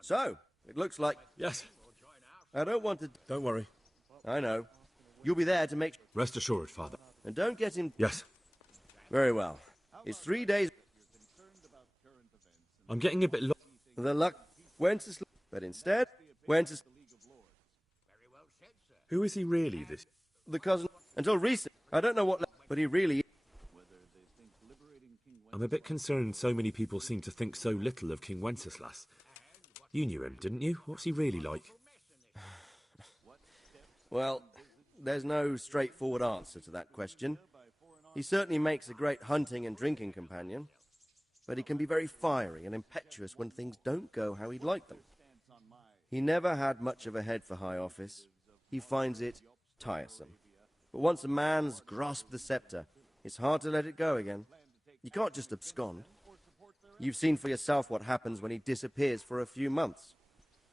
So, it looks like... Yes. I don't want to... Don't worry. I know. You'll be there to make... Rest assured, Father. And don't get him... Yes. Very well. It's 3 days... I'm getting a bit lost. The luck... Wenceslas... But instead, Wenceslas... Who is he really, this? The cousin... Until recent... I don't know what... But he really... I'm a bit concerned so many people seem to think so little of King Wenceslas. You knew him, didn't you? What's he really like? Well, there's no straightforward answer to that question. He certainly makes a great hunting and drinking companion, but he can be very fiery and impetuous when things don't go how he'd like them. He never had much of a head for high office. He finds it tiresome. But once a man's grasped the scepter, it's hard to let it go again. You can't just abscond. You've seen for yourself what happens when he disappears for a few months.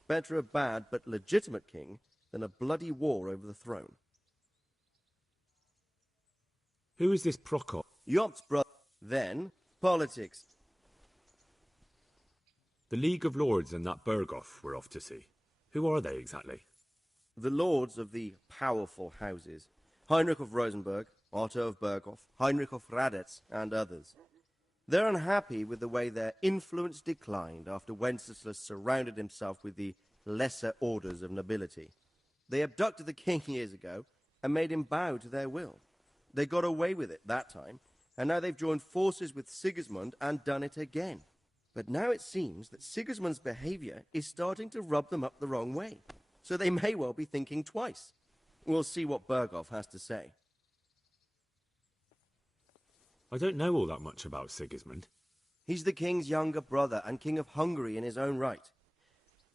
Better a bad but legitimate king than a bloody war over the throne. Who is this Prokop? Yop's brother. Then, politics. The League of Lords and that Berghoff we're off to see. Who are they exactly? The lords of the powerful houses. Heinrich of Rosenberg, Otto of Berghoff, Heinrich of Radetz, and others. They're unhappy with the way their influence declined after Wenceslas surrounded himself with the lesser orders of nobility. They abducted the king years ago and made him bow to their will. They got away with it that time, and now they've joined forces with Sigismund and done it again. But now it seems that Sigismund's behavior is starting to rub them up the wrong way, so they may well be thinking twice. We'll see what Berghoff has to say. I don't know all that much about Sigismund. He's the king's younger brother and king of Hungary in his own right.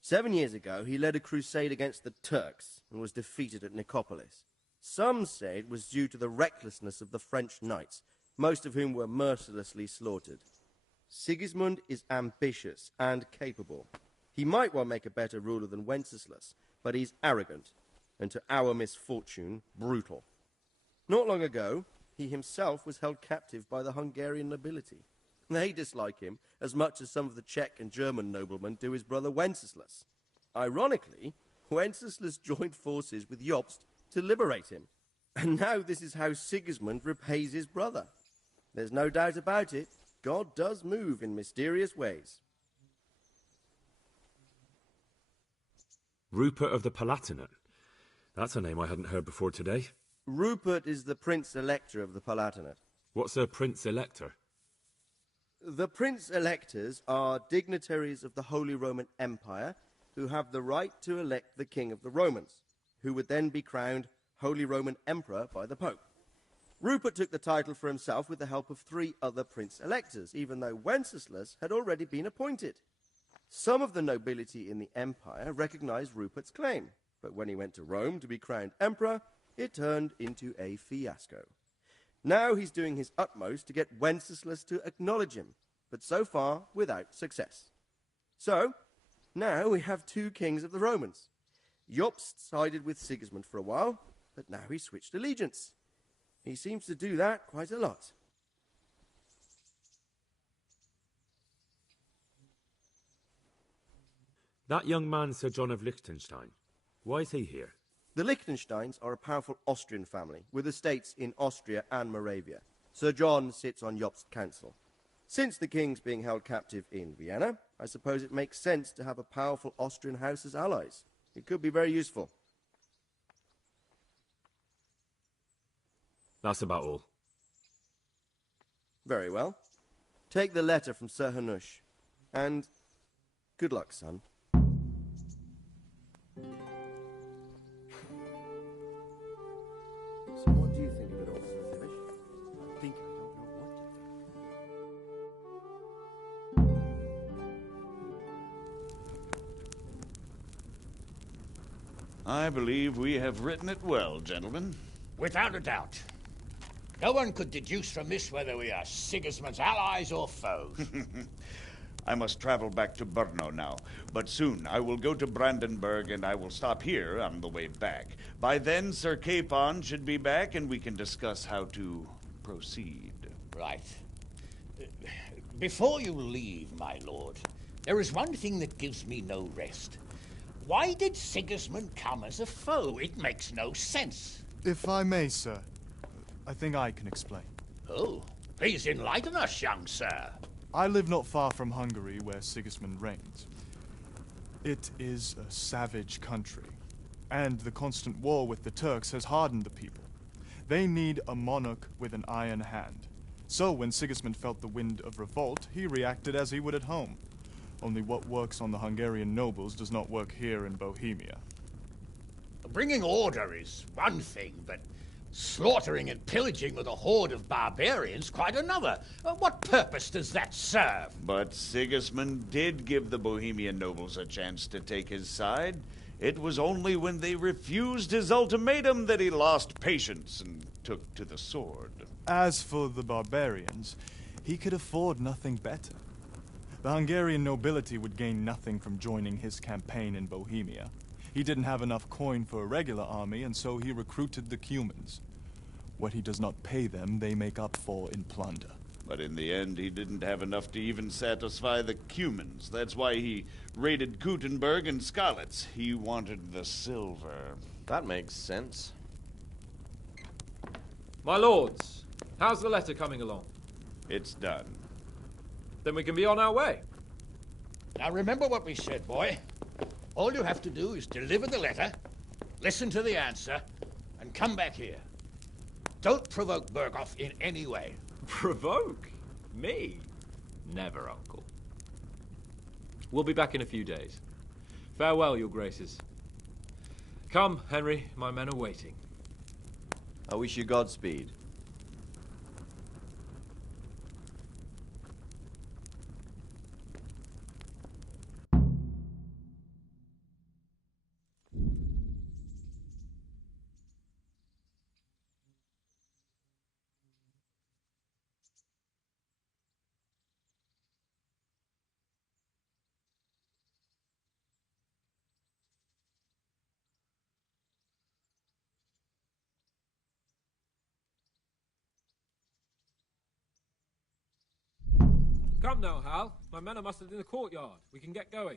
7 years ago, he led a crusade against the Turks and was defeated at Nicopolis. Some say it was due to the recklessness of the French knights, most of whom were mercilessly slaughtered. Sigismund is ambitious and capable. He might well make a better ruler than Wenceslas, but he's arrogant, and to our misfortune, brutal. Not long ago, he himself was held captive by the Hungarian nobility. They dislike him as much as some of the Czech and German noblemen do his brother Wenceslas. Ironically, Wenceslas joined forces with Jobst to liberate him. And now this is how Sigismund repays his brother. There's no doubt about it, God does move in mysterious ways. Rupert of the Palatinate. That's a name I hadn't heard before today. Rupert is the Prince-Elector of the Palatinate. What's a Prince-Elector? The Prince-Electors are dignitaries of the Holy Roman Empire who have the right to elect the King of the Romans, who would then be crowned Holy Roman Emperor by the Pope. Rupert took the title for himself with the help of 3 other Prince-Electors, even though Wenceslas had already been appointed. Some of the nobility in the empire recognized Rupert's claim, but when he went to Rome to be crowned emperor, it turned into a fiasco. Now he's doing his utmost to get Wenceslas to acknowledge him, but so far without success. So, now we have 2 kings of the Romans. Jobst sided with Sigismund for a while, but now he's switched allegiance. He seems to do that quite a lot. That young man, Sir John of Liechtenstein. Why is he here? The Liechtensteins are a powerful Austrian family, with estates in Austria and Moravia. Sir John sits on Jobst's council. Since the king's being held captive in Vienna, I suppose it makes sense to have a powerful Austrian house as allies. It could be very useful. That's about all. Very well. Take the letter from Sir Hanush. And good luck, son. So what do you think of it all, Sir Thivish? I think I don't know what to... I believe we have written it well, gentlemen. Without a doubt. No one could deduce from this whether we are Sigismund's allies or foes. I must travel back to Brno now, but soon I will go to Brandenburg and I will stop here on the way back. By then, Sir Capon should be back and we can discuss how to proceed. Right. Before you leave, my lord, There is one thing that gives me no rest. Why did Sigismund come as a foe? It makes no sense. If I may, sir, I think I can explain. Oh, please enlighten us, young sir. I live not far from Hungary, where Sigismund reigns. It is a savage country, and the constant war with the Turks has hardened the people. They need a monarch with an iron hand. So when Sigismund felt the wind of revolt, he reacted as he would at home. Only what works on the Hungarian nobles does not work here in Bohemia. Bringing order is one thing, but slaughtering and pillaging with a horde of barbarians quite another. What purpose does that serve? But Sigismund did give the Bohemian nobles a chance to take his side. It was only when they refused his ultimatum that he lost patience and took to the sword. As for the barbarians, he could afford nothing better. The Hungarian nobility would gain nothing from joining his campaign in Bohemia. He didn't have enough coin for a regular army, and so he recruited the Cumans. What he does not pay them, they make up for in plunder. But in the end, he didn't have enough to even satisfy the Cumans. That's why he raided Gutenberg and Skalitz. He wanted the silver. That makes sense. My lords, how's the letter coming along? It's done. Then we can be on our way. Now remember what we said, boy. All you have to do is deliver the letter, listen to the answer, and come back here. Don't provoke Berghoff in any way. Provoke? Me? Never, Uncle. We'll be back in a few days. Farewell, your graces. Come, Henry, my men are waiting. I wish you Godspeed. Come now, Hal. My men are mustered in the courtyard. We can get going.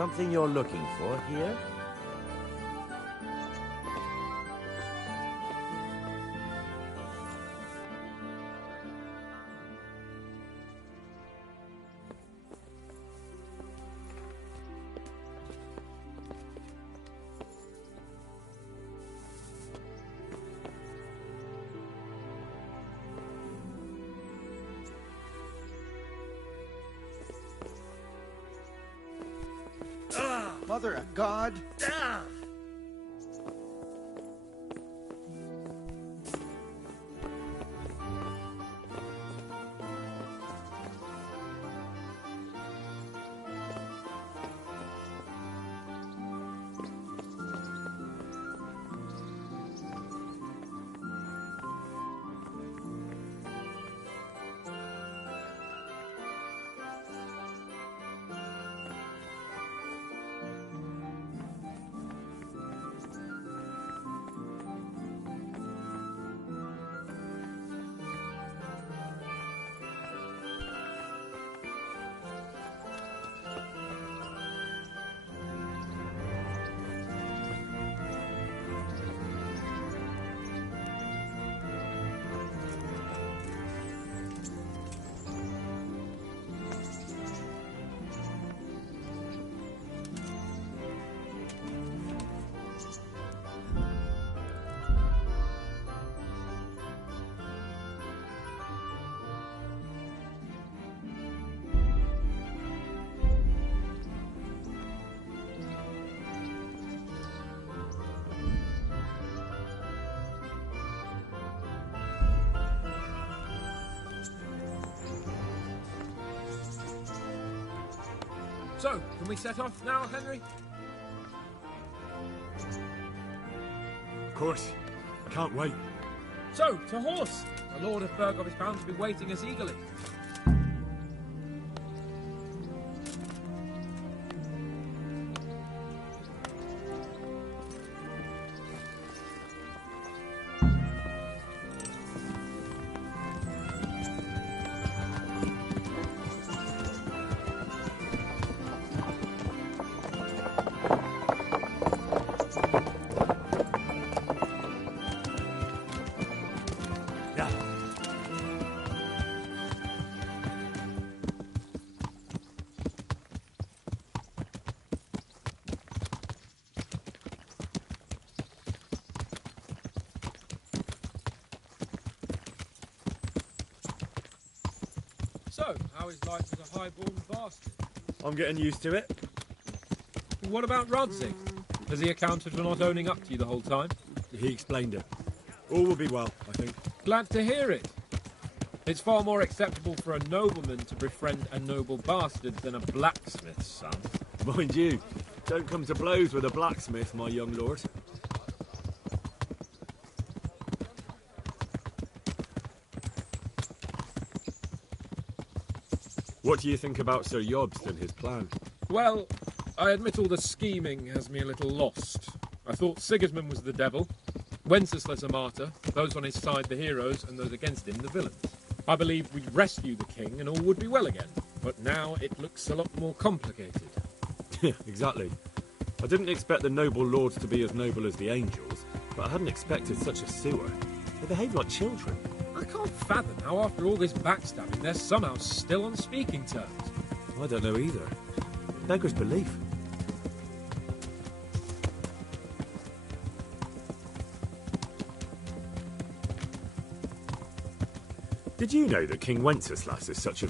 Something you're looking for here? Mother of God! So, can we set off now, Henry? Of course. I can't wait. So, to horse! The Lord of Berghoff is bound to be waiting us eagerly. So, how is life as a highborn bastard? I'm getting used to it. What about Rodzig? Has he accounted for not owning up to you the whole time? He explained it. All will be well, I think. Glad to hear it. It's far more acceptable for a nobleman to befriend a noble bastard than a blacksmith's son. Mind you, don't come to blows with a blacksmith, my young lord. What do you think about Sir Jobst and his plan? Well, I admit all the scheming has me a little lost. I thought Sigismund was the devil, Wenceslas a martyr, those on his side the heroes, and those against him the villains. I believed we'd rescue the king and all would be well again, but now it looks a lot more complicated. Yeah, exactly. I didn't expect the noble lords to be as noble as the angels, but I hadn't expected such a sewer. They behave like children. I can't fathom how after all this backstabbing they're somehow still on speaking terms. I don't know either. It beggars belief. Did you know that King Wenceslas is such a...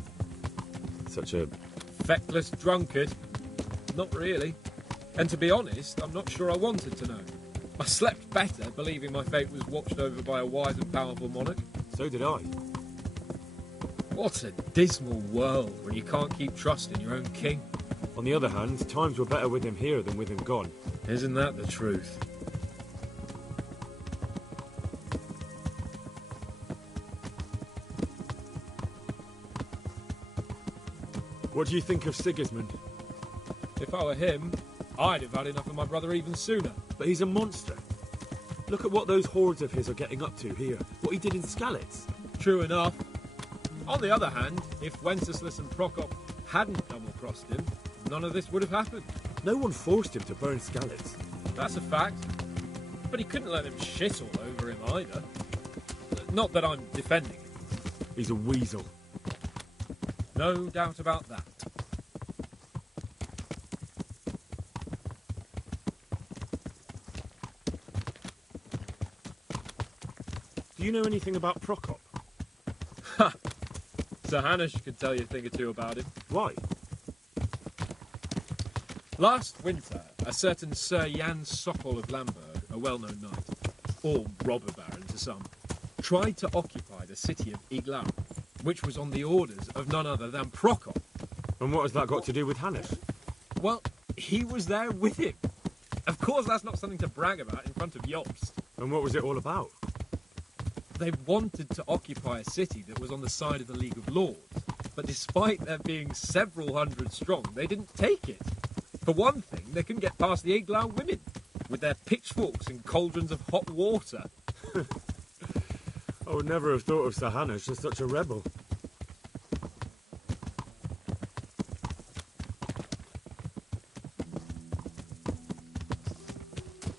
Feckless drunkard? Not really. And to be honest, I'm not sure I wanted to know. I slept better believing my fate was watched over by a wise and powerful monarch. So did I. What a dismal world when you can't keep trust in your own king. On the other hand, times were better with him here than with him gone. Isn't that the truth? What do you think of Sigismund? If I were him, I'd have had enough of my brother even sooner. But he's a monster. Look at what those hordes of his are getting up to here. What he did in Skalitz. True enough. On the other hand, if Wenceslas and Prokop hadn't come across him, none of this would have happened. No one forced him to burn Skalitz. That's a fact. But he couldn't let them shit all over him either. Not that I'm defending him. He's a weasel. No doubt about that. Do you know anything about Prokop? Ha! Sir Hanush could tell you a thing or two about him. Why? Last winter, a certain Sir Jan Sokol of Lamberg, a well-known knight, or robber baron to some, tried to occupy the city of Iglau, which was on the orders of none other than Prokop. And what has that got to do with Hanush? Well, he was there with him. Of course, that's not something to brag about in front of Jobst. And what was it all about? They wanted to occupy a city that was on the side of the League of Lords, but despite there being several hundred strong, they didn't take it. For one thing, they couldn't get past the Iglau women, with their pitchforks and cauldrons of hot water. I would never have thought of Sir Hanush as such a rebel.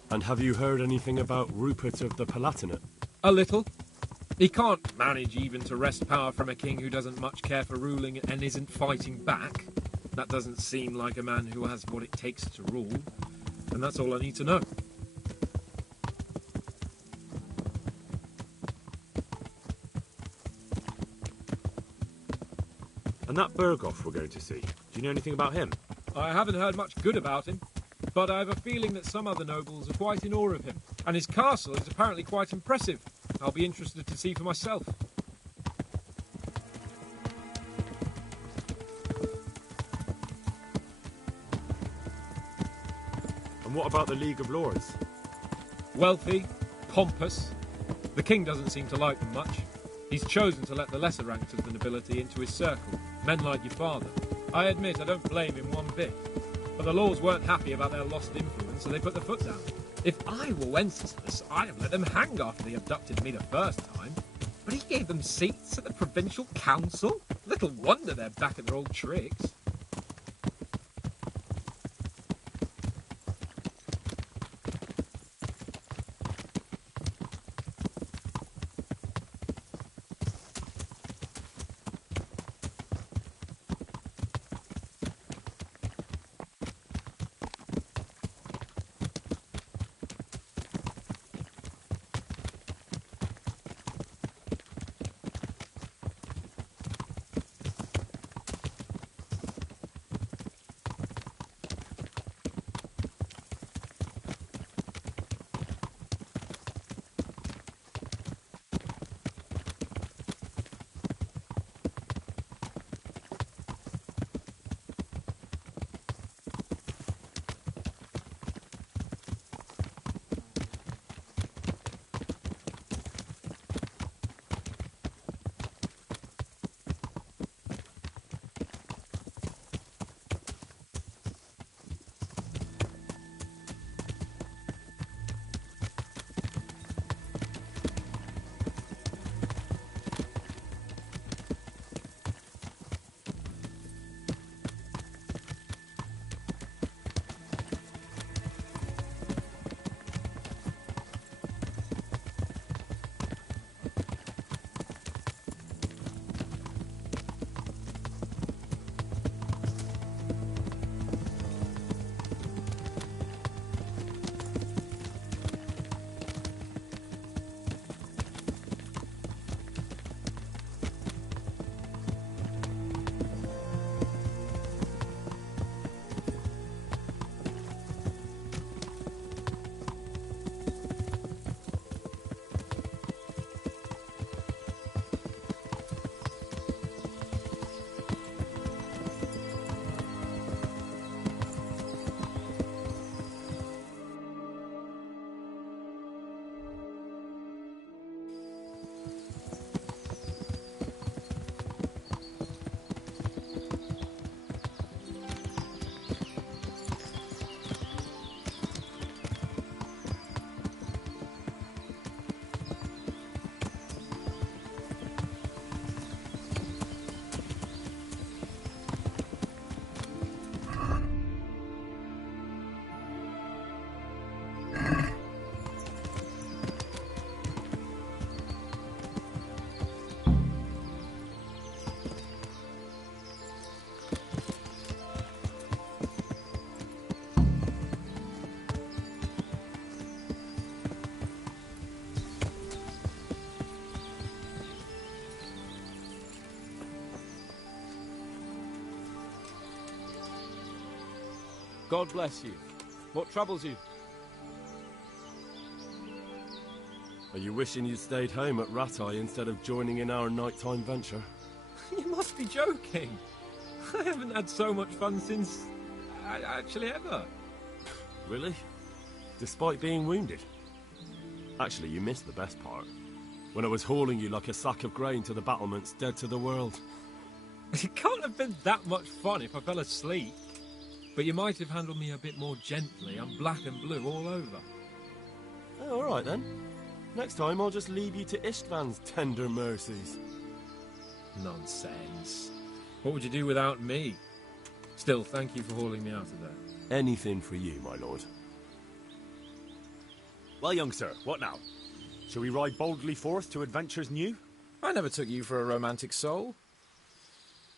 And have you heard anything about Rupert of the Palatinate? A little. He can't manage even to wrest power from a king who doesn't much care for ruling and isn't fighting back. That doesn't seem like a man who has what it takes to rule. And that's all I need to know. And that Berghoff we're going to see, do you know anything about him? I haven't heard much good about him, but I have a feeling that some other nobles are quite in awe of him. And his castle is apparently quite impressive. I'll be interested to see for myself. And what about the League of Lords? Wealthy, pompous. The king doesn't seem to like them much. He's chosen to let the lesser ranks of the nobility into his circle, men like your father. I admit I don't blame him one bit. But the lords weren't happy about their lost influence, so they put their foot down. If I were Wenceslas, I'd have let them hang after they abducted me the first time. But he gave them seats at the provincial council? Little wonder they're back at their old tricks. God bless you. What troubles you? Are you wishing you'd stayed home at Ratai instead of joining in our nighttime venture? You must be joking. I haven't had so much fun since... actually ever. Really? Despite being wounded? Actually, you missed the best part. When I was hauling you like a sack of grain to the battlements dead to the world. It can't have been that much fun if I fell asleep. But you might have handled me a bit more gently. I'm black and blue all over. Oh, all right then. Next time I'll just leave you to Istvan's tender mercies. Nonsense. What would you do without me? Still, thank you for hauling me out of there. Anything for you, my lord. Well, young sir, what now? Shall we ride boldly forth to adventures new? I never took you for a romantic soul.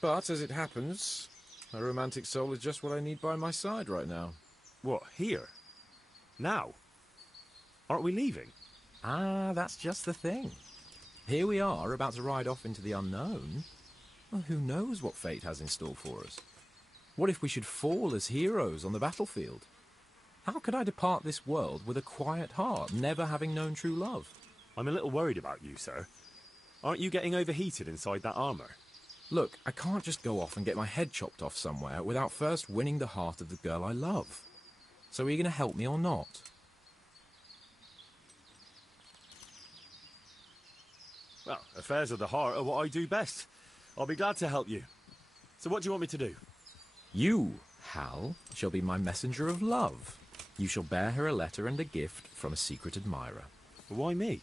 But, as it happens, a romantic soul is just what I need by my side right now. What, here? Now? Aren't we leaving? Ah, that's just the thing. Here we are, about to ride off into the unknown. Well, who knows what fate has in store for us? What if we should fall as heroes on the battlefield? How could I depart this world with a quiet heart, never having known true love? I'm a little worried about you, sir. Aren't you getting overheated inside that armour? Look, I can't just go off and get my head chopped off somewhere without first winning the heart of the girl I love. So are you going to help me or not? Well, affairs of the heart are what I do best. I'll be glad to help you. So what do you want me to do? You, Hal, shall be my messenger of love. You shall bear her a letter and a gift from a secret admirer. Why me?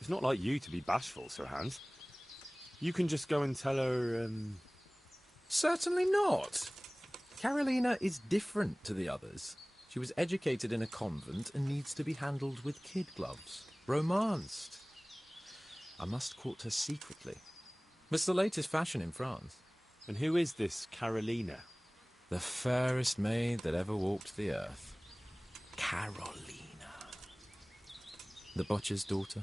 It's not like you to be bashful, Sir Hans. You can just go and tell her, Certainly not. Carolina is different to the others. She was educated in a convent and needs to be handled with kid gloves. Romanced. I must court her secretly. It's the latest fashion in France. And who is this Carolina? The fairest maid that ever walked the earth. Carolina. The butcher's daughter.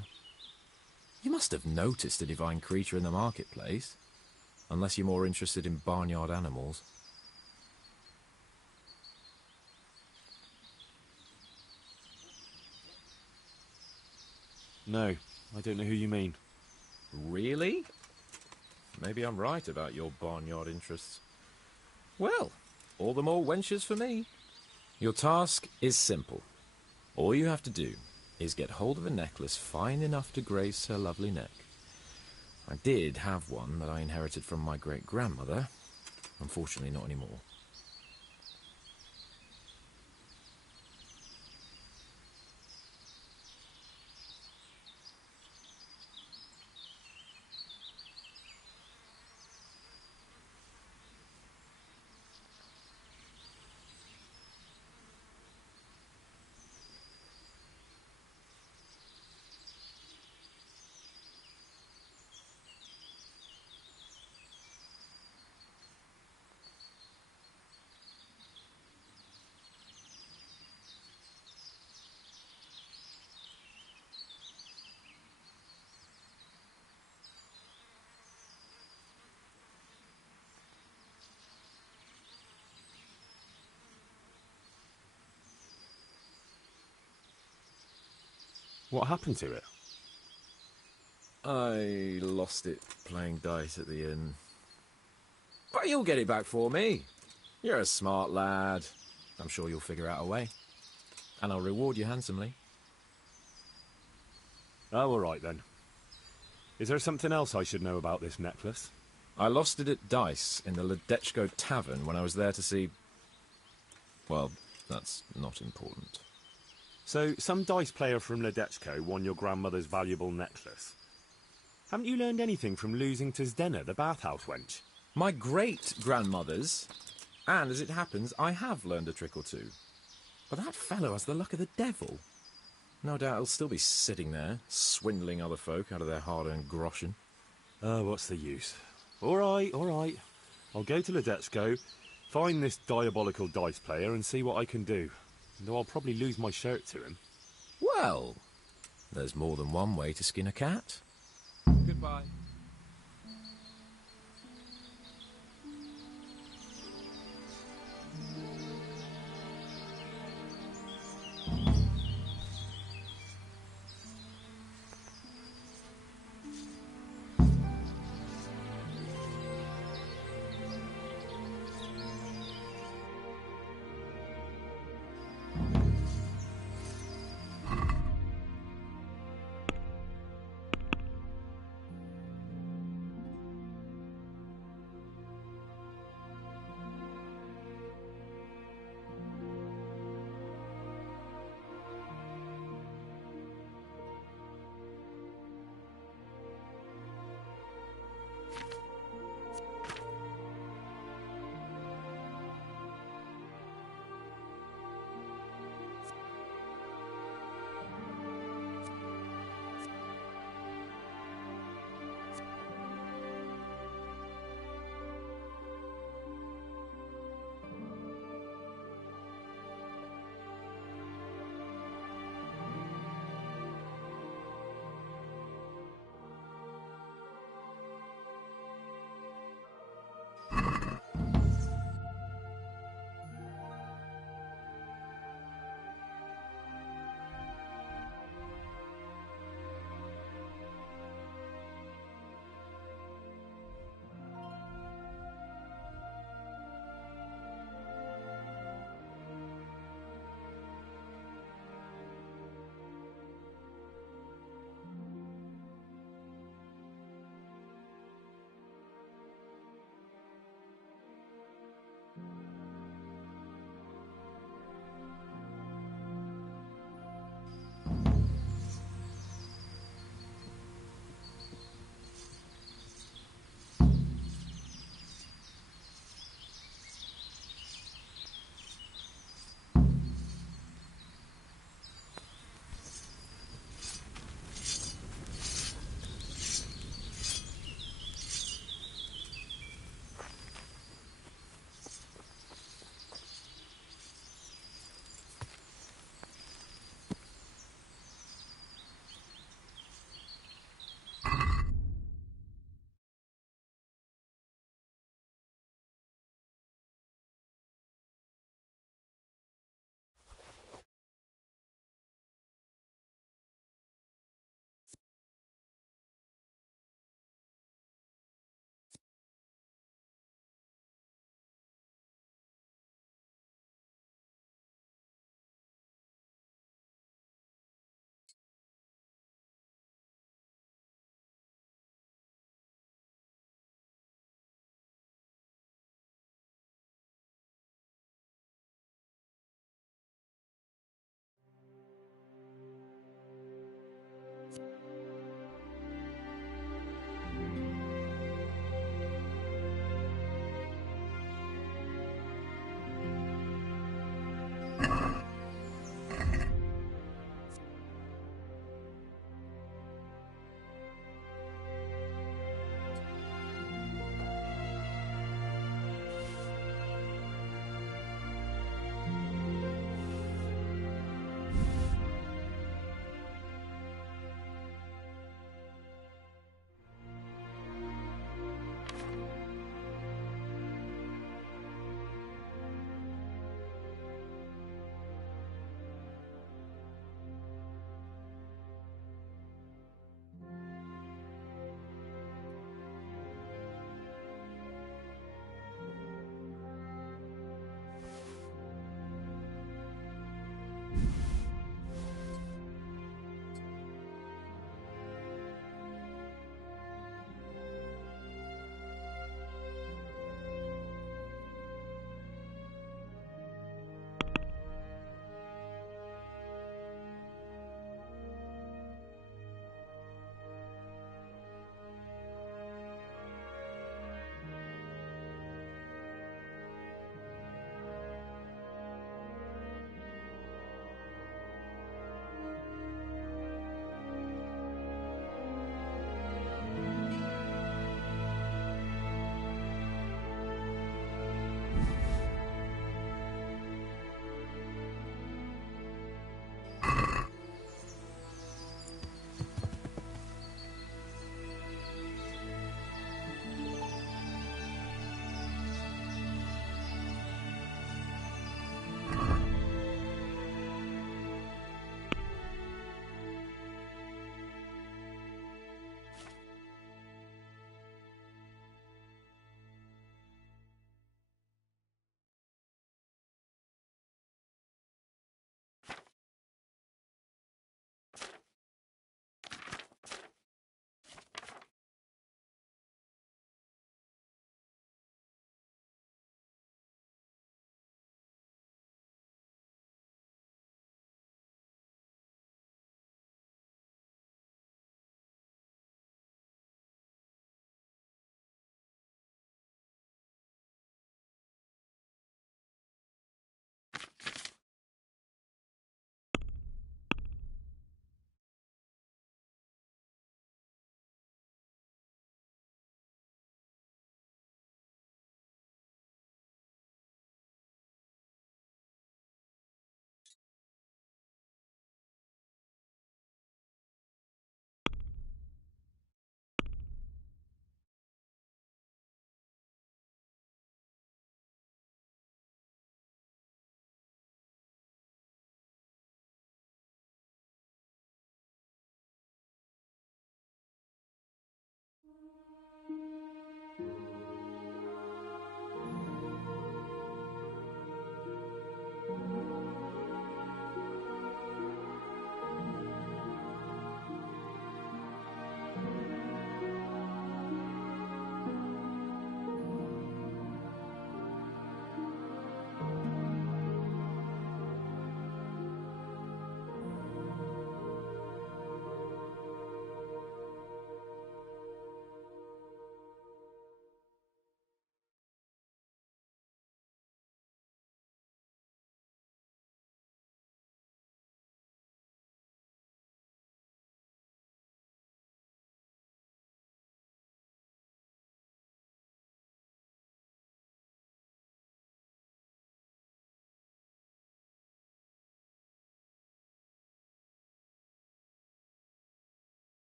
You must have noticed a divine creature in the marketplace. Unless you're more interested in barnyard animals. No, I don't know who you mean. Really? Maybe I'm right about your barnyard interests. Well, all the more wenches for me. Your task is simple. All you have to do is get hold of a necklace fine enough to grace her lovely neck. I did have one that I inherited from my great-grandmother. Unfortunately, not anymore. What happened to it? I lost it playing dice at the inn. But you'll get it back for me. You're a smart lad. I'm sure you'll figure out a way. And I'll reward you handsomely. Oh, all right then. Is there something else I should know about this necklace? I lost it at dice in the Ledechko tavern when I was there to see... Well, that's not important. So, some dice player from Ledechko won your grandmother's valuable necklace. Haven't you learned anything from losing to Zdena, the bathhouse wench? My great-grandmother's. And, as it happens, I have learned a trick or two. But that fellow has the luck of the devil. No doubt he'll still be sitting there, swindling other folk out of their hard-earned groschen. Oh, what's the use? All right, all right. I'll go to Ledechko, find this diabolical dice player and see what I can do. Though I'll probably lose my shirt to him. Well, there's more than one way to skin a cat. Goodbye.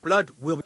Blood will be...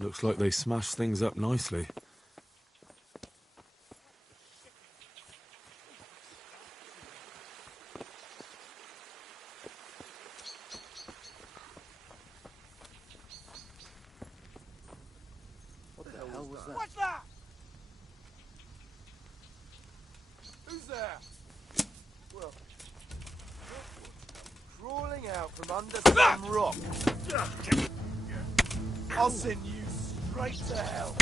Looks like they smashed things up nicely. What the hell was that? What's that? Who's there? Well, crawling out from under some rock. I'll send you straight to hell.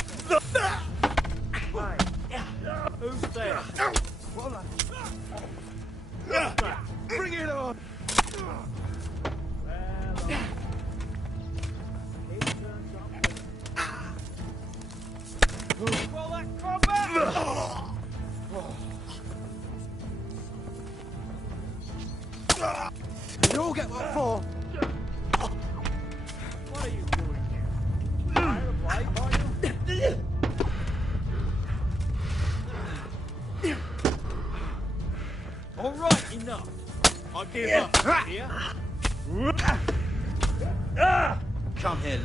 Who's there? Bring it on. Well, that combat! You all get what for? What are you doing here? Fire a pipe, are you? All right, enough. I give up here. Come here.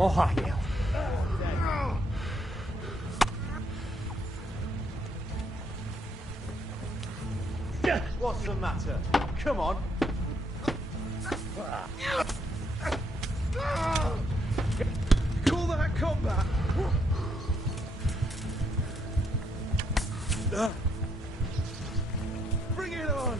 Ohio. What's the matter? Come on. Call that combat. Bring it on.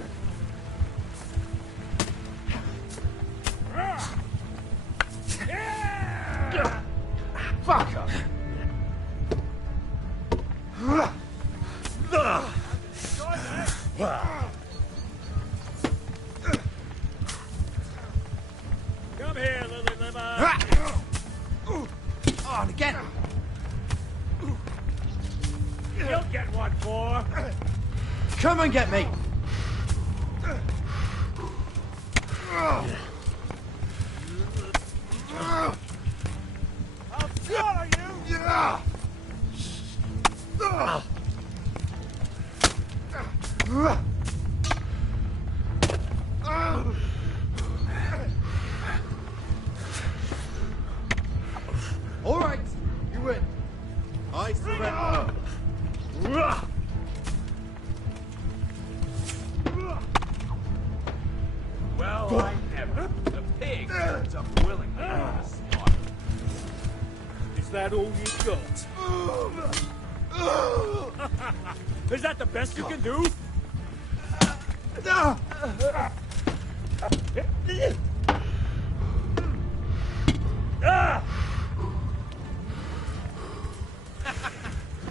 Come and get me! I'll swallow you! All right, you win. I surrender. Well, I never. The pig turns up willingly on the slaughter. Is that all you got? Is that the best you can do? Is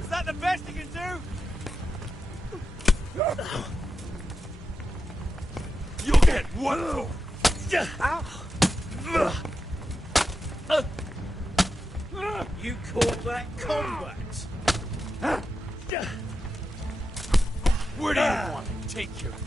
that the best you can do? You'll get one for. You call that combat? Where do you want to take your pick?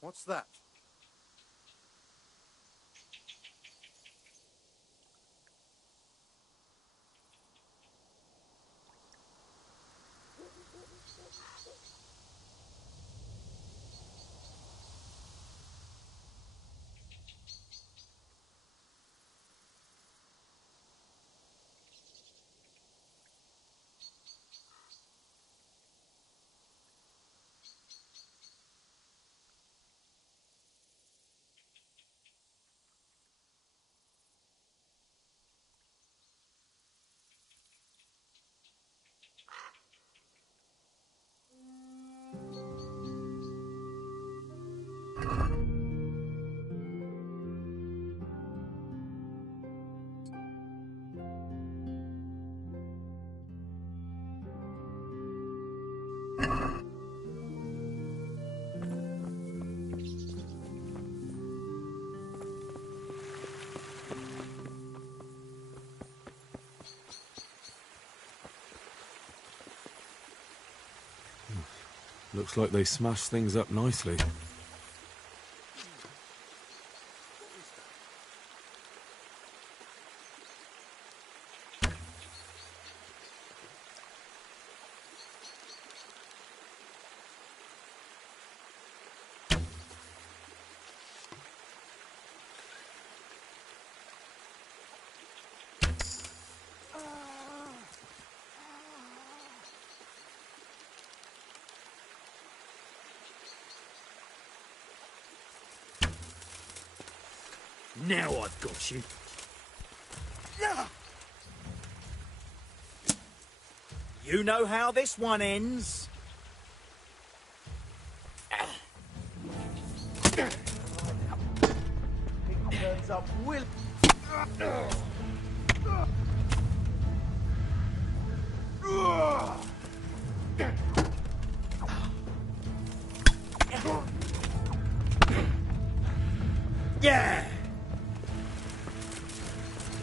What's that? Looks like they smashed things up nicely. Now I've got you. You know how this one ends? It turns up will. Yeah.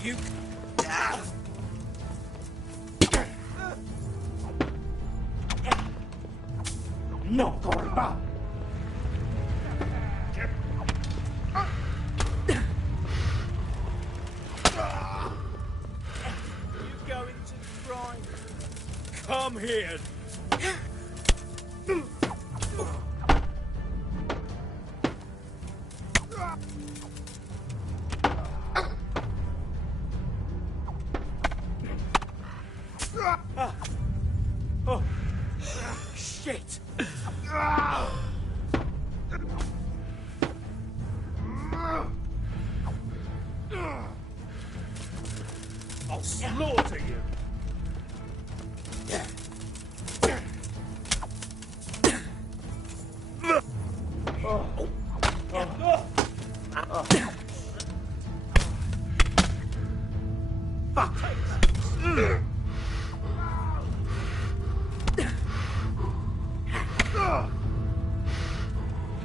You. not going back. You going to try? Come here. Oh, shit! I'll slaughter you!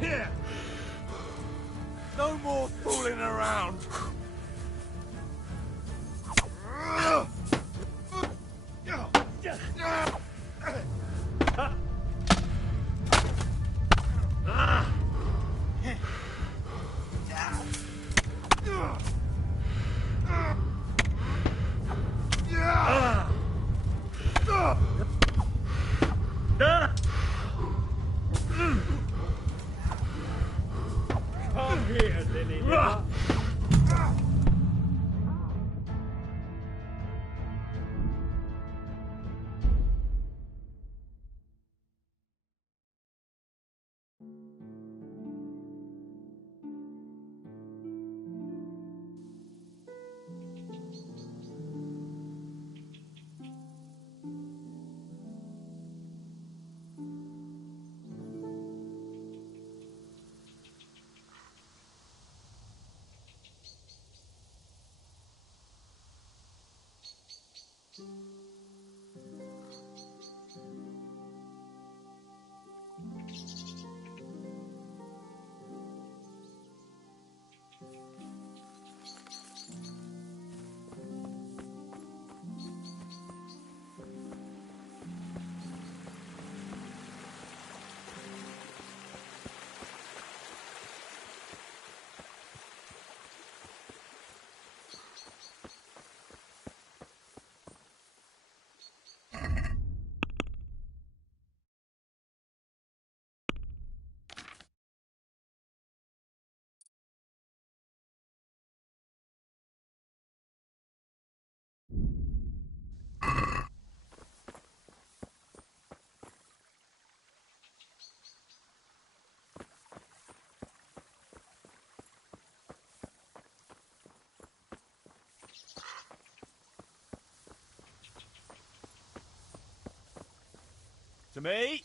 Here! No more fooling around! Come here, Lily. To me?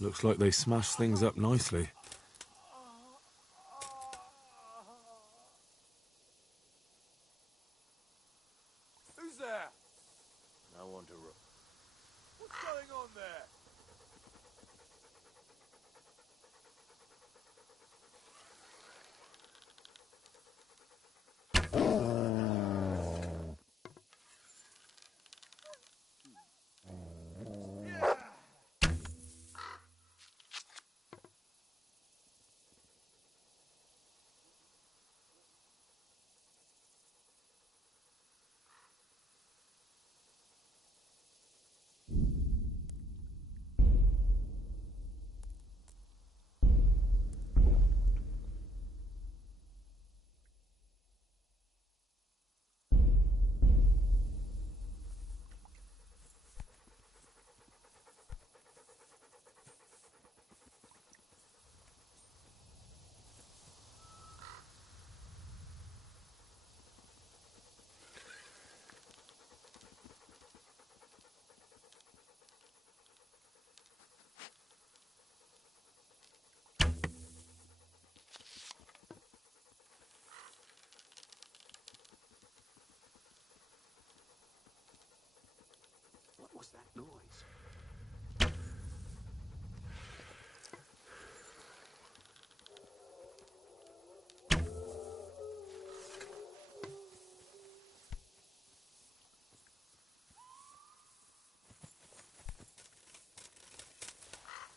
Looks like they smashed things up nicely. Who's there? I want to... What's going on there? What was that noise?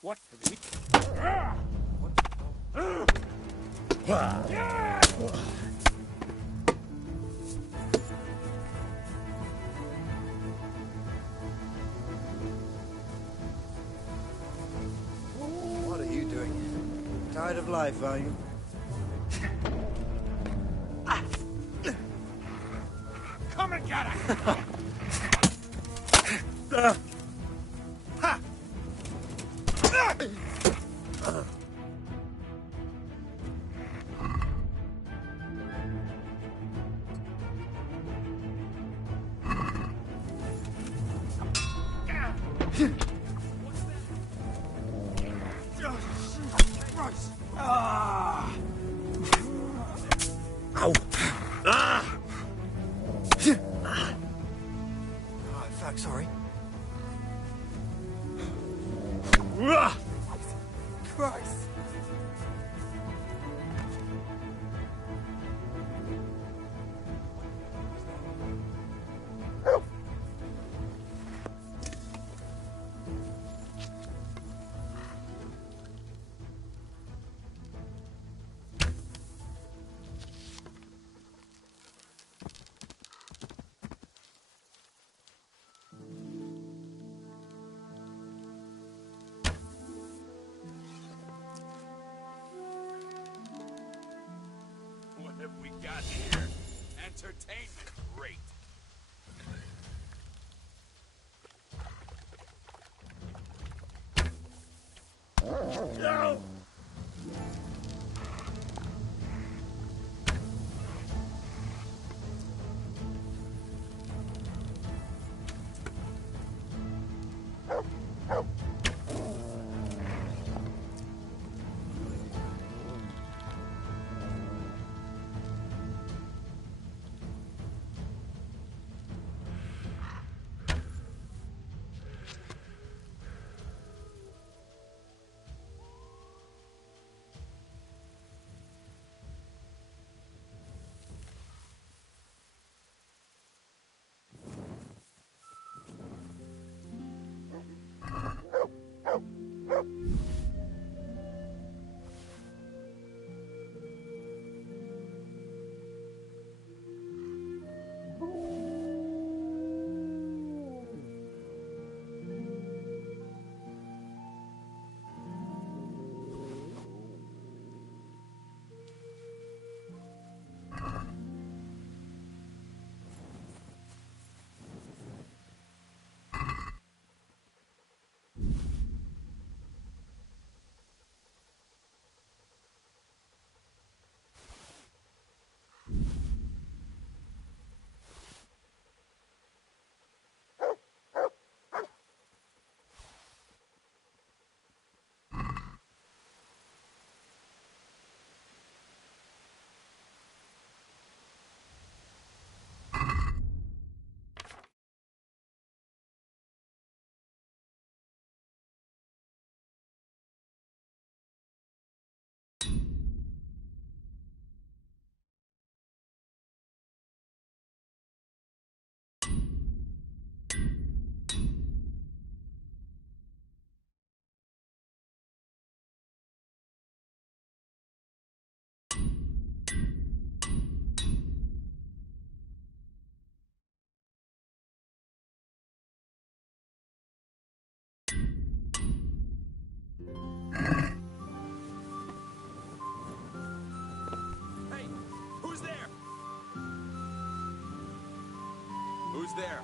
What for the... What are you doing here? Tired of life, are you? Come and get it! Oh, fuck, sorry. Christ! What have we got here? Entertainment rate. No! who's there.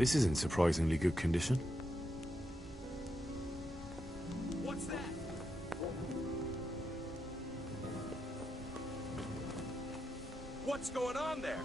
This is in surprisingly good condition. What's that? What's going on there?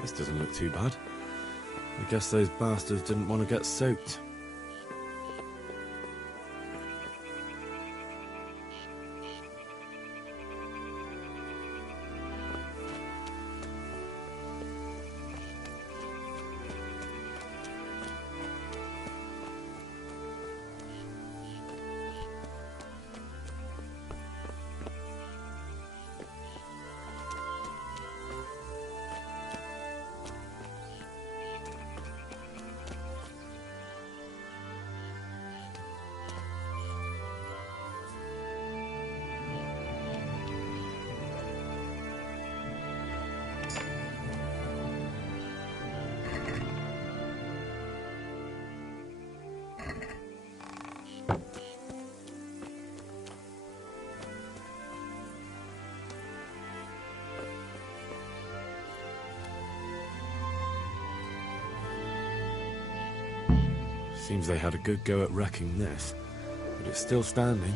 This doesn't look too bad. I guess those bastards didn't want to get soaked. Seems they had a good go at wrecking this, but it's still standing.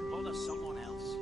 and bother someone else.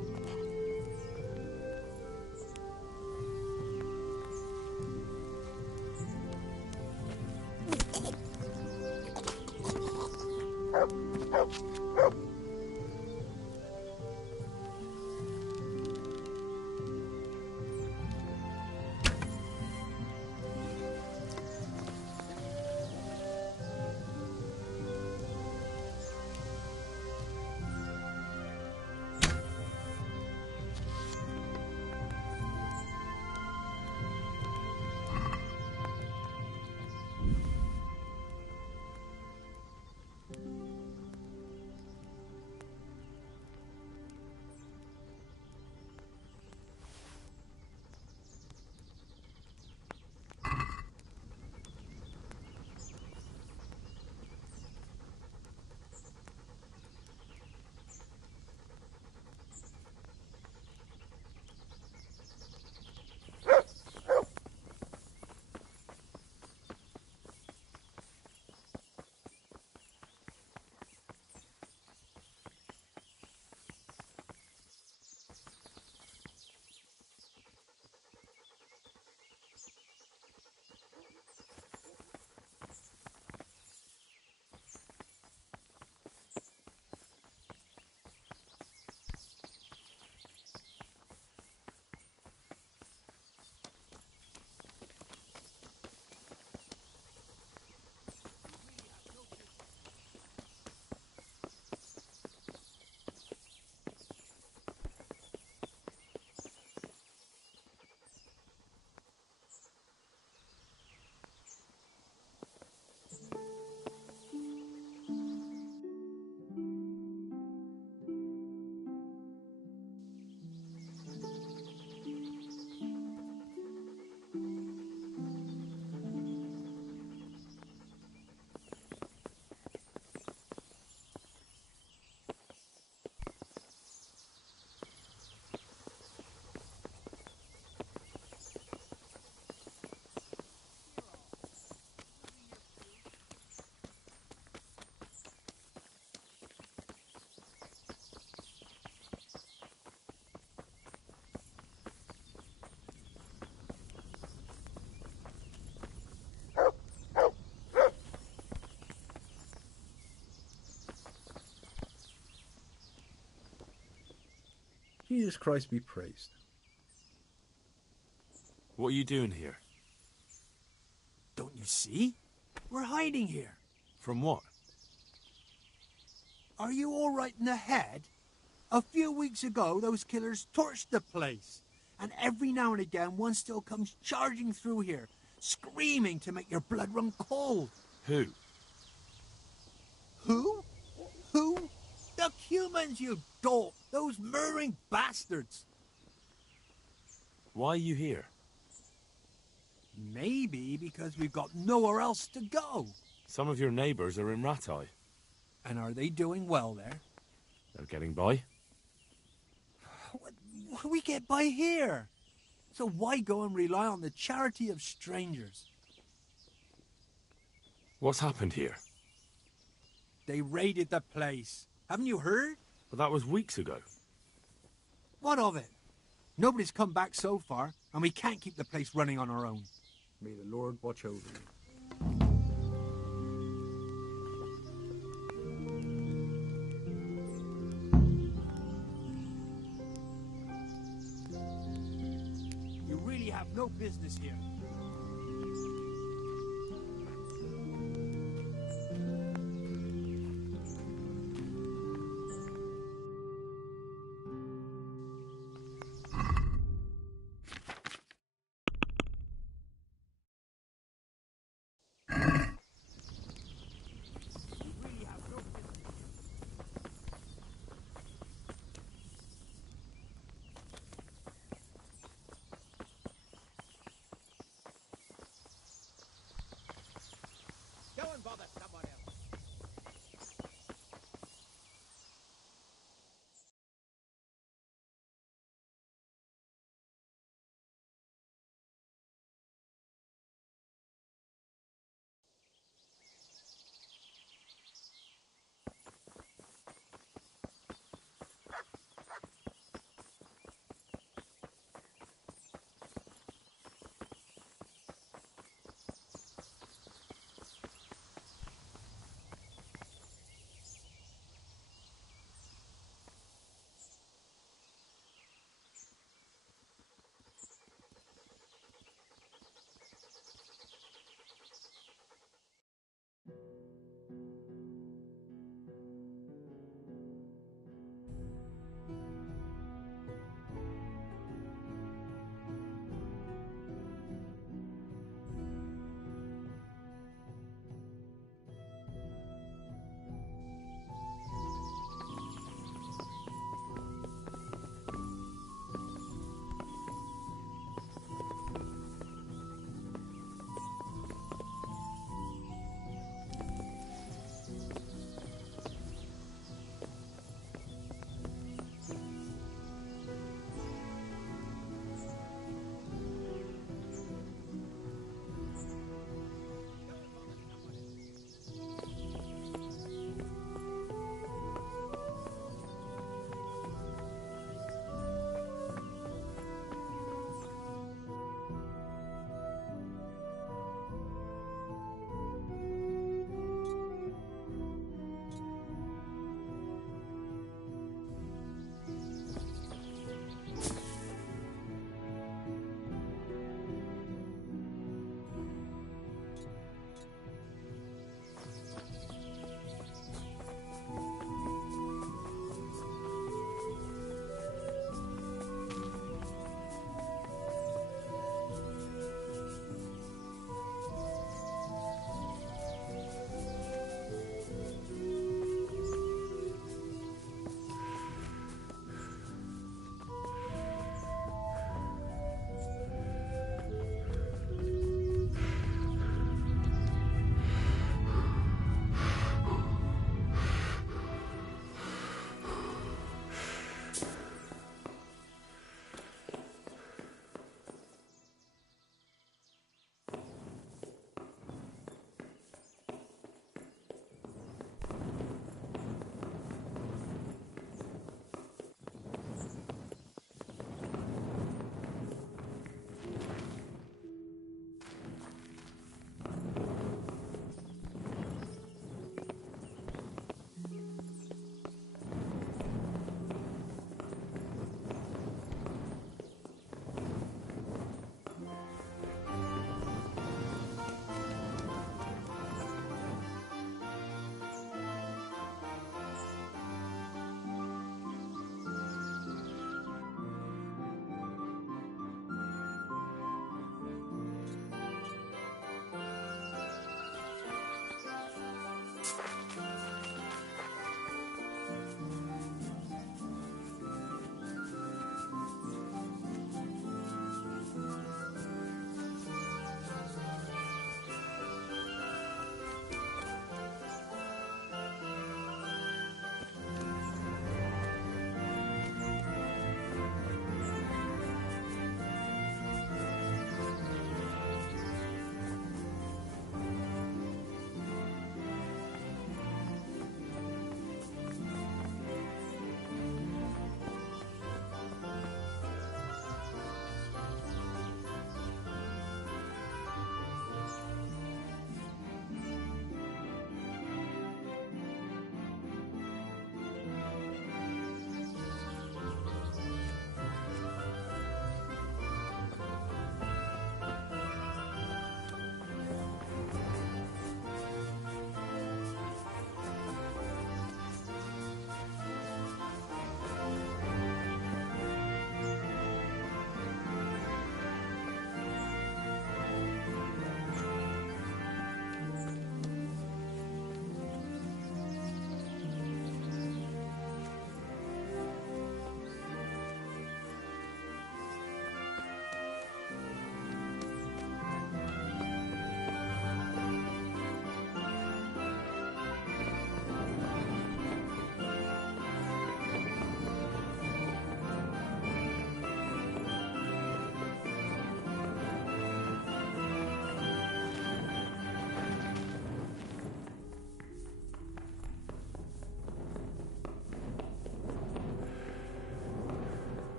Jesus Christ be praised. What are you doing here? Don't you see? We're hiding here. From what? Are you all right in the head? A few weeks ago, those killers torched the place. And every now and again, one still comes charging through here, screaming to make your blood run cold. Who? Who? Who? The humans, you dolt! Those murdering bastards! Why are you here? Maybe because we've got nowhere else to go. Some of your neighbours are in Rattay. And are they doing well there? They're getting by. We get by here. So why go and rely on the charity of strangers? What's happened here? They raided the place. Haven't you heard? But that was weeks ago. What of it? Nobody's come back so far, and we can't keep the place running on our own. May the Lord watch over you. You really have no business here.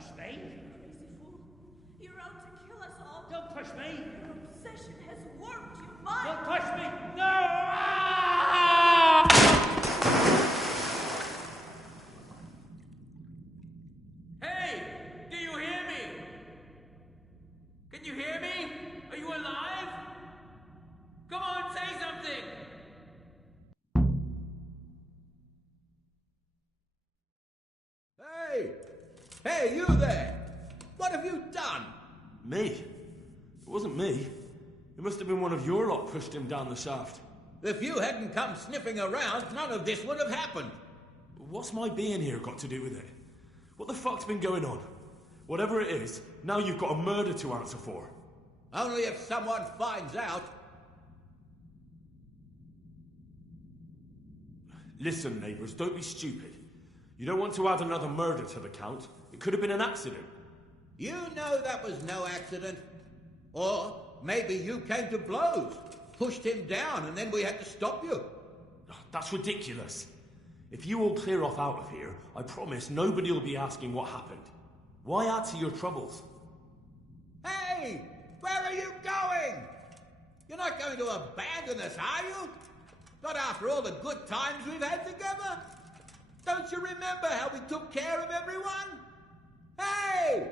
push me. Crazy fool. You're out to kill us all. Don't push me. Your obsession has warped your mind. Don't push me. No! Hey! Do you hear me? Can you hear me? Are you alive? Come on, say something! Hey! Hey, you there! What have you done? Me? It wasn't me. It must have been one of your lot pushed him down the shaft. If you hadn't come sniffing around, none of this would have happened. What's my being here got to do with it? What the fuck's been going on? Whatever it is, now you've got a murder to answer for. Only if someone finds out. Listen, neighbours, don't be stupid. You don't want to add another murder to the count. It could have been an accident. You know that was no accident. Or maybe you came to blows, pushed him down, and then we had to stop you. That's ridiculous. If you all clear off out of here, I promise nobody will be asking what happened. Why add to your troubles? Hey! Where are you going? You're not going to abandon us, are you? Not after all the good times we've had together? Don't you remember how we took care of everyone? Hey!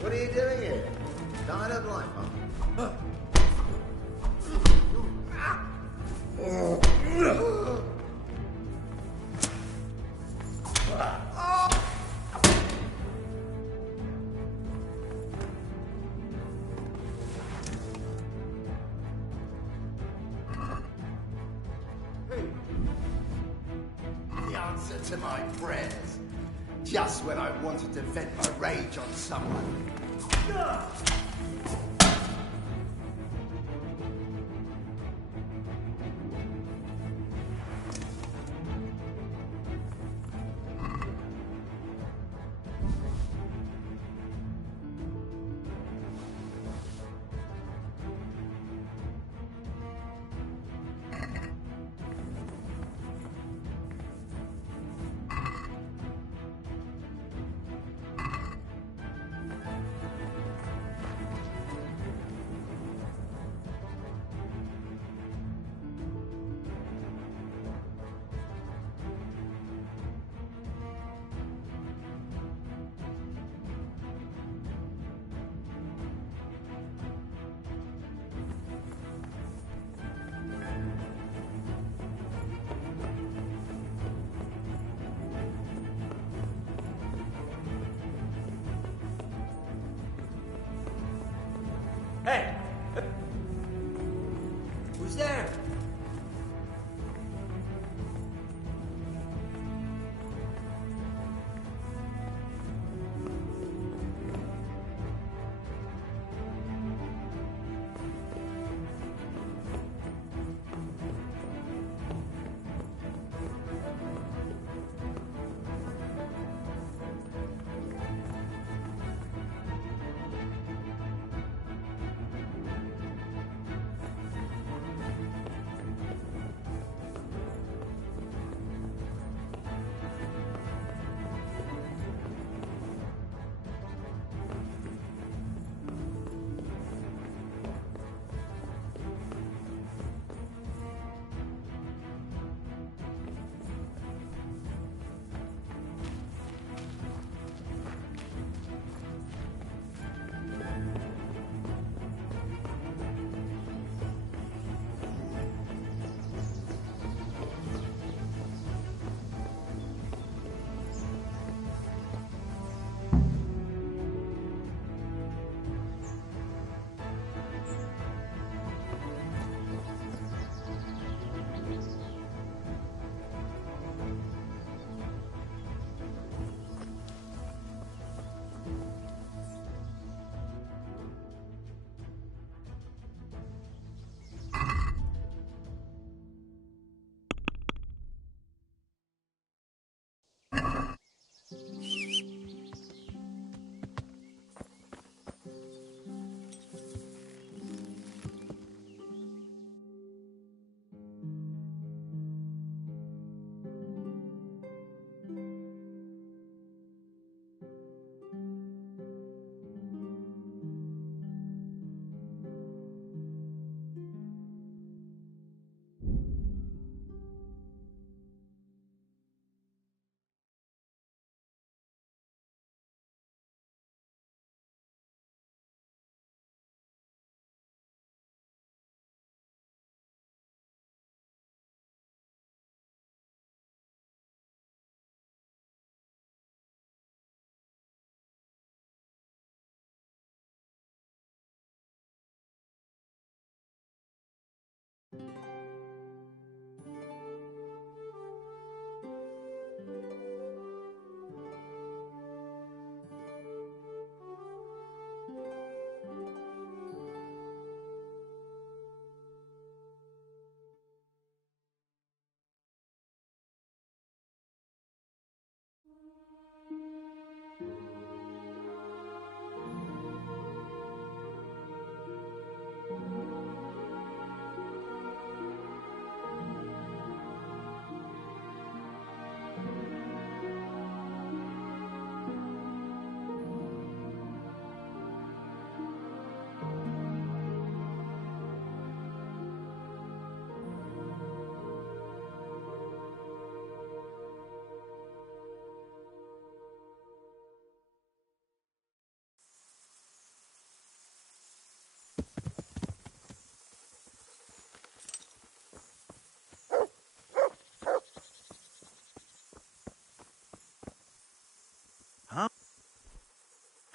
What are you doing here? Tired of life, huh? The answer to my prayers. Just when I wanted to vent my rage on someone.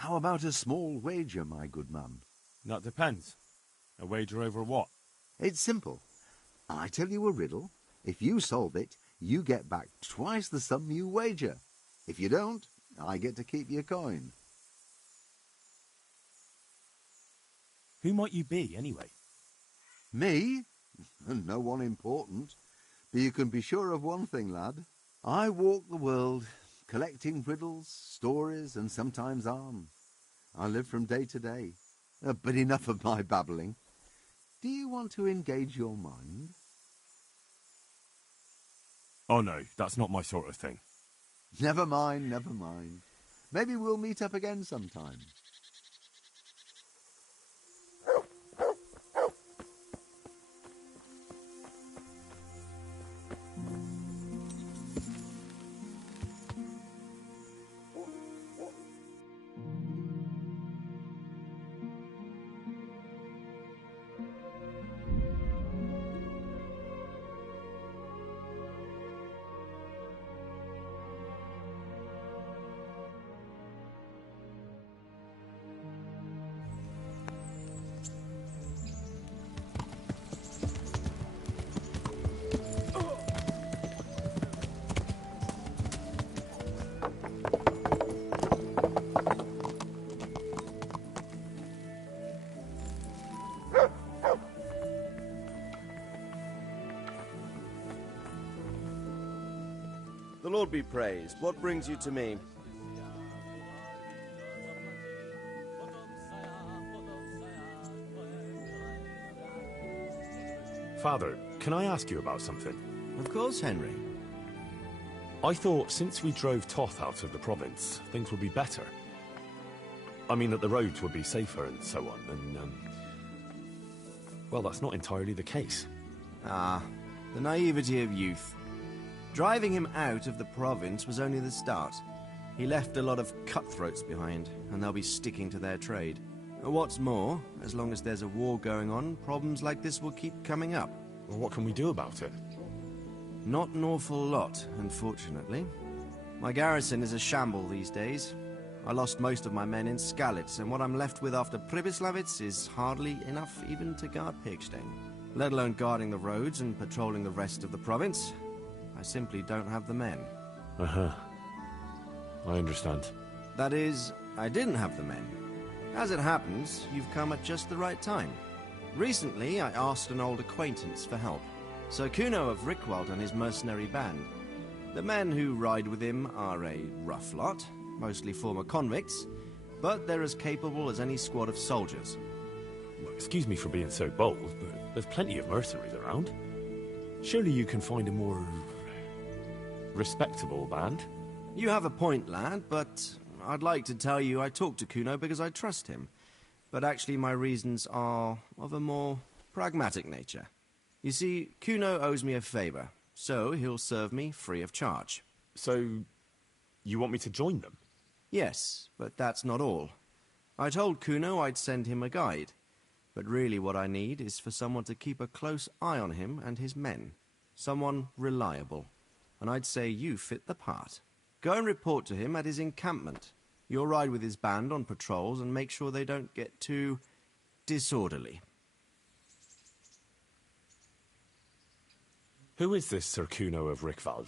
How about a small wager, my good man? That depends. A wager over what? It's simple. I tell you a riddle. If you solve it, you get back twice the sum you wager. If you don't, I get to keep your coin. Who might you be, anyway? Me? No one important. But you can be sure of one thing, lad. I walk the world, collecting riddles, stories, and sometimes arms. I live from day to day. But enough of my babbling. Do you want to engage your mind? Oh no, that's not my sort of thing. Never mind, never mind. Maybe we'll meet up again sometime. The Lord be praised. What brings you to me? Father, can I ask you about something? Of course, Henry. I thought since we drove Toth out of the province, things would be better. I mean that the roads would be safer and so on, and, well, that's not entirely the case. Ah, the naivety of youth. Driving him out of the province was only the start. He left a lot of cutthroats behind, and they'll be sticking to their trade. What's more, as long as there's a war going on, problems like this will keep coming up. Well, what can we do about it? Not an awful lot, unfortunately. My garrison is a shamble these days. I lost most of my men in Skalitz, and what I'm left with after Pribyslavitz is hardly enough even to guard Pigstein, let alone guarding the roads and patrolling the rest of the province. I simply don't have the men. Uh-huh. I understand. That is, I didn't have the men. As it happens, you've come at just the right time. Recently, I asked an old acquaintance for help. Sir Kuno of Rickwald and his mercenary band. The men who ride with him are a rough lot, mostly former convicts, but they're as capable as any squad of soldiers. Excuse me for being so bold, but there's plenty of mercenaries around. Surely you can find a more respectable band? You have a point, lad, but I'd like to tell you I talked to Kuno because I trust him. But actually my reasons are of a more pragmatic nature. You see, Kuno owes me a favor, so he'll serve me free of charge. So, you want me to join them? Yes, but that's not all. I told Kuno I'd send him a guide, but really what I need is for someone to keep a close eye on him and his men. Someone reliable. And I'd say you fit the part. Go and report to him at his encampment. You'll ride with his band on patrols and make sure they don't get too disorderly. Who is this Sir Kuno of Rickwald?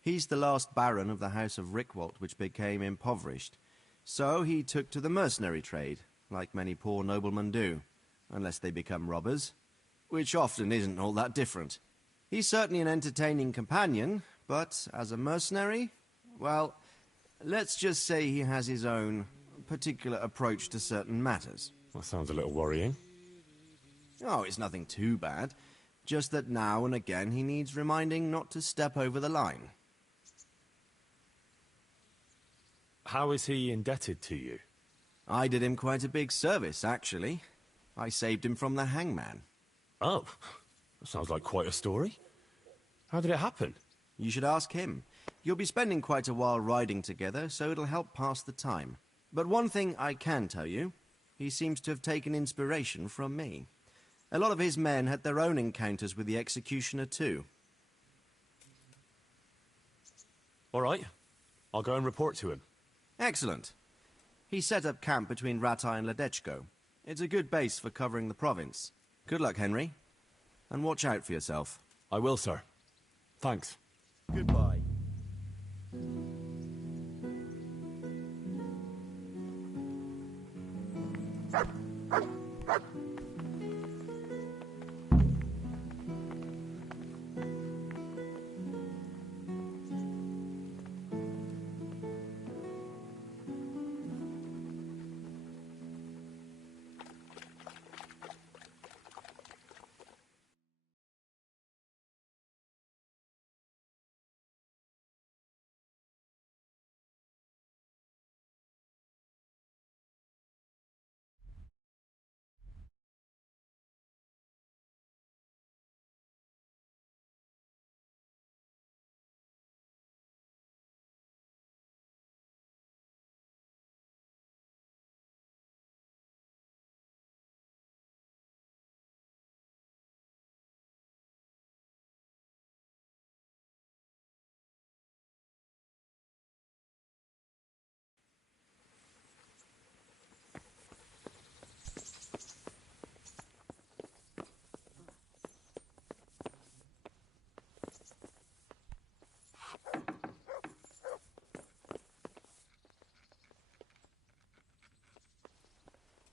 He's the last baron of the House of Rickwald, which became impoverished. So he took to the mercenary trade, like many poor noblemen do, unless they become robbers, which often isn't all that different. He's certainly an entertaining companion, but as a mercenary, well, let's just say he has his own particular approach to certain matters. That sounds a little worrying. Oh, it's nothing too bad. Just that now and again he needs reminding not to step over the line. How is he indebted to you? I did him quite a big service, actually. I saved him from the hangman. Oh, that sounds like quite a story. How did it happen? You should ask him. You'll be spending quite a while riding together, so it'll help pass the time. But one thing I can tell you, he seems to have taken inspiration from me. A lot of his men had their own encounters with the executioner too. All right. I'll go and report to him. Excellent. He set up camp between Ratai and Ledechko. It's a good base for covering the province. Good luck, Henry. And watch out for yourself. I will, sir. Thanks. Goodbye.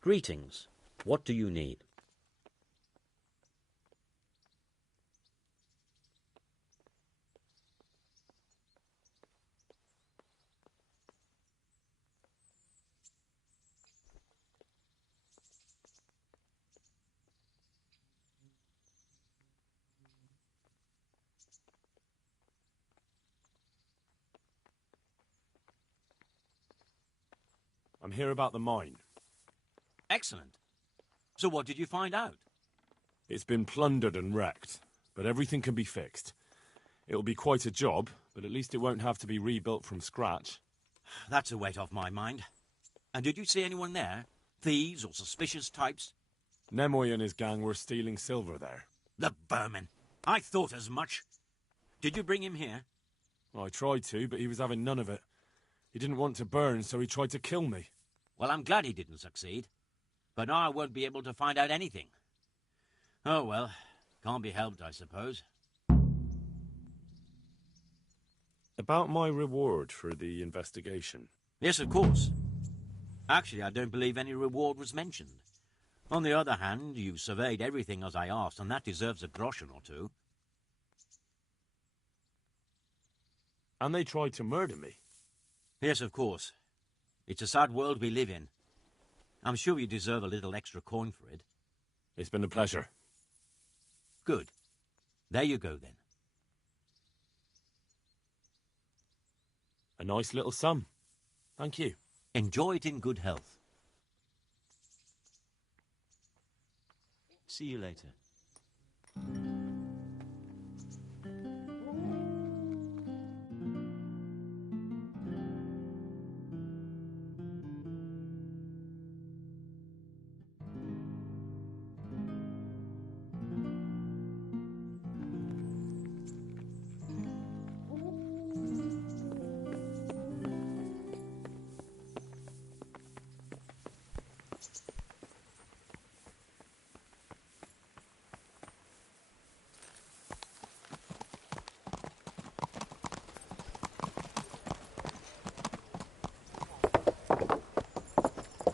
Greetings. What do you need? I'm here about the mine. Excellent. So what did you find out? It's been plundered and wrecked, but everything can be fixed. It'll be quite a job, but at least it won't have to be rebuilt from scratch. That's a weight off my mind. And did you see anyone there? Thieves or suspicious types? Nemoy and his gang were stealing silver there. The vermin. I thought as much. Did you bring him here? I tried to, but he was having none of it. He didn't want to burn, so he tried to kill me. Well, I'm glad he didn't succeed. But now I won't be able to find out anything. Oh, well, can't be helped, I suppose. About my reward for the investigation. Yes, of course. Actually, I don't believe any reward was mentioned. On the other hand, you surveyed everything as I asked, and that deserves a groschen or two. And they tried to murder me. Yes, of course. It's a sad world we live in. I'm sure you deserve a little extra coin for it. It's been a pleasure. Good. There you go, then. A nice little sum. Thank you. Enjoy it in good health. See you later.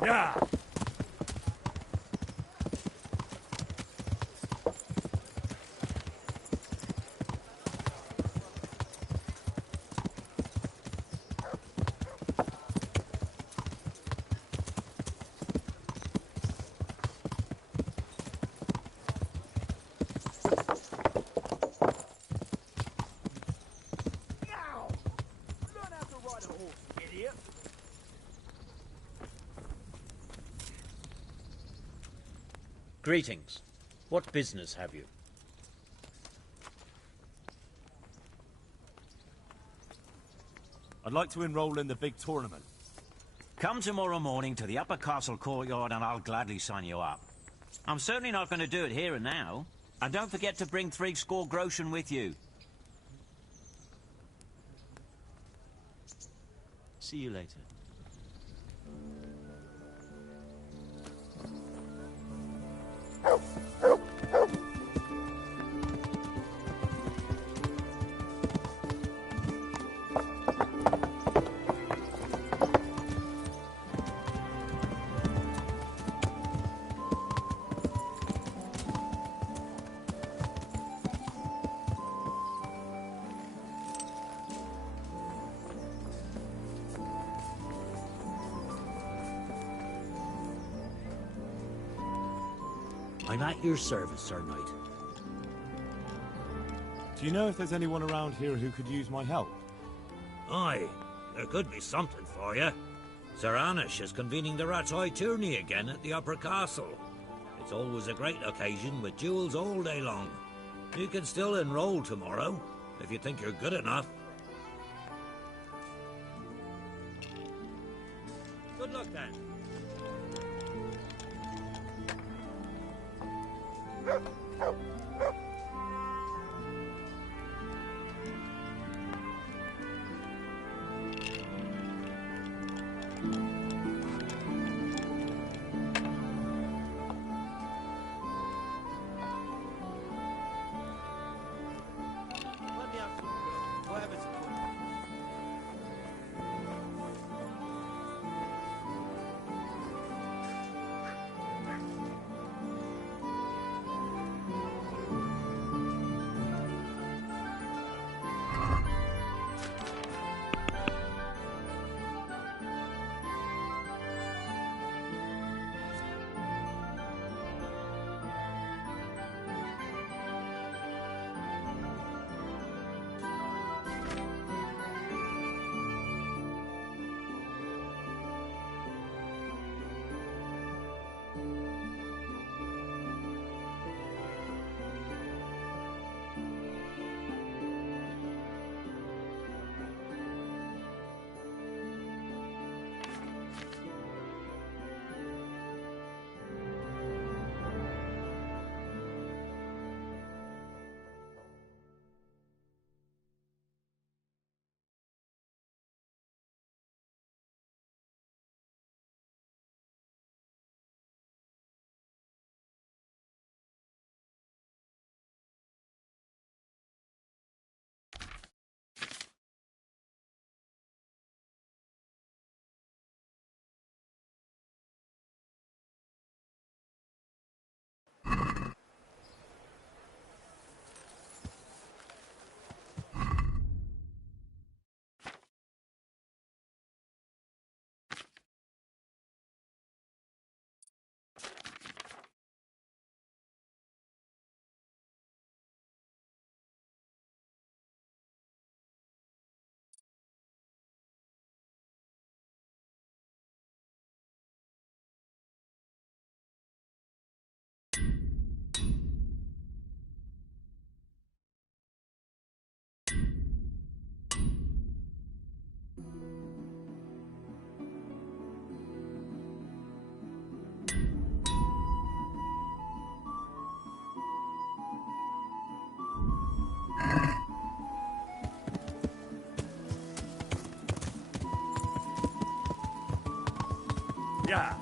Yeah! Greetings. What business have you? I'd like to enroll in the big tournament. Come tomorrow morning to the upper castle courtyard and I'll gladly sign you up. I'm certainly not going to do it here and now. And don't forget to bring 30 groschen with you. See you later. I'm at your service, Sir Knight. Do you know if there's anyone around here who could use my help? Aye, there could be something for you. Sir Anish is convening the Rat's Eye tourney again at the Upper Castle. It's always a great occasion with duels all day long. You can still enroll tomorrow, if you think you're good enough. Good luck then. Yeah.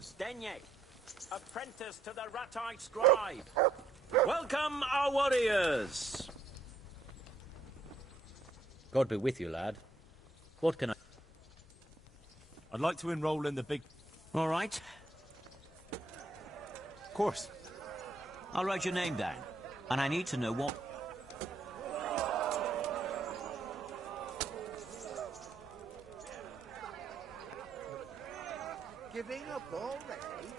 Zdeněk, apprentice to the rat-eyed scribe. Welcome, our warriors. God be with you, lad. What can I... I'd like to enroll in the big... All right. Of course. I'll write your name down, and I need to know what... Giving up already?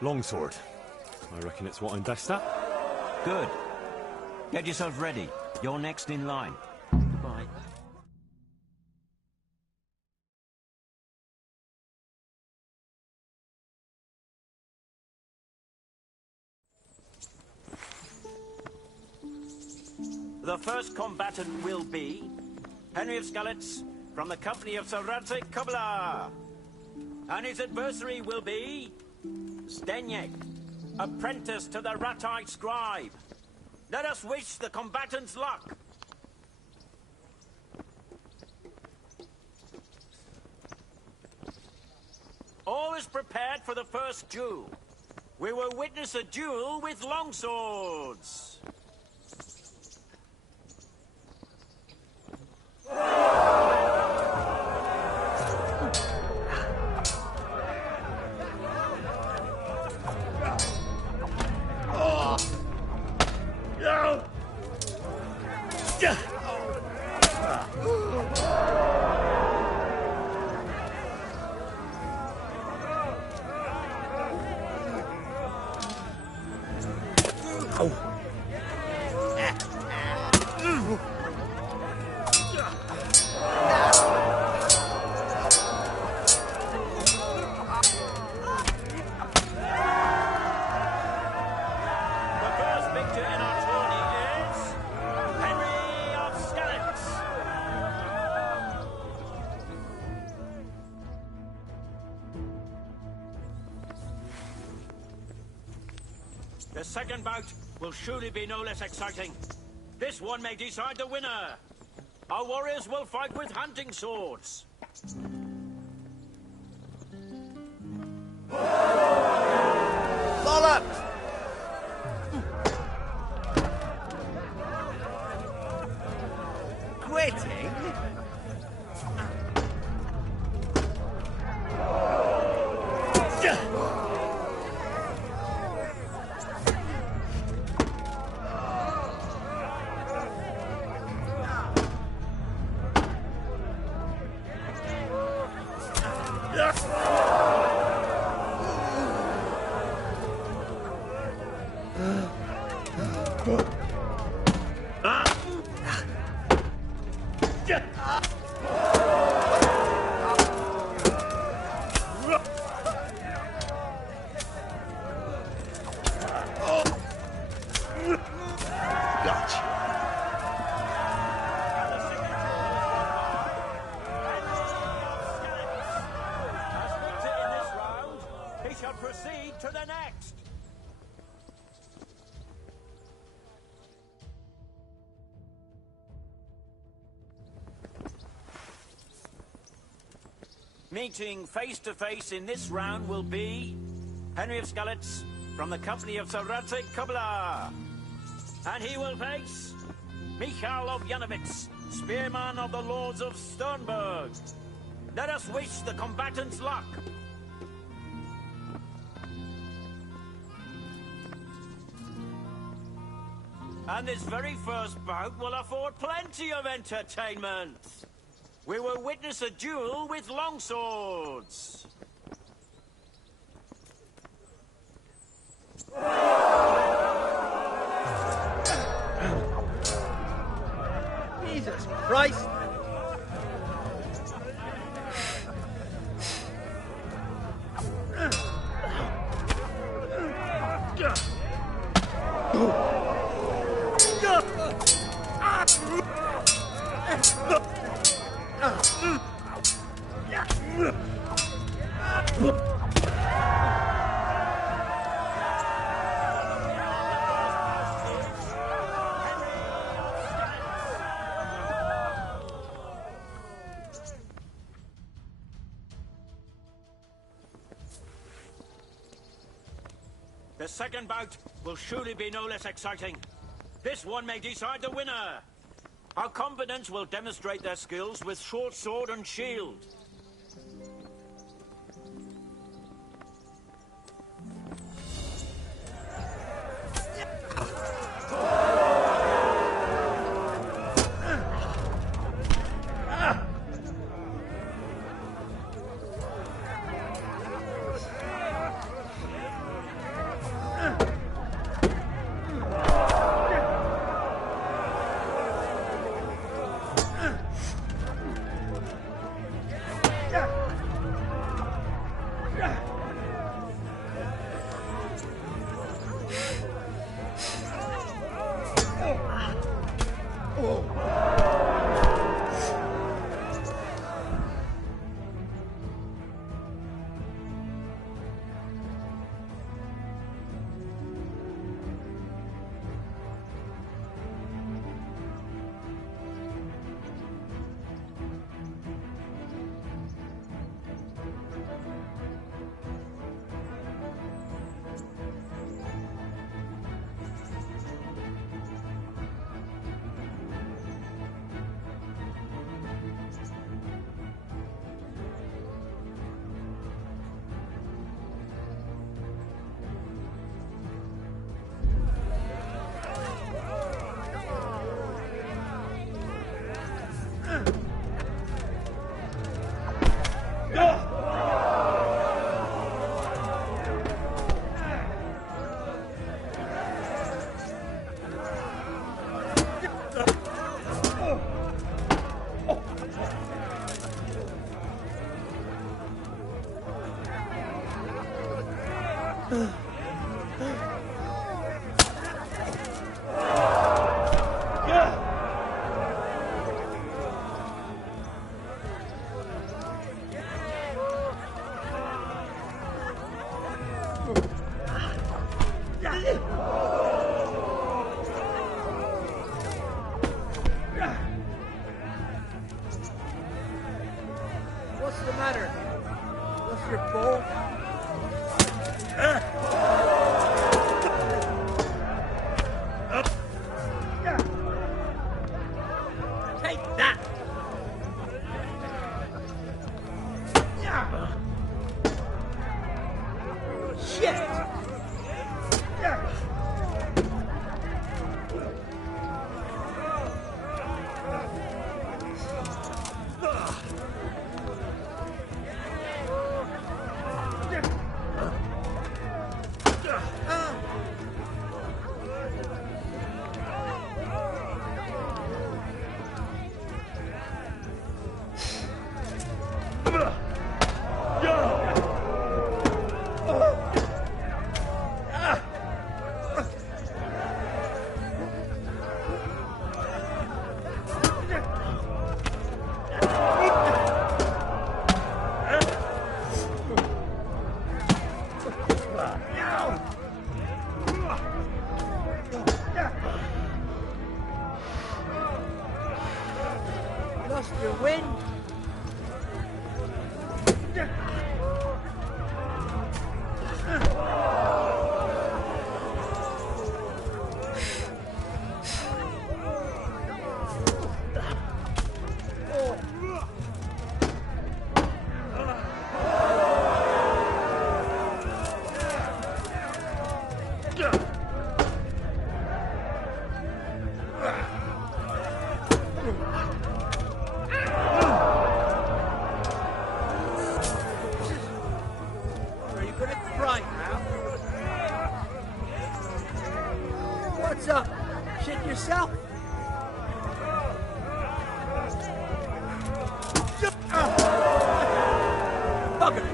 Longsword. I reckon it's what I'm best at. Good. Get yourself ready. You're next in line. Goodbye. The first combatant will be Henry of Skalitz from the company of Sir Radzig Kobyla. And his adversary will be Zdeněk, apprentice to the rat-eyed scribe. Let us wish the combatants luck. All is prepared for the first duel. We will witness a duel with longswords. The second bout will surely be no less exciting. This one may decide the winner. Our warriors will fight with hunting swords. Bollocks! Quitting? Proceed to the next. Meeting face to face in this round will be Henry of Skalitz from the company of Sir Radzig Kobyla. And he will face Michal of Janowitz, spearman of the Lords of Sternberg. Let us wish the combatants luck. And this very first bout will afford plenty of entertainment. We will witness a duel with longswords. Jesus Christ! The second bout will surely be no less exciting. This one may decide the winner. Our combatants will demonstrate their skills with short sword and shield. What's the matter? What's your bowl? Take that! Shit! Lost your wind. Are you gonna cry now? What's up? Shit yourself? Bugger!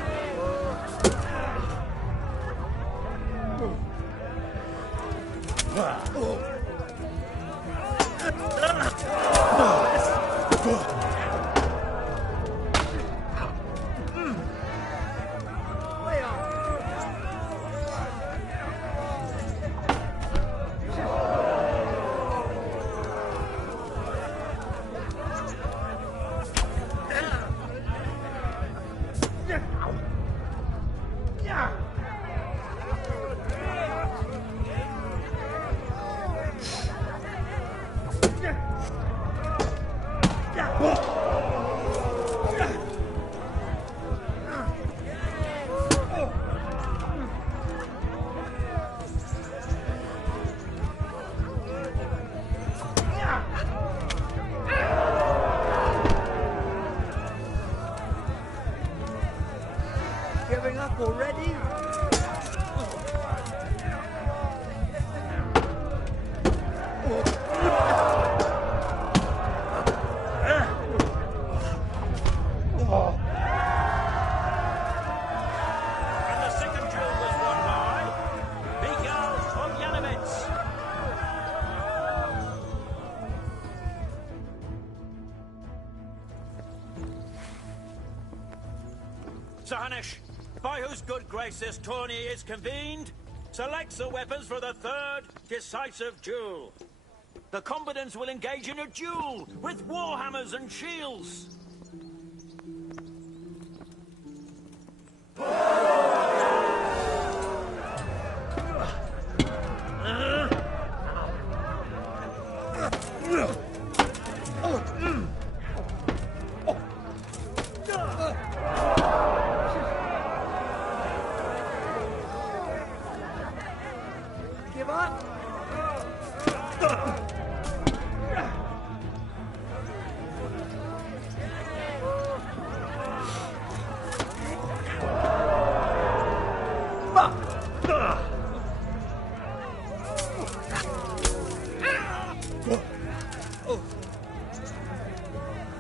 giving up already? And the second duel was won by Mikhail of Yanovitz. Sir Hanush, by whose good grace this tourney is convened, selects the weapons for the third decisive duel. The combatants will engage in a duel with warhammers and shields. Give up?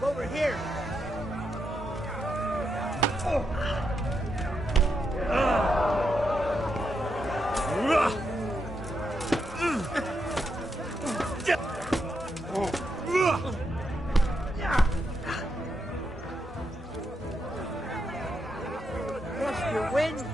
Over here. Trust your wind.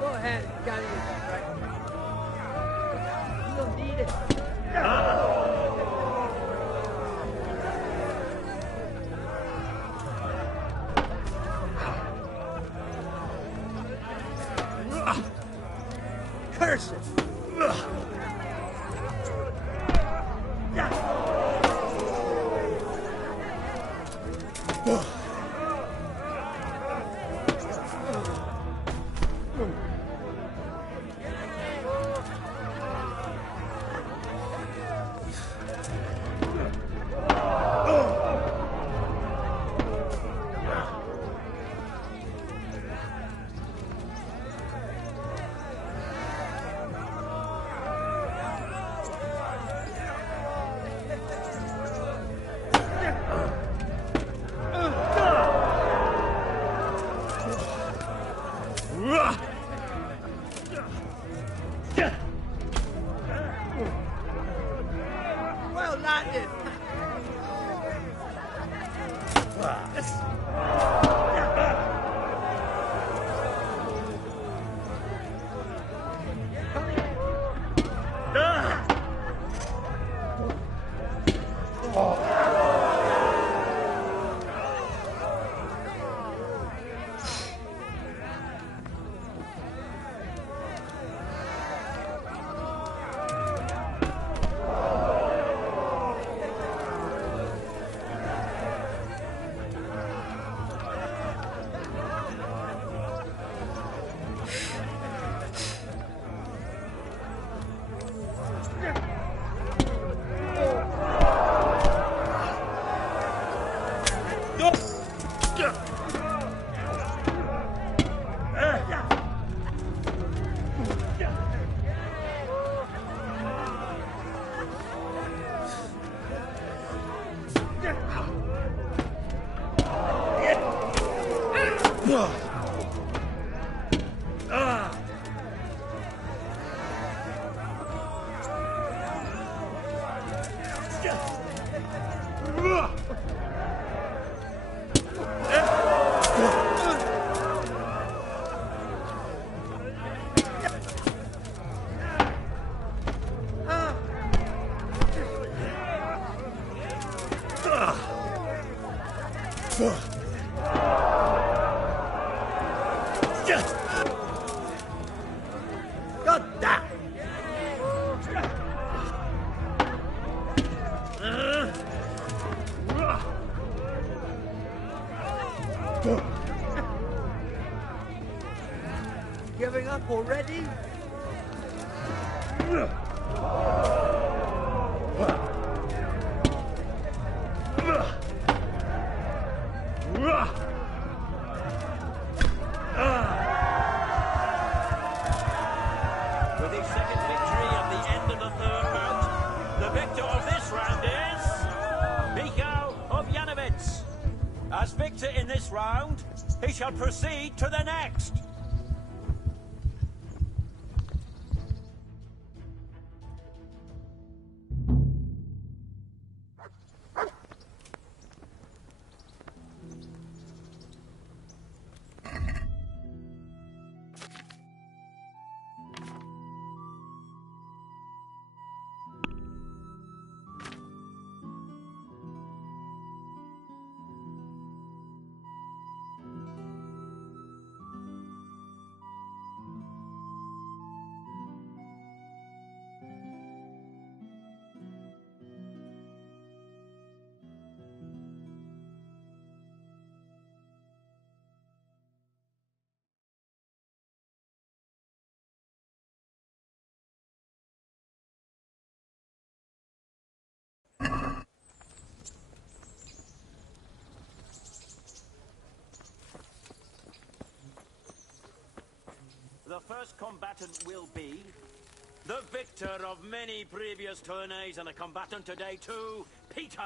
Go ahead, got it. Right. You don't need it. Curse it! Well landed. God damn! Giving up already? With his second victory at the end of the third bout, the victor of this round is Michał of Janowitz. As victor in this round, he shall proceed to the next. The first combatant will be the victor of many previous tourneys and a combatant today too, Peter.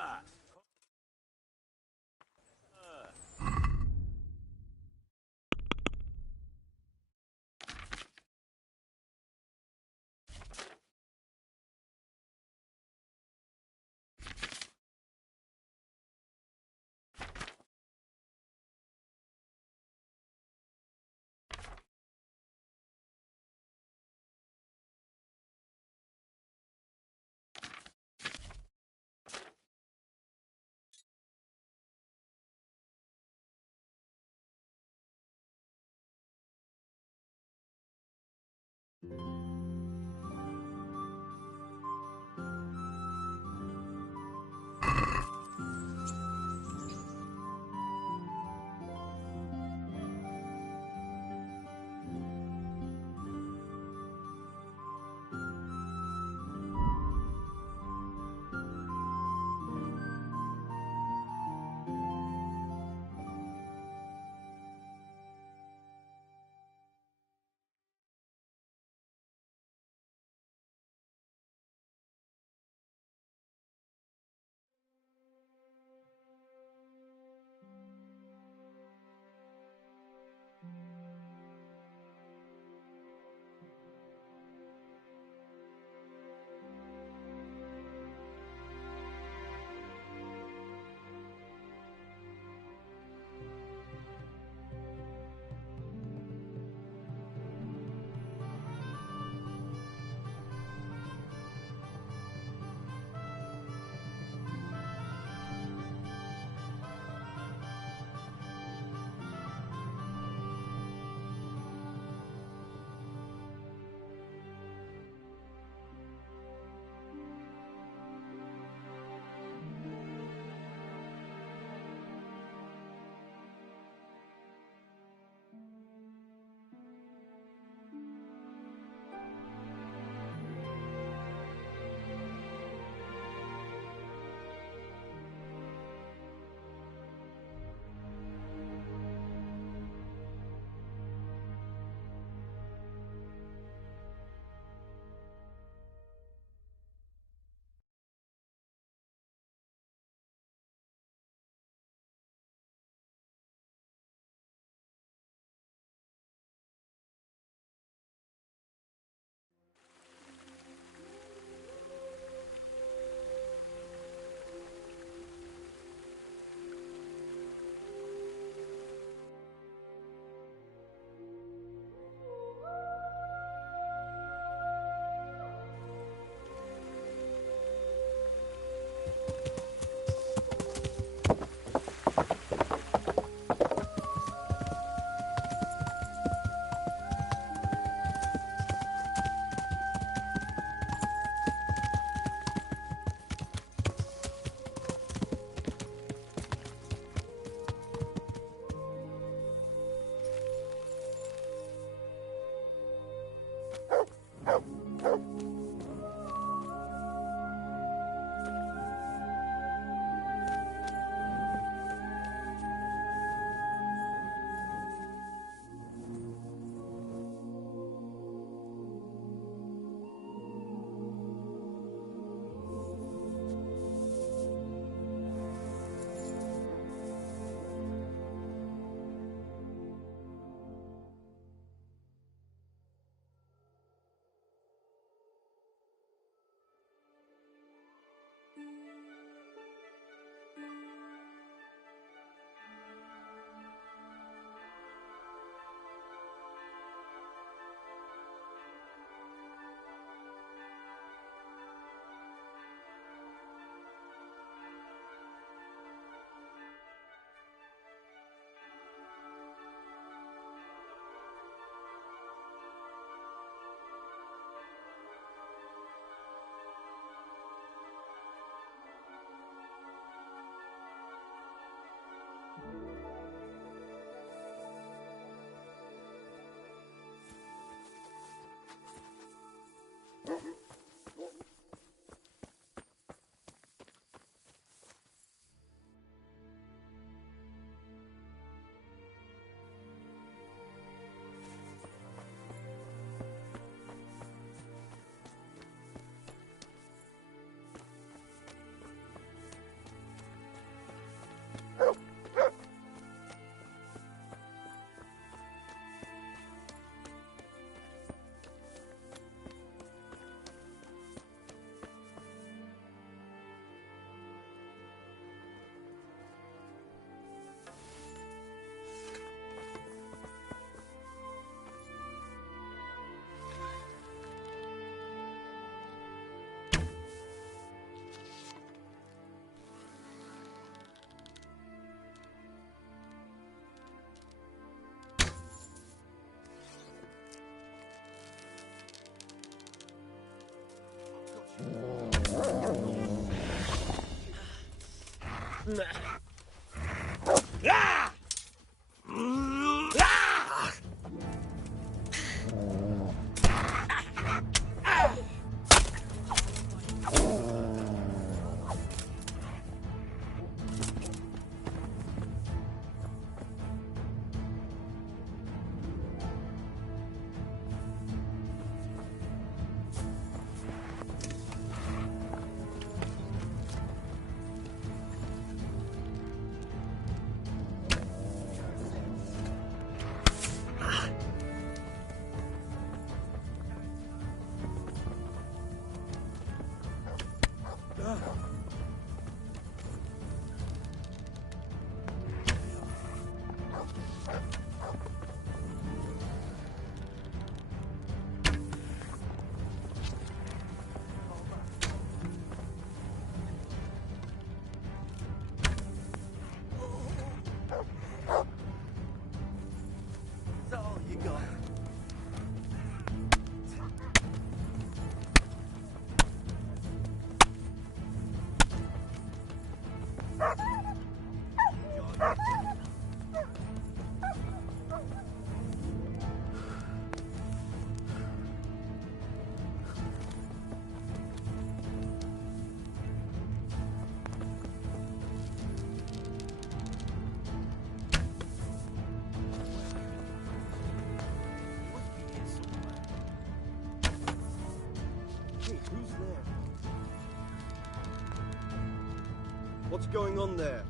What's going on there?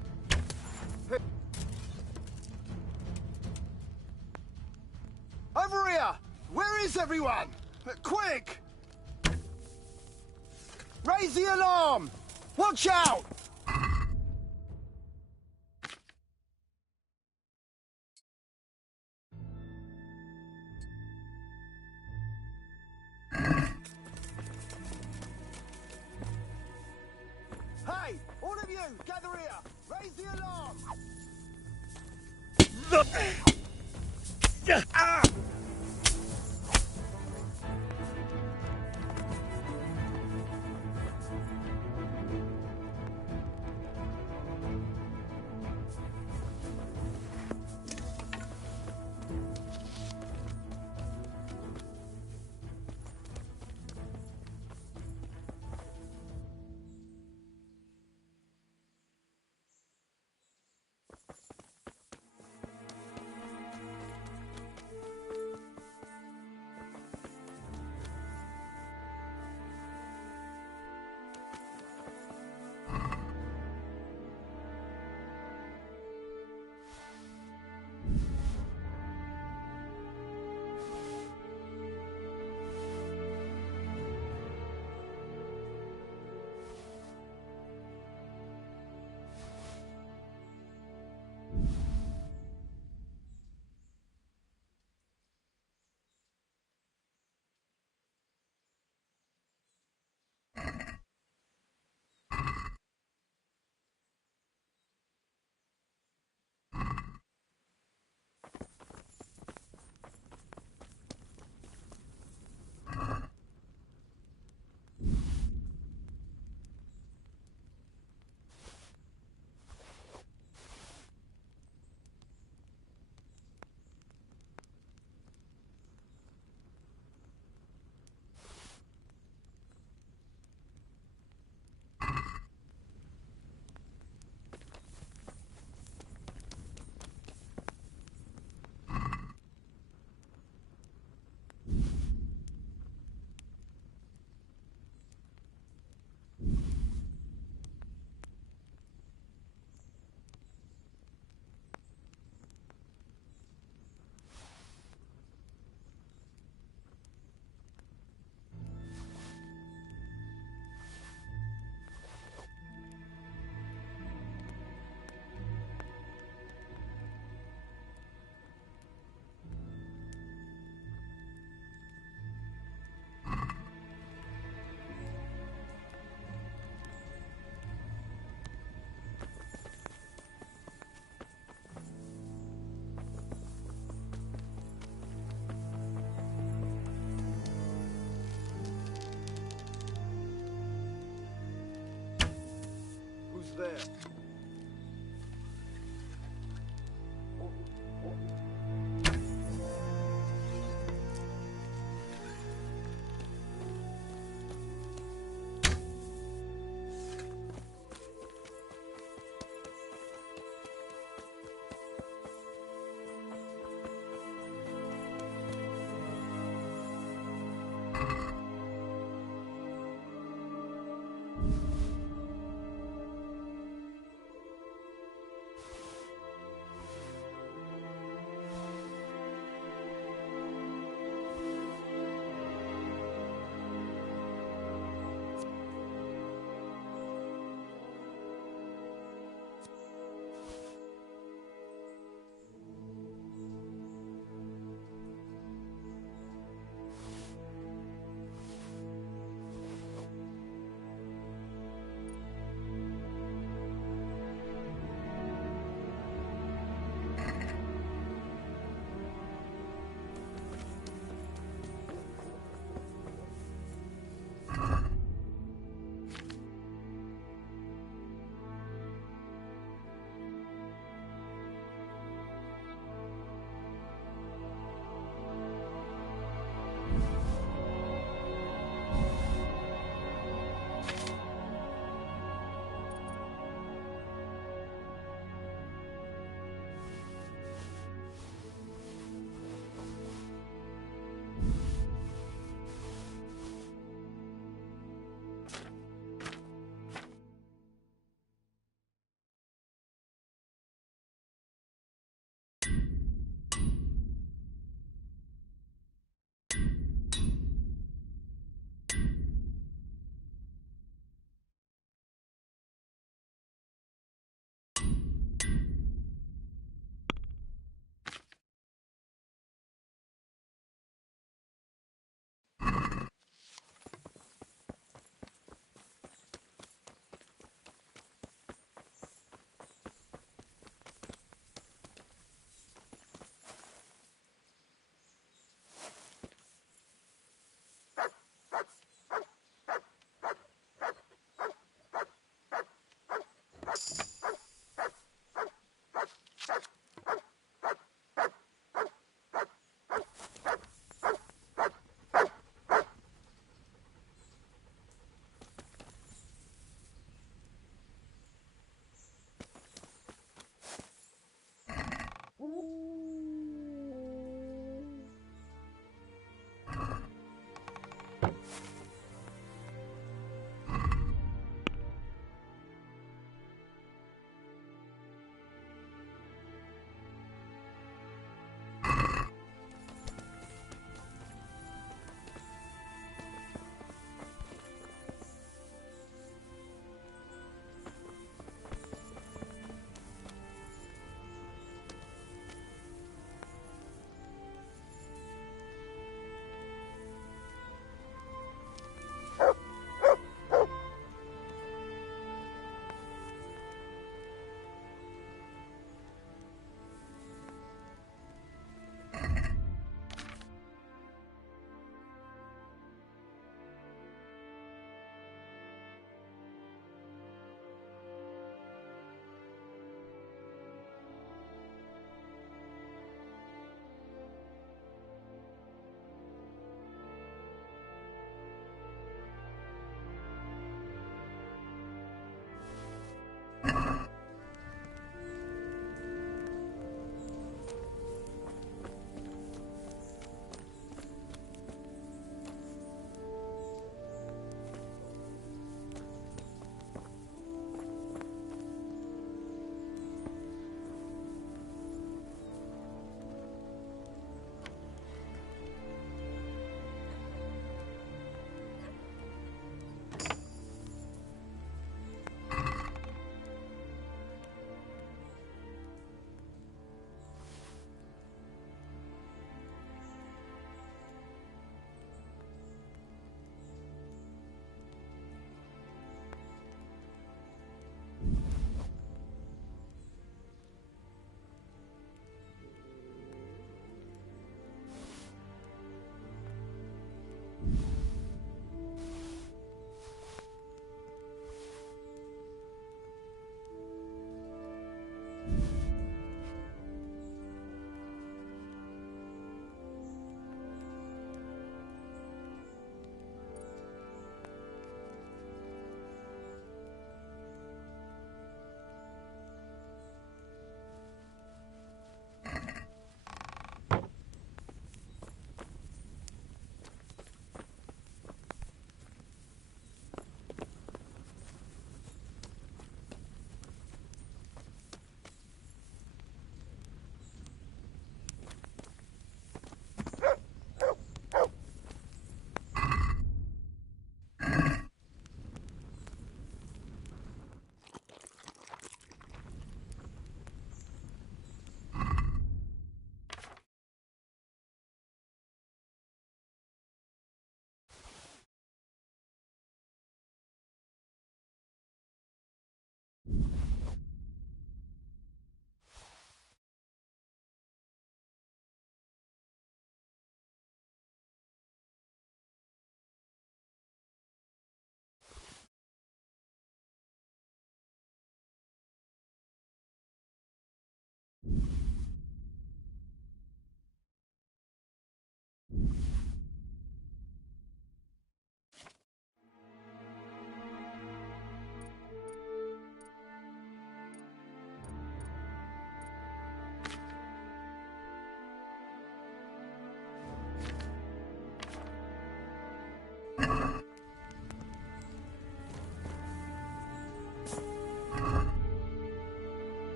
Hey. Over here! Where is everyone? Quick! Raise the alarm! Watch out! Hey! All of you, gather here! Raise the alarm! Who's there?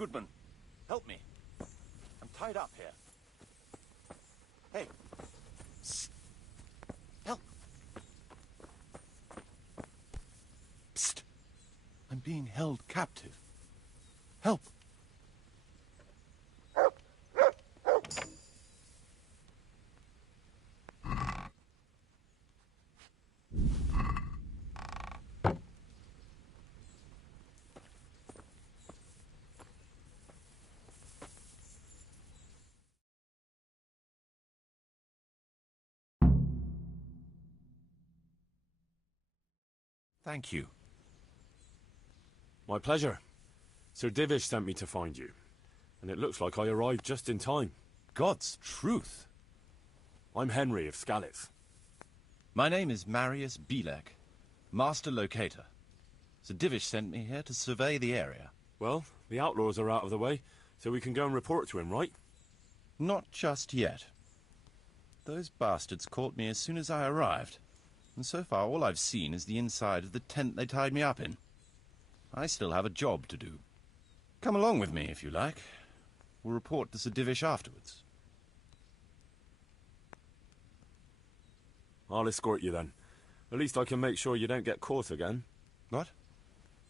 Goodman, help me. I'm tied up here. Hey. Psst. Help. Psst. I'm being held captive. Help. Thank you. My pleasure. Sir Divish sent me to find you, and it looks like I arrived just in time. God's truth. I'm Henry of Skalitz. My name is Marius Bielek, Master Locator. Sir Divish sent me here to survey the area. Well, the outlaws are out of the way, so we can go and report to him, right? Not just yet. Those bastards caught me as soon as I arrived, and so far all I've seen is the inside of the tent they tied me up in. I still have a job to do. Come along with me, if you like. We'll report to Sir Divish afterwards. I'll escort you then. At least I can make sure you don't get caught again. What?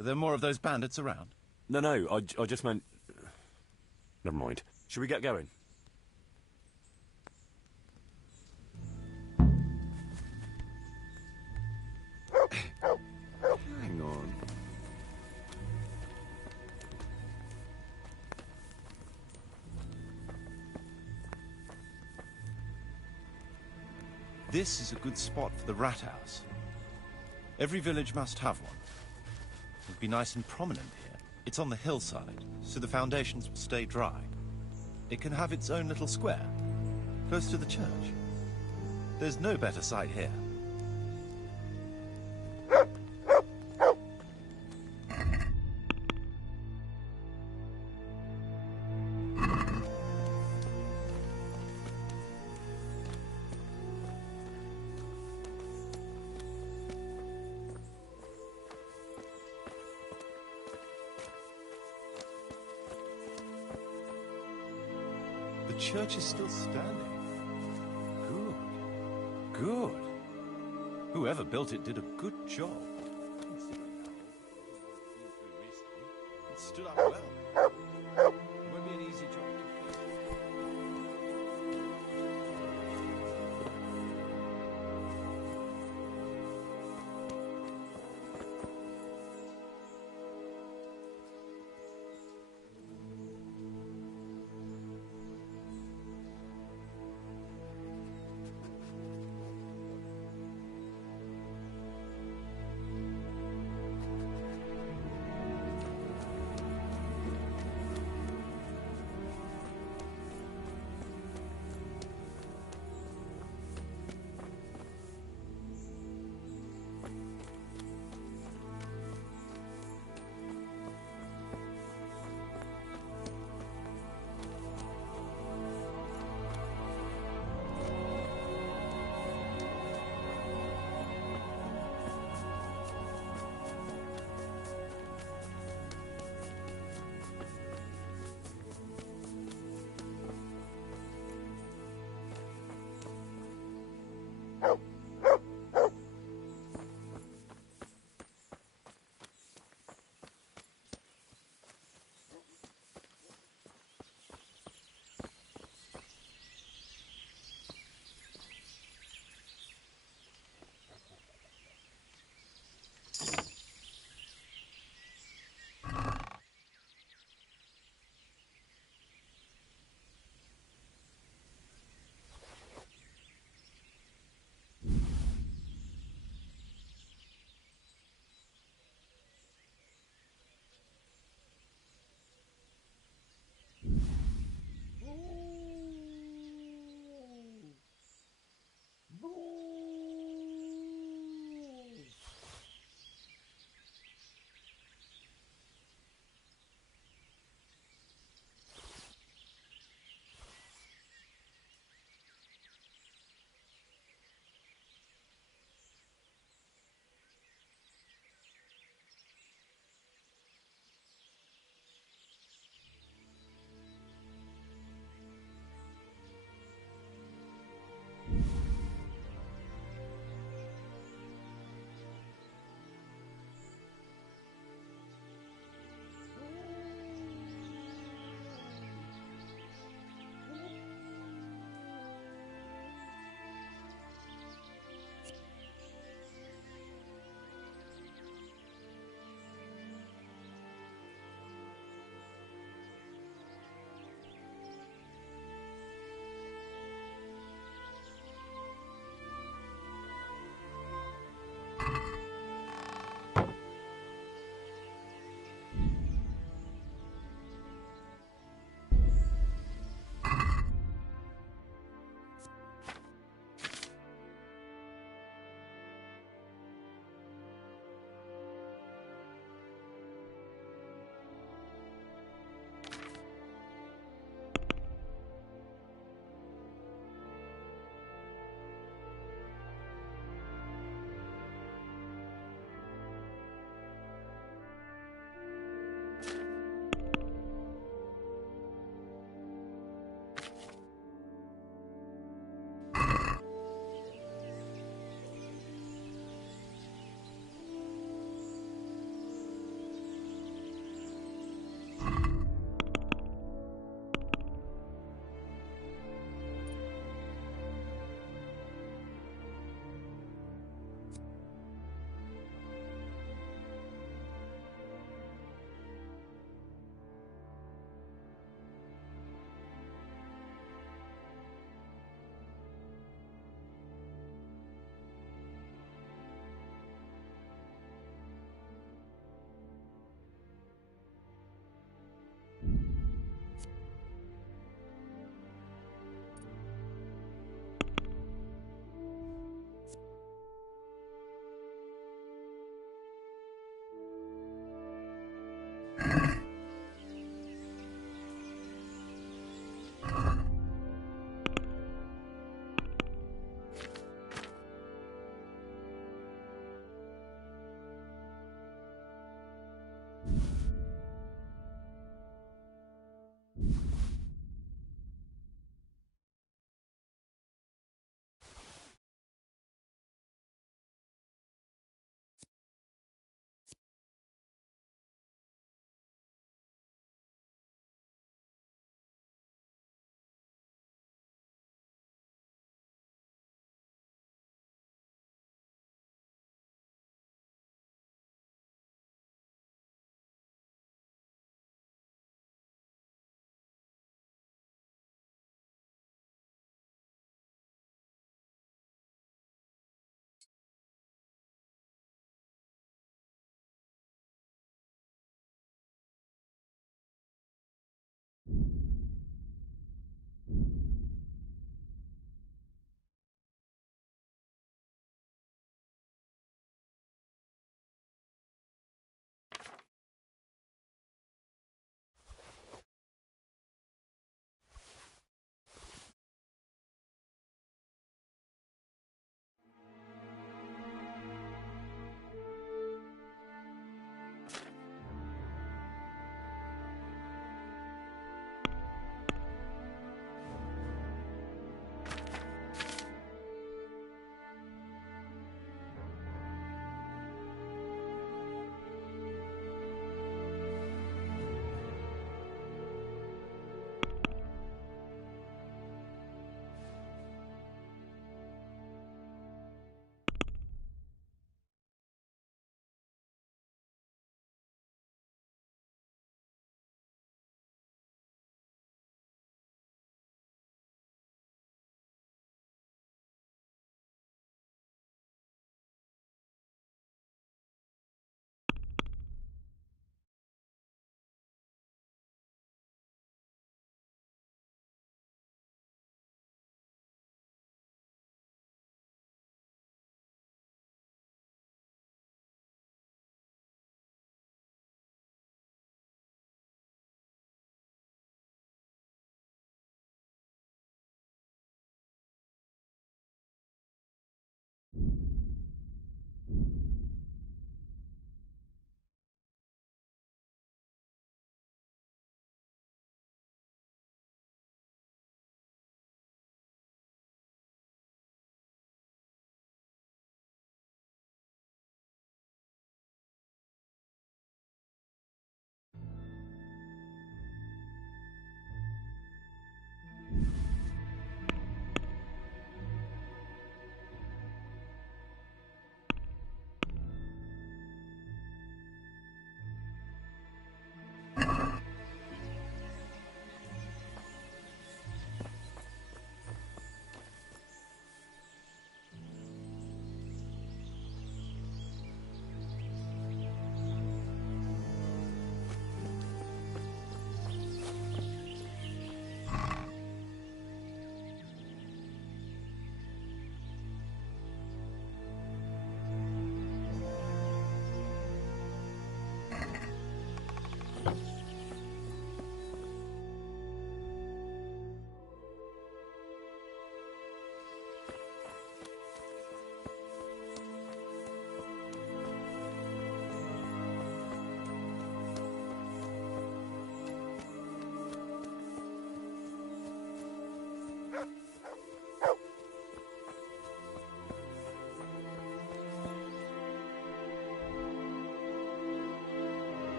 Are there more of those bandits around? No, I just meant... Never mind. Should we get going? Hang on. This is a good spot for the rat house. Every village must have one. It'd be nice and prominent here. It's on the hillside, so the foundations will stay dry. It can have its own little square, close to the church. There's no better site here. The church is still standing. Good. Good. Whoever built it did a good job. It stood up well. It won't be an easy job to fix.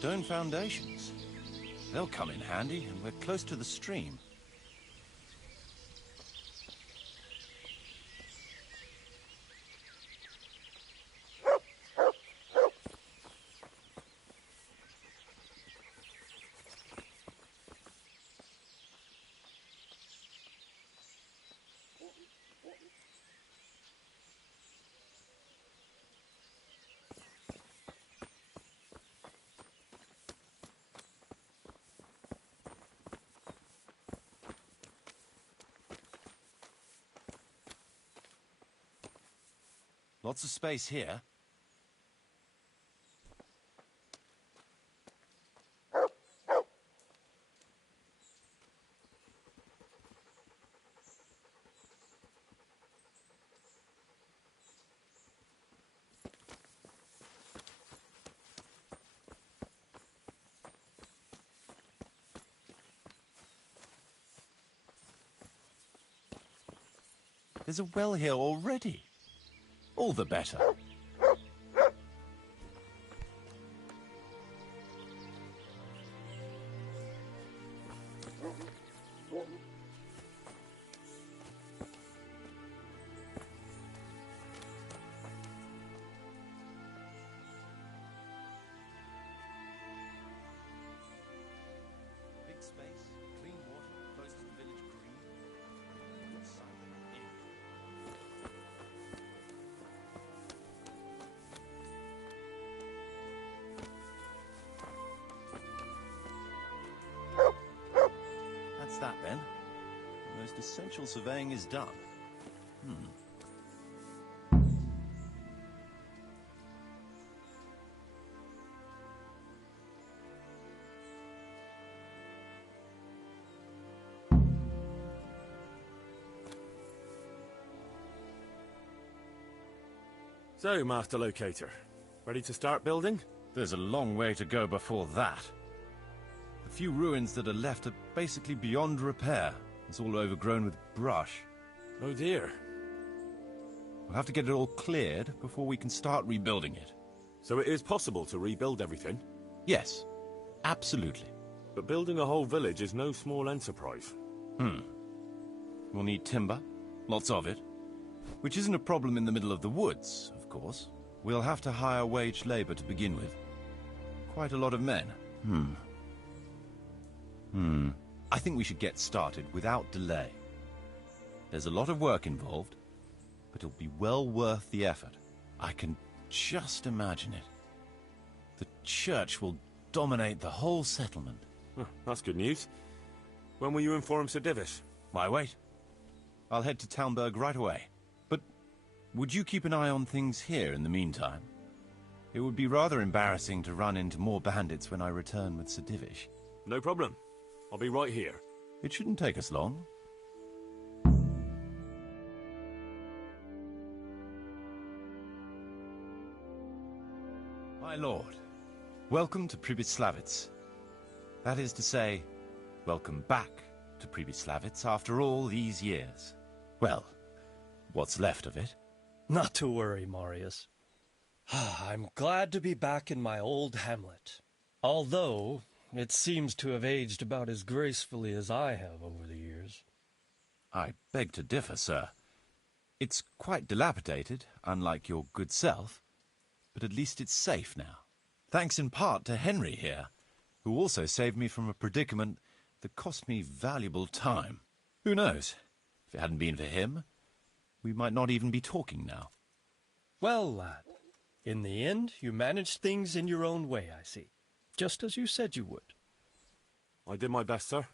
Stone foundations. They'll come in handy, and we're close to the stream. Lots of space here. There's a well here already. All the better. Big space, clean water, close to the village green. Good silent inn. That's that then. The most essential surveying is done. So, Master Locator, ready to start building? There's a long way to go before that. The few ruins that are left are basically beyond repair. It's all overgrown with brush. Oh dear. We'll have to get it all cleared before we can start rebuilding it. So it is possible to rebuild everything? Yes, absolutely. But building a whole village is no small enterprise. We'll need timber, lots of it. Which isn't a problem in the middle of the woods, of course. We'll have to hire wage labor to begin with. Quite a lot of men. I think we should get started without delay. There's a lot of work involved, but it'll be well worth the effort. I can just imagine it. The church will dominate the whole settlement. Oh, that's good news. When will you inform Sir Divish? Why wait? I'll head to Talmberg right away. But would you keep an eye on things here in the meantime? It would be rather embarrassing to run into more bandits when I return with Sir Divish. No problem. I'll be right here. It shouldn't take us long. My lord, welcome to Pribyslavitz. That is to say, welcome back to Pribyslavitz after all these years. Well, what's left of it. Not to worry, Marius. I'm glad to be back in my old hamlet. Although, it seems to have aged about as gracefully as I have over the years. I beg to differ, sir. It's quite dilapidated, unlike your good self, but at least it's safe now. Thanks in part to Henry here, who also saved me from a predicament that cost me valuable time. Who knows? If it hadn't been for him, we might not even be talking now. Well, lad, in the end, you managed things in your own way, I see. Just as you said you would. I did my best, sir.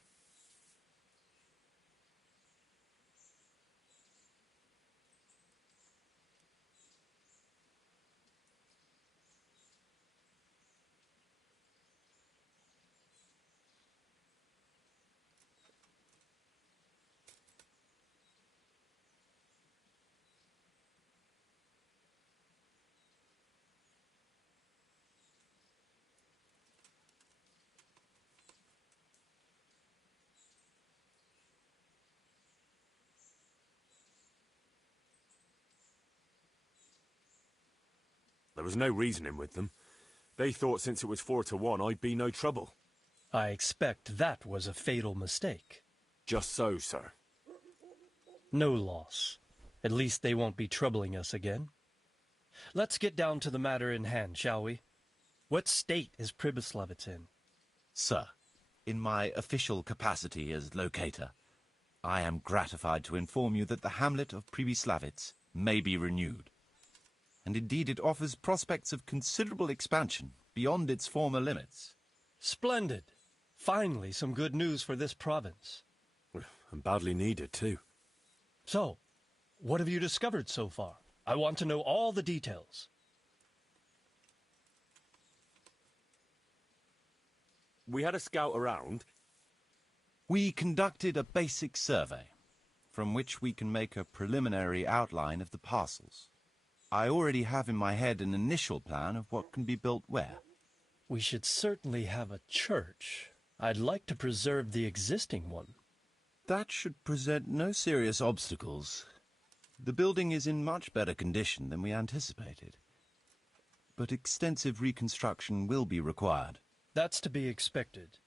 There was no reasoning with them. They thought since it was 4-1, I'd be no trouble. I expect that was a fatal mistake. Just so, sir. No loss. At least they won't be troubling us again. Let's get down to the matter in hand, shall we? What state is Pribyslavitz in? Sir, in my official capacity as locator, I am gratified to inform you that the hamlet of Pribyslavitz may be renewed. And indeed it offers prospects of considerable expansion beyond its former limits. Splendid. Finally, some good news for this province. And badly needed, too. So, what have you discovered so far? I want to know all the details. We had a scout around. We conducted a basic survey, from which we can make a preliminary outline of the parcels. I already have in my head an initial plan of what can be built where. We should certainly have a church. I'd like to preserve the existing one. That should present no serious obstacles. The building is in much better condition than we anticipated. But extensive reconstruction will be required. That's to be expected.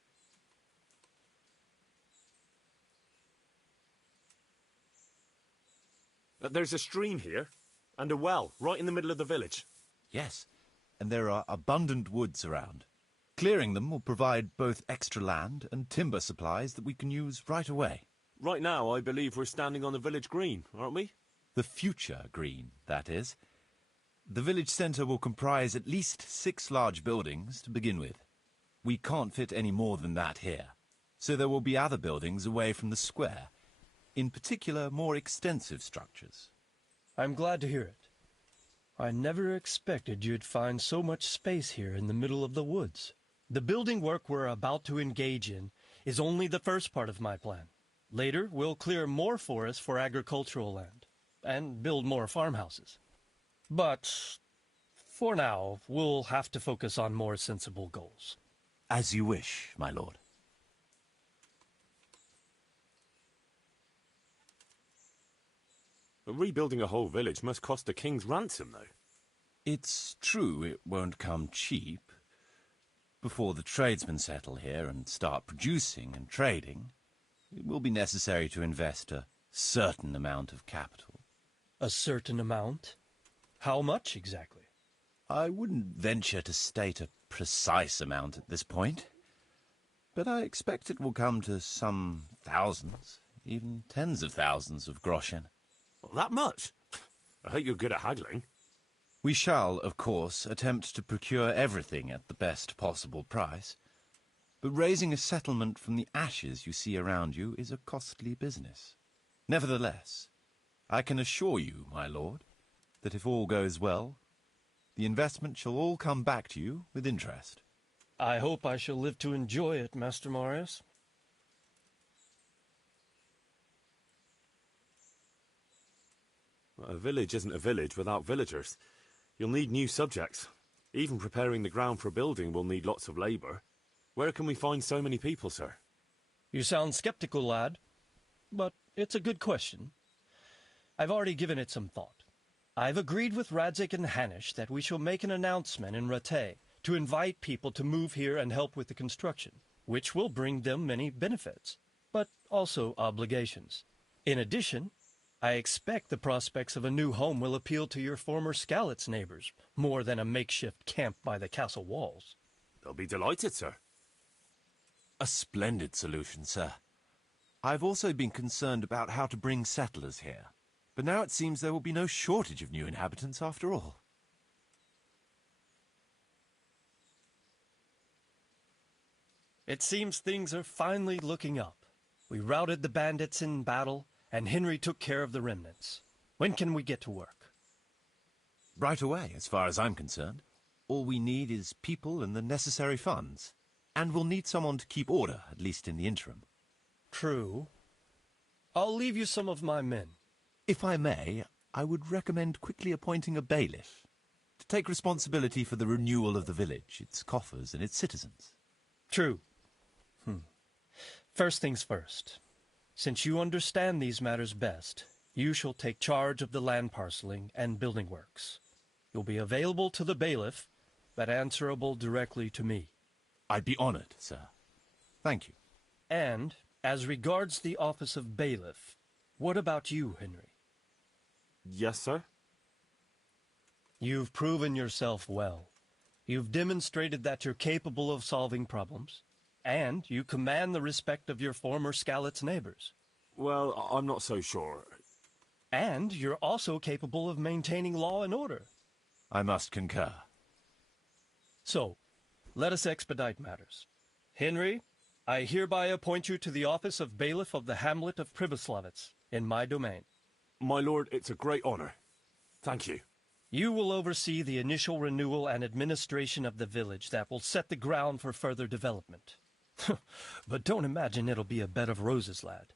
There's a stream here, and a well, right in the middle of the village. Yes, and there are abundant woods around. Clearing them will provide both extra land and timber supplies that we can use right away. Right now, I believe we're standing on the village green, aren't we? The future green, that is. The village centre will comprise at least 6 large buildings to begin with. We can't fit any more than that here, so there will be other buildings away from the square, in particular more extensive structures. I'm glad to hear it. I never expected you'd find so much space here in the middle of the woods. The building work we're about to engage in is only the first part of my plan. Later, we'll clear more forest for agricultural land and build more farmhouses. But for now, we'll have to focus on more sensible goals. As you wish, my lord. But rebuilding a whole village must cost a king's ransom, though. It's true it won't come cheap. Before the tradesmen settle here and start producing and trading, it will be necessary to invest a certain amount of capital. A certain amount? How much exactly? I wouldn't venture to state a precise amount at this point, but I expect it will come to some thousands, even tens of thousands of groschen. Well, that much? I hope you're good at haggling. We shall, of course, attempt to procure everything at the best possible price, but raising a settlement from the ashes you see around you is a costly business. Nevertheless, I can assure you, my lord, that if all goes well, the investment shall all come back to you with interest. I hope I shall live to enjoy it, Master Marius. A village isn't a village without villagers. You'll need new subjects. Even preparing the ground for building will need lots of labour. Where can we find so many people, sir? You sound skeptical, lad, but it's a good question. I've already given it some thought. I've agreed with Radzig and Hanish that we shall make an announcement in Rattay to invite people to move here and help with the construction, which will bring them many benefits, but also obligations. In addition, I expect the prospects of a new home will appeal to your former Skalitz neighbors, more than a makeshift camp by the castle walls. They'll be delighted, sir. A splendid solution, sir. I've also been concerned about how to bring settlers here, but now it seems there will be no shortage of new inhabitants after all. It seems things are finally looking up. We routed the bandits in battle, and Henry took care of the remnants. When can we get to work? Right away, as far as I'm concerned. All we need is people and the necessary funds. And we'll need someone to keep order, at least in the interim. True. I'll leave you some of my men. If I may, I would recommend quickly appointing a bailiff to take responsibility for the renewal of the village, its coffers and its citizens. True. First things first. Since you understand these matters best, you shall take charge of the land parceling and building works. You'll be available to the bailiff, but answerable directly to me. I'd be honored, sir. Thank you. And, as regards the office of bailiff, what about you, Henry? Yes, sir? You've proven yourself well. You've demonstrated that you're capable of solving problems, and you command the respect of your former Skalitz neighbors. Well, I'm not so sure. And you're also capable of maintaining law and order. I must concur. So, let us expedite matters. Henry, I hereby appoint you to the office of bailiff of the hamlet of Pribyslavitz, in my domain. My lord, it's a great honor. Thank you. You will oversee the initial renewal and administration of the village that will set the ground for further development. But don't imagine it'll be a bed of roses, lad.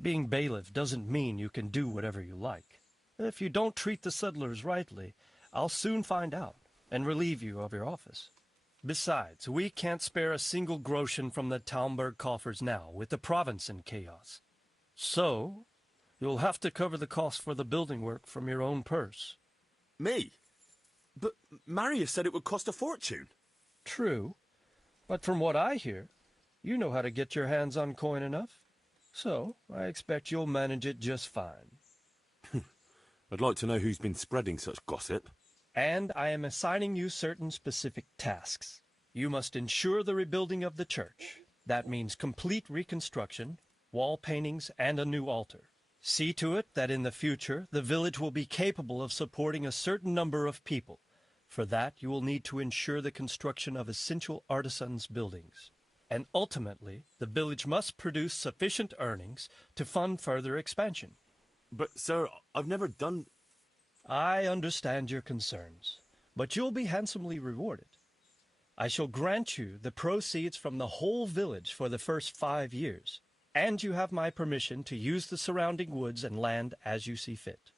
Being bailiff doesn't mean you can do whatever you like. If you don't treat the settlers rightly, I'll soon find out and relieve you of your office. Besides, we can't spare a single groschen from the Talmberg coffers now, with the province in chaos. So, you'll have to cover the cost for the building work from your own purse. Me? But Marius said it would cost a fortune. True, but from what I hear, you know how to get your hands on coin enough. So, I expect you'll manage it just fine. I'd like to know who's been spreading such gossip. And I am assigning you certain specific tasks. You must ensure the rebuilding of the church. That means complete reconstruction, wall paintings, and a new altar. See to it that in the future, the village will be capable of supporting a certain number of people. For that, you will need to ensure the construction of essential artisans' buildings. And ultimately, the village must produce sufficient earnings to fund further expansion. But, sir, I've never done... I understand your concerns, but you'll be handsomely rewarded. I shall grant you the proceeds from the whole village for the first 5 years, and you have my permission to use the surrounding woods and land as you see fit.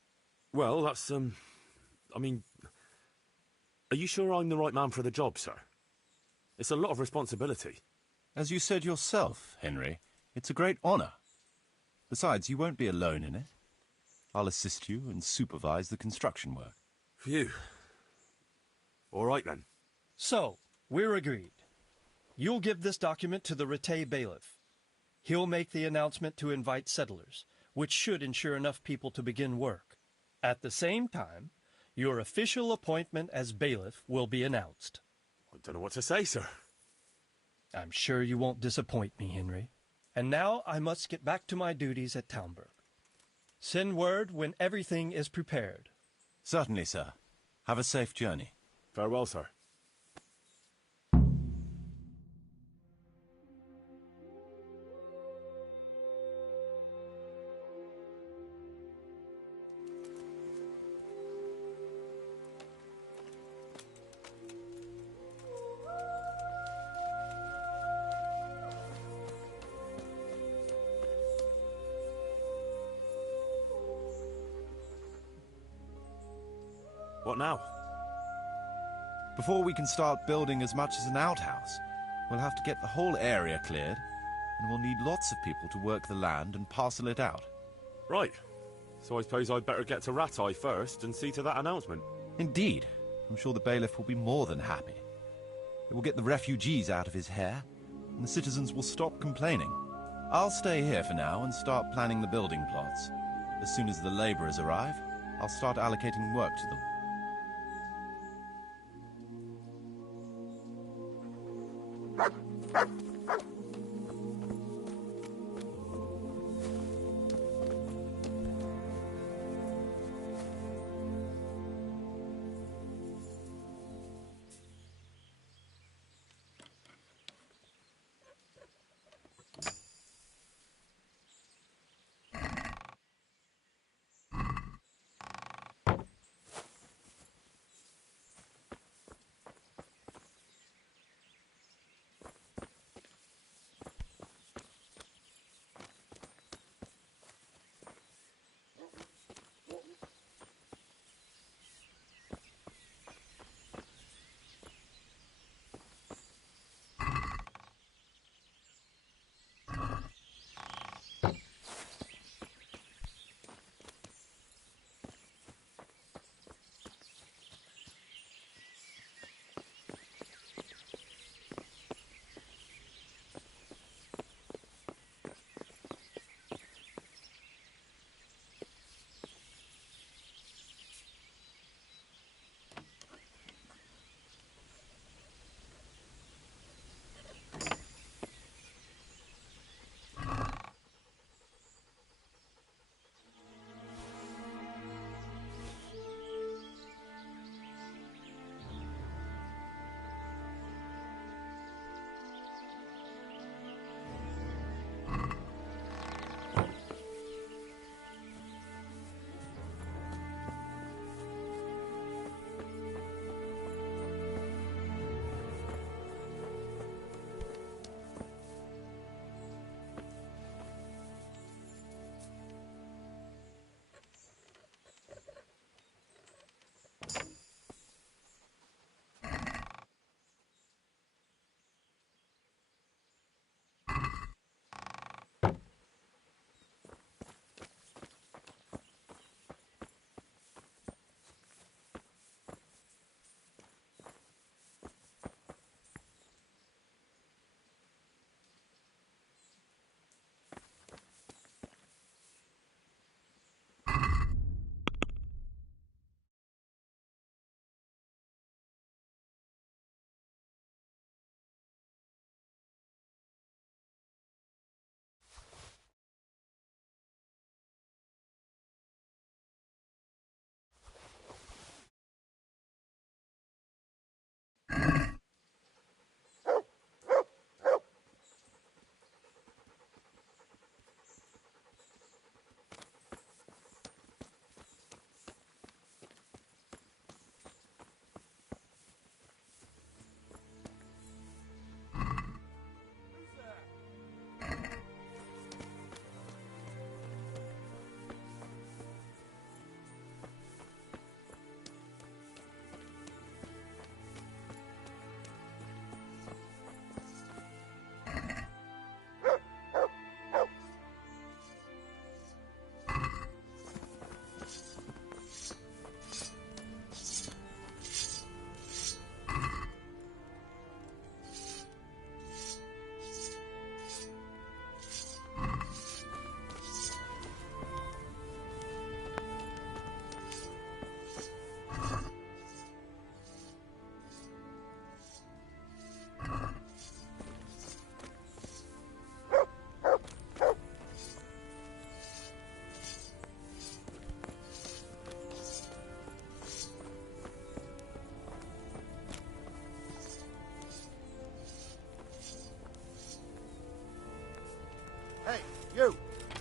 Well, that's, I mean... Are you sure I'm the right man for the job, sir? It's a lot of responsibility. As you said yourself, Henry, it's a great honor. Besides, you won't be alone in it. I'll assist you and supervise the construction work. Phew. All right, then. So, we're agreed. You'll give this document to the Rete bailiff. He'll make the announcement to invite settlers, which should ensure enough people to begin work. At the same time, your official appointment as bailiff will be announced. I don't know what to say, sir. I'm sure you won't disappoint me, Henry. And now I must get back to my duties at Talmberg. Send word when everything is prepared. Certainly, sir. Have a safe journey. Farewell, sir. What now? Before we can start building as much as an outhouse, we'll have to get the whole area cleared, and we'll need lots of people to work the land and parcel it out. Right. So I suppose I'd better get to Ratai first and see to that announcement. Indeed. I'm sure the bailiff will be more than happy. It will get the refugees out of his hair, and the citizens will stop complaining. I'll stay here for now and start planning the building plots. As soon as the labourers arrive, I'll start allocating work to them.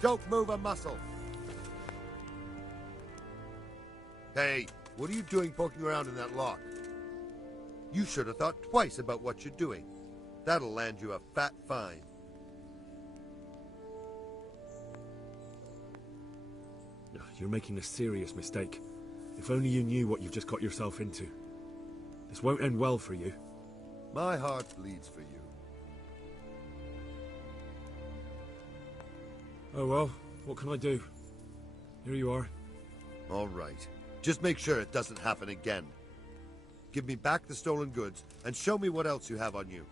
Don't move a muscle. Hey, what are you doing poking around in that lock? You should have thought twice about what you're doing. That'll land you a fat fine. You're making a serious mistake. If only you knew what you've just got yourself into. This won't end well for you. My heart bleeds for you. Oh well, what can I do? Here you are. All right. Just make sure it doesn't happen again. Give me back the stolen goods, and show me what else you have on you.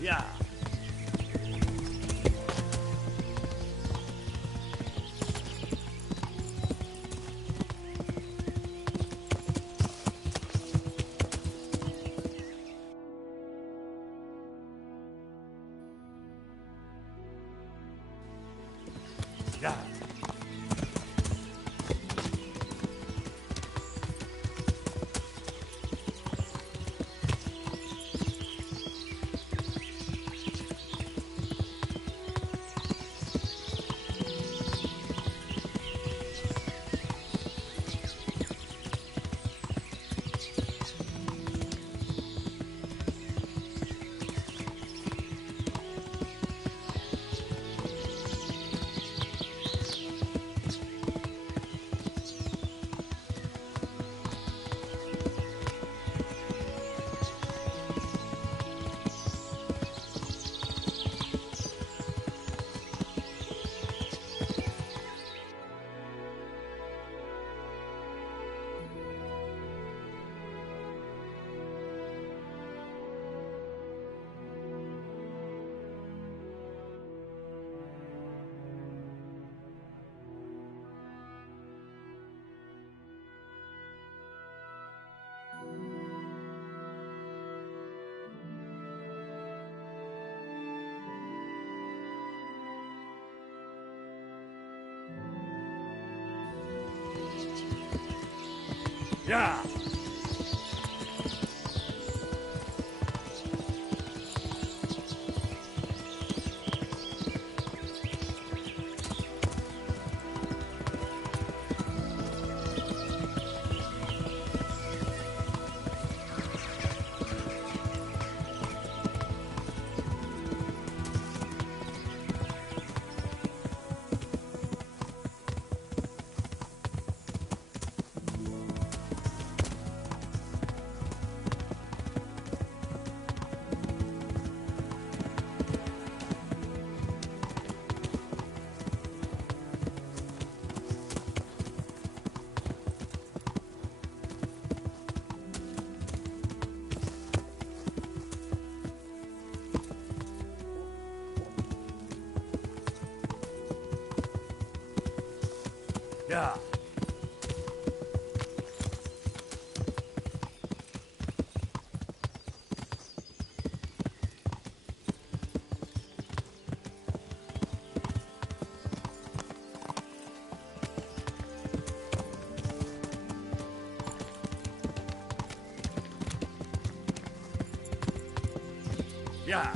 Yeah. Yeah. Yeah. Yeah. Yeah.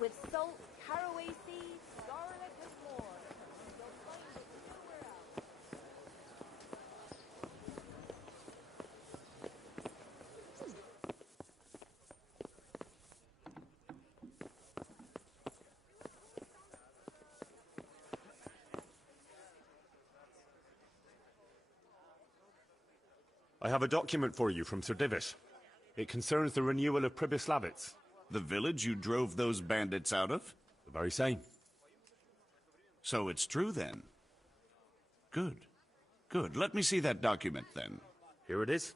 With salt, caraway seeds, garlic, and more. You'll find it nowhere else. I have a document for you from Sir Divish. It concerns the renewal of Pribyslavitz. The village you drove those bandits out of? The very same. So it's true, then? Good. Good. Let me see that document, then. Here it is.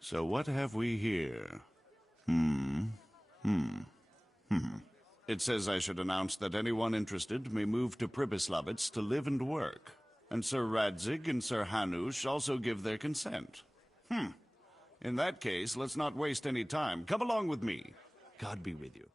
So what have we here? It says I should announce that anyone interested may move to Pribyslavitz to live and work. And Sir Radzig and Sir Hanush also give their consent. In that case, let's not waste any time. Come along with me. God be with you.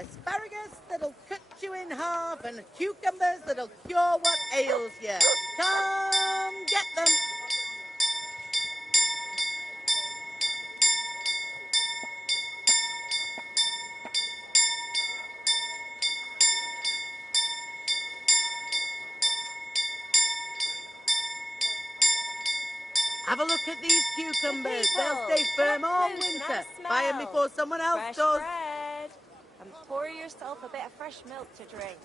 Asparagus that'll cut you in half and cucumbers that'll cure what ails you. Come get them. Have a look at these cucumbers. They'll stay firm all winter. Buy them before someone else Fresh does. bread. And pour yourself a bit of fresh milk to drink.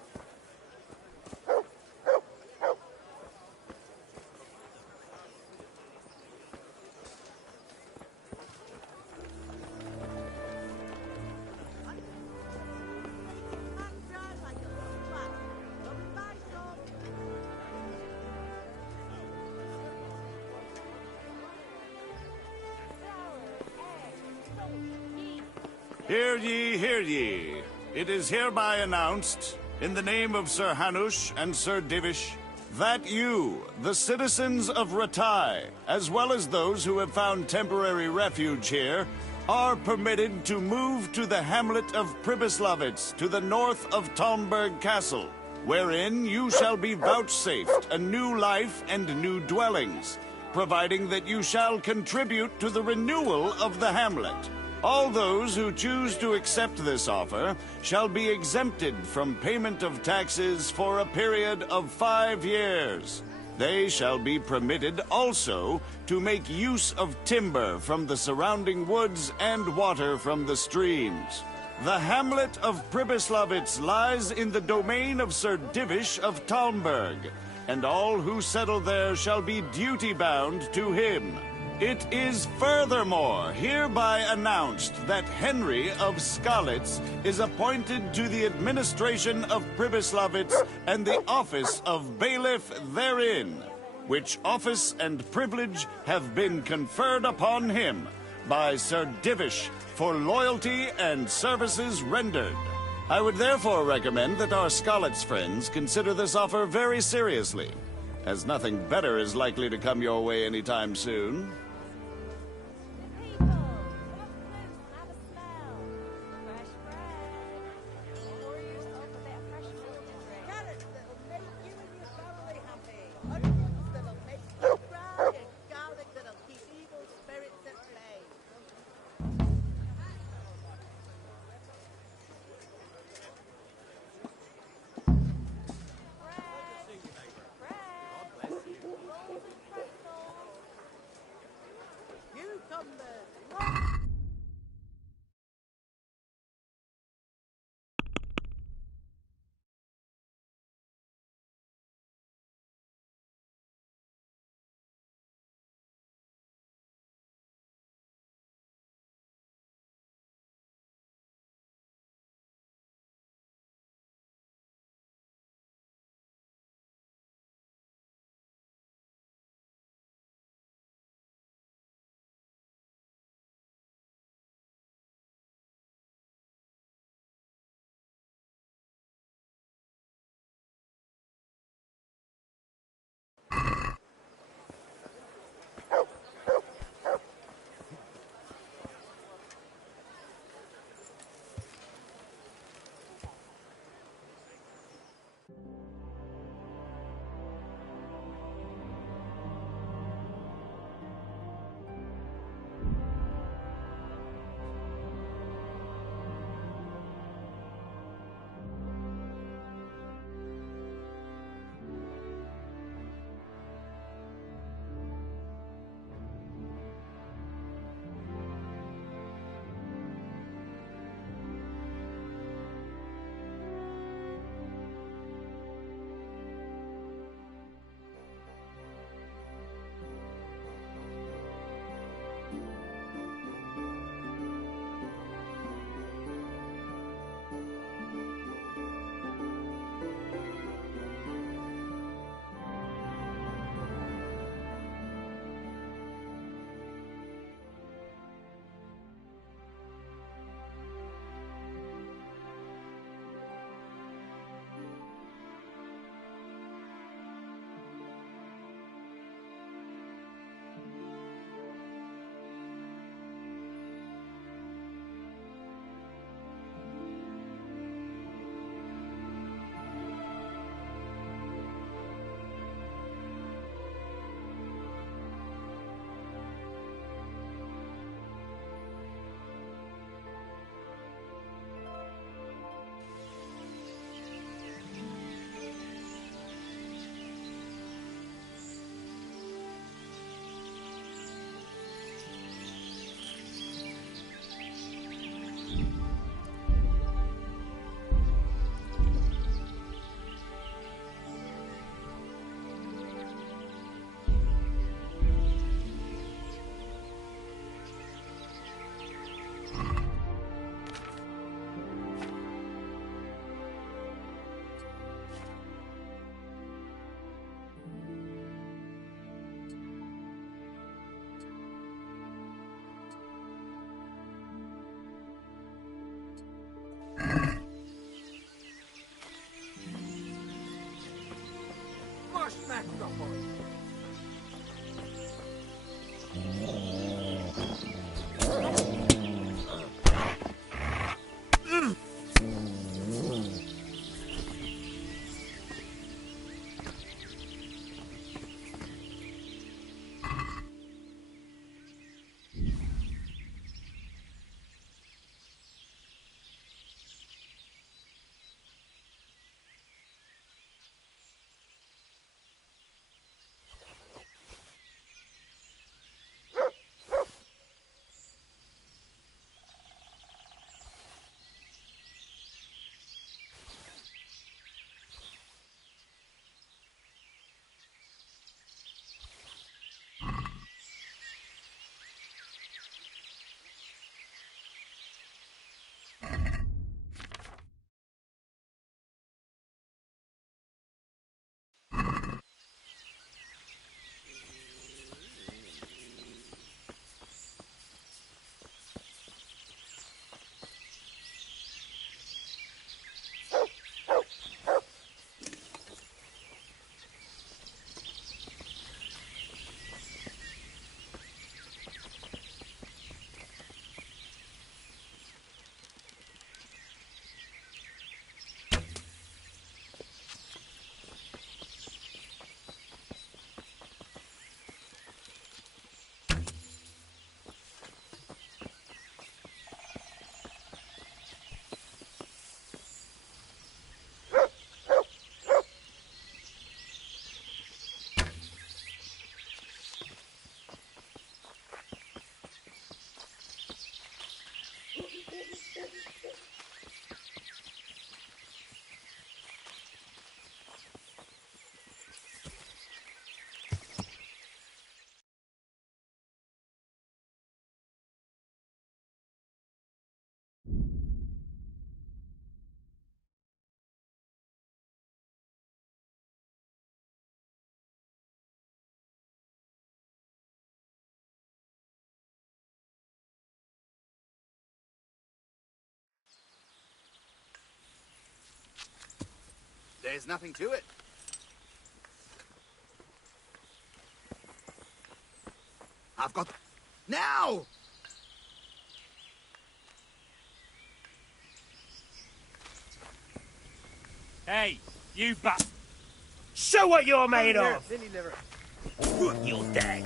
Hear ye, hear ye. It is hereby announced, in the name of Sir Hanush and Sir Divish, that you, the citizens of Ratai, as well as those who have found temporary refuge here, are permitted to move to the hamlet of Pribyslavitz to the north of Talmberg Castle, wherein you shall be vouchsafed a new life and new dwellings, providing that you shall contribute to the renewal of the hamlet. All those who choose to accept this offer shall be exempted from payment of taxes for a period of 5 years. They shall be permitted also to make use of timber from the surrounding woods and water from the streams. The hamlet of Pribyslavitz lies in the domain of Sir Divish of Talmberg, and all who settle there shall be duty-bound to him. It is furthermore hereby announced that Henry of Skalitz is appointed to the administration of Pribyslavitz and the office of bailiff therein, which office and privilege have been conferred upon him by Sir Divish for loyalty and services rendered. I would therefore recommend that our Skalitz friends consider this offer very seriously. as nothing better is likely to come your way anytime soon. There's nothing to it. I've got... Now! Hey, you show what you're made of! Silly liver. You're dead.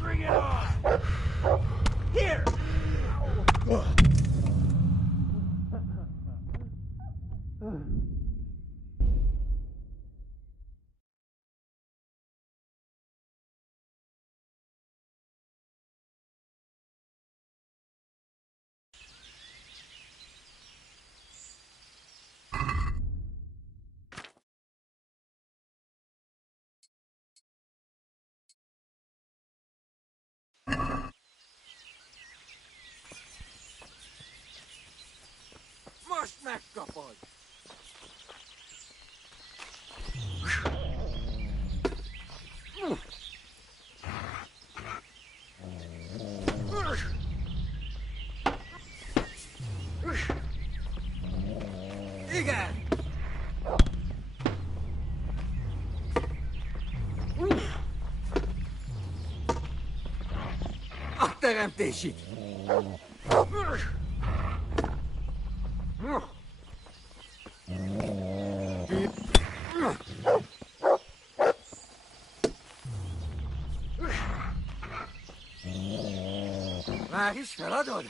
Bring it on! Here! Marsh smack up on. Igen! A teremtésig! Már is feladod?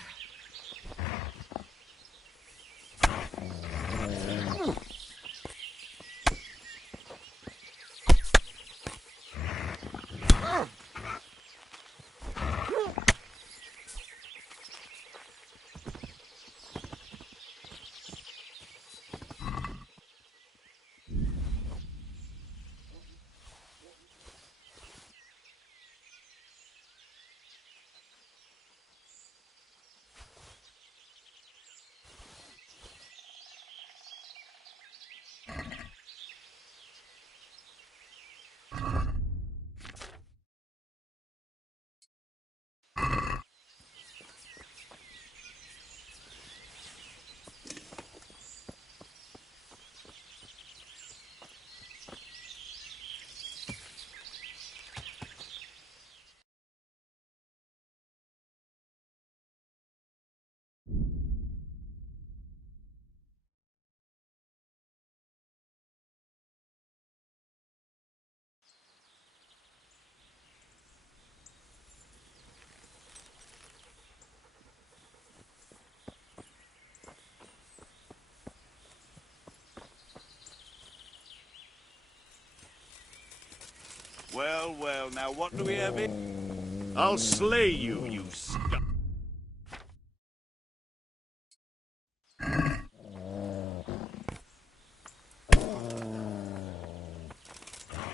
Well, well, now what do we have in? I'll slay you, you scum.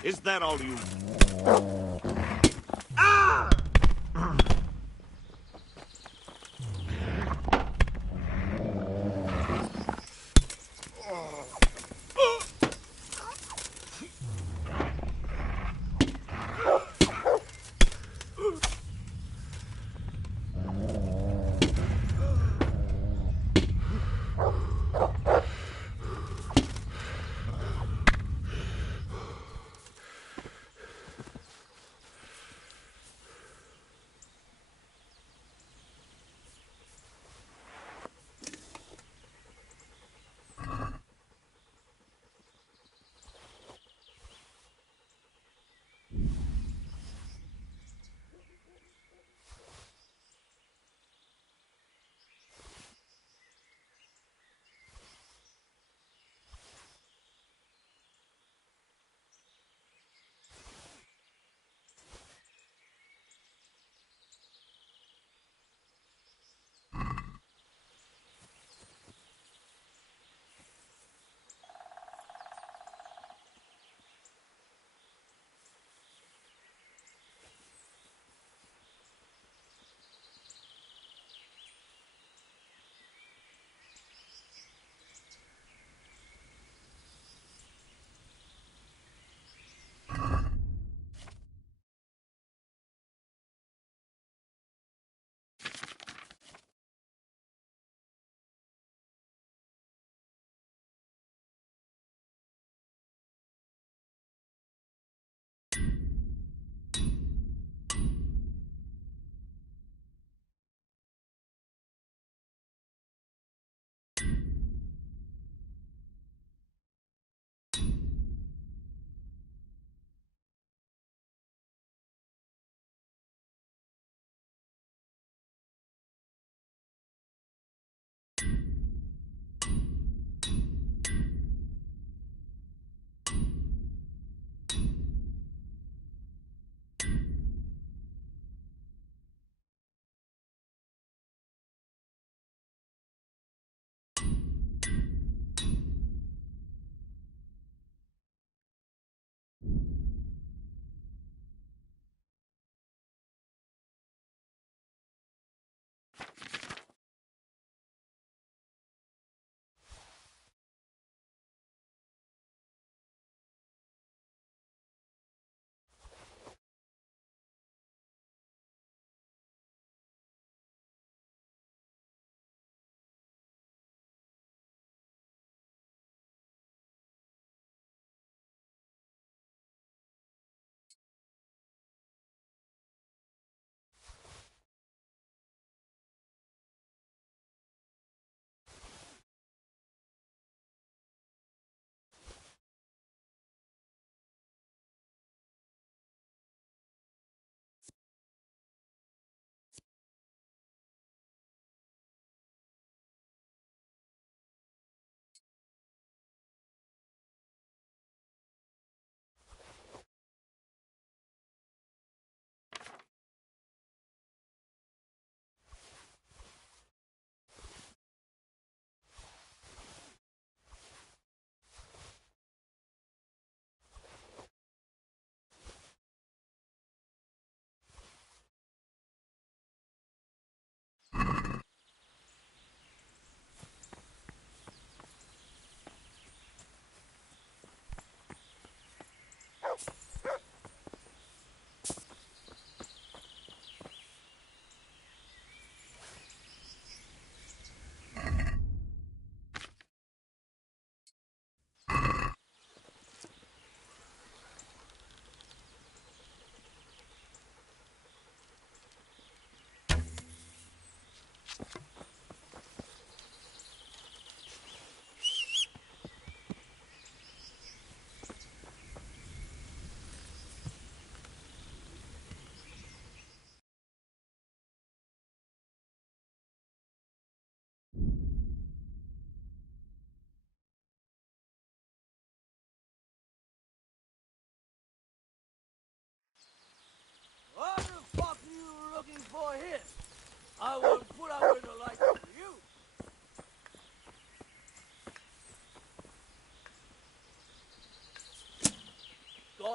Is that all you... Ah!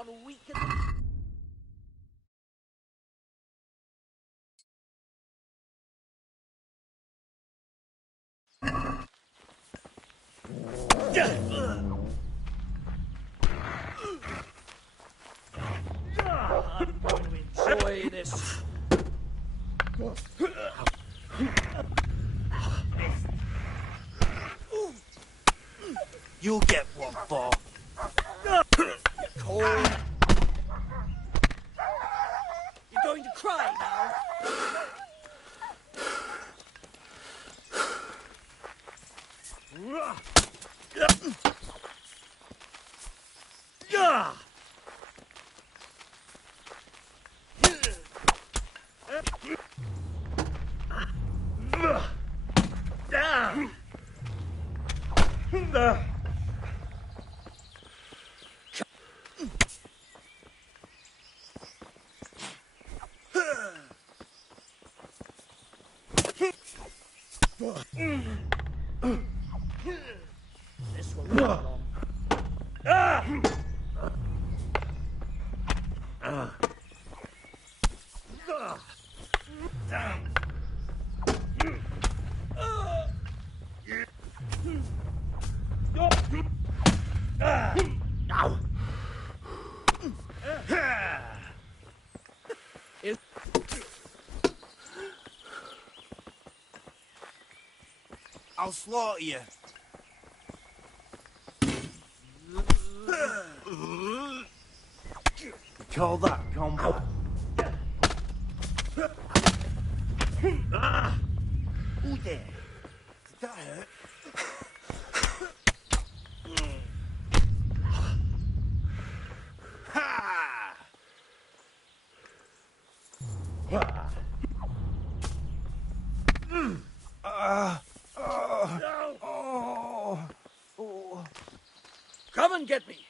gone weaker than... I'm going to enjoy this. You'll get one for. Cold. You're going to cry now. This will not long. I'll slaughter you. Call that combat. Ooh there. Did that hurt? Ha! Come and get me.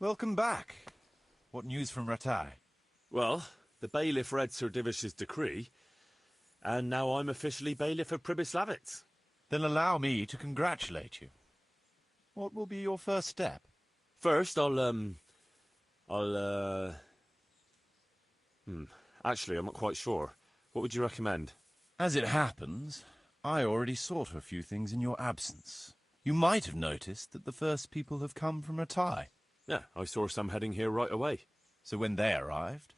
Welcome back. What news from Ratai? Well, the bailiff read Sir Divish's decree, and now I'm officially bailiff of Pribyslavitz. Then allow me to congratulate you. What will be your first step? First, actually, I'm not quite sure. What would you recommend? As it happens, I already sought a few things in your absence. You might have noticed that the first people have come from Ratai. Yeah, I saw some heading here right away. So when they arrived,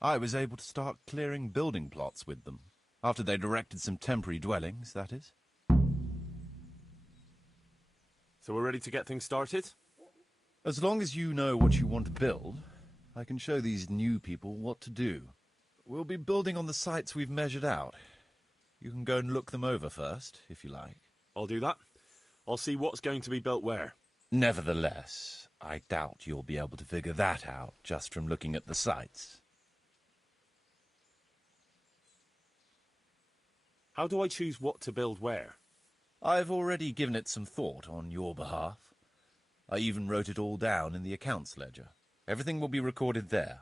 I was able to start clearing building plots with them. After they'd erected some temporary dwellings, that is. So we're ready to get things started? As long as you know what you want to build, I can show these new people what to do. We'll be building on the sites we've measured out. You can go and look them over first, if you like. I'll do that. I'll see what's going to be built where. Nevertheless, I doubt you'll be able to figure that out just from looking at the sites. How do I choose what to build where? I've already given it some thought on your behalf. I even wrote it all down in the accounts ledger. Everything will be recorded there.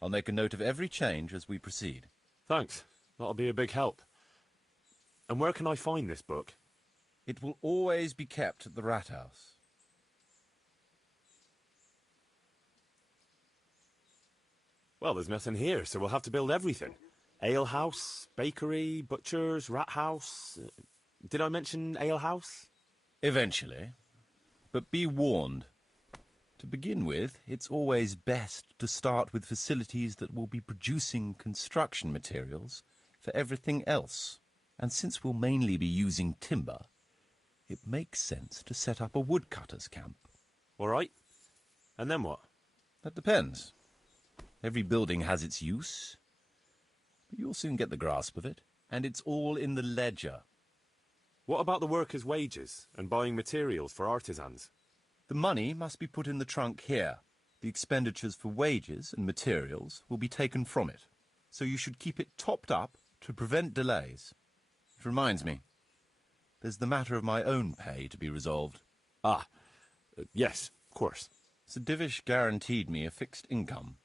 I'll make a note of every change as we proceed. Thanks. That'll be a big help. And where can I find this book? It will always be kept at the Rat House. Well, there's nothing here, so we'll have to build everything. Ale house, bakery, butchers, rat house. Did I mention ale house? Eventually. But be warned. To begin with, it's always best to start with facilities that will be producing construction materials for everything else. And since we'll mainly be using timber, it makes sense to set up a woodcutter's camp. All right. And then what? That depends. Every building has its use, but you'll soon get the grasp of it, and it's all in the ledger. What about the workers' wages and buying materials for artisans? The money must be put in the trunk here. The expenditures for wages and materials will be taken from it, so you should keep it topped up to prevent delays. It reminds me, there's the matter of my own pay to be resolved. Yes, of course. Sir Divish guaranteed me a fixed income.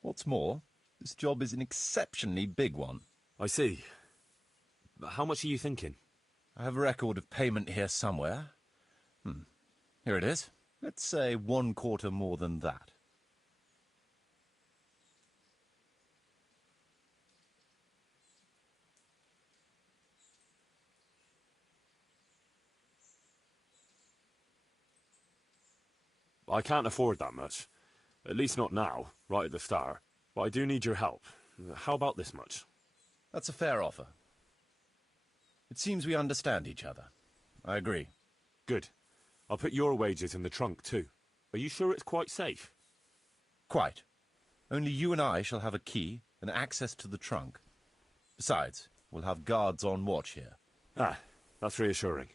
What's more, this job is an exceptionally big one. I see. But how much are you thinking? I have a record of payment here somewhere. Here it is. Let's say 1/4 more than that. I can't afford that much. At least not now, right at the start. But I do need your help. How about this much? That's a fair offer. It seems we understand each other. I agree. Good. I'll put your wages in the trunk too. Are you sure it's quite safe? Quite. Only you and I shall have a key and access to the trunk. Besides, we'll have guards on watch here. That's reassuring.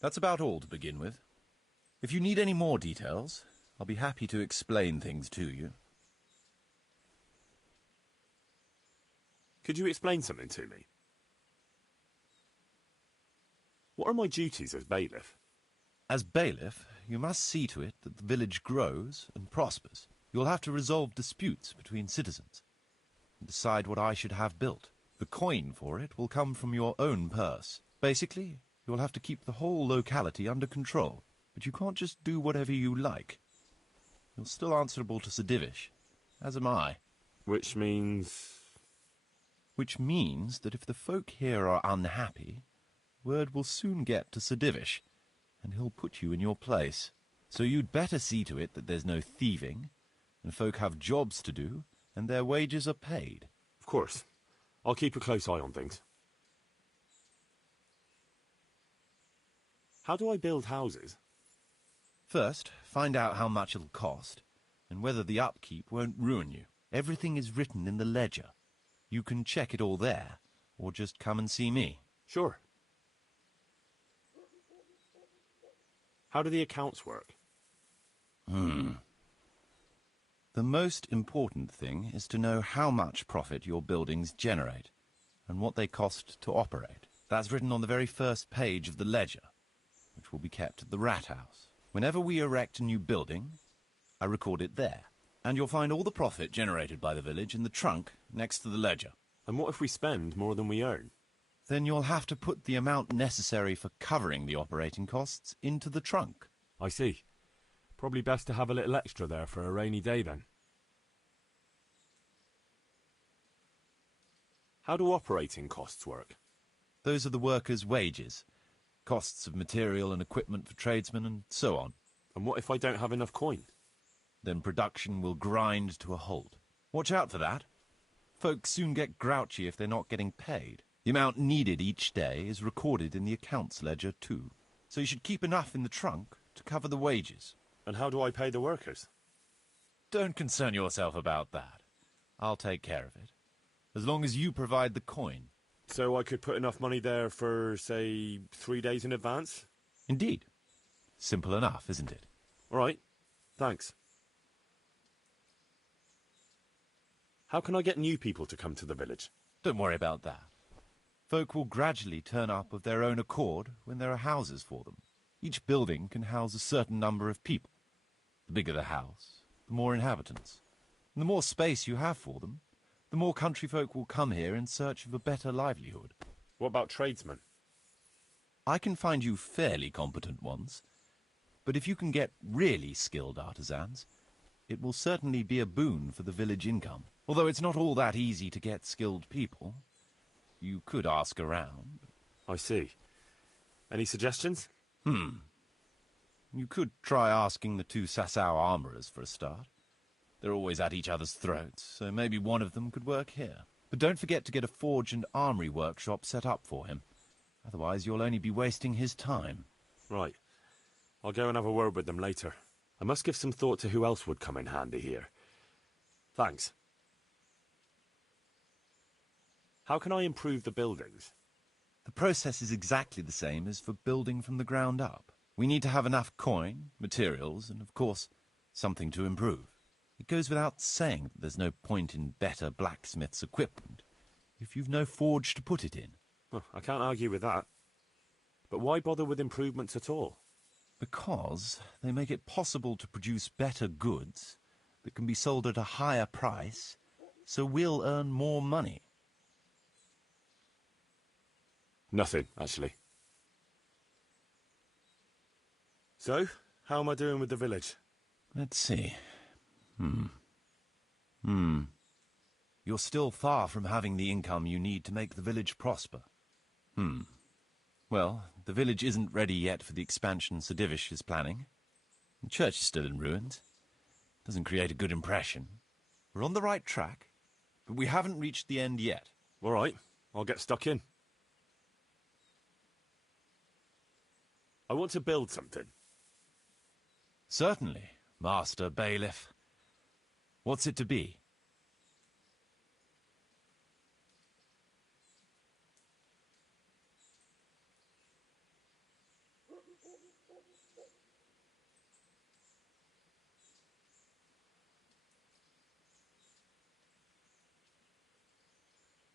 That's about all to begin with. If you need any more details, I'll be happy to explain things to you. Could you explain something to me? What are my duties as bailiff? As bailiff, you must see to it that the village grows and prospers. You'll have to resolve disputes between citizens and decide what I should have built. The coin for it will come from your own purse. Basically, you'll have to keep the whole locality under control, but you can't just do whatever you like. You're still answerable to Sir Divish, as am I. Which means... Which means that if the folk here are unhappy, word will soon get to Sir Divish, and he'll put you in your place. So you'd better see to it that there's no thieving, and folk have jobs to do, and their wages are paid. Of course. I'll keep a close eye on things. How do I build houses? First, find out how much it'll cost, and whether the upkeep won't ruin you. Everything is written in the ledger. You can check it all there, or just come and see me. Sure. How do the accounts work? The most important thing is to know how much profit your buildings generate, and what they cost to operate. That's written on the very first page of the ledger, which will be kept at the Rat House. Whenever we erect a new building, I record it there. And you'll find all the profit generated by the village in the trunk next to the ledger. And what if we spend more than we earn? Then you'll have to put the amount necessary for covering the operating costs into the trunk. I see. Probably best to have a little extra there for a rainy day then. How do operating costs work? Those are the workers' wages, costs of material and equipment for tradesmen, and so on. And what if I don't have enough coin? Then production will grind to a halt. Watch out for that. Folks soon get grouchy if they're not getting paid. The amount needed each day is recorded in the accounts ledger too. So you should keep enough in the trunk to cover the wages. And how do I pay the workers? Don't concern yourself about that. I'll take care of it. As long as you provide the coin. So I could put enough money there for, say, 3 days in advance? Indeed. Simple enough, isn't it? All right. Thanks. How can I get new people to come to the village? Don't worry about that. Folk will gradually turn up of their own accord when there are houses for them. Each building can house a certain number of people. The bigger the house, the more inhabitants. And the more space you have for them, the more country folk will come here in search of a better livelihood. What about tradesmen? I can find you fairly competent ones, but if you can get really skilled artisans, it will certainly be a boon for the village income. Although it's not all that easy to get skilled people. You could ask around. I see. Any suggestions? You could try asking the 2 Sasau armourers for a start. They're always at each other's throats, so maybe one of them could work here. But don't forget to get a forge and armoury workshop set up for him. Otherwise you'll only be wasting his time. Right. I'll go and have a word with them later. I must give some thought to who else would come in handy here. Thanks. How can I improve the buildings? The process is exactly the same as for building from the ground up. We need to have enough coin, materials, and of course, something to improve. It goes without saying that there's no point in better blacksmith's equipment if you've no forge to put it in. Well, I can't argue with that. But why bother with improvements at all? Because they make it possible to produce better goods that can be sold at a higher price, so we'll earn more money. Nothing, actually. So, how am I doing with the village? Let's see. You're still far from having the income you need to make the village prosper. Well, the village isn't ready yet for the expansion Sir Divish is planning. The church is still in ruins. Doesn't create a good impression. We're on the right track, but we haven't reached the end yet. All right, I'll get stuck in. I want to build something. Certainly, Master Bailiff. What's it to be?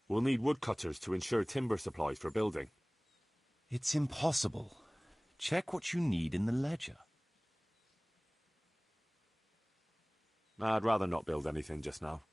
We'll need woodcutters to ensure timber supplies for building. It's impossible. Check what you need in the ledger. I'd rather not build anything just now.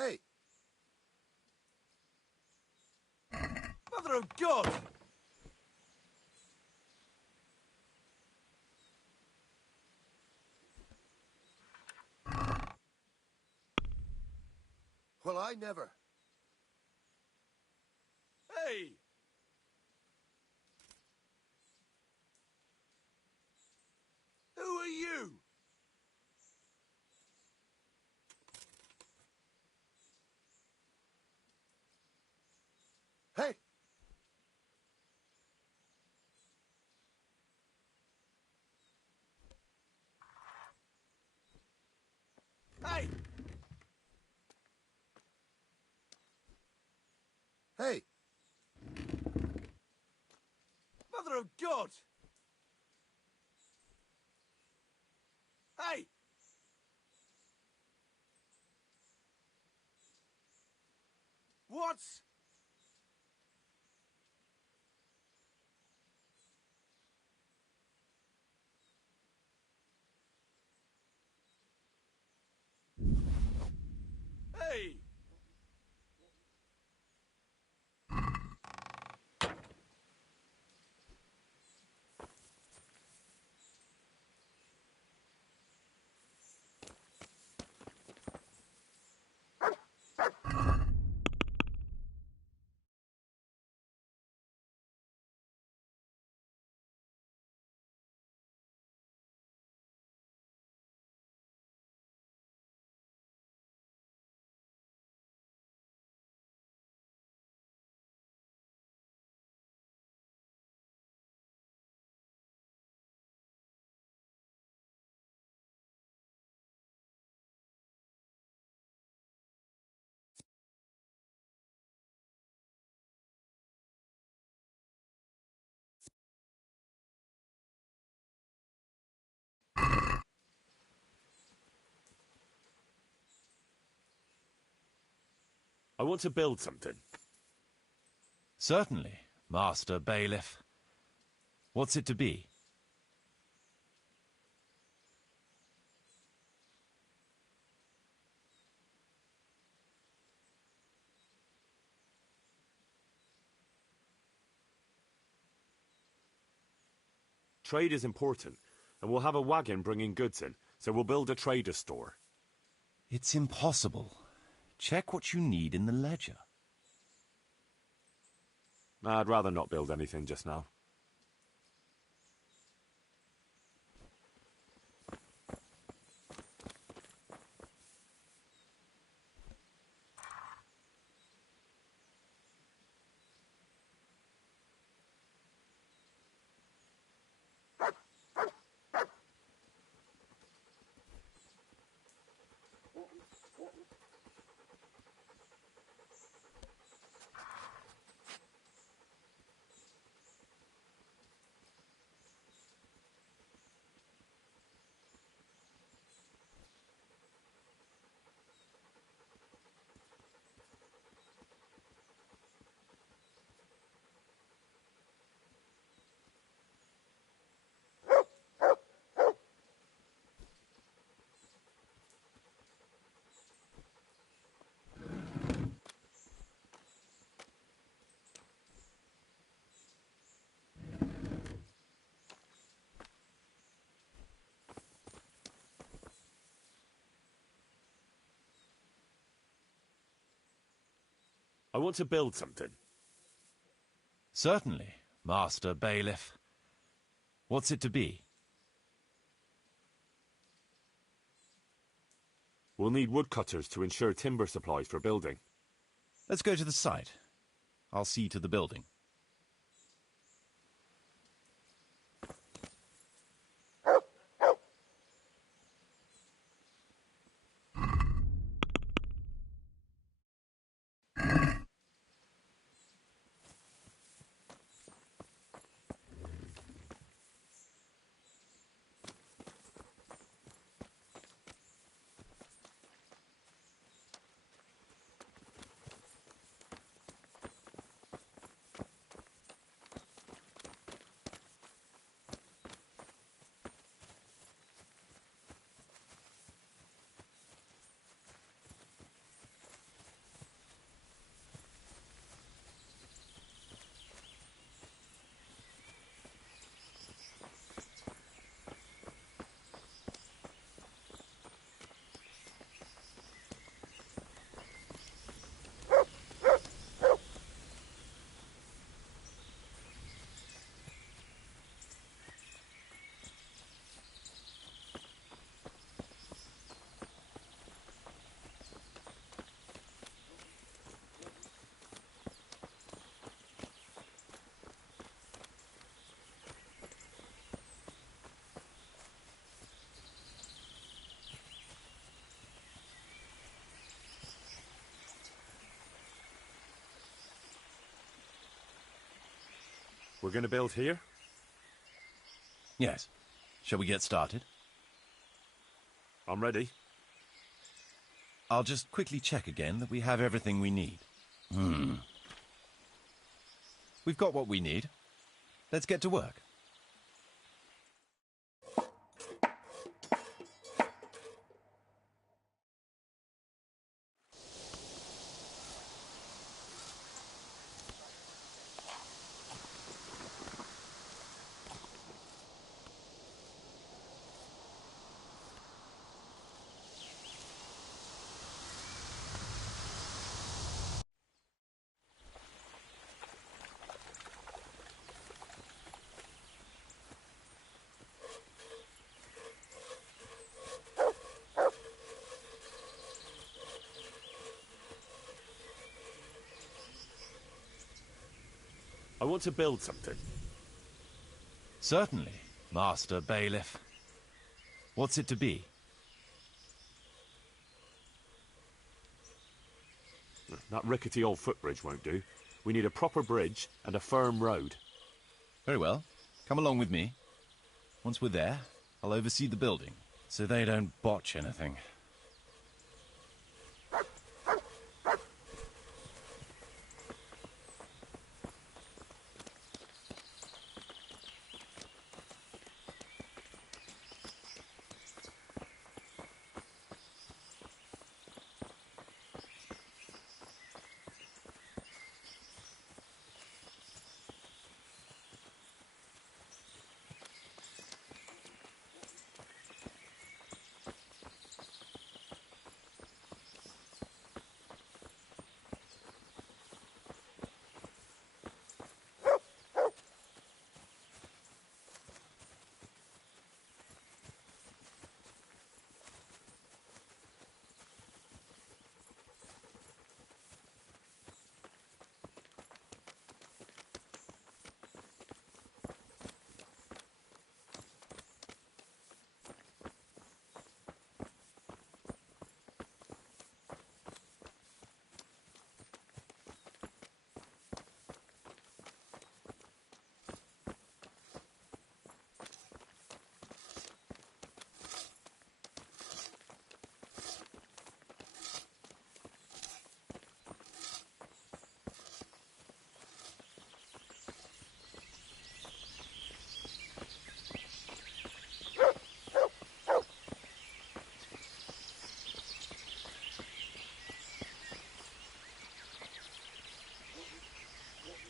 Hey! Mother of God! Well, I never. Hey! Who are you? Hey! Hey! Hey! Mother of God! Hey! What? Hey! I want to build something. Certainly, Master Bailiff. What's it to be? Trade is important, and we'll have a wagon bringing goods in, so we'll build a trader store. It's impossible. Check what you need in the ledger. I'd rather not build anything just now. I want to build something. Certainly, Master Bailiff. What's it to be? We'll need woodcutters to ensure timber supplies for building. Let's go to the site. I'll see to the building. We're going to build here? Yes. Shall we get started? I'm ready. I'll just quickly check again that we have everything we need. We've got what we need. Let's get to work. I want to build something. Certainly, Master Bailiff. What's it to be? That rickety old footbridge won't do. We need a proper bridge and a firm road. Very well. Come along with me. Once we're there, I'll oversee the building, so they don't botch anything.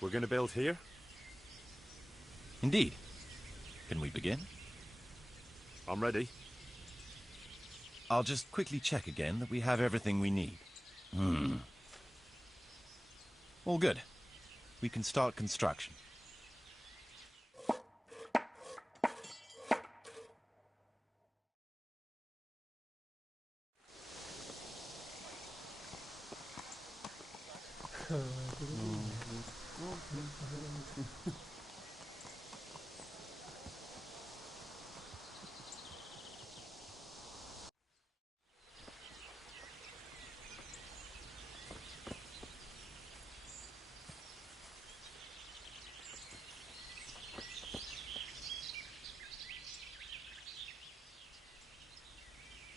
We're going to build here? Indeed. Can we begin? I'm ready. I'll just quickly check again that we have everything we need. All good. We can start construction.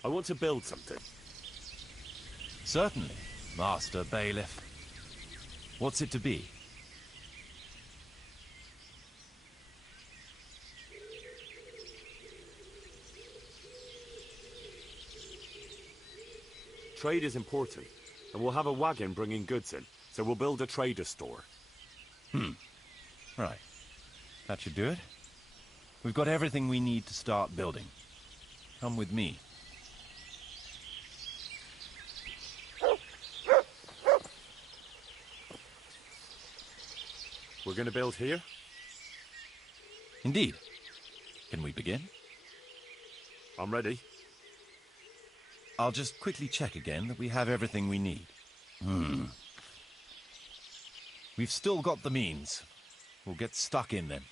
I want to build something. Certainly, Master Bailiff. What's it to be? Trade is important, and we'll have a wagon bringing goods in, so we'll build a trader store. Right. That should do it. We've got everything we need to start building. Come with me. We're going to build here? Indeed. Can we begin? I'm ready. I'll just quickly check again that we have everything we need. We've still got the means. We'll get stuck in them.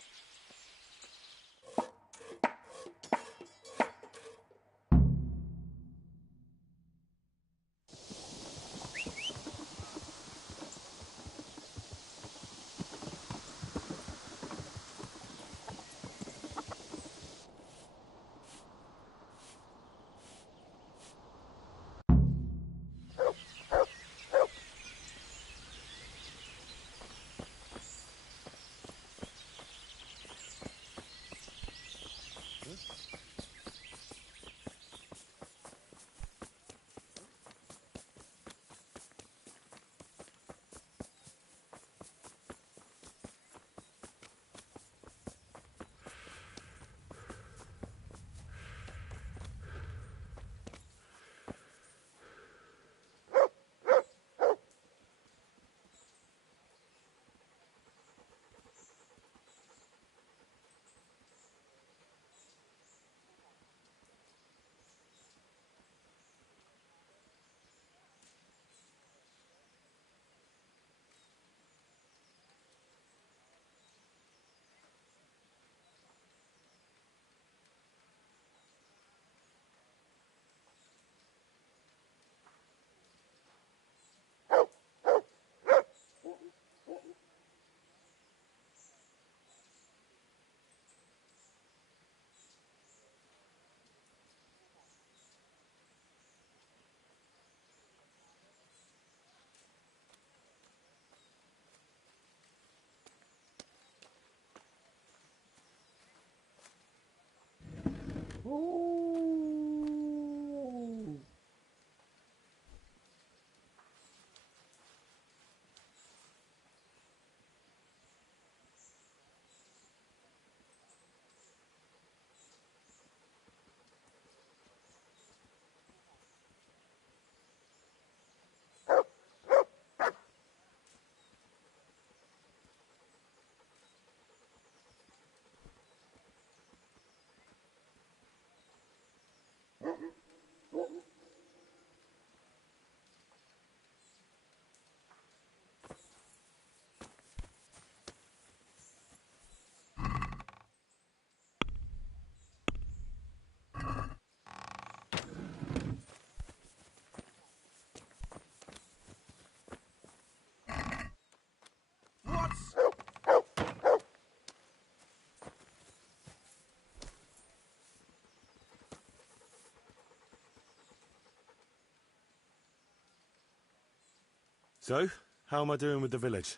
So, how am I doing with the village?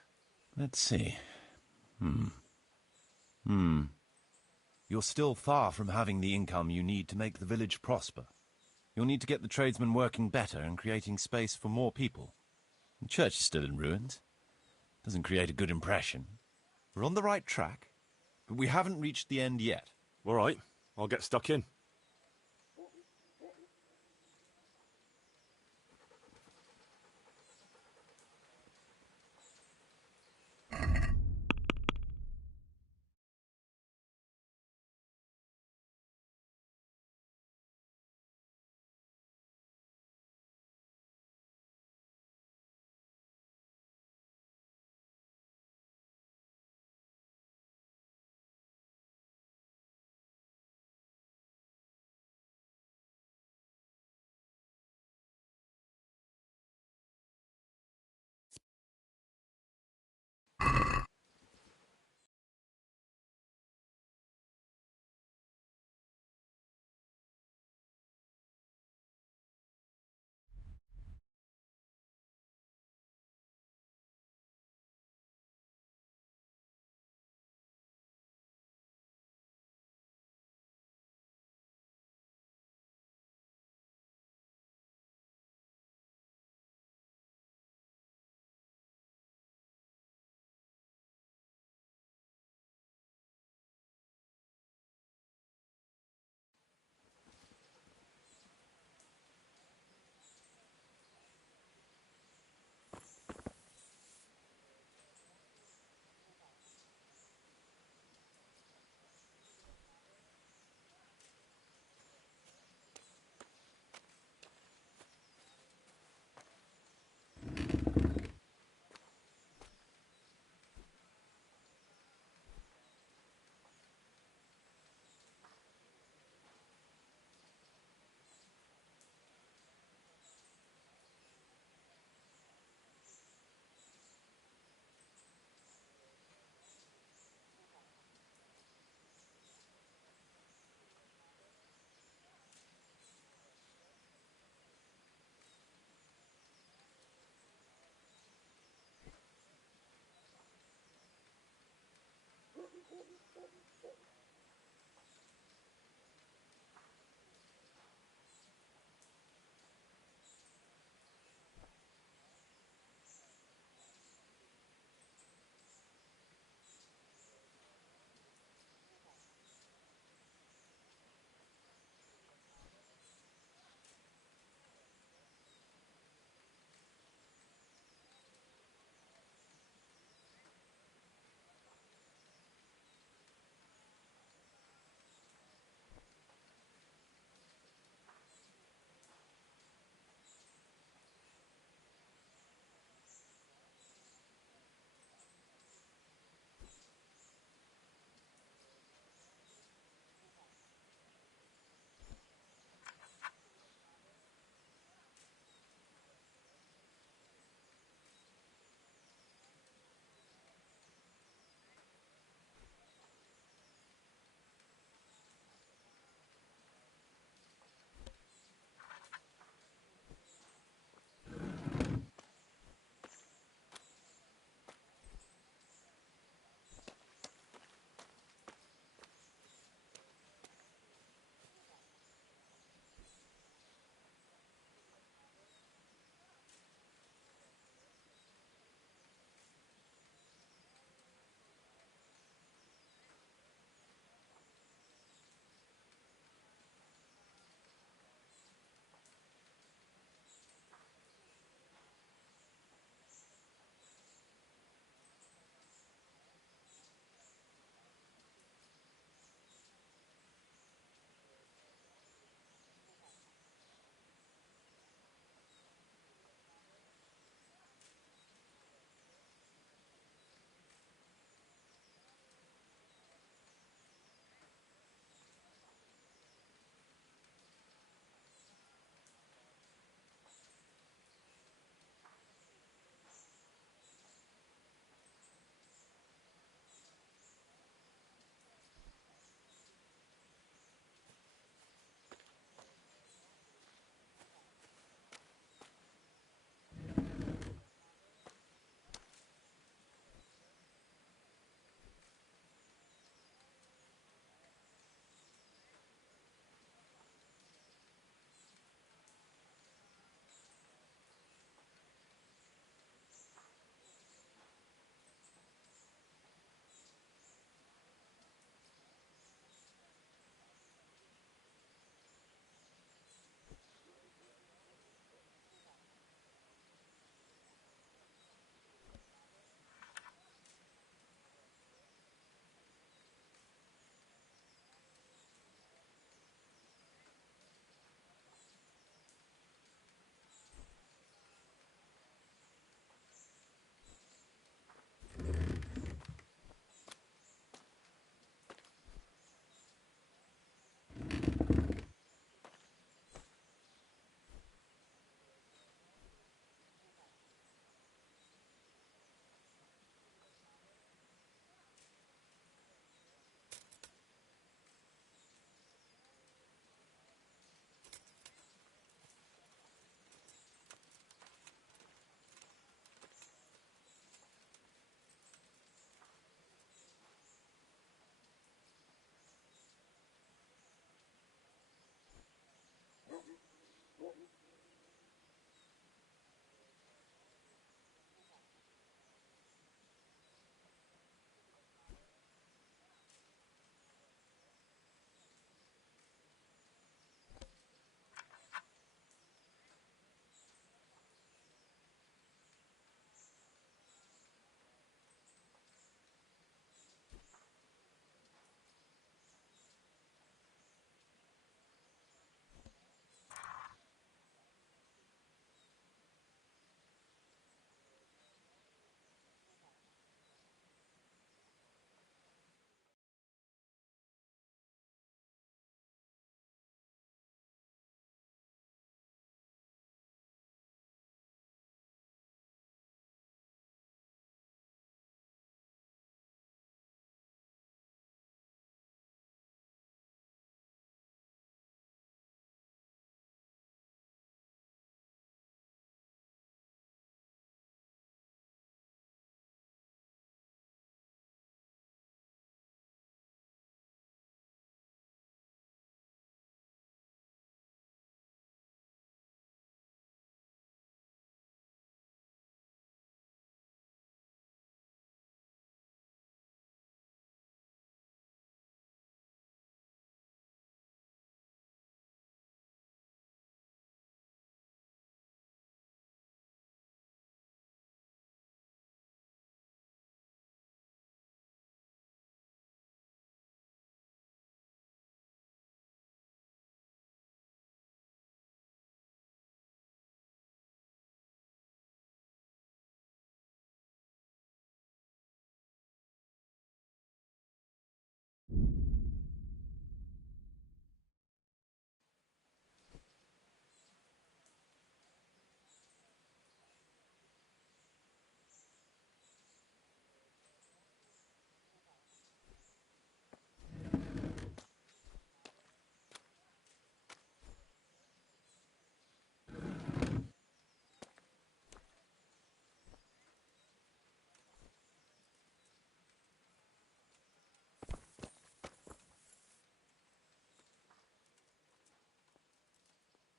Let's see. You're still far from having the income you need to make the village prosper. You'll need to get the tradesmen working better and creating space for more people. The church is still in ruins. Doesn't create a good impression. We're on the right track, but we haven't reached the end yet. All right, I'll get stuck in.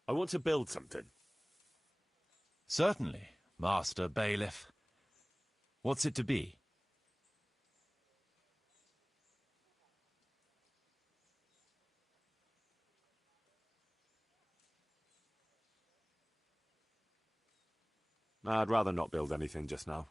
I want to build something. Certainly, Master Bailiff. What's it to be? I'd rather not build anything just now.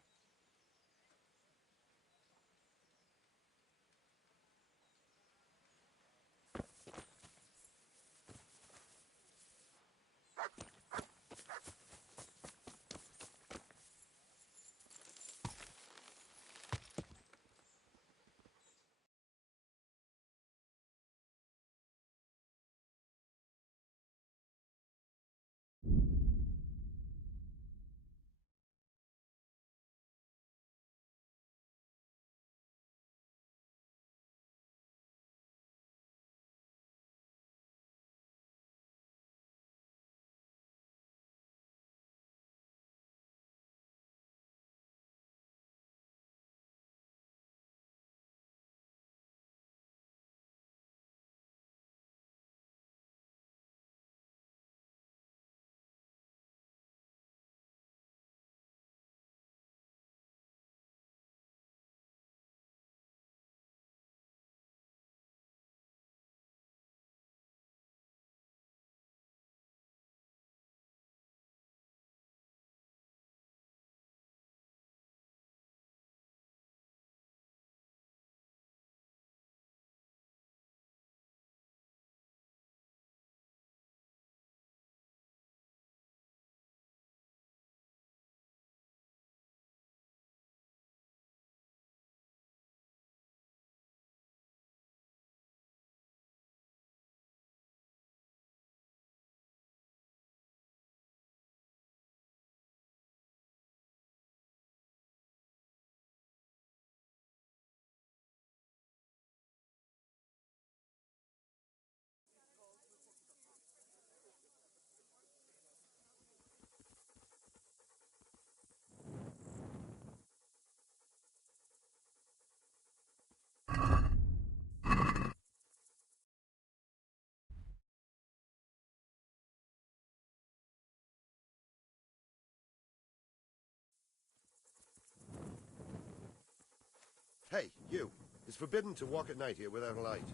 Hey, you. It's forbidden to walk at night here without a light.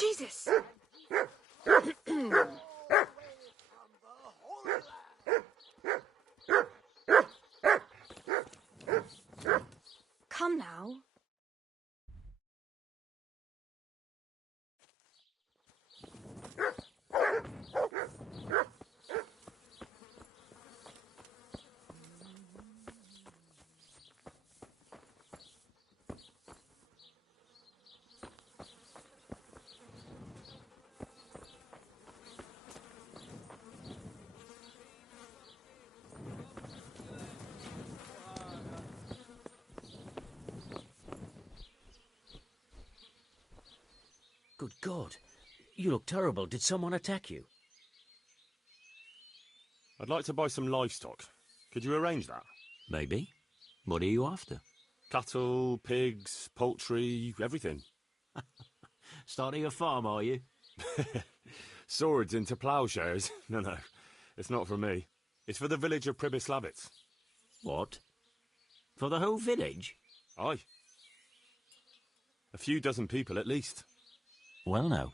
Jesus! Come now. Good God. You look terrible. Did someone attack you? I'd like to buy some livestock. Could you arrange that? Maybe. What are you after? Cattle, pigs, poultry, everything. Starting a farm, are you? Swords into ploughshares? No, it's not for me. It's for the village of Pribyslavitz. What? For the whole village? Aye. A few dozen people at least. Well, no,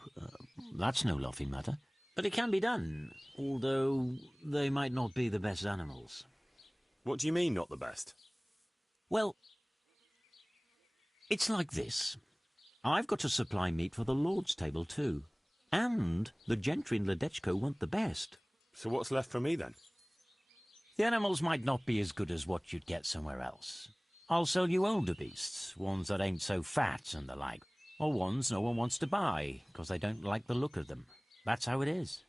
that's no laughing matter. But it can be done, although they might not be the best animals. What do you mean, not the best? Well, it's like this. I've got to supply meat for the Lord's table, too. And the gentry in Ledechko want the best. So what's left for me, then? The animals might not be as good as what you'd get somewhere else. I'll sell you older beasts, ones that ain't so fat and the like, or ones no one wants to buy, 'cause they don't like the look of them. That's how it is.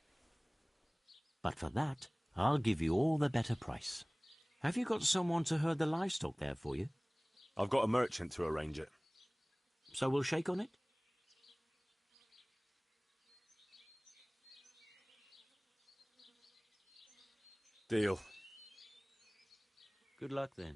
But for that, I'll give you all the better price. Have you got someone to herd the livestock there for you? I've got a merchant to arrange it. So we'll shake on it? Deal. Good luck, then.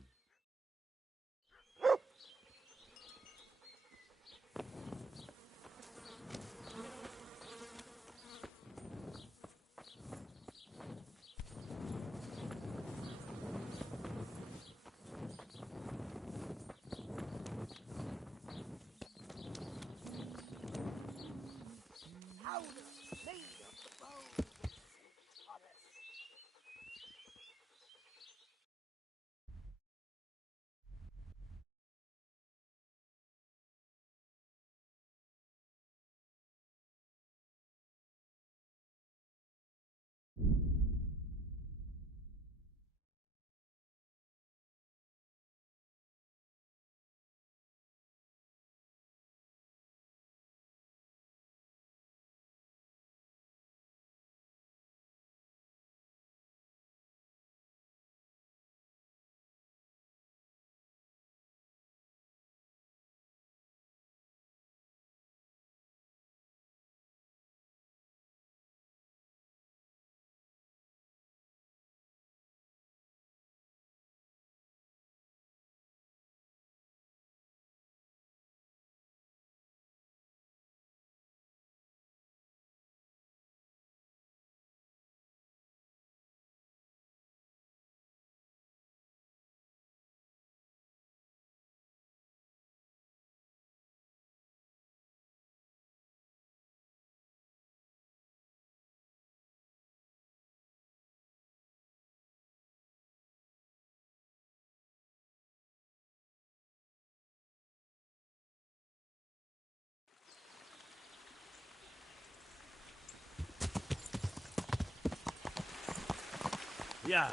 Yeah.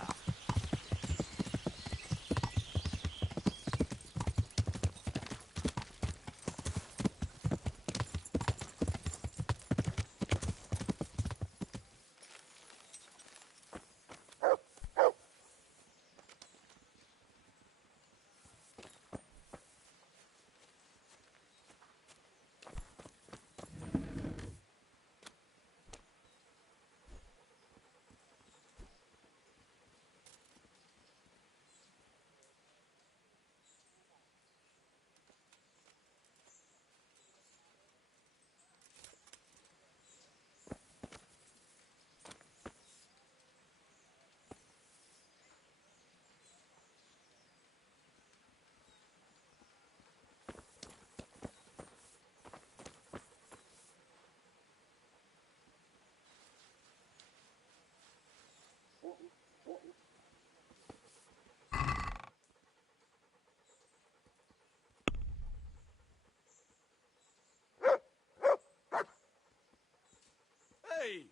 Hey!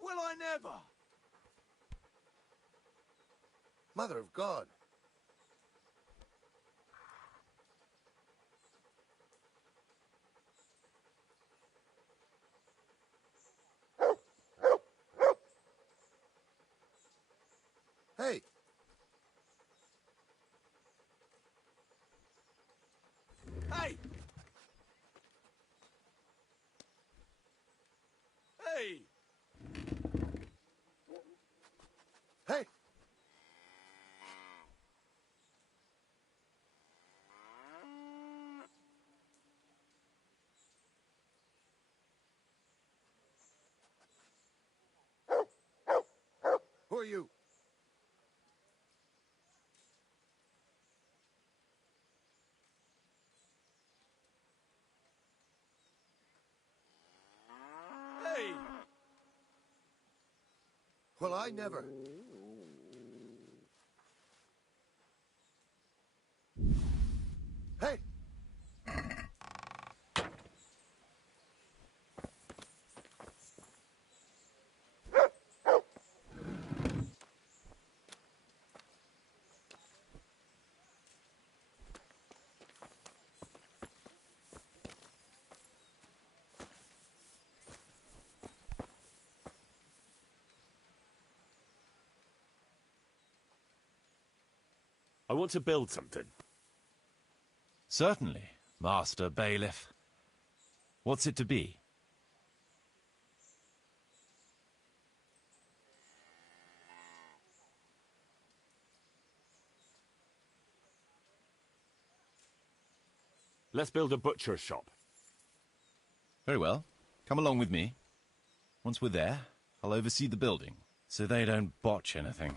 Will I never? Mother of God. Hey! Hey! Hey! Hey! for you! Hey! Well, I never. Hey! I want to build something. Certainly, Master Bailiff. What's it to be? Let's build a butcher's shop. Very well. Come along with me. Once we're there, I'll oversee the building, so they don't botch anything.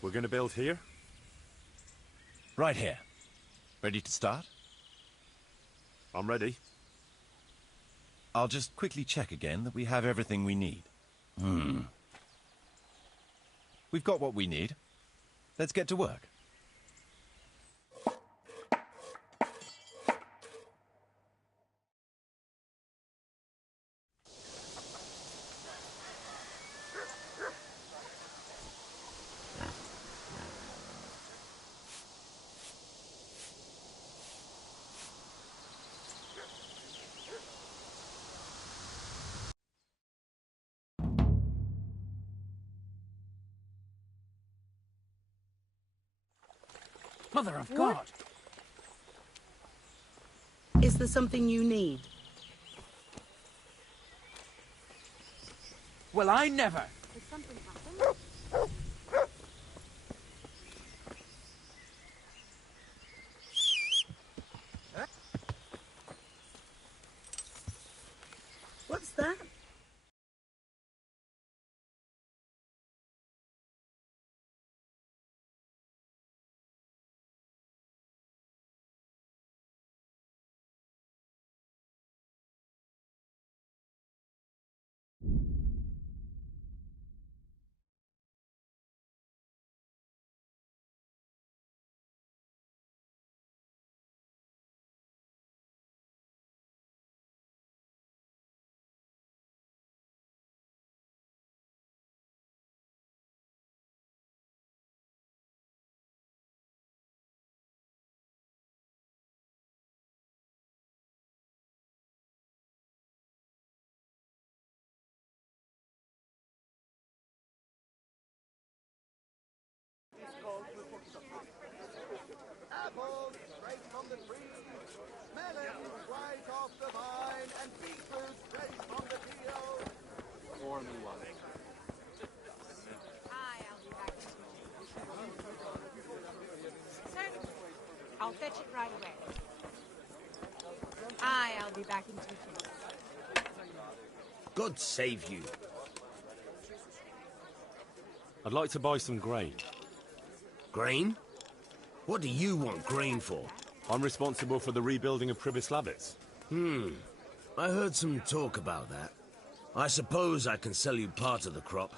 We're going to build here? Right here. Ready to start? I'm ready. I'll just quickly check again that we have everything we need. We've got what we need. Let's get to work. Mother of God! Is there something you need? Well, I never! Has something happened? What's that? Apples straight from the tree, melons right off the vine, and beetroot straight from the field. Pour me one. I'll be back. Sir, I'll fetch it right away. I'll be back in 2 minutes. God save you. I'd like to buy some grain. Grain? What do you want grain for? I'm responsible for the rebuilding of Pribyslavitz. I heard some talk about that. I suppose I can sell you part of the crop.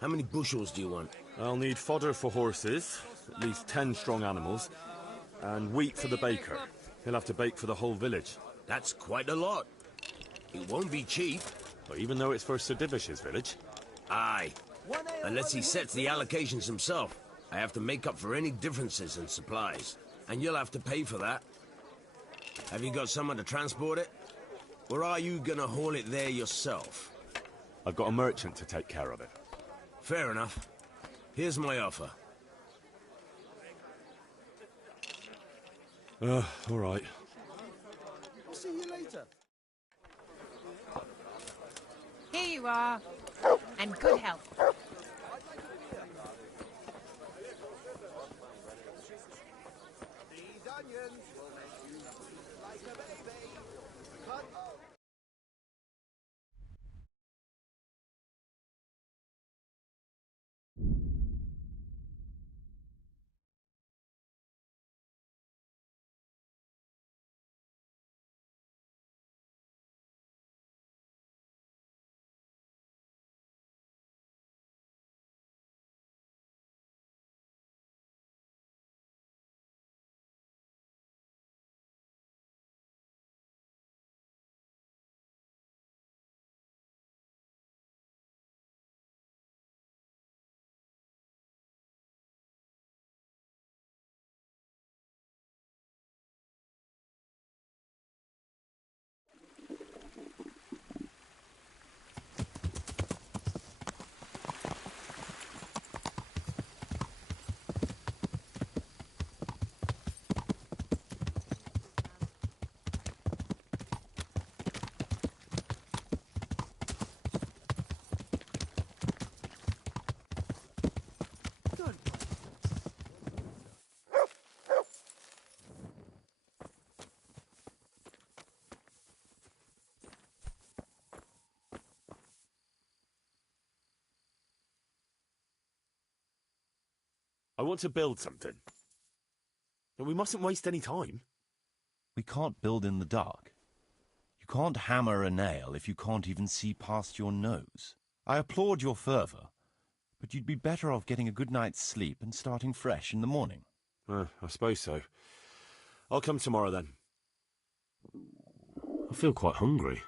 How many bushels do you want? I'll need fodder for horses, at least 10 strong animals, and wheat for the baker. He'll have to bake for the whole village. That's quite a lot. It won't be cheap. But even though it's for Sir Divish's village? Aye. Unless he sets the allocations himself. I have to make up for any differences in supplies. And you'll have to pay for that. Have you got someone to transport it? Or are you gonna haul it there yourself? I've got a merchant to take care of it. Fair enough. Here's my offer. All right. I'll see you later. Here you are. And good health. These onions will make you like a baby. Cut off. I want to build something. But we mustn't waste any time. We can't build in the dark. You can't hammer a nail if you can't even see past your nose. I applaud your fervour, but you'd be better off getting a good night's sleep and starting fresh in the morning. I suppose so. I'll come tomorrow then. I feel quite hungry.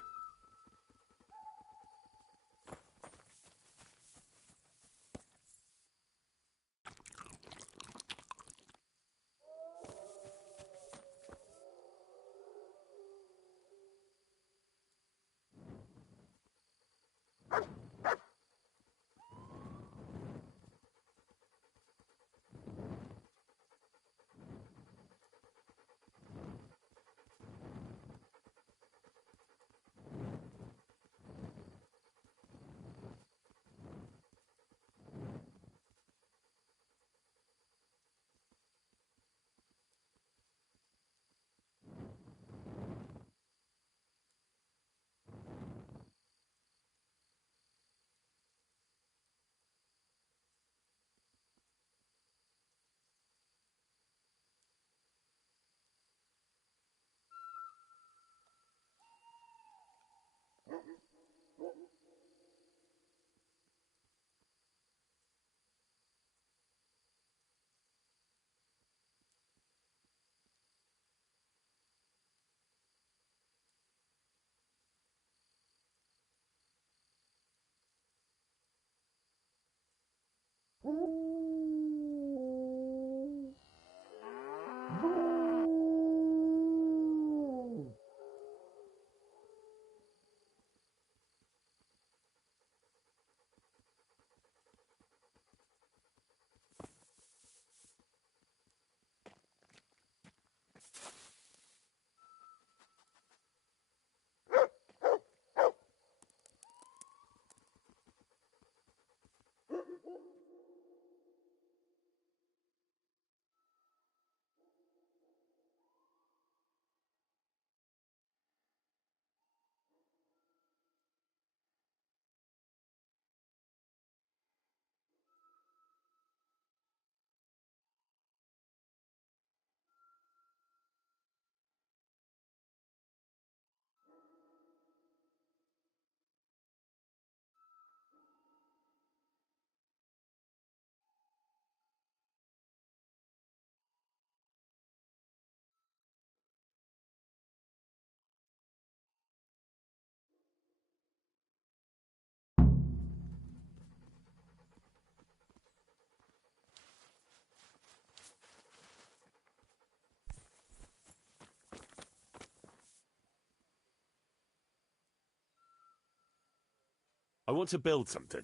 I want to build something.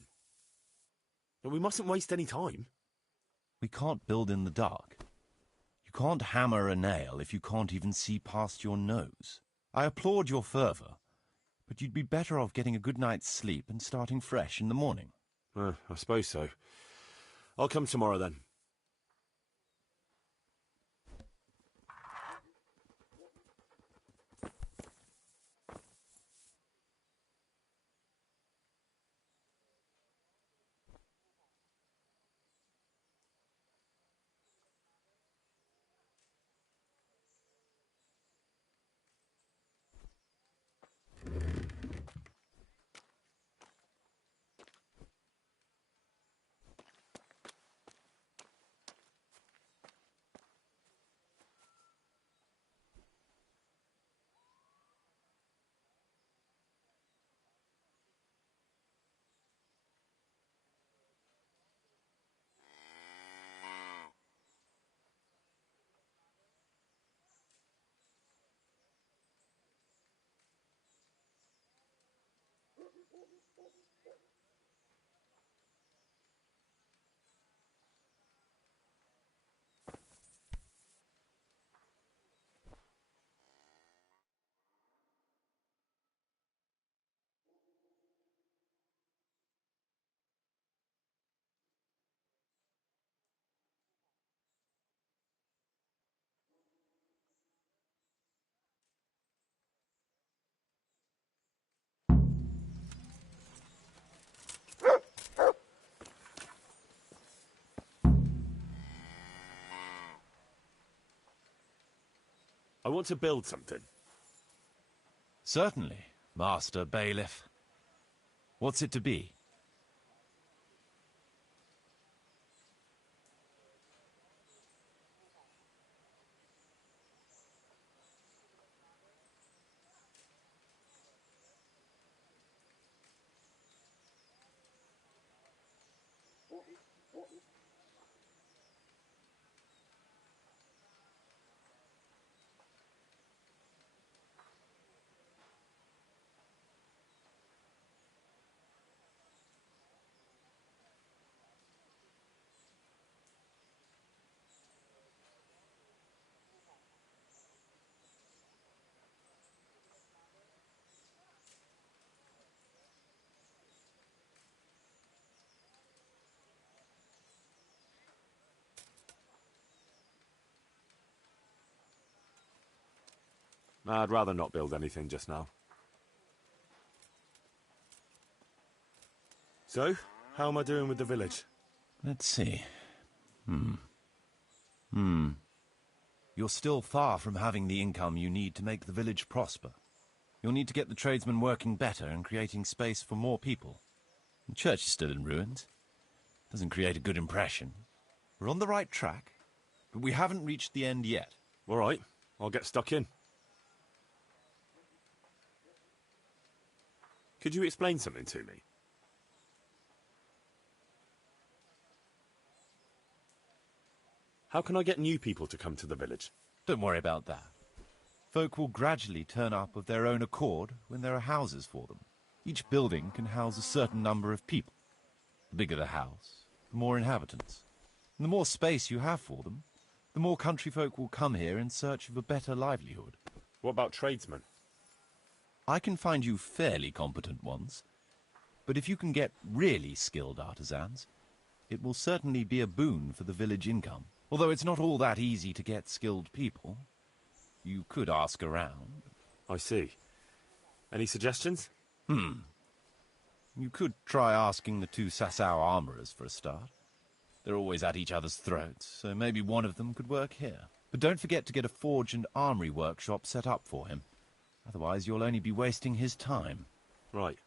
But we mustn't waste any time. We can't build in the dark. You can't hammer a nail if you can't even see past your nose. I applaud your fervour, but you'd be better off getting a good night's sleep and starting fresh in the morning. I suppose so. I'll come tomorrow then. I want to build something. Certainly, Master Bailiff. What's it to be? I'd rather not build anything just now. So, how am I doing with the village? Let's see. You're still far from having the income you need to make the village prosper. You'll need to get the tradesmen working better and creating space for more people. The church is still in ruins. Doesn't create a good impression. We're on the right track, but we haven't reached the end yet. All right, I'll get stuck in. Could you explain something to me? How can I get new people to come to the village? Don't worry about that. Folk will gradually turn up of their own accord when there are houses for them. Each building can house a certain number of people. The bigger the house, the more inhabitants. And the more space you have for them, the more country folk will come here in search of a better livelihood. What about tradesmen? I can find you fairly competent ones, but if you can get really skilled artisans, it will certainly be a boon for the village income. Although it's not all that easy to get skilled people. You could ask around. I see. Any suggestions? You could try asking the two Sasau armourers for a start. They're always at each other's throats, so maybe one of them could work here. But don't forget to get a forge and armoury workshop set up for him. Otherwise you'll only be wasting his time. Right.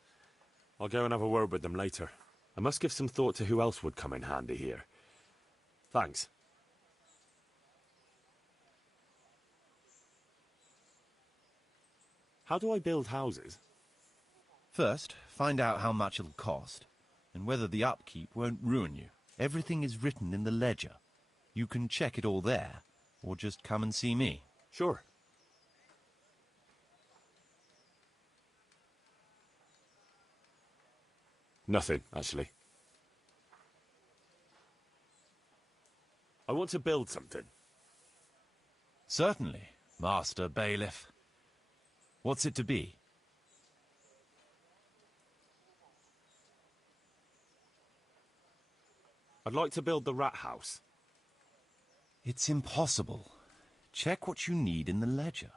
I'll go and have a word with them later. I must give some thought to who else would come in handy here. Thanks. How do I build houses? First, find out how much it'll cost, and whether the upkeep won't ruin you. Everything is written in the ledger. You can check it all there, or just come and see me. Sure. Nothing, actually. I want to build something. Certainly, Master Bailiff. What's it to be? I'd like to build the rat house. It's impossible. Check what you need in the ledger.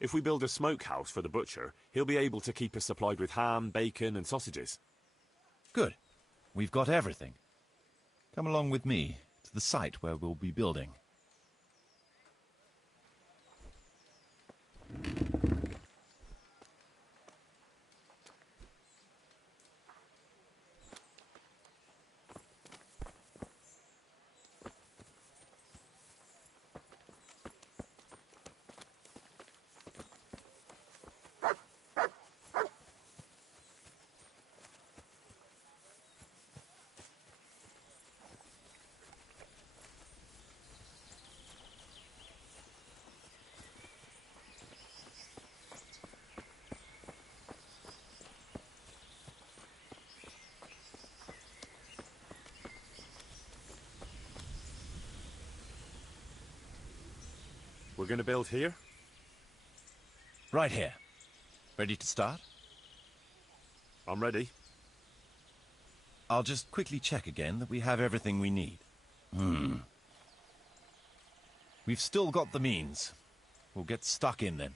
If we build a smokehouse for the butcher, he'll be able to keep us supplied with ham, bacon, and sausages. Good. We've got everything. Come along with me to the site where we'll be building. We're going to build here? Right here. Ready to start? I'm ready. I'll just quickly check again that we have everything we need. We've still got the means. We'll get stuck in then.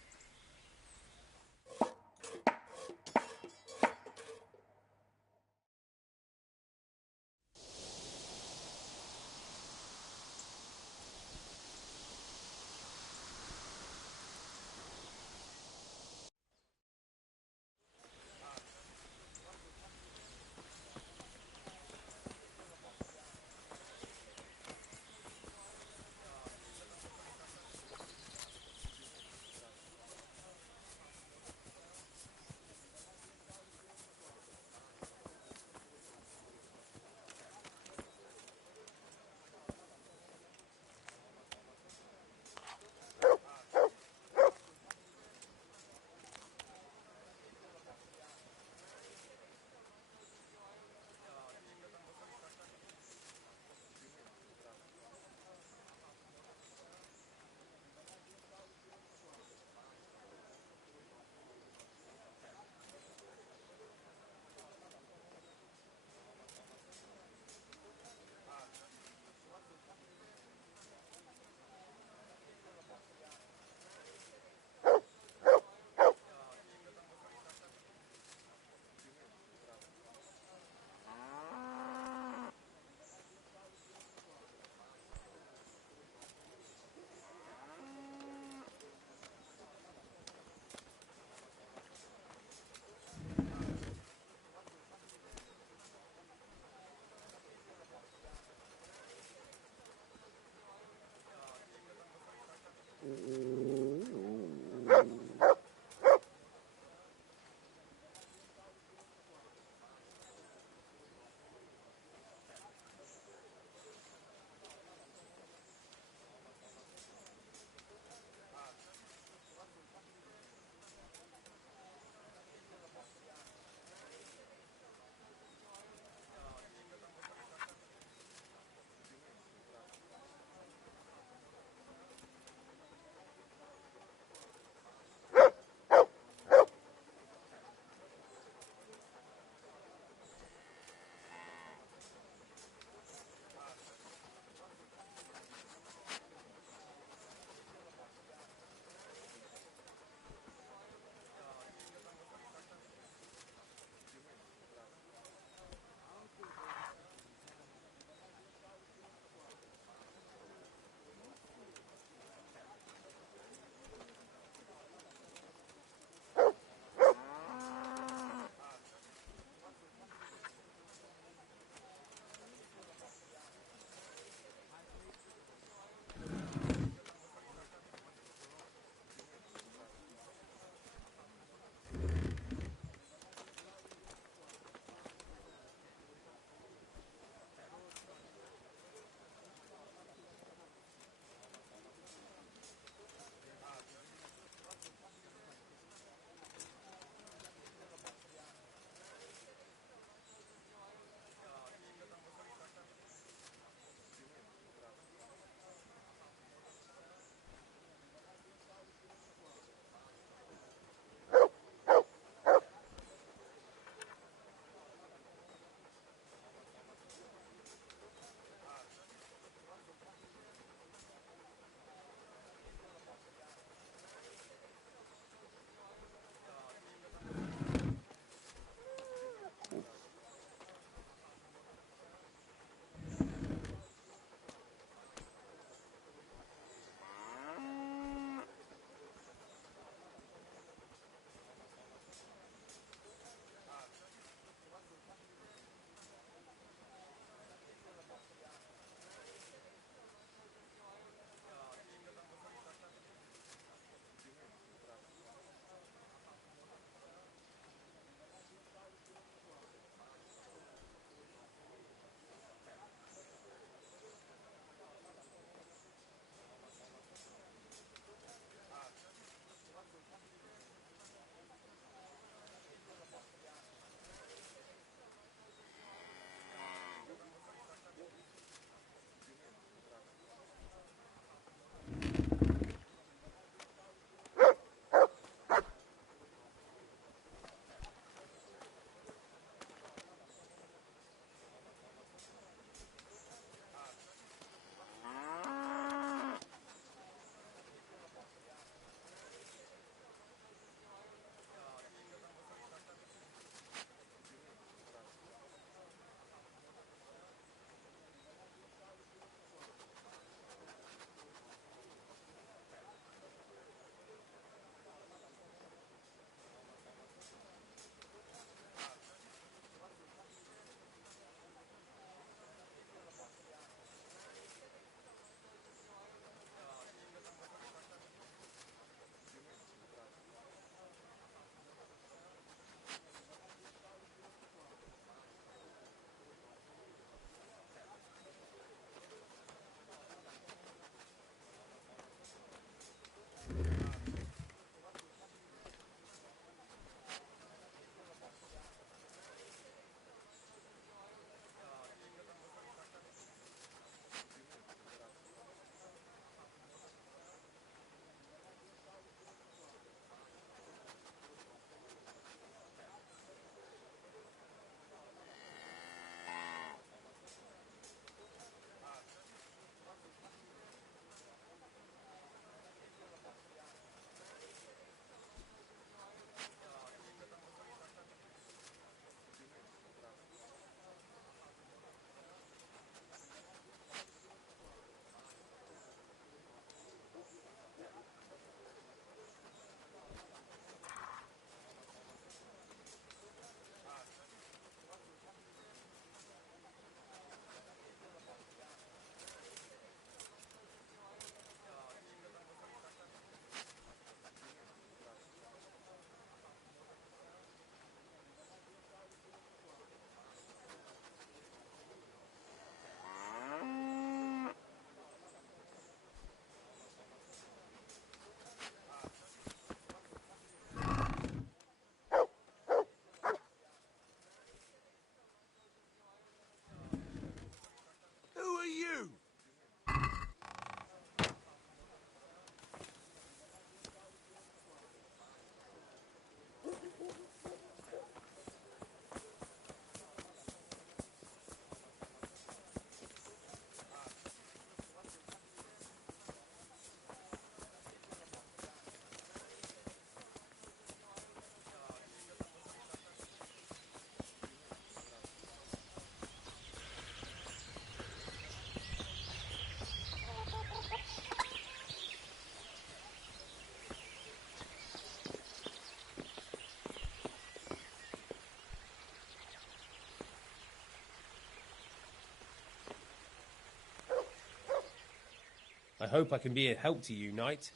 I hope I can be a help to you, knight.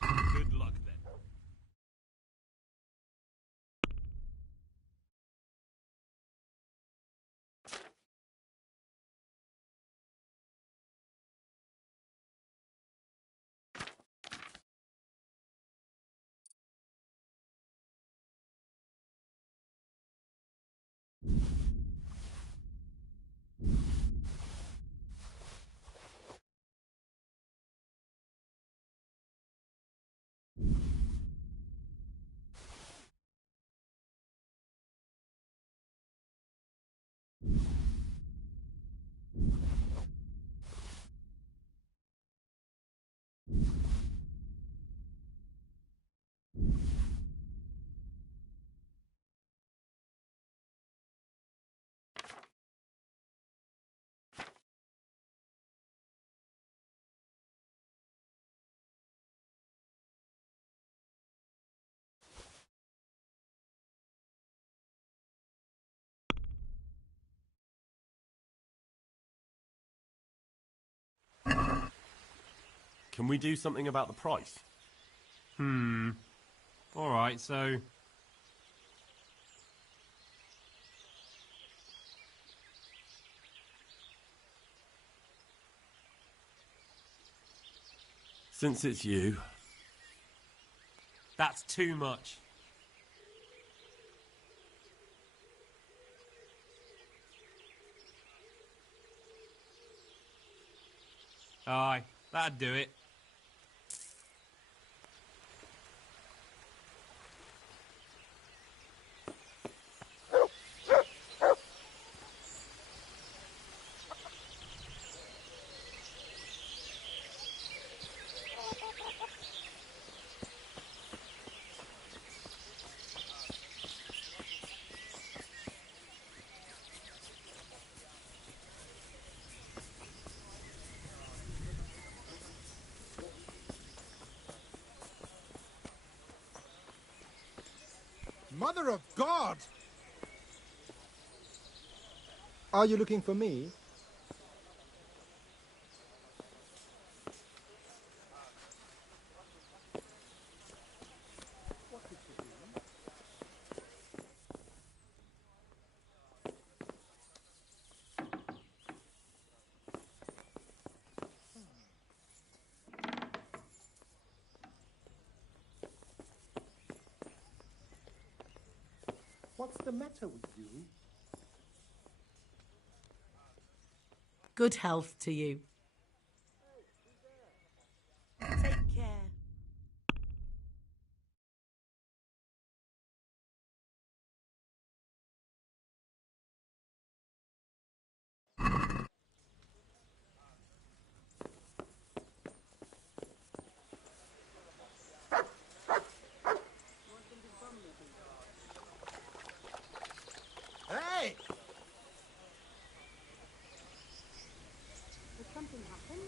Good luck, then. Can we do something about the price? Alright, so... Since it's you... That's too much. Aye, that'd do it. Mother of God! Are you looking for me? What's the matter with you? Good health to you. Take care. Hey! Did something happen?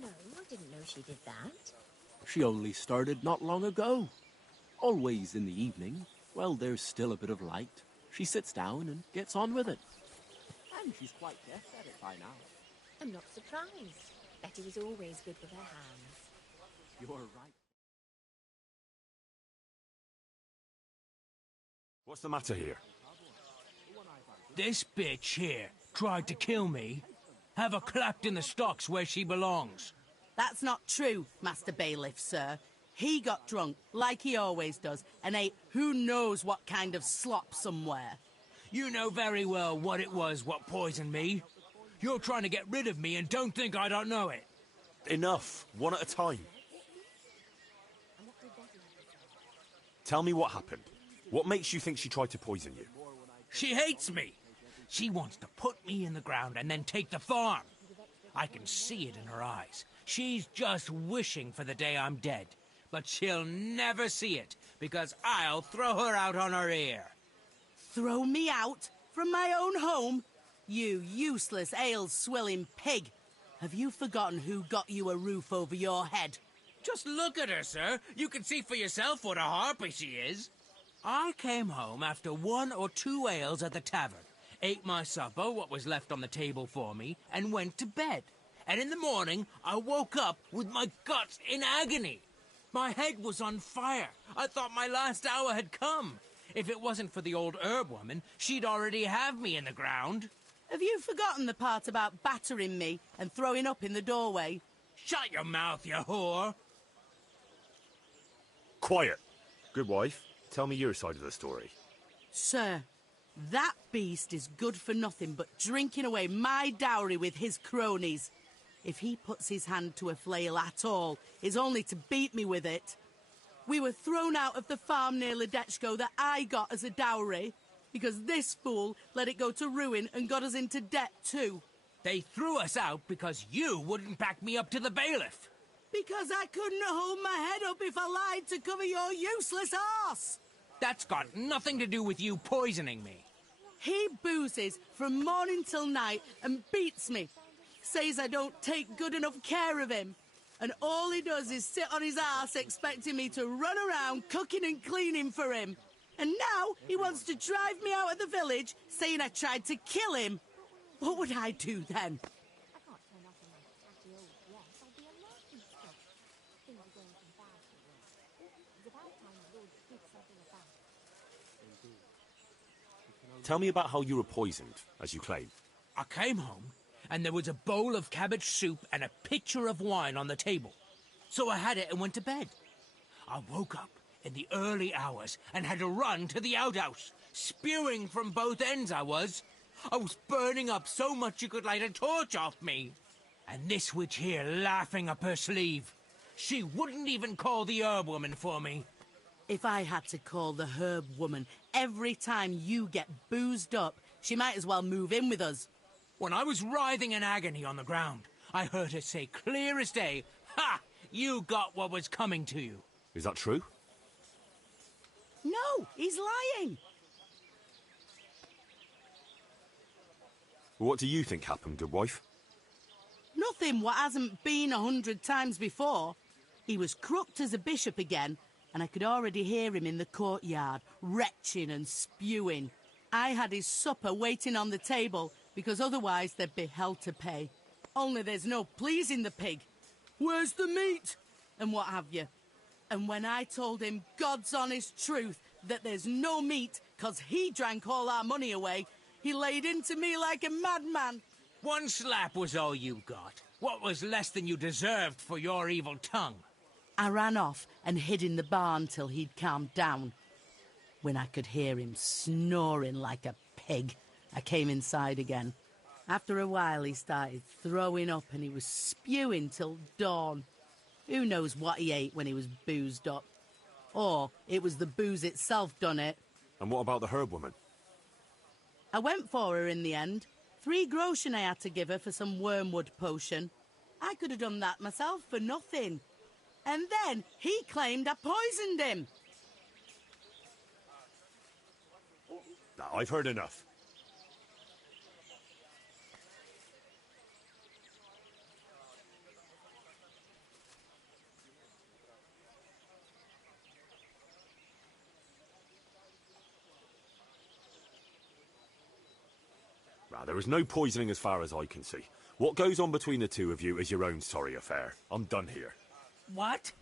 No, I didn't know she did that. She only started not long ago. Always in the evening, while there's still a bit of light, she sits down and gets on with it. And she's quite deft at it by now. I'm not surprised. Betty was always good with her hands. You're right. What's the matter here? This bitch here tried to kill me. Have her clapped in the stocks where she belongs. That's not true, Master Bailiff, sir. He got drunk, like he always does, and ate who knows what kind of slop somewhere. You know very well what it was what poisoned me. You're trying to get rid of me and don't think I don't know it. Enough. One at a time. Tell me what happened. What makes you think she tried to poison you? She hates me. She wants to put me in the ground and then take the farm. I can see it in her eyes. She's just wishing for the day I'm dead. But she'll never see it, because I'll throw her out on her ear. Throw me out? From my own home? You useless, ale-swilling pig. Have you forgotten who got you a roof over your head? Just look at her, sir. You can see for yourself what a harpy she is. I came home after 1 or 2 ales at the tavern, ate my supper, what was left on the table for me, and went to bed. And in the morning, I woke up with my guts in agony. My head was on fire. I thought my last hour had come. If it wasn't for the old herb woman, she'd already have me in the ground. Have you forgotten the part about battering me and throwing up in the doorway? Shut your mouth, you whore! Quiet. Good wife, tell me your side of the story. Sir, that beast is good for nothing but drinking away my dowry with his cronies. If he puts his hand to a flail at all, it's only to beat me with it. We were thrown out of the farm near Ledechko that I got as a dowry, because this fool let it go to ruin and got us into debt too. They threw us out because you wouldn't back me up to the bailiff. Because I couldn't hold my head up if I lied to cover your useless arse. That's got nothing to do with you poisoning me. He boozes from morning till night and beats me. Says I don't take good enough care of him. And all he does is sit on his arse expecting me to run around cooking and cleaning for him. And now he wants to drive me out of the village, saying I tried to kill him. What would I do then? Tell me about how you were poisoned, as you claim. I came home, and there was a bowl of cabbage soup and a pitcher of wine on the table. So I had it and went to bed. I woke up in the early hours and had to run to the outhouse. Spewing from both ends, I was. I was burning up so much you could light a torch off me. And this witch here laughing up her sleeve. She wouldn't even call the herb woman for me. If I had to call the herb woman every time you get boozed up, she might as well move in with us. When I was writhing in agony on the ground, I heard her say clear as day, "Ha! You got what was coming to you." Is that true? No, he's lying. What do you think happened, good wife? Nothing what hasn't been 100 times before. He was crooked as a bishop again, and I could already hear him in the courtyard, retching and spewing. I had his supper waiting on the table, because otherwise there'd be hell to pay. Only there's no pleasing the pig. Where's the meat? And what have you. And when I told him God's honest truth that there's no meat, 'cause he drank all our money away, he laid into me like a madman. 1 slap was all you got. What was less than you deserved for your evil tongue? I ran off and hid in the barn till he'd calmed down. When I could hear him snoring like a pig, I came inside again. After a while, he started throwing up and he was spewing till dawn. Who knows what he ate when he was boozed up? Or it was the booze itself done it. And what about the herb woman? I went for her in the end. 3 groschen I had to give her for some wormwood potion. I could have done that myself for nothing. And then he claimed I poisoned him. Now, I've heard enough. Now, there is no poisoning as far as I can see. What goes on between the two of you is your own sorry affair. I'm done here. What?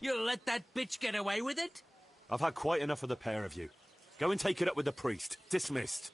You'll let that bitch get away with it? I've had quite enough of the pair of you. Go and take it up with the priest. Dismissed.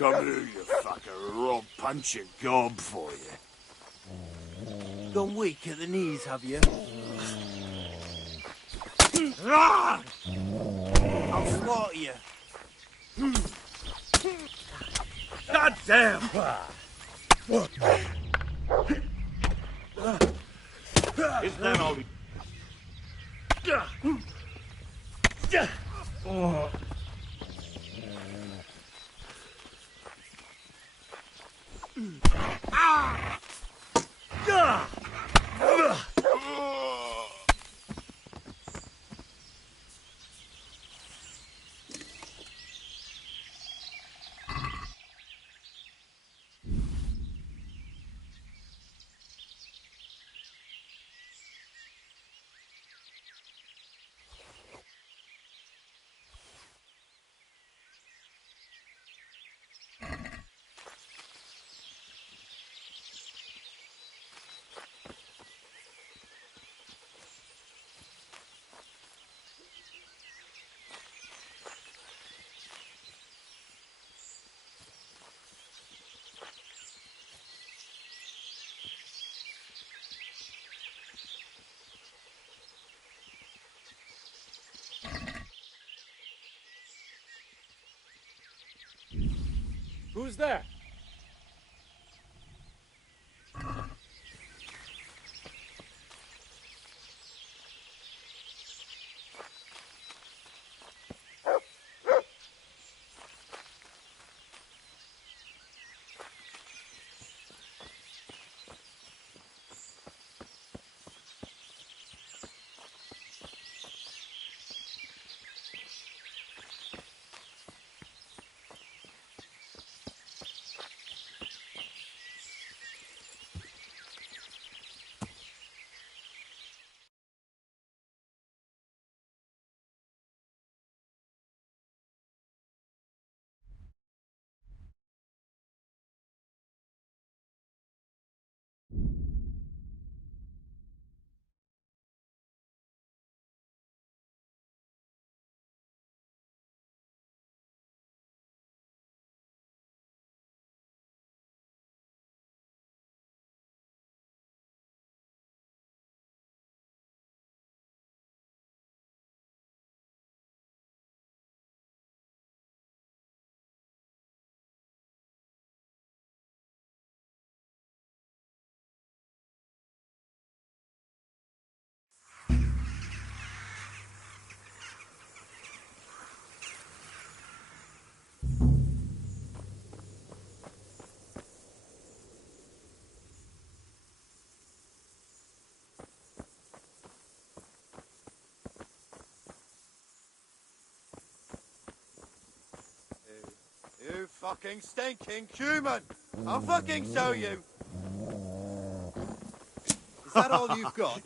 Come here, you fucker, or I'll punch your gob for you. Gone weak at the knees, have you? I'll slaughter you. God damn! Is that all? Who's there? You fucking stinking human! I'll fucking show you! Is that all you've got?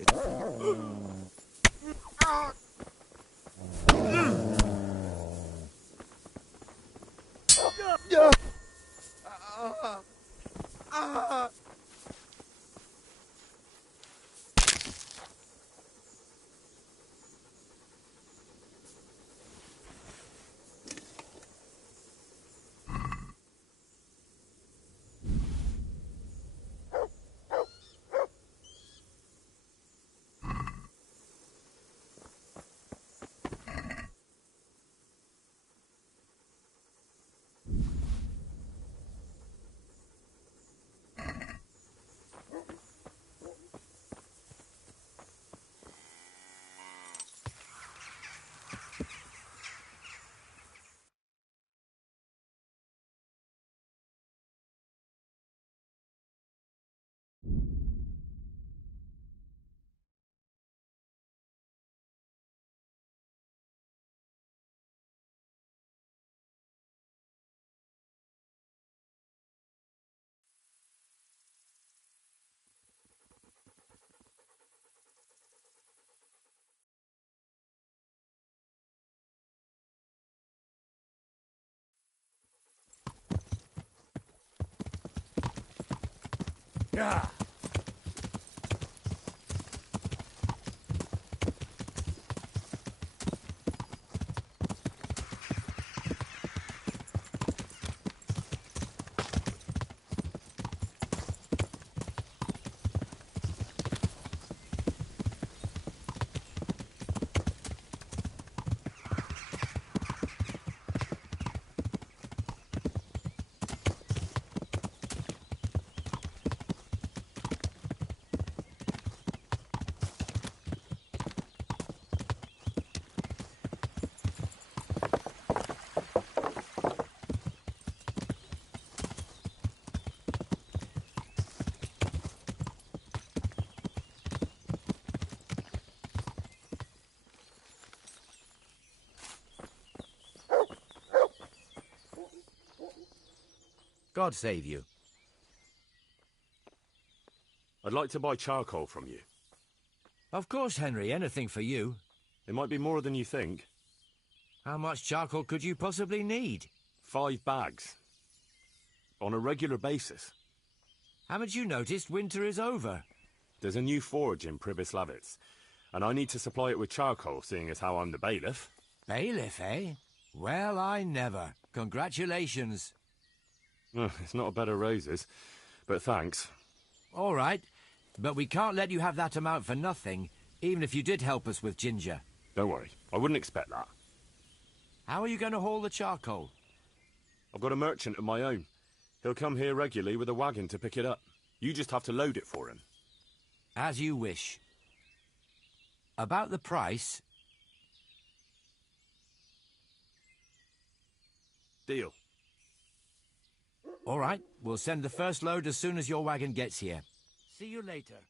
Yeah. God save you. I'd like to buy charcoal from you. Of course, Henry, anything for you. It might be more than you think. How much charcoal could you possibly need? 5 bags. On a regular basis. Haven't you noticed winter is over? There's a new forge in Pribyslavitz, and I need to supply it with charcoal, seeing as how I'm the bailiff. Bailiff, eh? Well, I never. Congratulations. It's not a bed of roses, but thanks. All right, but we can't let you have that amount for nothing, even if you did help us with ginger. Don't worry, I wouldn't expect that. How are you going to haul the charcoal? I've got a merchant of my own. He'll come here regularly with a wagon to pick it up. You just have to load it for him. As you wish. About the price... Deal. All right, we'll send the first load as soon as your wagon gets here. See you later.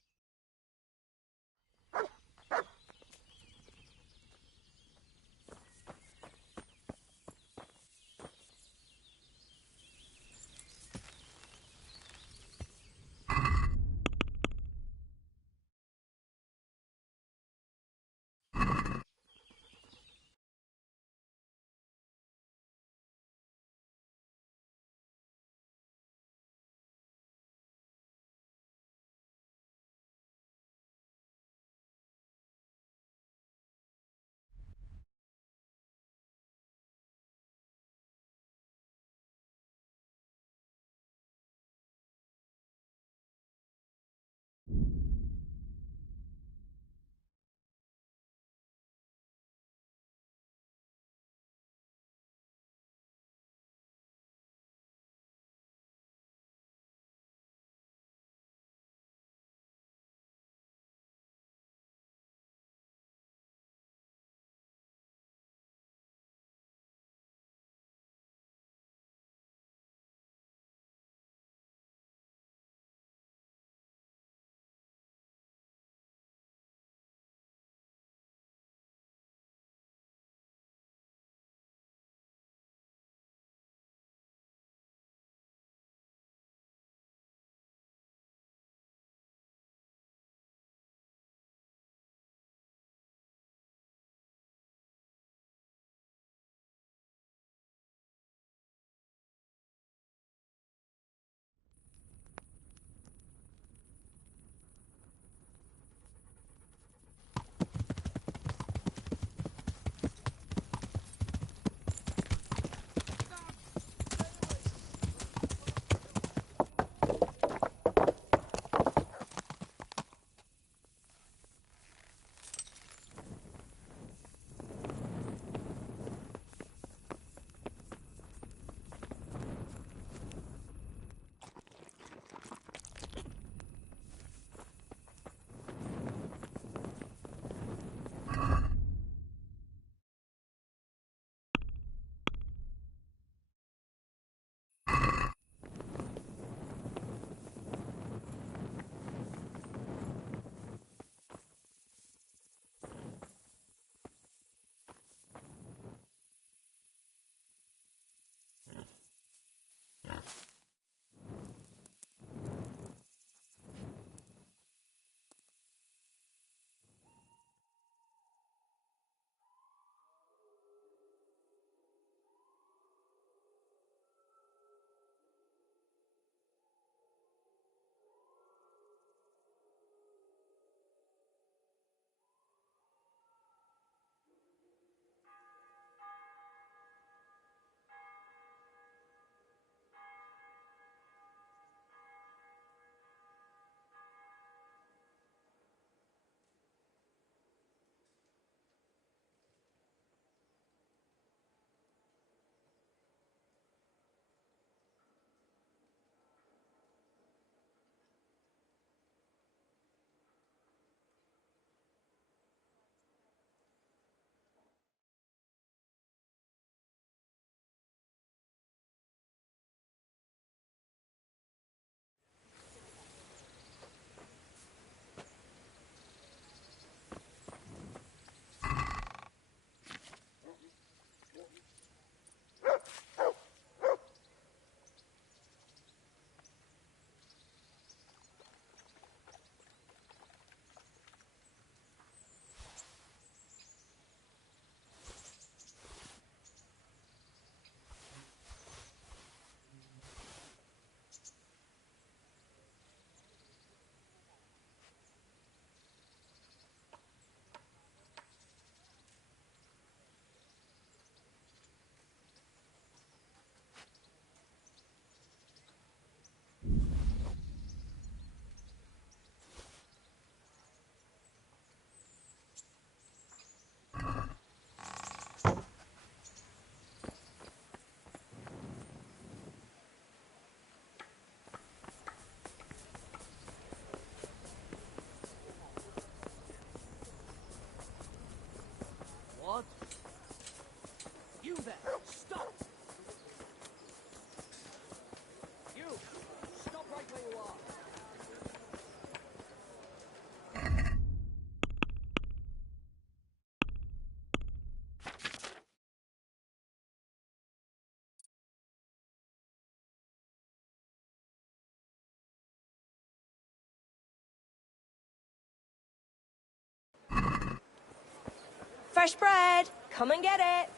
Fresh bread! Come and get it!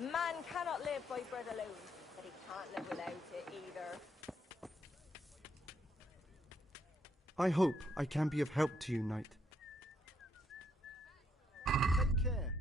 Man cannot live by bread alone, but he can't live without it either. I hope I can be of help to you, Knight. Take care.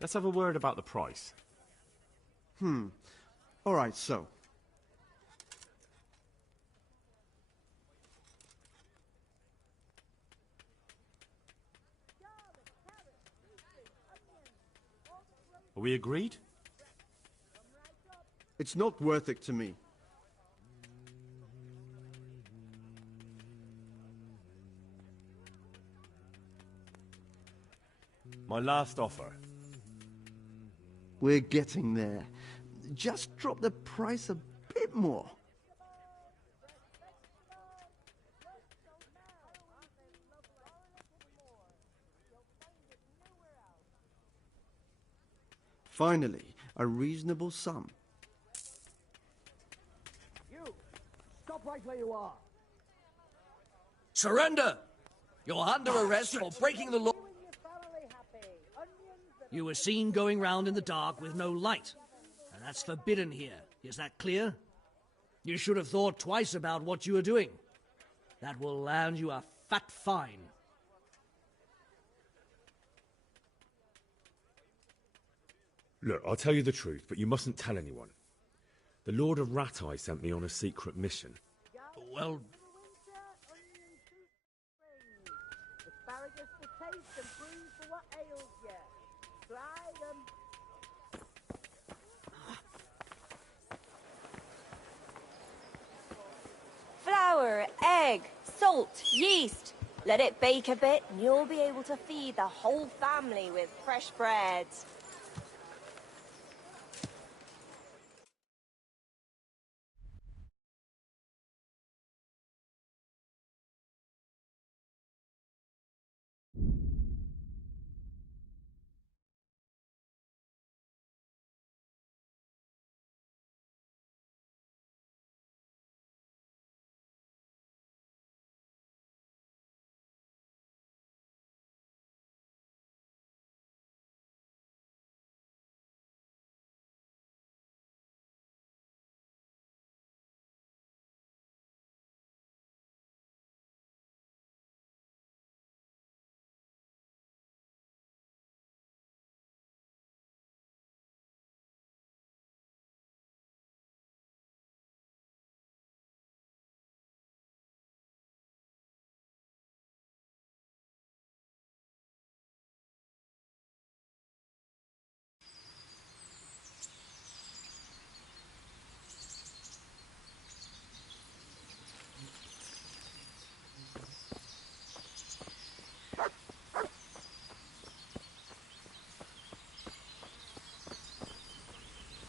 Let's have a word about the price. All right, so. Are we agreed? It's not worth it to me. My last offer. We're getting there. Just drop the price a bit more. Finally, a reasonable sum. You! Stop right where you are! Surrender! You're under arrest for breaking the law. You were seen going round in the dark with no light, and that's forbidden here. Is that clear? You should have thought twice about what you were doing. That will land you a fat fine. Look, I'll tell you the truth, but you mustn't tell anyone. The Lord of Ratai sent me on a secret mission. Well... Asparagus for taste and prunes for what ails you. Try them. Flour, egg, salt, yeast. Let it bake a bit and you'll be able to feed the whole family with fresh bread.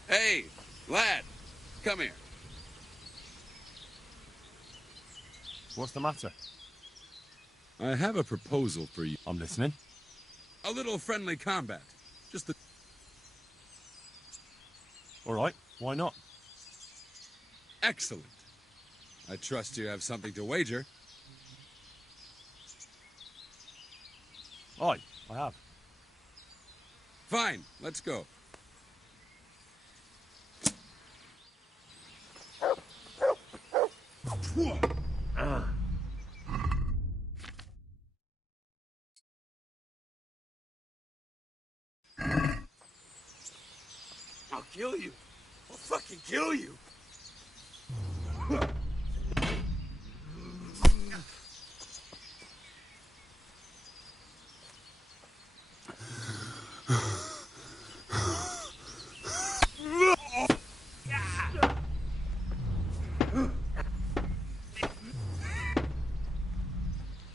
Hey, lad, come here. What's the matter? I have a proposal for you. I'm listening. A little friendly combat. Just the... All right, why not? Excellent. I trust you have something to wager. Aye, I have. Fine, let's go. I'll kill you. I'll fucking kill you.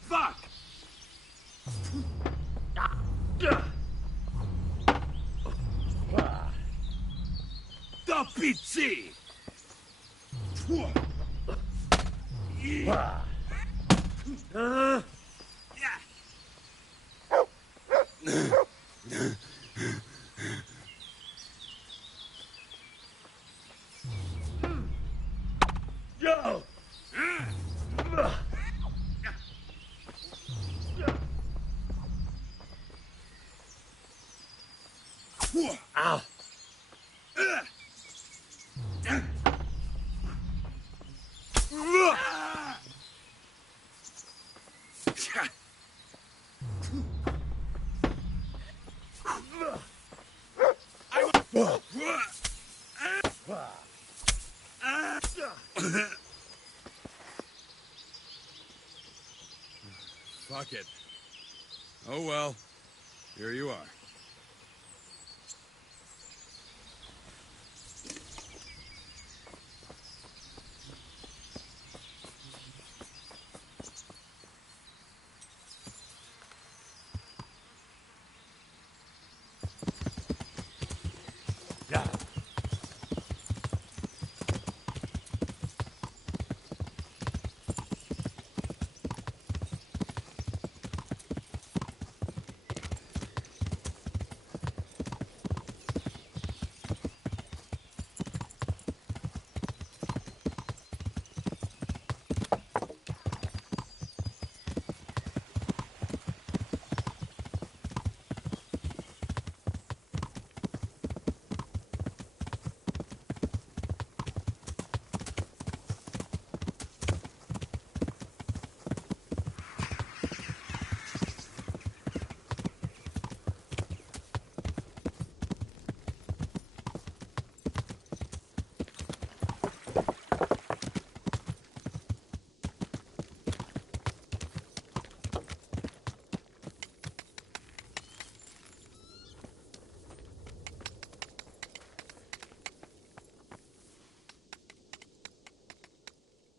Fuck! Da pizzi! Yo! Ow! Fuck it. Oh well. Here you are.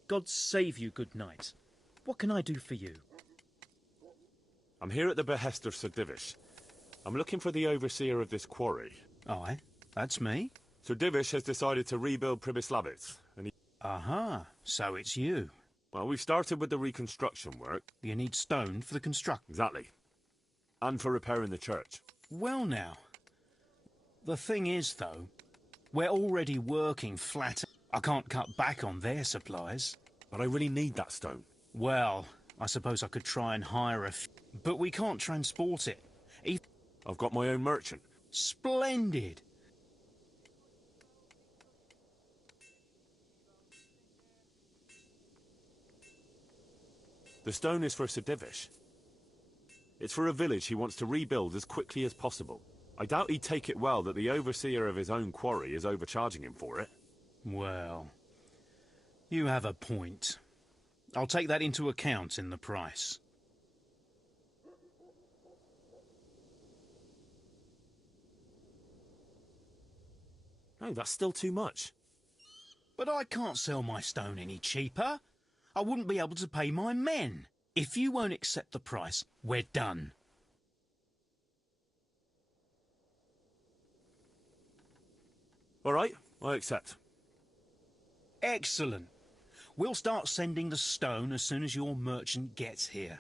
God save you, good knight. What can I do for you? I'm here at the behest of Sir Divish. I'm looking for the overseer of this quarry. Aye, that's me. Sir Divish has decided to rebuild Pribyslavitz, and he... Aha, so it's you. Well, we've started with the reconstruction work. You need stone for the construction. Exactly. And for repairing the church. Well now. The thing is, though, we're already working flat. I can't cut back on their supplies. But I really need that stone. Well, I suppose I could try and hire a few, but we can't transport it. I've got my own merchant. Splendid. The stone is for Sir Divish. It's for a village he wants to rebuild as quickly as possible. I doubt he'd take it well that the overseer of his own quarry is overcharging him for it. Well, you have a point. I'll take that into account in the price. No, that's still too much. But I can't sell my stone any cheaper. I wouldn't be able to pay my men. If you won't accept the price, we're done. All right, I accept. Excellent. We'll start sending the stone as soon as your merchant gets here.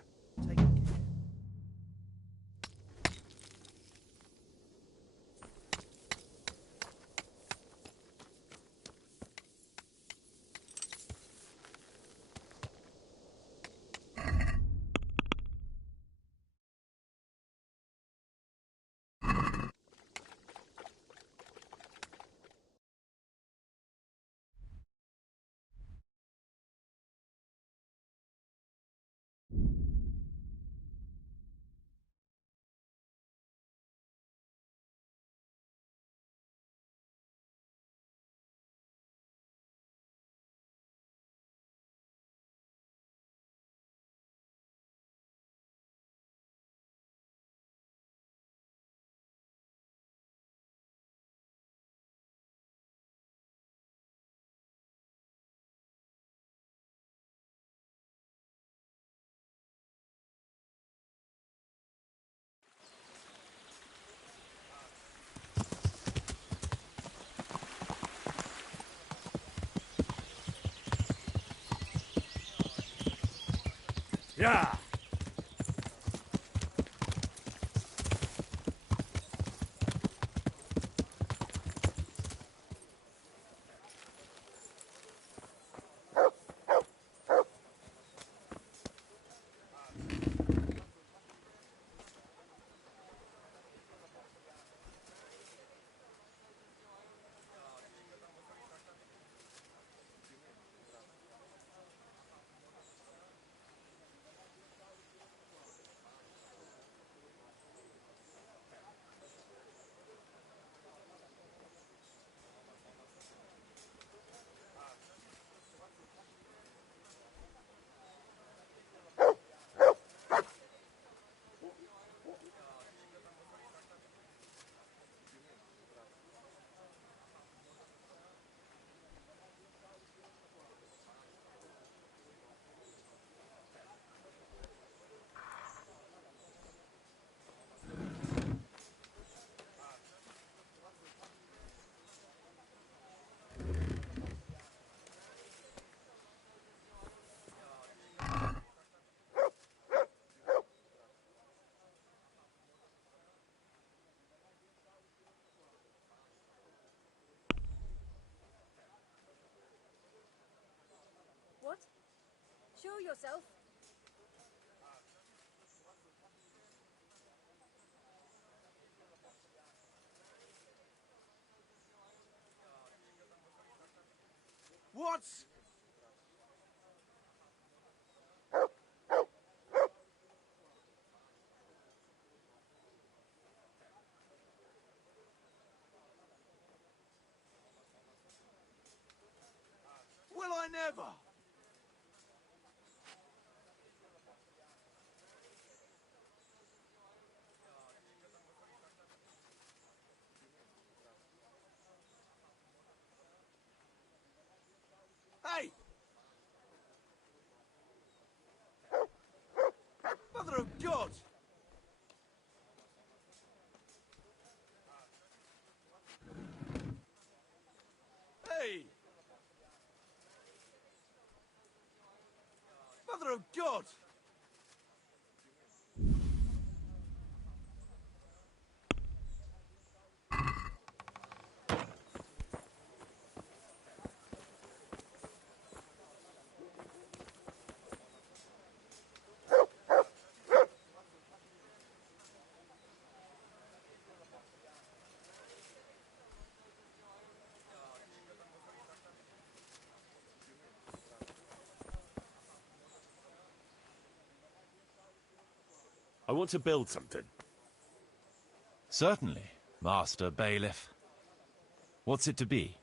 Yeah. What? Show yourself. What? Will I never? Hey! Mother of God! Hey! Mother of God! I want to build something. Certainly, Master Bailiff. What's it to be?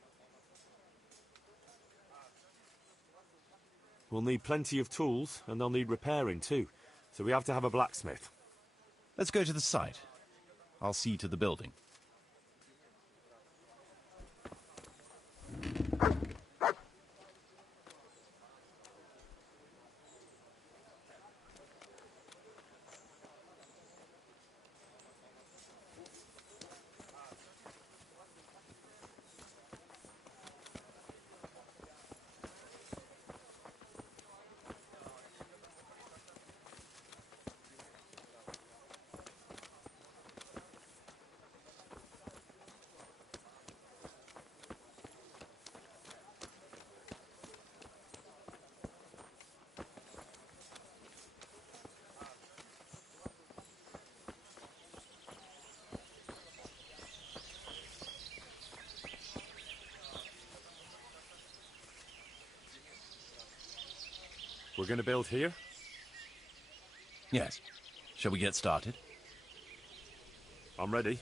We'll need plenty of tools, and they'll need repairing too. So we have to have a blacksmith. Let's go to the site. I'll see to the building. We're going to build here? Yes. Shall we get started? I'm ready.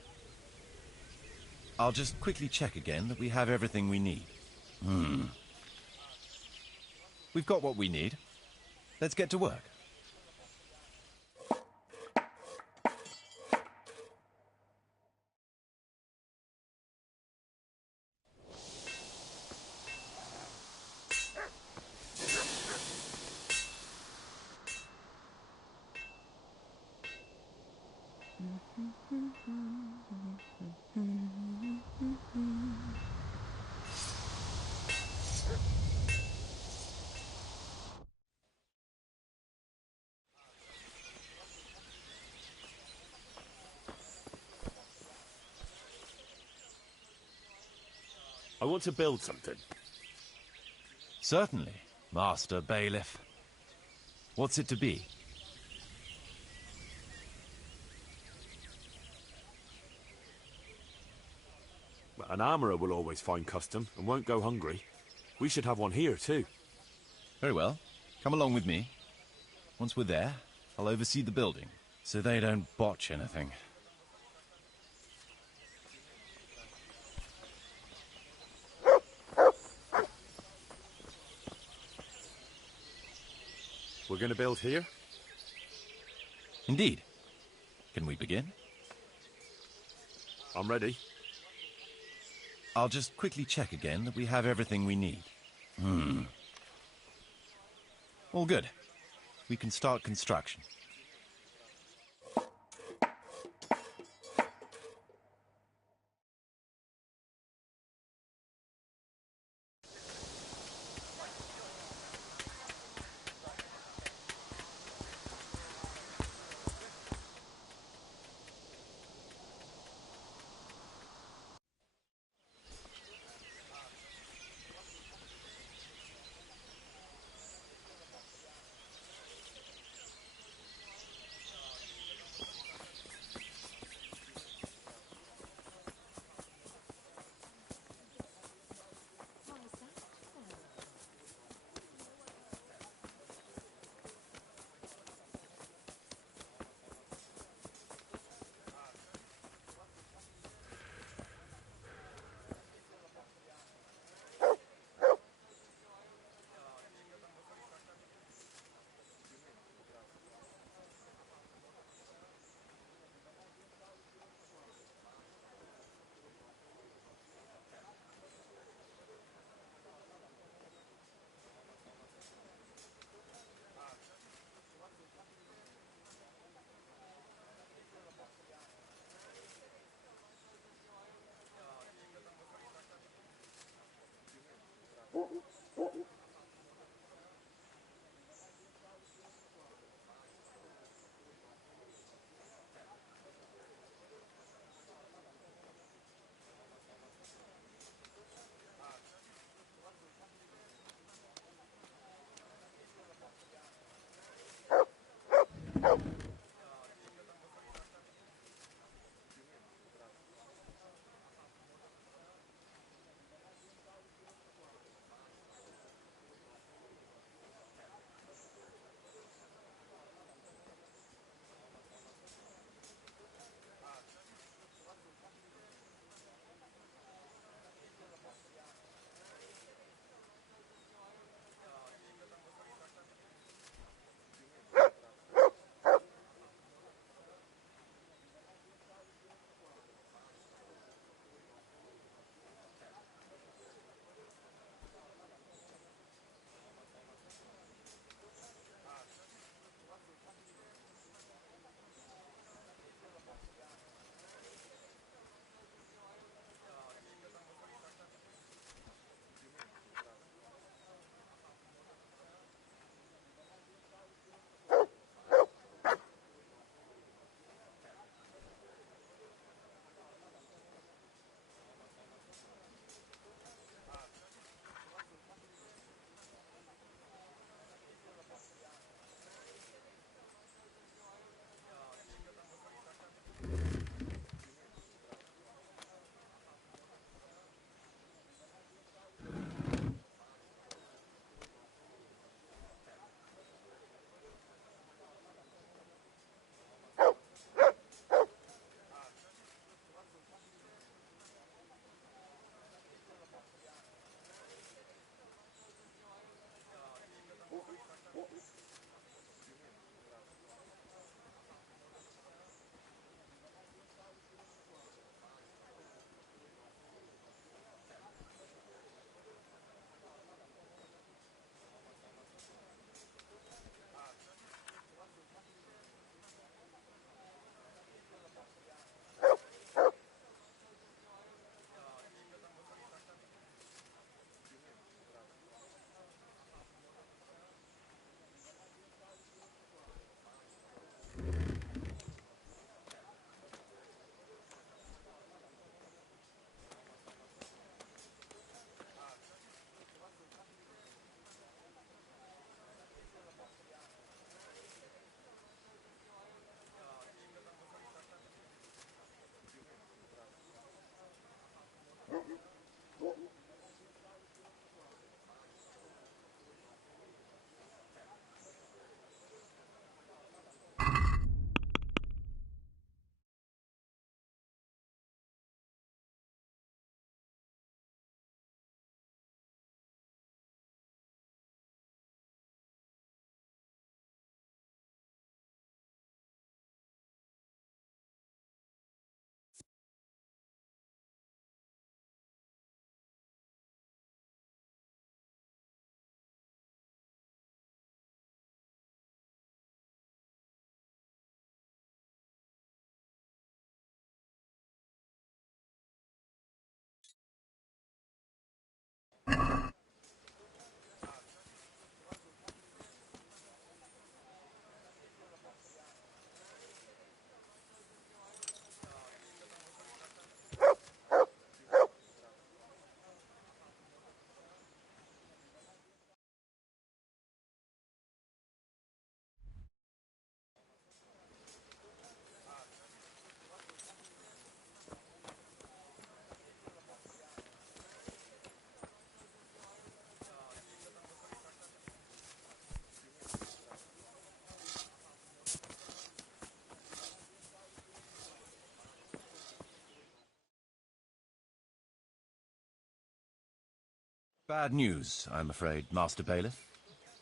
I'll just quickly check again that we have everything we need. We've got what we need. Let's get to work. I want to build something. Certainly, Master Bailiff. What's it to be? An armourer will always find custom and won't go hungry. We should have one here, too. Very well. Come along with me. Once we're there, I'll oversee the building, so they don't botch anything. We're going to build here? Indeed. Can we begin? I'm ready. I'll just quickly check again that we have everything we need. All good. We can start construction. Bad news, I'm afraid, Master Bailiff.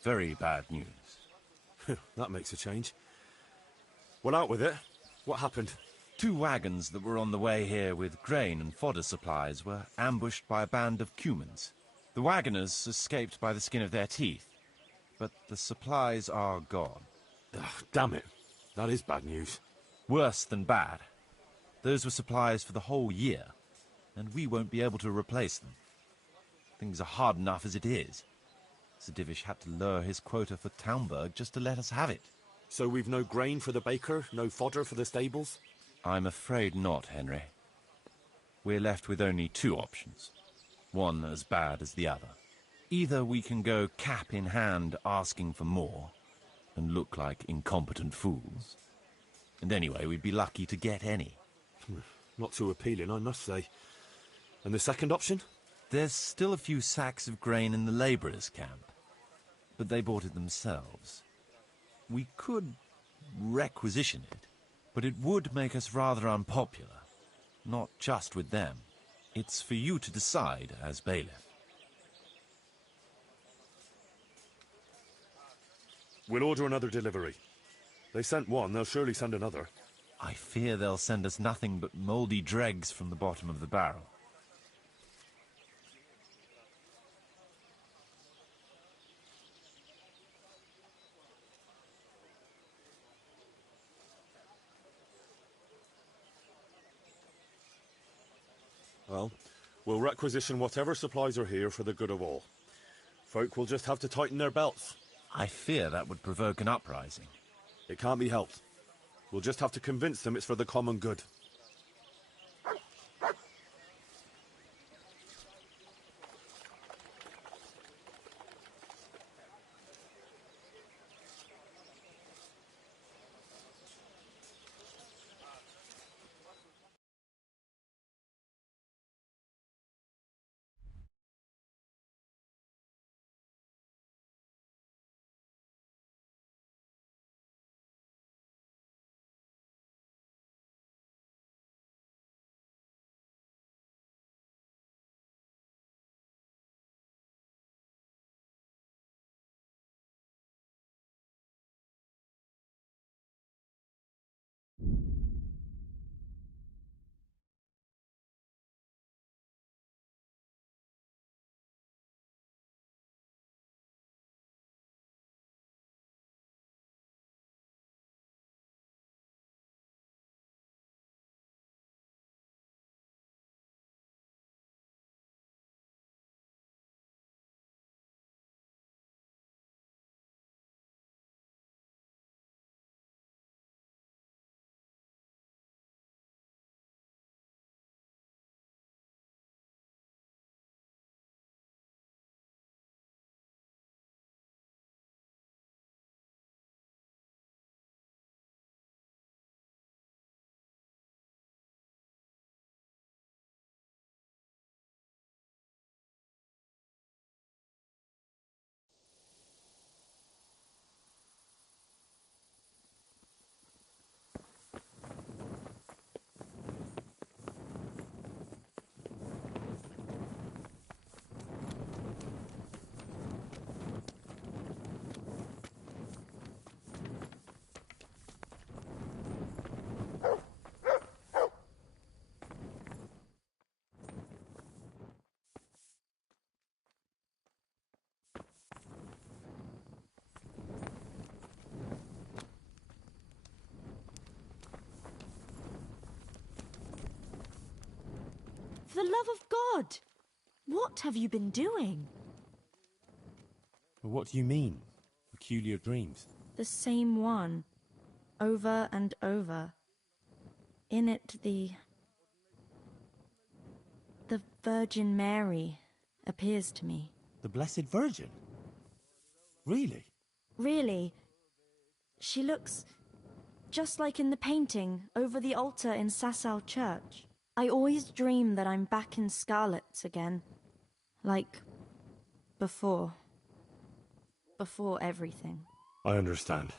Very bad news. That makes a change. Well, out with it. What happened? 2 wagons that were on the way here with grain and fodder supplies were ambushed by a band of Cumans. The wagoners escaped by the skin of their teeth, but the supplies are gone. Damn it. That is bad news. Worse than bad. Those were supplies for the whole year, and we won't be able to replace them. Things are hard enough as it is. Sir Divish had to lower his quota for Townburg just to let us have it. So we've no grain for the baker, no fodder for the stables? I'm afraid not, Henry. We're left with only 2 options. One as bad as the other. Either we can go cap in hand asking for more, and look like incompetent fools. And anyway, we'd be lucky to get any. Not too appealing, I must say. And the second option? There's still a few sacks of grain in the labourers' camp, but they bought it themselves. We could requisition it, but it would make us rather unpopular. Not just with them. It's for you to decide as bailiff. We'll order another delivery. They sent one, they'll surely send another. I fear they'll send us nothing but mouldy dregs from the bottom of the barrel. Well, we'll requisition whatever supplies are here for the good of all. Folk will just have to tighten their belts. I fear that would provoke an uprising. It can't be helped. We'll just have to convince them it's for the common good. For the love of God! What have you been doing? What do you mean? Peculiar dreams? The same one. Over and over. In it, the Virgin Mary appears to me. The Blessed Virgin? Really? Really. She looks just like in the painting over the altar in Sasau Church. I always dream that I'm back in Scarlet's again. Like before. Before everything. I understand.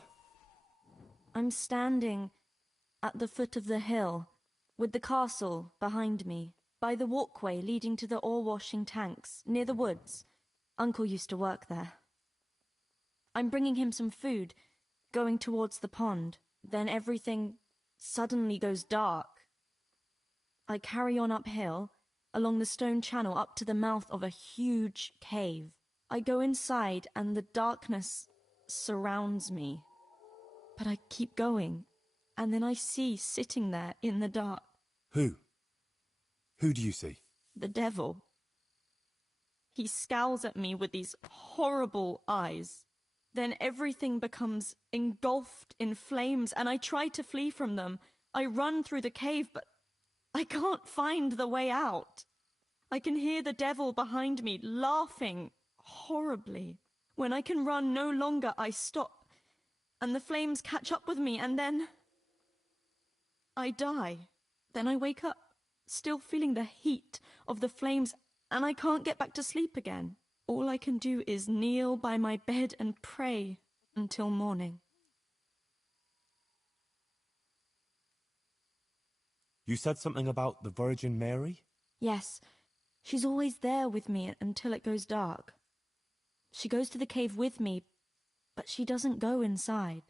I'm standing at the foot of the hill, with the castle behind me, by the walkway leading to the ore-washing tanks, near the woods. Uncle used to work there. I'm bringing him some food, going towards the pond. Then everything suddenly goes dark. I carry on uphill, along the stone channel up to the mouth of a huge cave. I go inside and the darkness surrounds me. But I keep going, and then I see sitting there in the dark. Who? Who do you see? The devil. He scowls at me with these horrible eyes. Then everything becomes engulfed in flames, and I try to flee from them. I run through the cave, but I can't find the way out. I can hear the devil behind me laughing horribly. When I can run no longer, I stop, and the flames catch up with me, and then I die. Then I wake up, still feeling the heat of the flames, and I can't get back to sleep again. All I can do is kneel by my bed and pray until morning. You said something about the Virgin Mary? Yes, she's always there with me until it goes dark. She goes to the cave with me, but she doesn't go inside.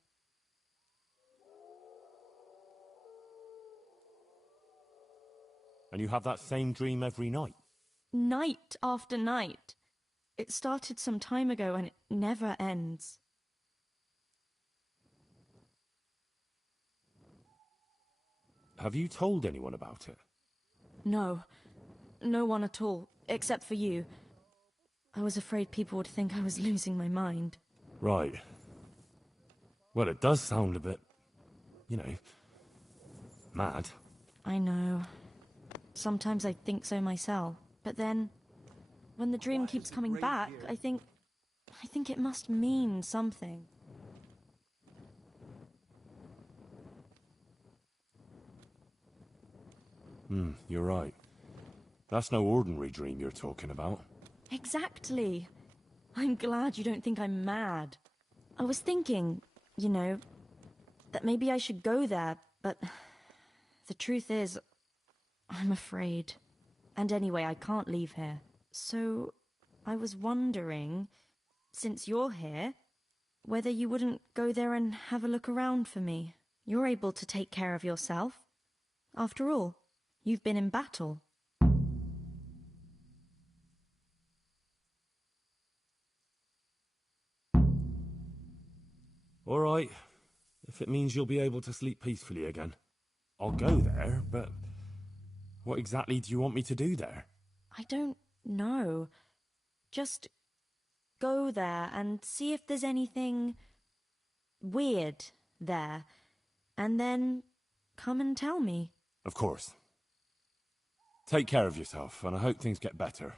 And you have that same dream every night? Night after night. It started some time ago and it never ends. Have you told anyone about it? No. No one at all, except for you. I was afraid people would think I was losing my mind. Right. Well, it does sound a bit, mad. I know. Sometimes I think so myself. But then, when the dream keeps coming back, I think it must mean something. You're right. That's no ordinary dream you're talking about. Exactly. I'm glad you don't think I'm mad. I was thinking, that maybe I should go there, but the truth is, I'm afraid. And anyway, I can't leave here. So, I was wondering, since you're here, whether you wouldn't go there and have a look around for me. You're able to take care of yourself. After all, you've been in battle. All right. If it means you'll be able to sleep peacefully again. I'll go there, but what exactly do you want me to do there? I don't know. Just go there and see if there's anything weird there, and then come and tell me. Of course. Take care of yourself, and I hope things get better.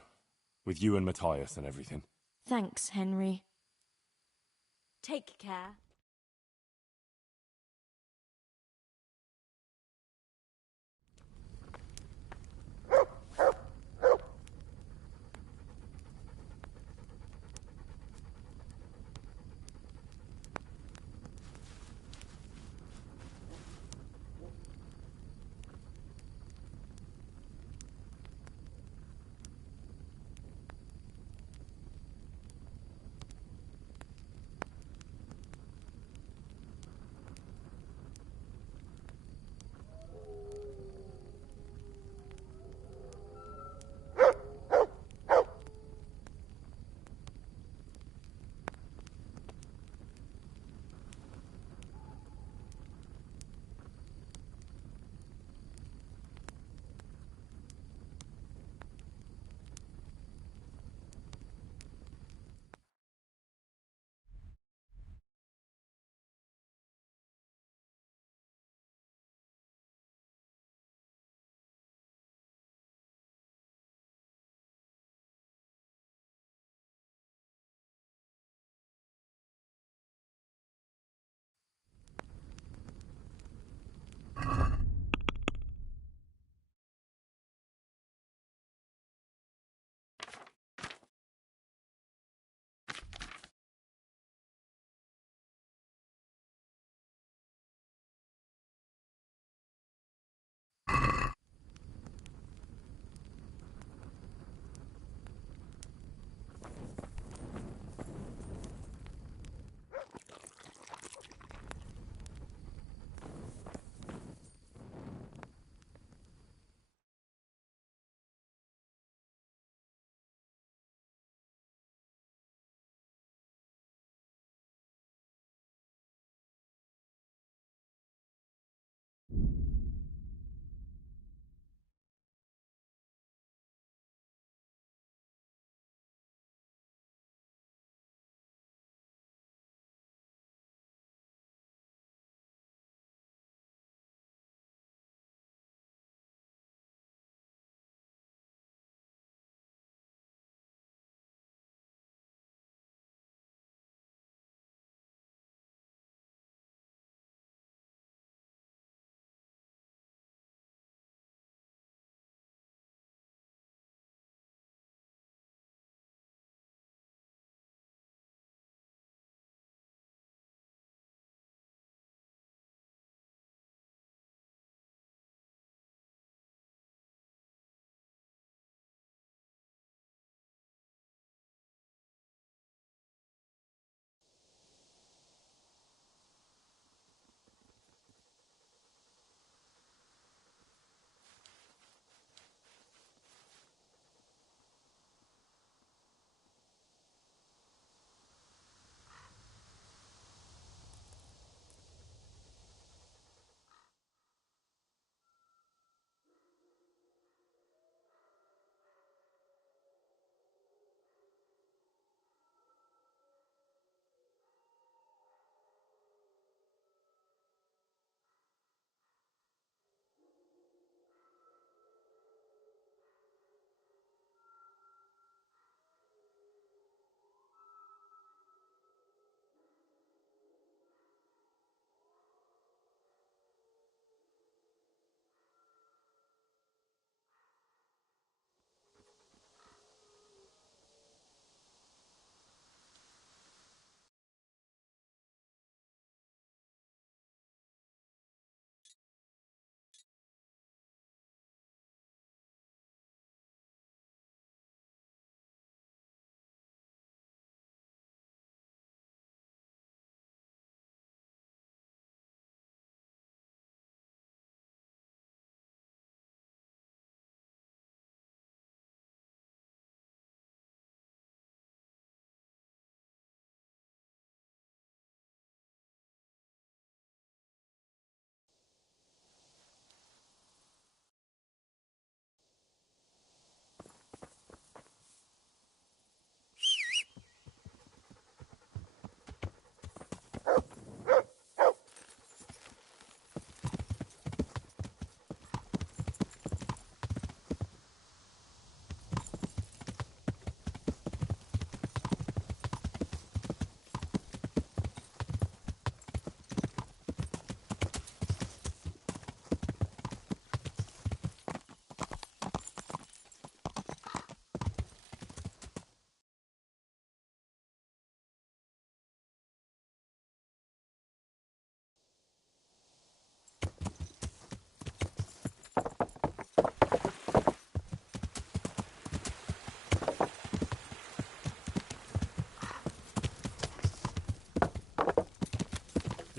With you and Matthias and everything. Thanks, Henry. Take care.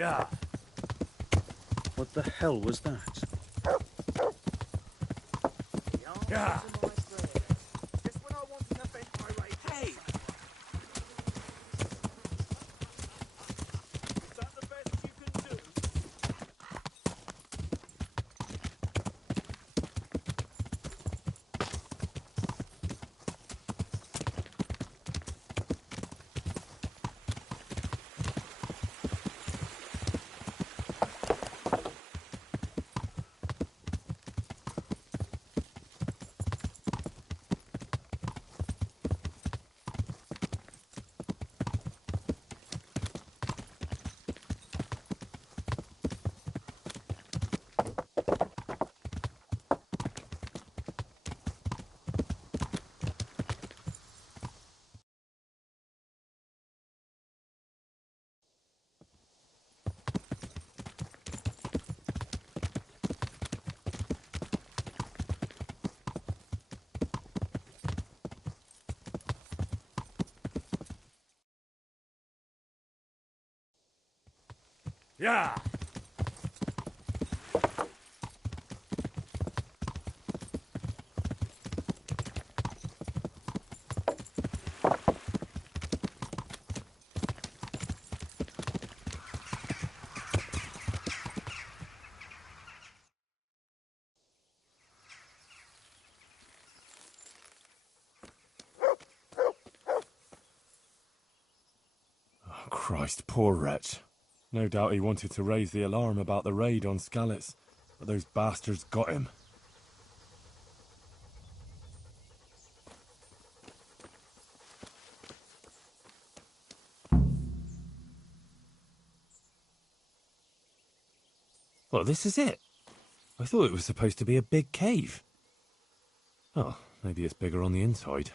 Yeah. What the hell was that? Yeah. Hey! Yeah. Oh, Christ, poor wretch. No doubt he wanted to raise the alarm about the raid on Skalitz, but those bastards got him. Well, this is it. I thought it was supposed to be a big cave. Oh, maybe it's bigger on the inside.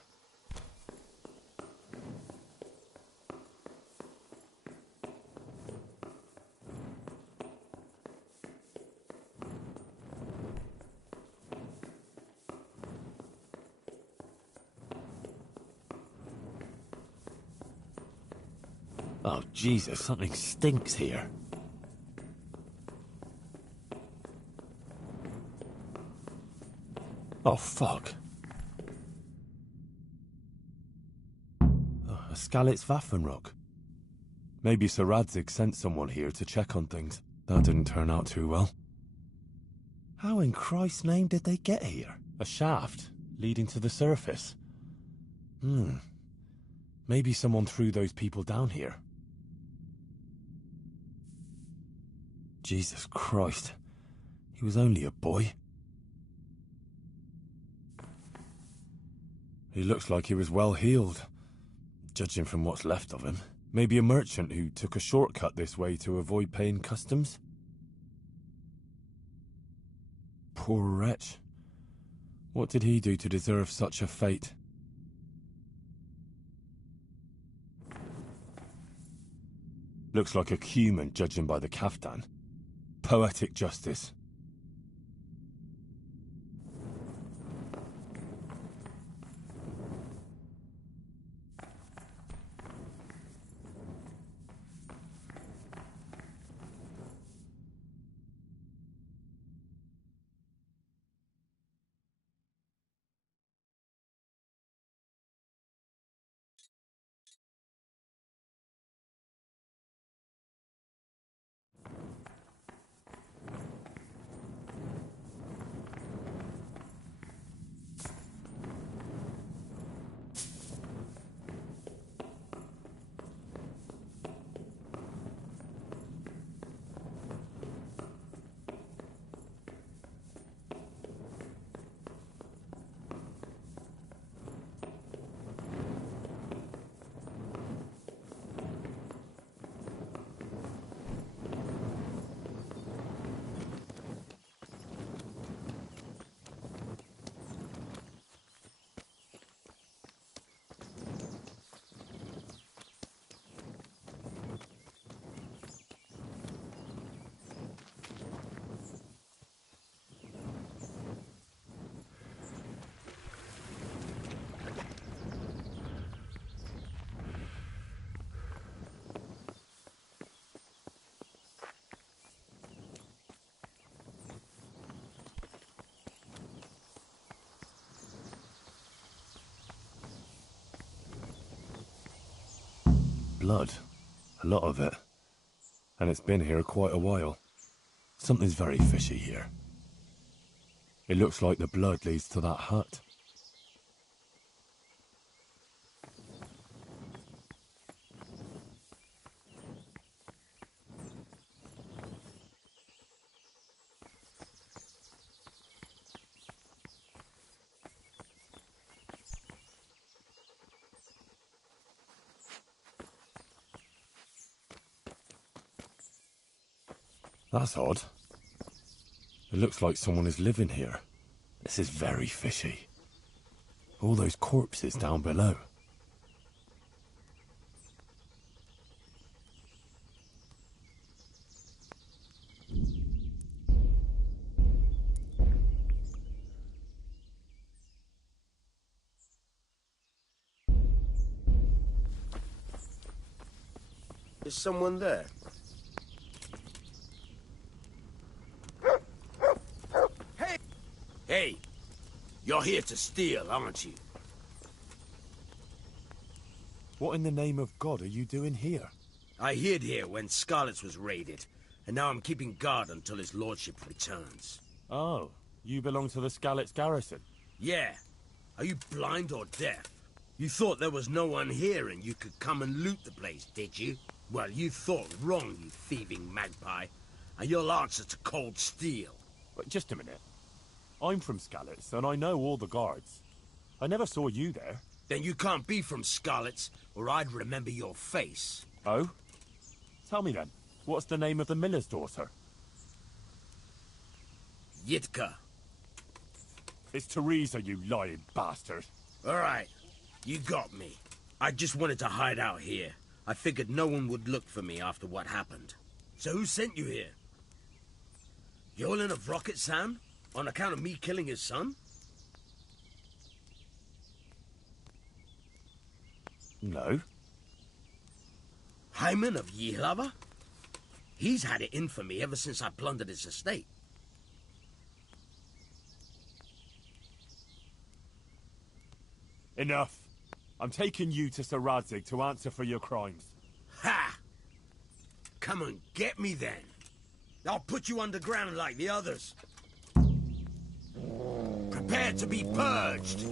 Oh, Jesus, something stinks here. Oh, fuck. Oh, a Skalitz Waffenrock. Maybe Sir Radzig sent someone here to check on things. That didn't turn out too well. How in Christ's name did they get here? A shaft leading to the surface. Maybe someone threw those people down here. Jesus Christ. He was only a boy. He looks like he was well healed, judging from what's left of him. Maybe a merchant who took a shortcut this way to avoid paying customs? Poor wretch. What did he do to deserve such a fate? Looks like a human, judging by the kaftan. Poetic justice. blood. A lot of it. And it's been here quite a while. Something's very fishy here. It looks like the blood leads to that hut. That's odd. It looks like someone is living here. This is very fishy. All those corpses down below. Is someone there? Hey, you're here to steal, aren't you? What in the name of God are you doing here? I hid here when Scarlet's was raided, and now I'm keeping guard until his lordship returns. Oh, you belong to the Skalitz garrison? Yeah. Are you blind or deaf? You thought there was no one here and you could come and loot the place, did you? Well, you thought wrong, you thieving magpie. And you'll answer to cold steel. But just a minute. I'm from Skalitz, and I know all the guards. I never saw you there. Then you can't be from Scarlet's, or I'd remember your face. Oh? Tell me then, what's the name of the miller's daughter? Yitka. It's Teresa, you lying bastard. All right, you got me. I just wanted to hide out here. I figured no one would look for me after what happened. So who sent you here? Yolen of Rocket Sam? On account of me killing his son? No. Hyman of Yihlava? He's had it in for me ever since I plundered his estate. Enough. I'm taking you to Sir Radzig to answer for your crimes. Ha! Come and get me then. I'll put you underground like the others. Prepare to be purged.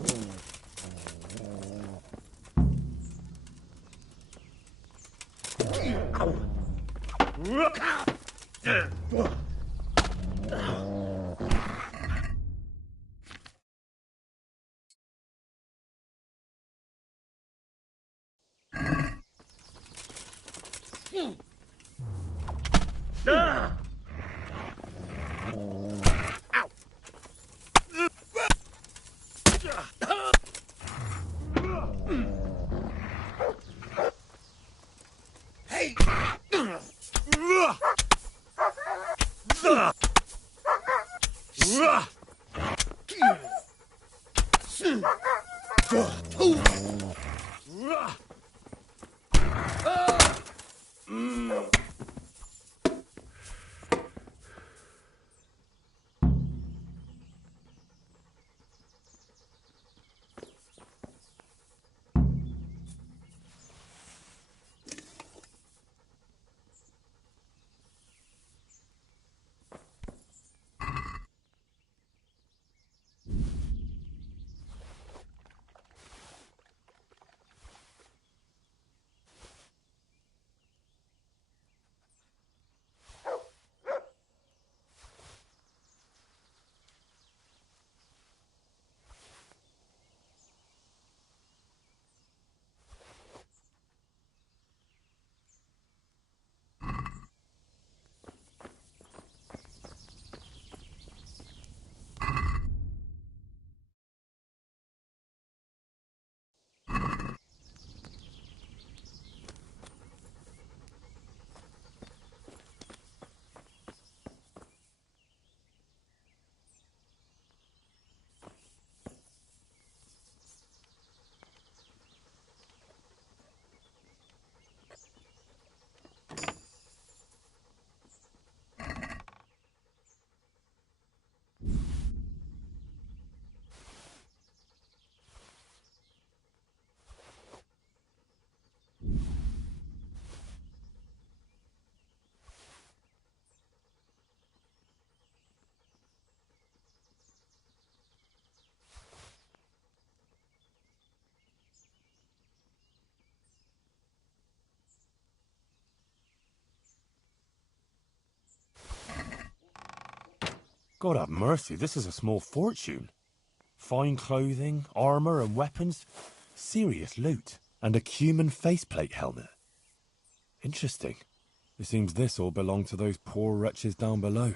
God have mercy, this is a small fortune. Fine clothing, armour and weapons. Serious loot. And a cumin faceplate helmet. Interesting. It seems this all belonged to those poor wretches down below.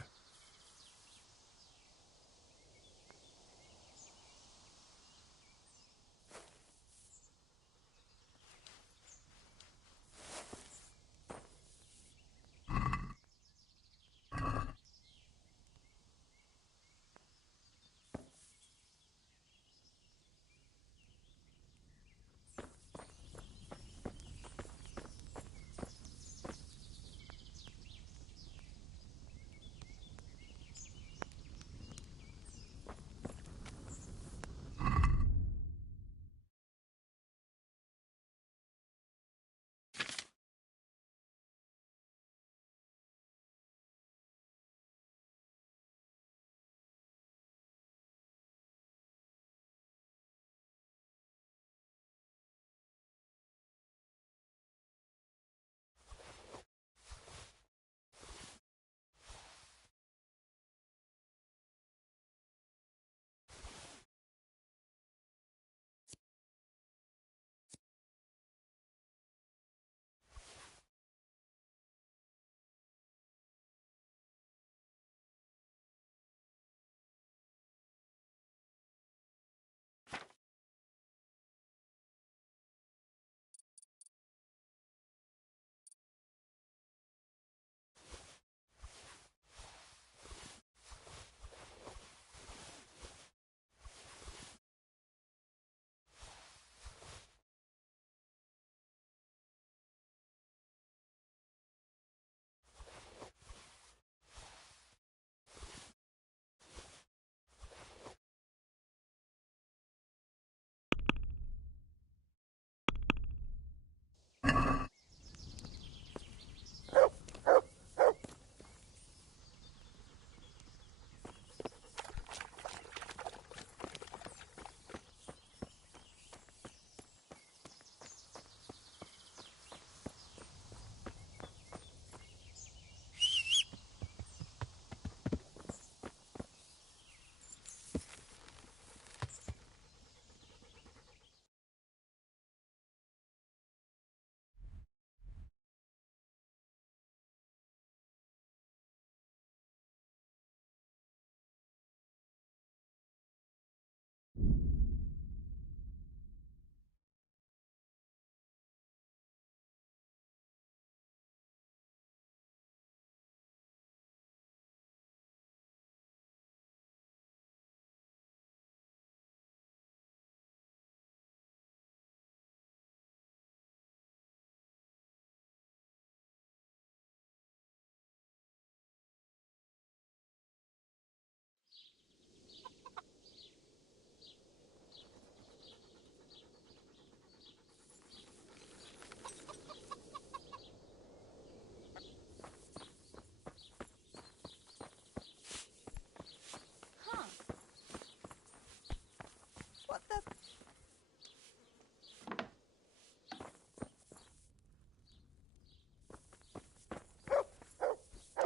What the?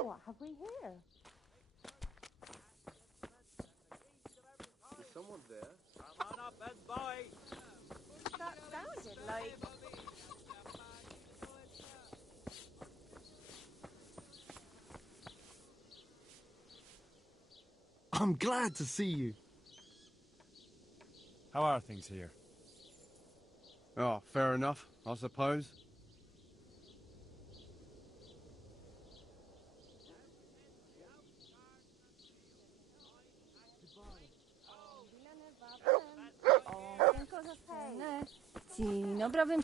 What have we here? Is someone there? Come on up and buy. That sounded like... I'm glad to see you. How are things here? Oh, fair enough, I suppose. Dzień dobry.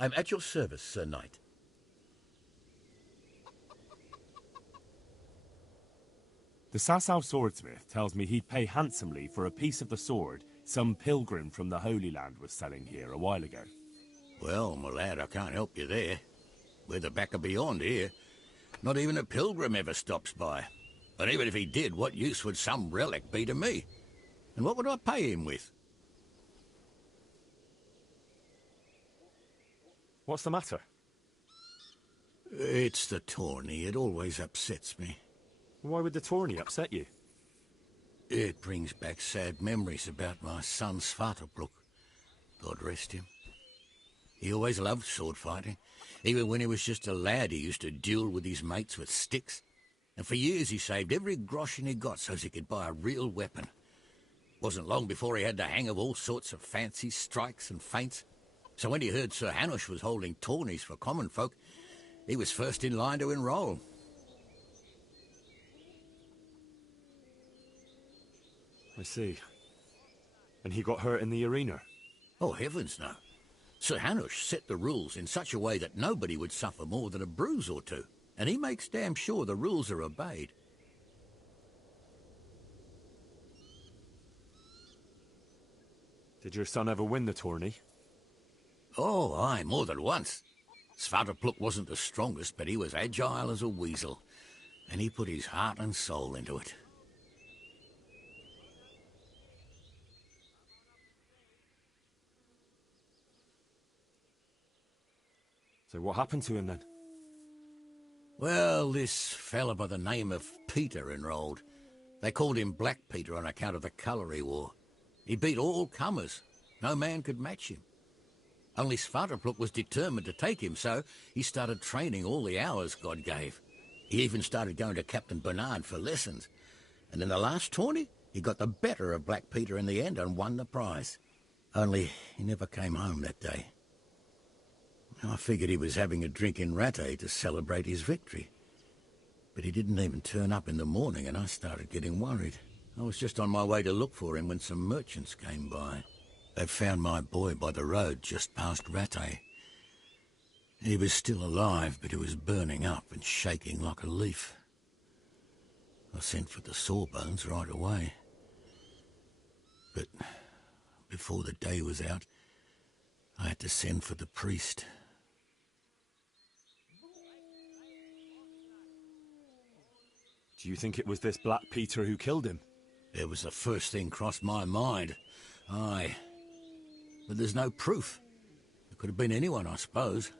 I'm at your service, Sir Knight. The Sasau swordsmith tells me he'd pay handsomely for a piece of the sword Some pilgrim from the Holy Land was selling here a while ago. Well, my lad, I can't help you there. We're the back of beyond here. Not even a pilgrim ever stops by. And even if he did, what use would some relic be to me? And what would I pay him with? What's the matter? It's the tourney. It always upsets me. Why would the tourney upset you? It brings back sad memories about my son Svartalfluk. God rest him. He always loved sword fighting. Even when he was just a lad, he used to duel with his mates with sticks. And for years he saved every groschen he got so he could buy a real weapon. Wasn't long before he had the hang of all sorts of fancy strikes and feints. So when he heard Sir Hanush was holding tourneys for common folk, he was first in line to enroll. I see. And he got hurt in the arena? Oh, heavens no. Sir Hanush set the rules in such a way that nobody would suffer more than a bruise or two, and he makes damn sure the rules are obeyed. Did your son ever win the tourney? Oh, aye, more than once. Svartalfluk wasn't the strongest, but he was agile as a weasel, and he put his heart and soul into it. So what happened to him then? Well, this fella by the name of Peter enrolled. They called him Black Peter on account of the colour he wore. He beat all comers. No man could match him. Only Svartalfluk was determined to take him, so he started training all the hours God gave. He even started going to Captain Bernard for lessons. And in the last tourney, he got the better of Black Peter in the end and won the prize. Only he never came home that day. I figured he was having a drink in Rattay to celebrate his victory. But he didn't even turn up in the morning, and I started getting worried. I was just on my way to look for him when some merchants came by. They found my boy by the road just past Rattay. He was still alive, but he was burning up and shaking like a leaf. I sent for the sawbones right away. But before the day was out, I had to send for the priest. Do you think it was this Black Peter who killed him? It was the first thing crossed my mind. Aye. But there's no proof. It could have been anyone, I suppose.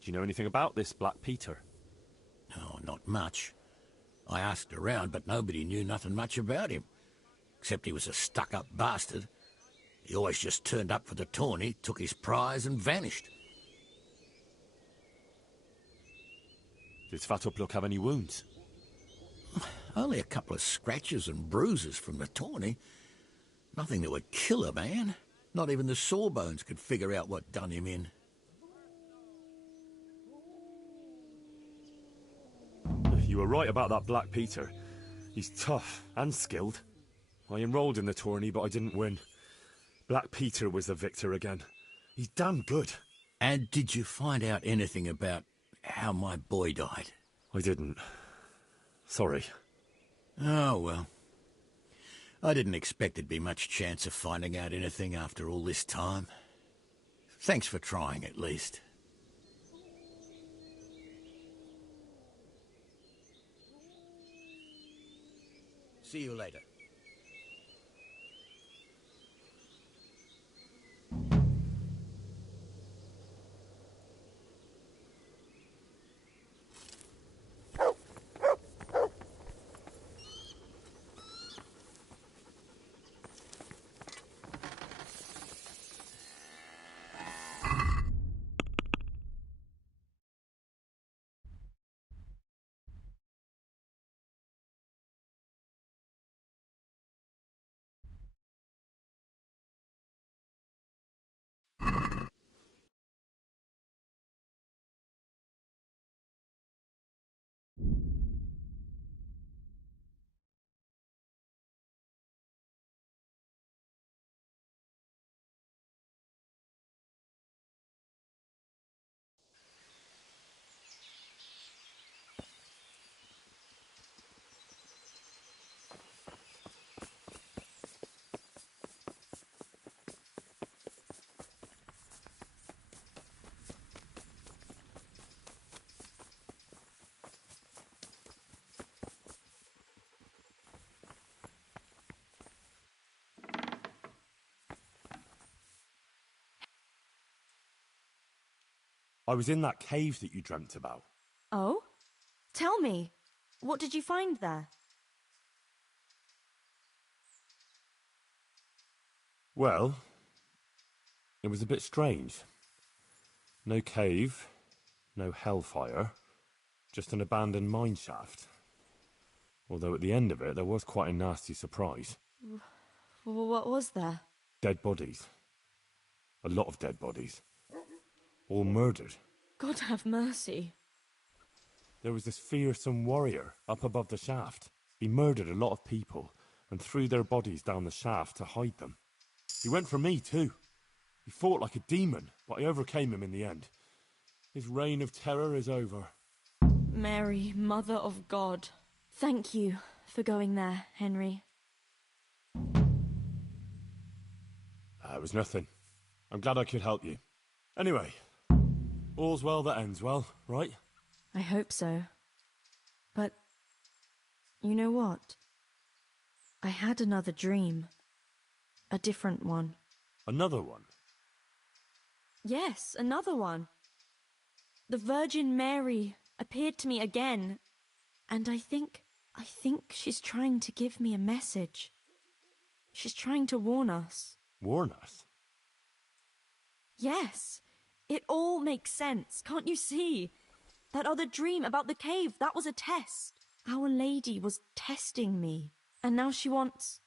Do you know anything about this Black Peter? No, not much. I asked around, but nobody knew nothing much about him. Except he was a stuck-up bastard. He always just turned up for the tourney, took his prize and vanished. Did Svartalfluk have any wounds? Only a couple of scratches and bruises from the tourney. Nothing that would kill a man. Not even the sawbones could figure out what done him in. You were right about that Black Peter. He's tough and skilled. I enrolled in the tourney, but I didn't win. Black Peter was the victor again. He's damn good. And did you find out anything about how my boy died? I didn't. Sorry. Oh, well. I didn't expect there'd be much chance of finding out anything after all this time. Thanks for trying, at least. See you later. I was in that cave that you dreamt about. Oh? Tell me, what did you find there? Well, it was a bit strange. No cave, no hellfire, just an abandoned mine shaft. Although at the end of it, there was quite a nasty surprise. What was there? Dead bodies. A lot of dead bodies. All murdered. God have mercy. There was this fearsome warrior up above the shaft. He murdered a lot of people and threw their bodies down the shaft to hide them. He went for me too. He fought like a demon, but I overcame him in the end. His reign of terror is over. Mary, Mother of God. Thank you for going there, Henry. It was nothing. I'm glad I could help you. Anyway, all's well that ends well, right? I hope so. But, you know what? I had another dream. A different one. Another one? Yes, another one. The Virgin Mary appeared to me again, and I think she's trying to give me a message. She's trying to warn us. Warn us? Yes, it all makes sense, can't you see? That other dream about the cave, that was a test. Our Lady was testing me, and now she wants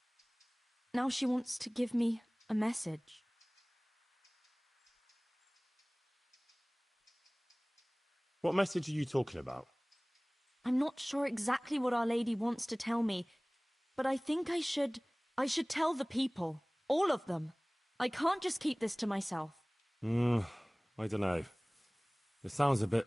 to give me a message. What message are you talking about? I'm not sure exactly what Our Lady wants to tell me, but I think I should tell the people. All of them. I can't just keep this to myself. I don't know. It sounds a bit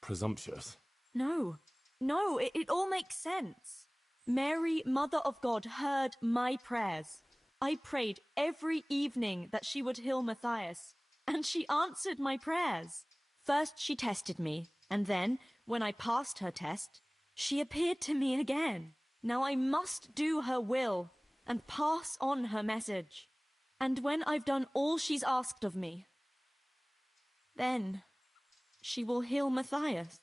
presumptuous. No, it all makes sense. Mary, Mother of God, heard my prayers. I prayed every evening that she would heal Matthias, and she answered my prayers. First she tested me, and then, when I passed her test, she appeared to me again. Now I must do her will and pass on her message. And when I've done all she's asked of me, then she will heal Matthias.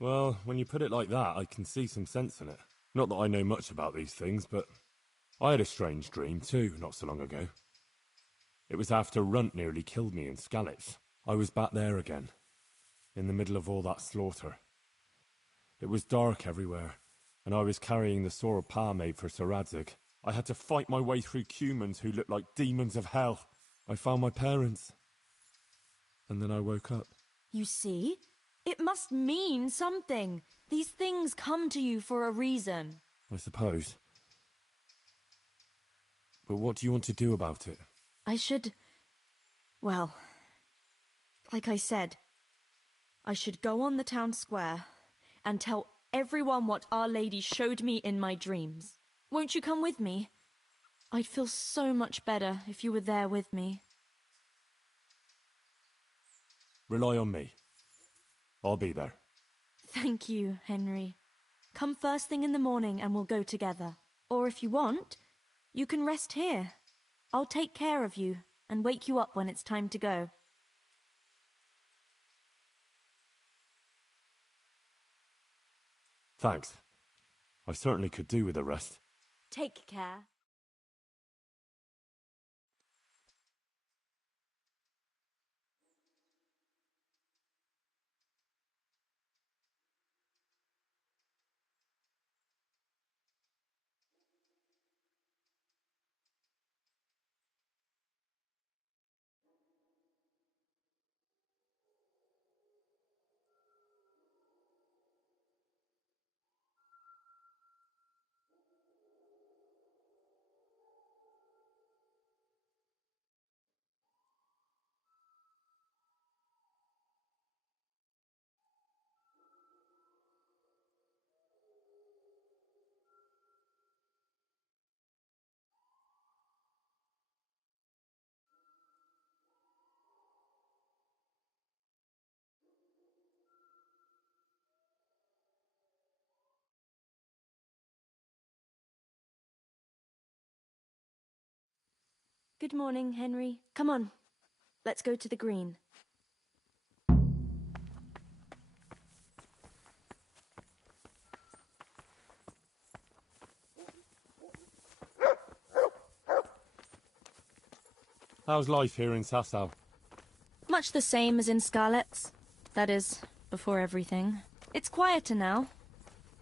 Well, when you put it like that, I can see some sense in it. Not that I know much about these things, but I had a strange dream too, not so long ago. It was after Runt nearly killed me in Skalitz. I was back there again, in the middle of all that slaughter. It was dark everywhere, and I was carrying the sword Pa made for Sir Radzig. I had to fight my way through humans who looked like demons of hell. I found my parents, and then I woke up. You see? It must mean something. These things come to you for a reason. I suppose. But what do you want to do about it? Well, like I said, I should go on the town square and tell everyone what Our Lady showed me in my dreams. Won't you come with me? I'd feel so much better if you were there with me. Rely on me. I'll be there. Thank you, Henry. Come first thing in the morning and we'll go together. Or if you want, you can rest here. I'll take care of you and wake you up when it's time to go. Thanks. I certainly could do with a rest. Take care. Good morning, Henry. Come on. Let's go to the green. How's life here in Sasau? Much the same as in Scarlet's. That is, before everything. It's quieter now.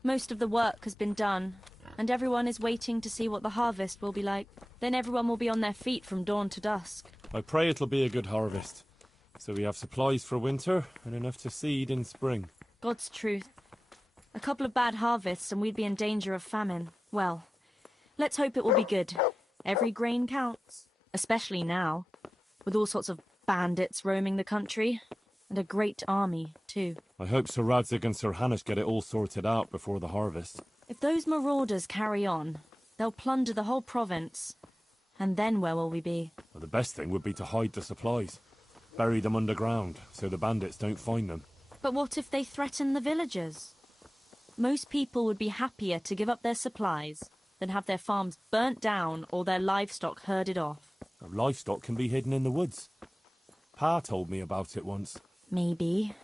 Most of the work has been done, and everyone is waiting to see what the harvest will be like. Then everyone will be on their feet from dawn to dusk. I pray it'll be a good harvest, so we have supplies for winter and enough to seed in spring. God's truth. A couple of bad harvests and we'd be in danger of famine. Well, let's hope it will be good. Every grain counts, especially now, with all sorts of bandits roaming the country, and a great army, too. I hope Sir Radzig and Sir Hanush get it all sorted out before the harvest. If those marauders carry on, they'll plunder the whole province. And then where will we be? Well, the best thing would be to hide the supplies. Bury them underground, so the bandits don't find them. But what if they threaten the villagers? Most people would be happier to give up their supplies than have their farms burnt down or their livestock herded off. Livestock can be hidden in the woods. Pa told me about it once. Maybe.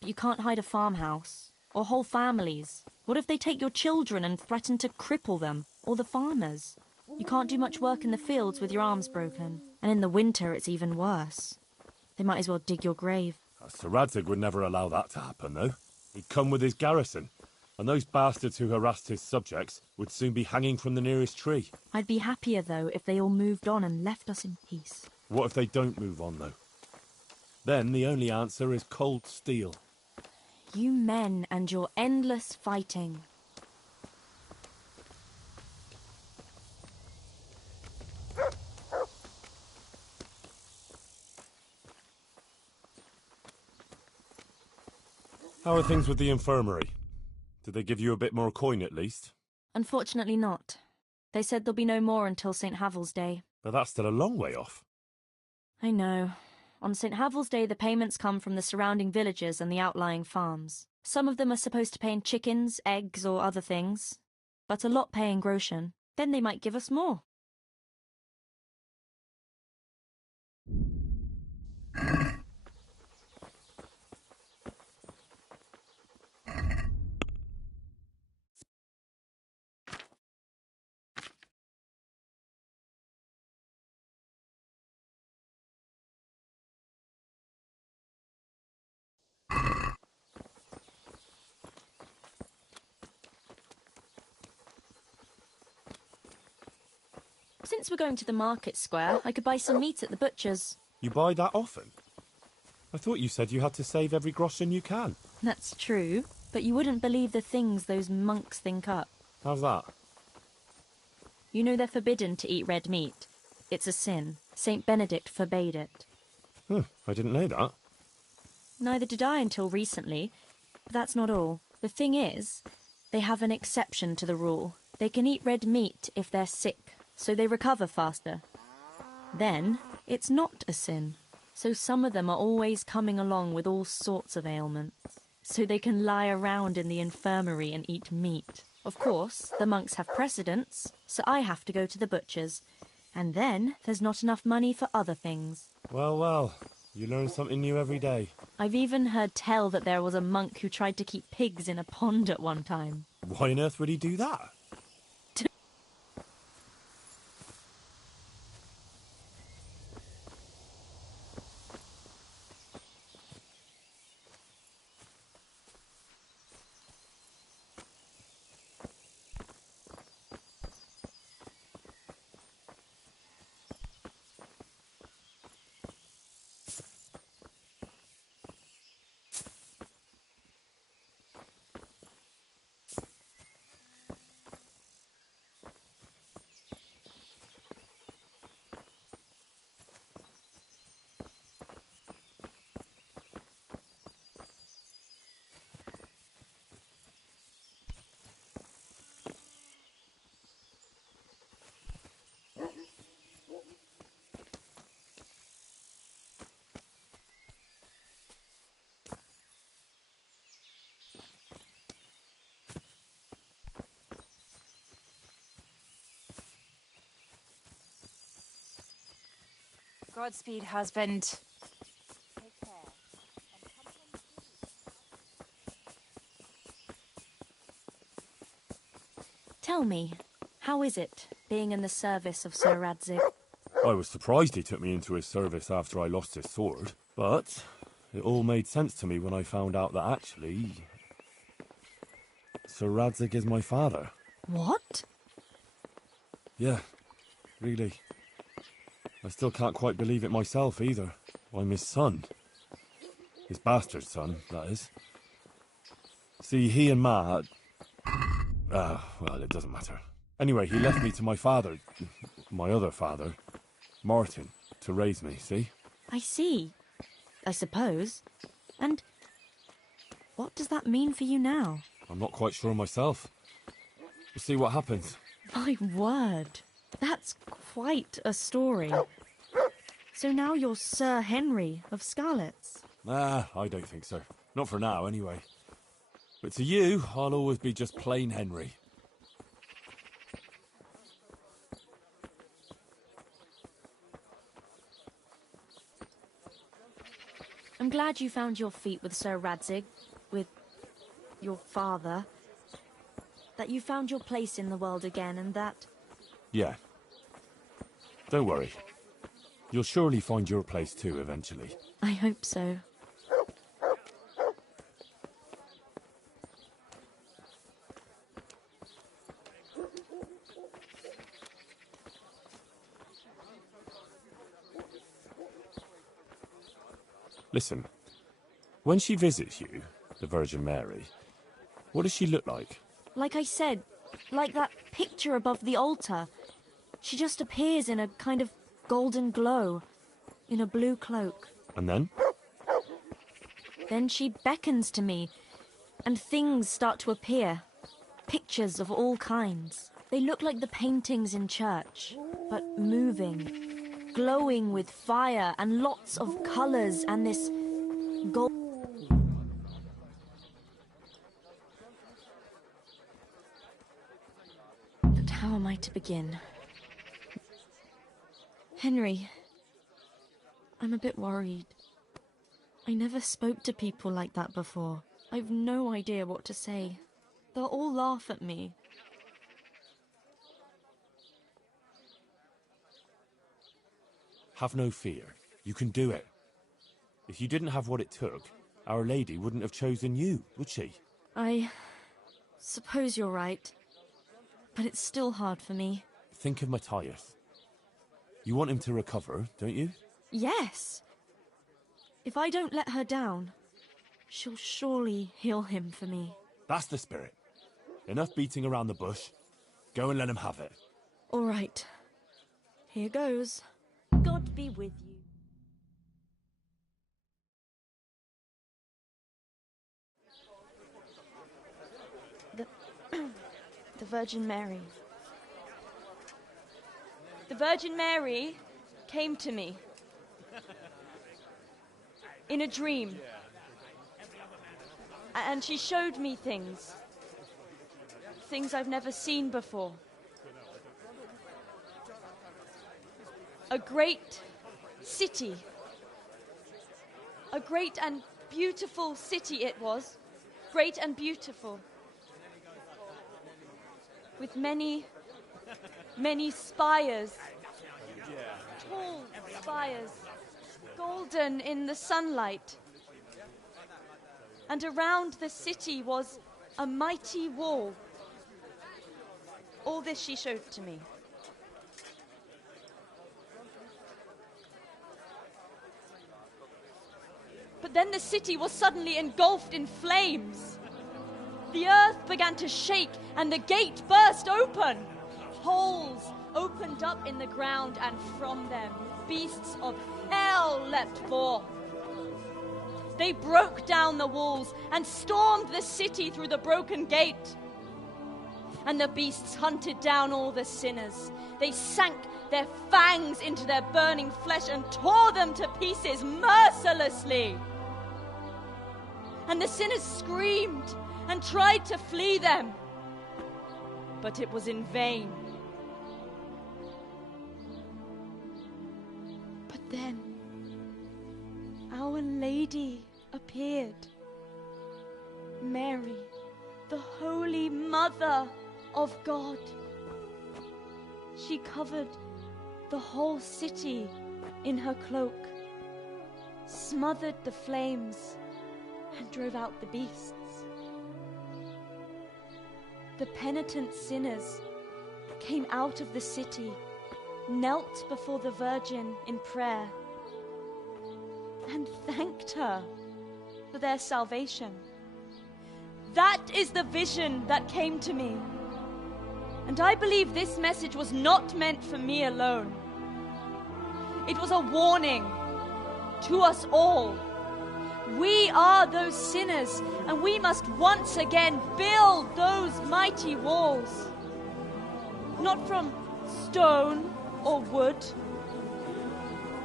But you can't hide a farmhouse. Or whole families. What if they take your children and threaten to cripple them? Or the farmers? You can't do much work in the fields with your arms broken. And in the winter it's even worse. They might as well dig your grave. Sir Radzig would never allow that to happen, though. He'd come with his garrison, and those bastards who harassed his subjects would soon be hanging from the nearest tree. I'd be happier, though, if they all moved on and left us in peace. What if they don't move on, though? Then the only answer is cold steel. You men and your endless fighting. How are things with the infirmary? Did they give you a bit more coin at least? Unfortunately not. They said there'll be no more until St. Havel's Day. But that's still a long way off. I know. On St. Havel's Day, the payments come from the surrounding villages and the outlying farms. Some of them are supposed to pay in chickens, eggs, or other things, but a lot pay in groschen. Then they might give us more. Since we're going to the market square, I could buy some meat at the butcher's. You buy that often? I thought you said you had to save every groschen you can. That's true, but you wouldn't believe the things those monks think up. How's that? You know they're forbidden to eat red meat. It's a sin. Saint Benedict forbade it. I didn't know that. Neither did I until recently. But that's not all. The thing is, they have an exception to the rule. They can eat red meat if they're sick, so they recover faster. Then, it's not a sin. So some of them are always coming along with all sorts of ailments. So they can lie around in the infirmary and eat meat. Of course, the monks have precedence, so I have to go to the butcher's. And then, there's not enough money for other things. Well, you learn something new every day. I've even heard tell that there was a monk who tried to keep pigs in a pond at one time. Why on earth would he do that? Godspeed, husband. Tell me, how is it, being in the service of Sir Radzig? I was surprised he took me into his service after I lost his sword, but it all made sense to me when I found out that actually Sir Radzig is my father. What? Yeah, really. I still can't quite believe it myself either. I'm his son. His bastard son, that is. See, he and Ma had... well, it doesn't matter. Anyway, he left me to my father, my other father, Martin, to raise me, see? I see. I suppose. And what does that mean for you now? I'm not quite sure myself. We'll see what happens. My word. That's quite a story. So now you're Sir Henry of Scarlets? I don't think so. Not for now, anyway. But to you, I'll always be just plain Henry. I'm glad you found your feet with Sir Radzig, with your father. That you found your place in the world again, and that... Yeah. Don't worry. You'll surely find your place too, eventually. I hope so. Listen, when she visits you, the Virgin Mary, what does she look like? Like I said, like that picture above the altar. She just appears in a kind of golden glow, in a blue cloak. And then? Then she beckons to me, and things start to appear. Pictures of all kinds. They look like the paintings in church, but moving, glowing with fire and lots of colours and this gold... But how am I to begin? Henry, I'm a bit worried. I never spoke to people like that before. I've no idea what to say. They'll all laugh at me. Have no fear. You can do it. If you didn't have what it took, Our Lady wouldn't have chosen you, would she? I suppose you're right. But it's still hard for me. Think of Matthias. You want him to recover, don't you? Yes. If I don't let her down, she'll surely heal him for me. That's the spirit. Enough beating around the bush. Go and let him have it. All right. Here goes. God be with you. The Virgin Mary. The Virgin Mary came to me in a dream. And she showed me things. Things I've never seen before. A great city. A great and beautiful city it was. Great and beautiful. With many, many spires. Tall spires. Golden in the sunlight. And around the city was a mighty wall. All this she showed to me. But then the city was suddenly engulfed in flames. The earth began to shake and the gate burst open. Holes opened up in the ground and from them beasts of hell leapt forth. They broke down the walls and stormed the city through the broken gate. And the beasts hunted down all the sinners. They sank their fangs into their burning flesh and tore them to pieces mercilessly. And the sinners screamed and tried to flee them. But it was in vain. But Then, Our Lady appeared. Mary, the Holy Mother of God. She covered the whole city in her cloak, smothered the flames, and drove out the beasts. The penitent sinners came out of the city, knelt before the Virgin in prayer, and thanked her for their salvation. That is the vision that came to me. And I believe this message was not meant for me alone. It was a warning to us all. We are those sinners, and we must once again build those mighty walls. Not from stone or wood,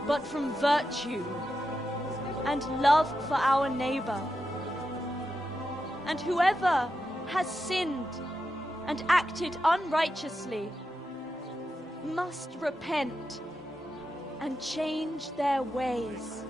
but from virtue and love for our neighbor. And whoever has sinned and acted unrighteously must repent and change their ways.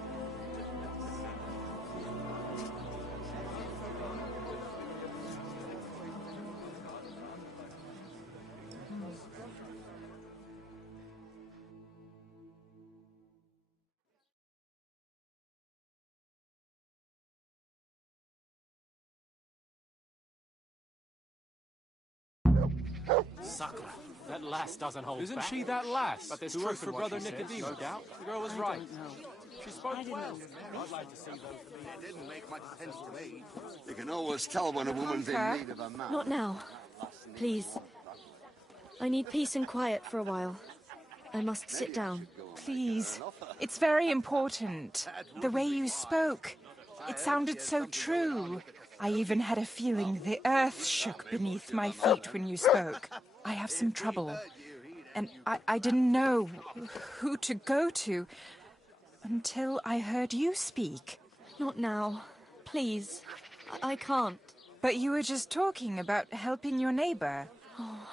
Suckler. That lass doesn't hold Isn't back. she that lass? But there's who truth works in for what Brother she says, Nicodemus? no doubt. The girl was right. She spoke well. I'd like to see those. It didn't make much sense to me. You can always tell when a woman's in need of a man. Not now. Please. I need peace and quiet for a while. I must sit down. Please. It's very important. The way you spoke. It sounded so true. I even had a feeling the earth shook beneath my feet when you spoke. I have some trouble. And I didn't know who to go to until I heard you speak. Not now. Please. I can't. But you were just talking about helping your neighbor. Oh,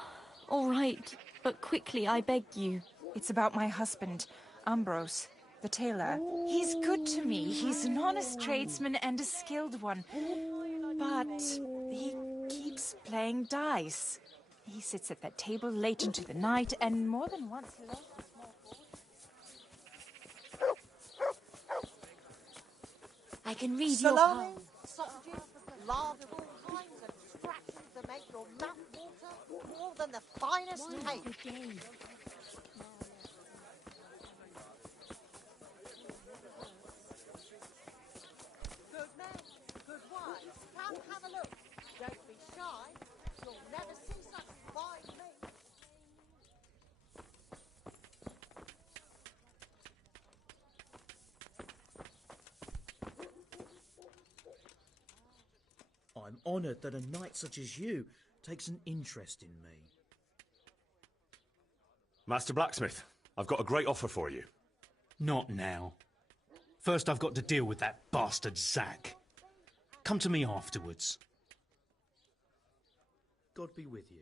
all right. But quickly, I beg you. It's about my husband, Ambrose, the tailor. He's good to me. He's an honest tradesman and a skilled one. But he keeps playing dice. He sits at that table late into the night, and more than once he lost a small fortune. I can read Salami, your sausages, lard of all kinds, and scratchings that make your mouth water more than the finest cake. Good men, good wives, come have a look. Don't be shy. You'll never see such fine meat. I'm honoured that a knight such as you takes an interest in me. Master Blacksmith, I've got a great offer for you. Not now. First I've got to deal with that bastard Zack. Come to me afterwards. God be with you.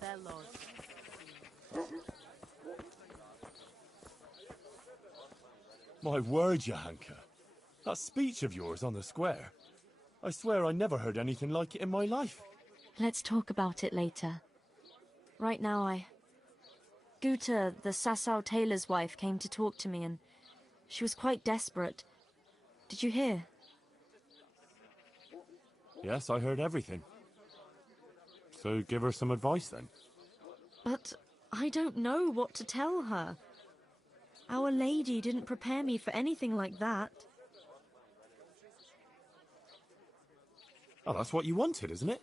Their lord. My word, Johanka. That speech of yours on the square. I swear I never heard anything like it in my life. Let's talk about it later. Right now, Guta, the Sasau tailor's wife, came to talk to me, and she was quite desperate. Did you hear? Yes, I heard everything. So give her some advice then. But I don't know what to tell her. Our Lady didn't prepare me for anything like that. Oh, that's what you wanted, isn't it?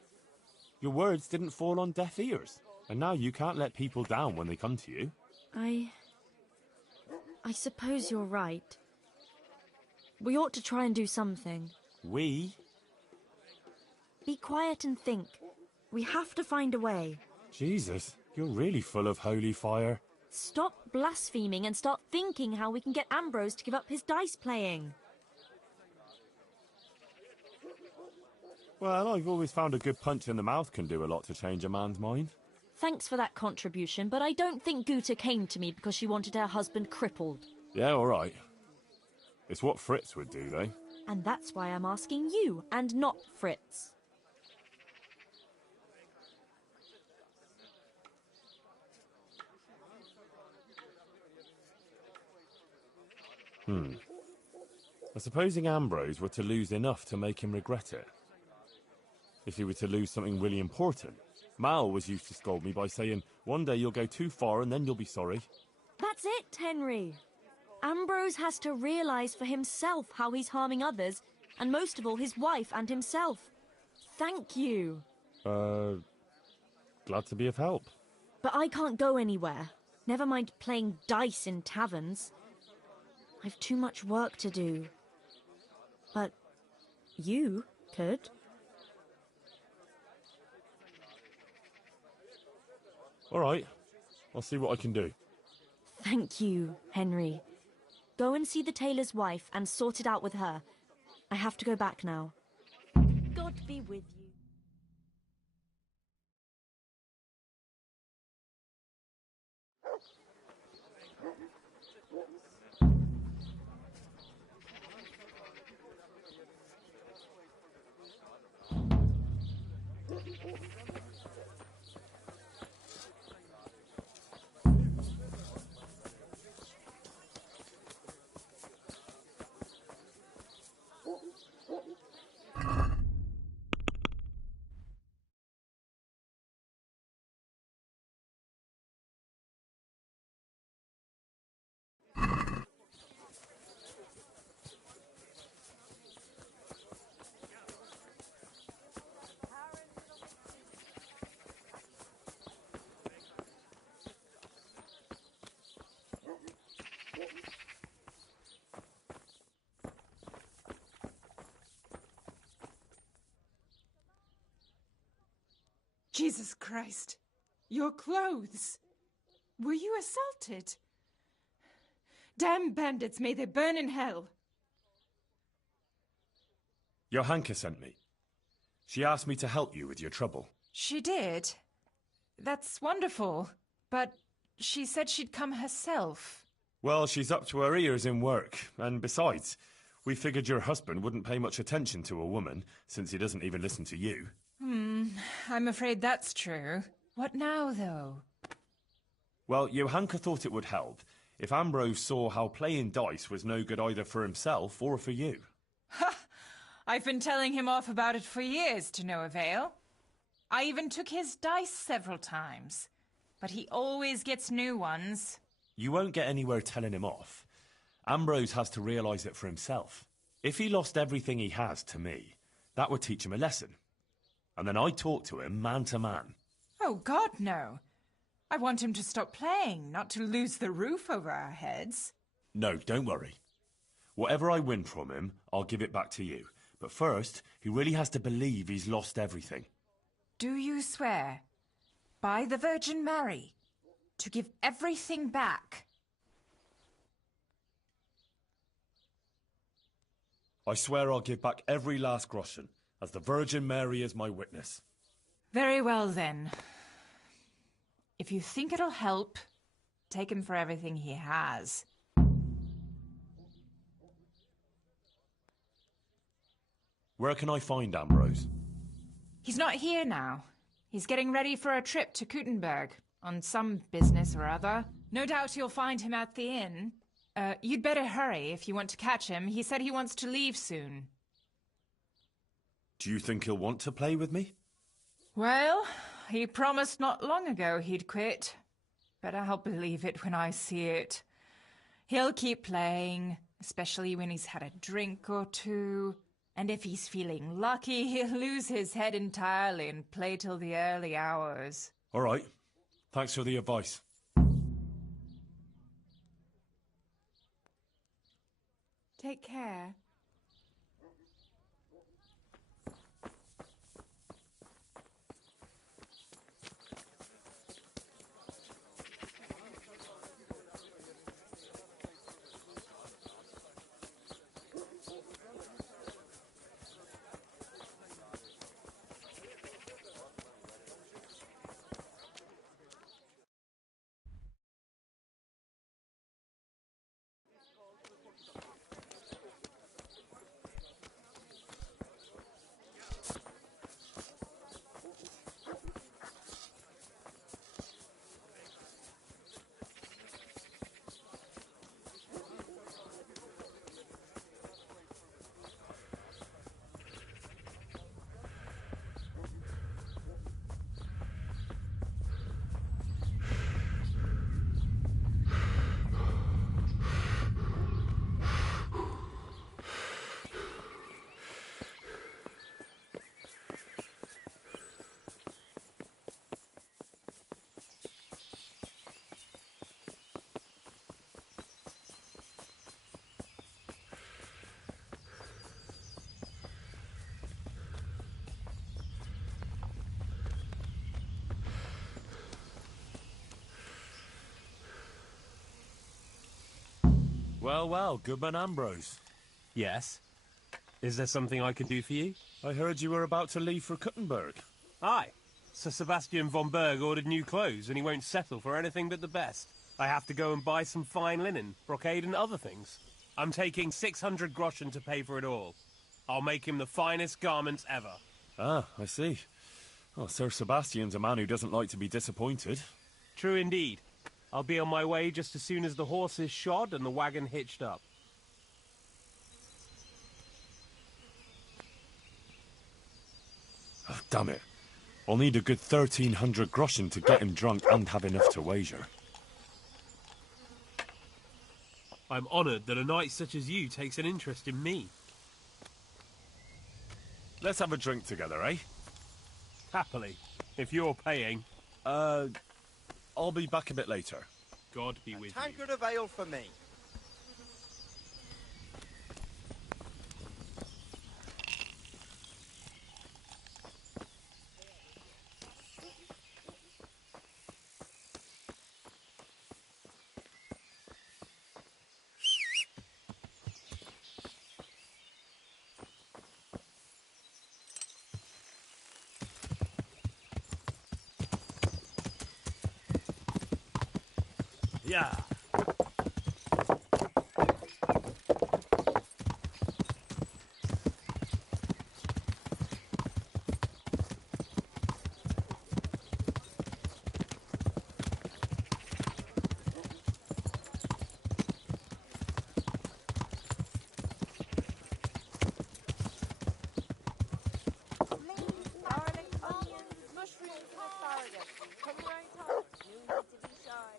Your words didn't fall on deaf ears. And now you can't let people down when they come to you. I suppose you're right. We ought to try and do something. We? Be quiet and think. We have to find a way. Jesus, you're really full of holy fire. Stop blaspheming and start thinking how we can get Ambrose to give up his dice playing. Well, I've always found a good punch in the mouth can do a lot to change a man's mind. Thanks for that contribution, but I don't think Guta came to me because she wanted her husband crippled. Yeah, all right. It's what Fritz would do, though. And that's why I'm asking you, and not Fritz. Supposing Ambrose were to lose enough to make him regret it. If he were to lose something really important. Mal was used to scold me by saying, one day you'll go too far and then you'll be sorry. That's it, Henry. Ambrose has to realise for himself how he's harming others, and most of all his wife and himself. Thank you. Glad to be of help. But I can't go anywhere. Never mind playing dice in taverns. I've too much work to do. But you could. All right. I'll see what I can do. Thank you, Henry. Go and see the tailor's wife and sort it out with her. I have to go back now. God be with you. Jesus Christ! Your clothes! Were you assaulted? Damn bandits, may they burn in hell! Johanka sent me. She asked me to help you with your trouble. She did? That's wonderful. But she said she'd come herself. Well, she's up to her ears in work. And besides, we figured your husband wouldn't pay much attention to a woman, since he doesn't even listen to you. I'm afraid that's true. What now, though? Well, Johanka thought it would help if Ambrose saw how playing dice was no good either for himself or for you. Ha! I've been telling him off about it for years to no avail. I even took his dice several times, but he always gets new ones. You won't get anywhere telling him off. Ambrose has to realise it for himself. If he lost everything he has to me, that would teach him a lesson. And then I'd talk to him man to man. Oh, God, no. I want him to stop playing, not to lose the roof over our heads. No, don't worry. Whatever I win from him, I'll give it back to you. But first, he really has to believe he's lost everything. Do you swear, by the Virgin Mary, to give everything back? I swear I'll give back every last groschen, as the Virgin Mary is my witness. Very well, then. If you think it'll help, take him for everything he has. Where can I find Ambrose? He's not here now. He's getting ready for a trip to Kuttenberg, on some business or other. No doubt you'll find him at the inn. You'd better hurry if you want to catch him. He said he wants to leave soon. Do you think he'll want to play with me? Well, he promised not long ago he'd quit. But I'll believe it when I see it. He'll keep playing, especially when he's had a drink or two. And if he's feeling lucky, he'll lose his head entirely and play till the early hours. All right. Thanks for the advice. Take care. Well, well, Goodman Ambrose. Yes? Is there something I can do for you? I heard you were about to leave for Kuttenberg. Aye. Sir Sebastian von Berg ordered new clothes, and he won't settle for anything but the best. I have to go and buy some fine linen, brocade and other things. I'm taking 600 groschen to pay for it all. I'll make him the finest garments ever. Ah, I see. Oh, Sir Sebastian's a man who doesn't like to be disappointed. True indeed. I'll be on my way just as soon as the horse is shod and the wagon hitched up. Oh, damn it. I'll need a good 1,300 groschen to get him drunk and have enough to wager. I'm honoured that a knight such as you takes an interest in me. Let's have a drink together, eh? Happily, if you're paying. I'll be back a bit later. God be with you. Tankard of ale for me. Yeah. Garlic, onions, mushrooms, and asparagus. Come right on. No need to be shy.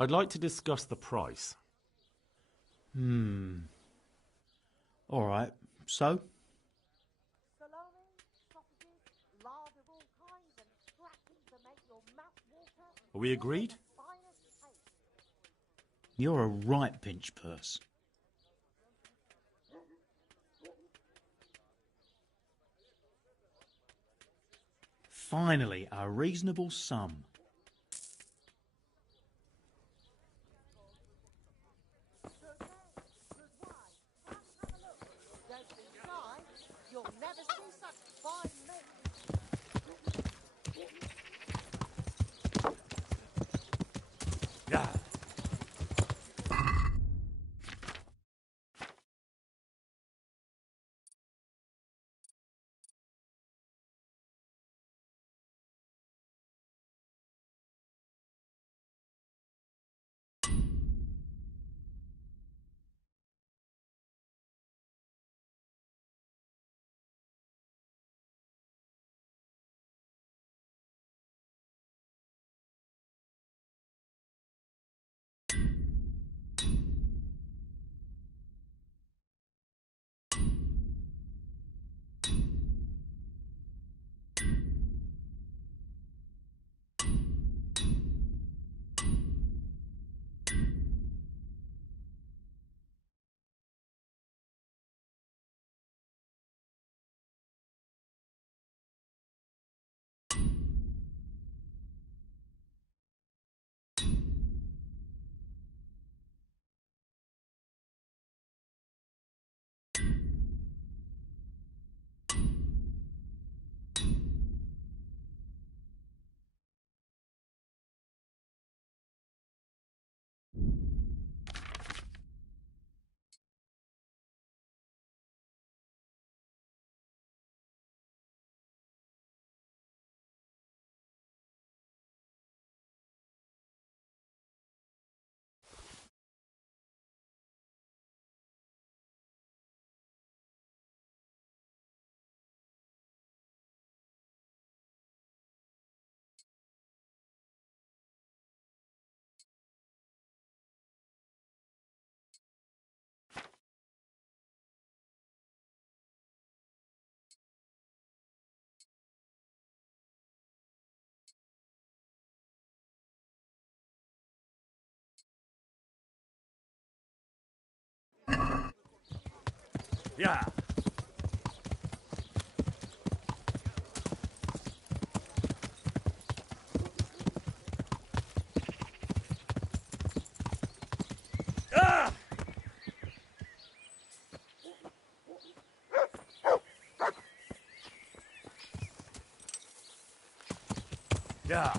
I'd like to discuss the price. All right, so? Salami, sausages, lard of all kinds, and cracking to make your mouth water. Are we agreed? Finest taste. You're a right pinch purse. Finally, a reasonable sum. Don't be shy. You'll never see such fine meat. Yeah. Yeah. Ah! Yeah.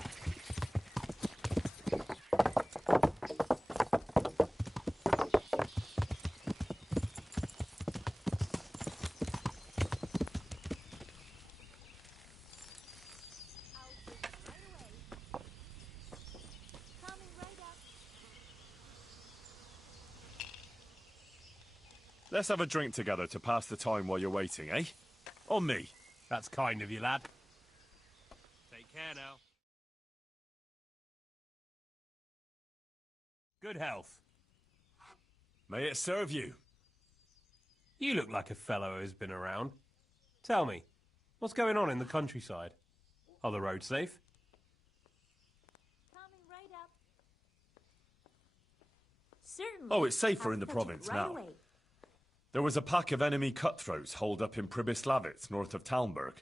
Let's have a drink together to pass the time while you're waiting, eh? On me. That's kind of you, lad. Take care now. Good health. May it serve you. You look like a fellow who's been around. Tell me, what's going on in the countryside? Are the roads safe? Coming right up. Certainly. Oh, it's safer I'll in the fetch it province right now. away. There was a pack of enemy cutthroats holed up in Pribyslavitz, north of Talmberg.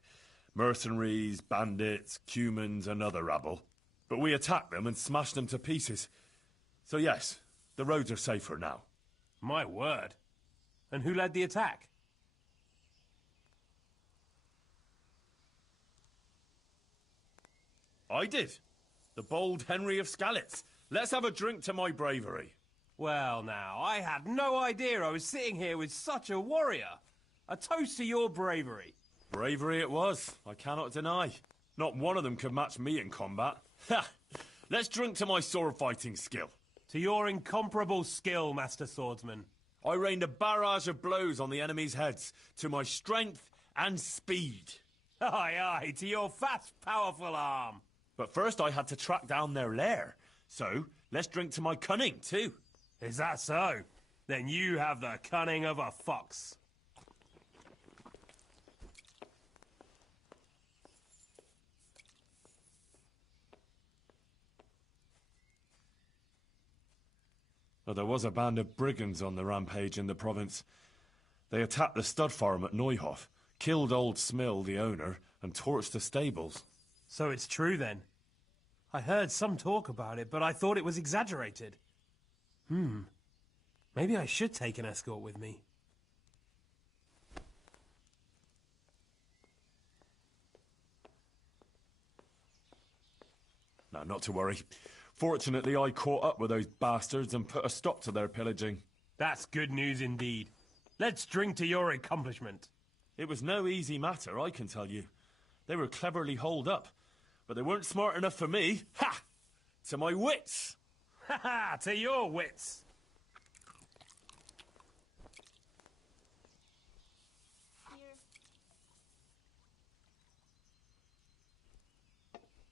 Mercenaries, bandits, Cumans, and other rabble. But we attacked them and smashed them to pieces. So yes, the roads are safer now. My word. And who led the attack? I did. The bold Henry of Skalitz. Let's have a drink to my bravery. Well now, I had no idea I was sitting here with such a warrior. A toast to your bravery. Bravery it was, I cannot deny. Not one of them could match me in combat. Ha! Let's drink to my sword-fighting skill. To your incomparable skill, Master Swordsman. I rained a barrage of blows on the enemy's heads, to my strength and speed. Aye, aye, to your fast, powerful arm. But first I had to track down their lair. So, Let's drink to my cunning, too. Is that so? Then you have the cunning of a fox. Well, there was a band of brigands on the rampage in the province. They attacked the stud farm at Neuhof, killed old Smill, the owner, and torched the stables. So it's true, then? I heard some talk about it, but I thought it was exaggerated. Maybe I should take an escort with me. No, not to worry. Fortunately, I caught up with those bastards and put a stop to their pillaging. That's good news indeed. Let's drink to your accomplishment. It was no easy matter, I can tell you. They were cleverly holed up, but they weren't smart enough for me. Ha! To my wits! Ha ha! To your wits!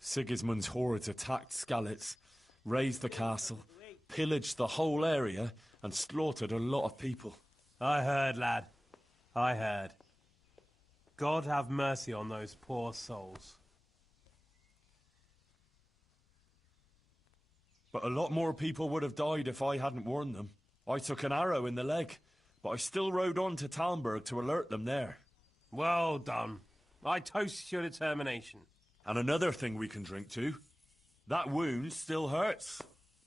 Sigismund's hordes attacked Skalitz, razed the castle, pillaged the whole area, and slaughtered a lot of people. I heard, lad. I heard. God have mercy on those poor souls. But a lot more people would have died if I hadn't warned them. I took an arrow in the leg, but I still rode on to Talmberg to alert them there. Well done. I toast your determination. And another thing we can drink to. That wound still hurts.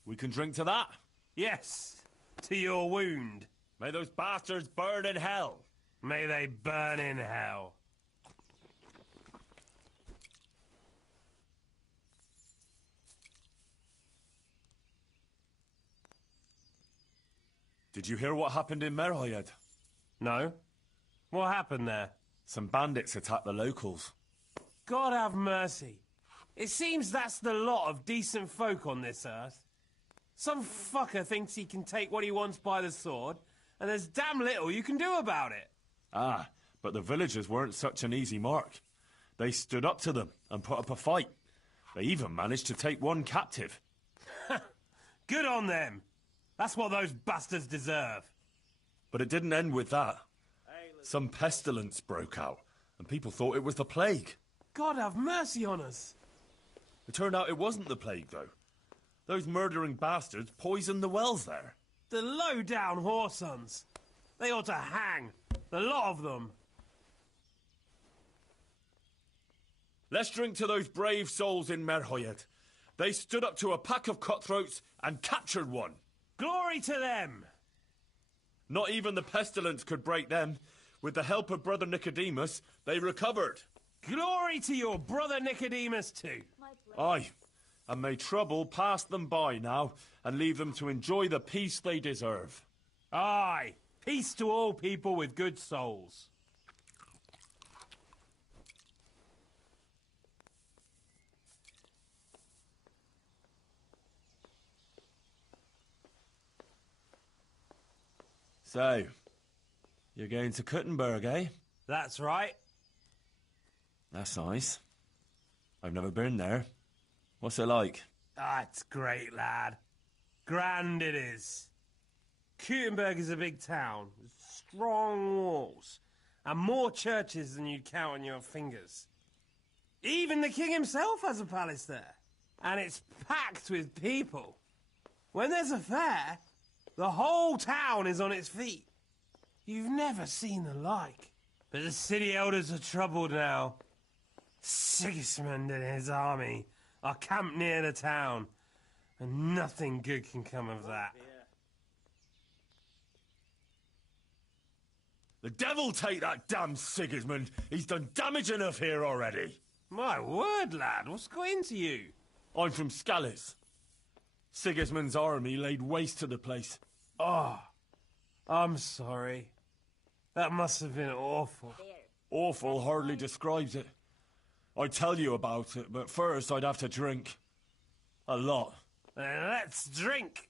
We can drink to that. Yes, to your wound. May those bastards burn in hell. May they burn in hell. Did you hear what happened in Merhoyed? No. What happened there? Some bandits attacked the locals. God have mercy. It seems that's the lot of decent folk on this earth. Some fucker thinks he can take what he wants by the sword, and there's damn little you can do about it. Ah, but the villagers weren't such an easy mark. They stood up to them and put up a fight. They even managed to take one captive. Good on them. That's what those bastards deserve. But it didn't end with that. Some pestilence broke out, and people thought it was the plague. God have mercy on us. It turned out it wasn't the plague, though. Those murdering bastards poisoned the wells there. The low-down whoresons. They ought to hang. The lot of them. Let's drink to those brave souls in Merhoyed. They stood up to a pack of cutthroats and captured one. Glory to them! Not even the pestilence could break them. With the help of Brother Nicodemus, they recovered. Glory to your brother Nicodemus too. Aye, and may trouble pass them by now and leave them to enjoy the peace they deserve. Aye, peace to all people with good souls. So, you're going to Kuttenberg, eh? That's right. That's nice. I've never been there. What's it like? Ah, it's great, lad. Grand it is. Kuttenberg is a big town, with strong walls, and more churches than you'd count on your fingers. Even the king himself has a palace there, and it's packed with people. When there's a fair, the whole town is on its feet. You've never seen the like. But the city elders are troubled now. Sigismund and his army are camped near the town, and nothing good can come of that. The devil take that damn Sigismund! He's done damage enough here already! My word, lad, what's got into you? I'm from Skalitz. Sigismund's army laid waste to the place. Oh, I'm sorry. That must have been awful. Awful hardly describes it. I'd tell you about it, but first I'd have to drink. A lot. Then let's drink.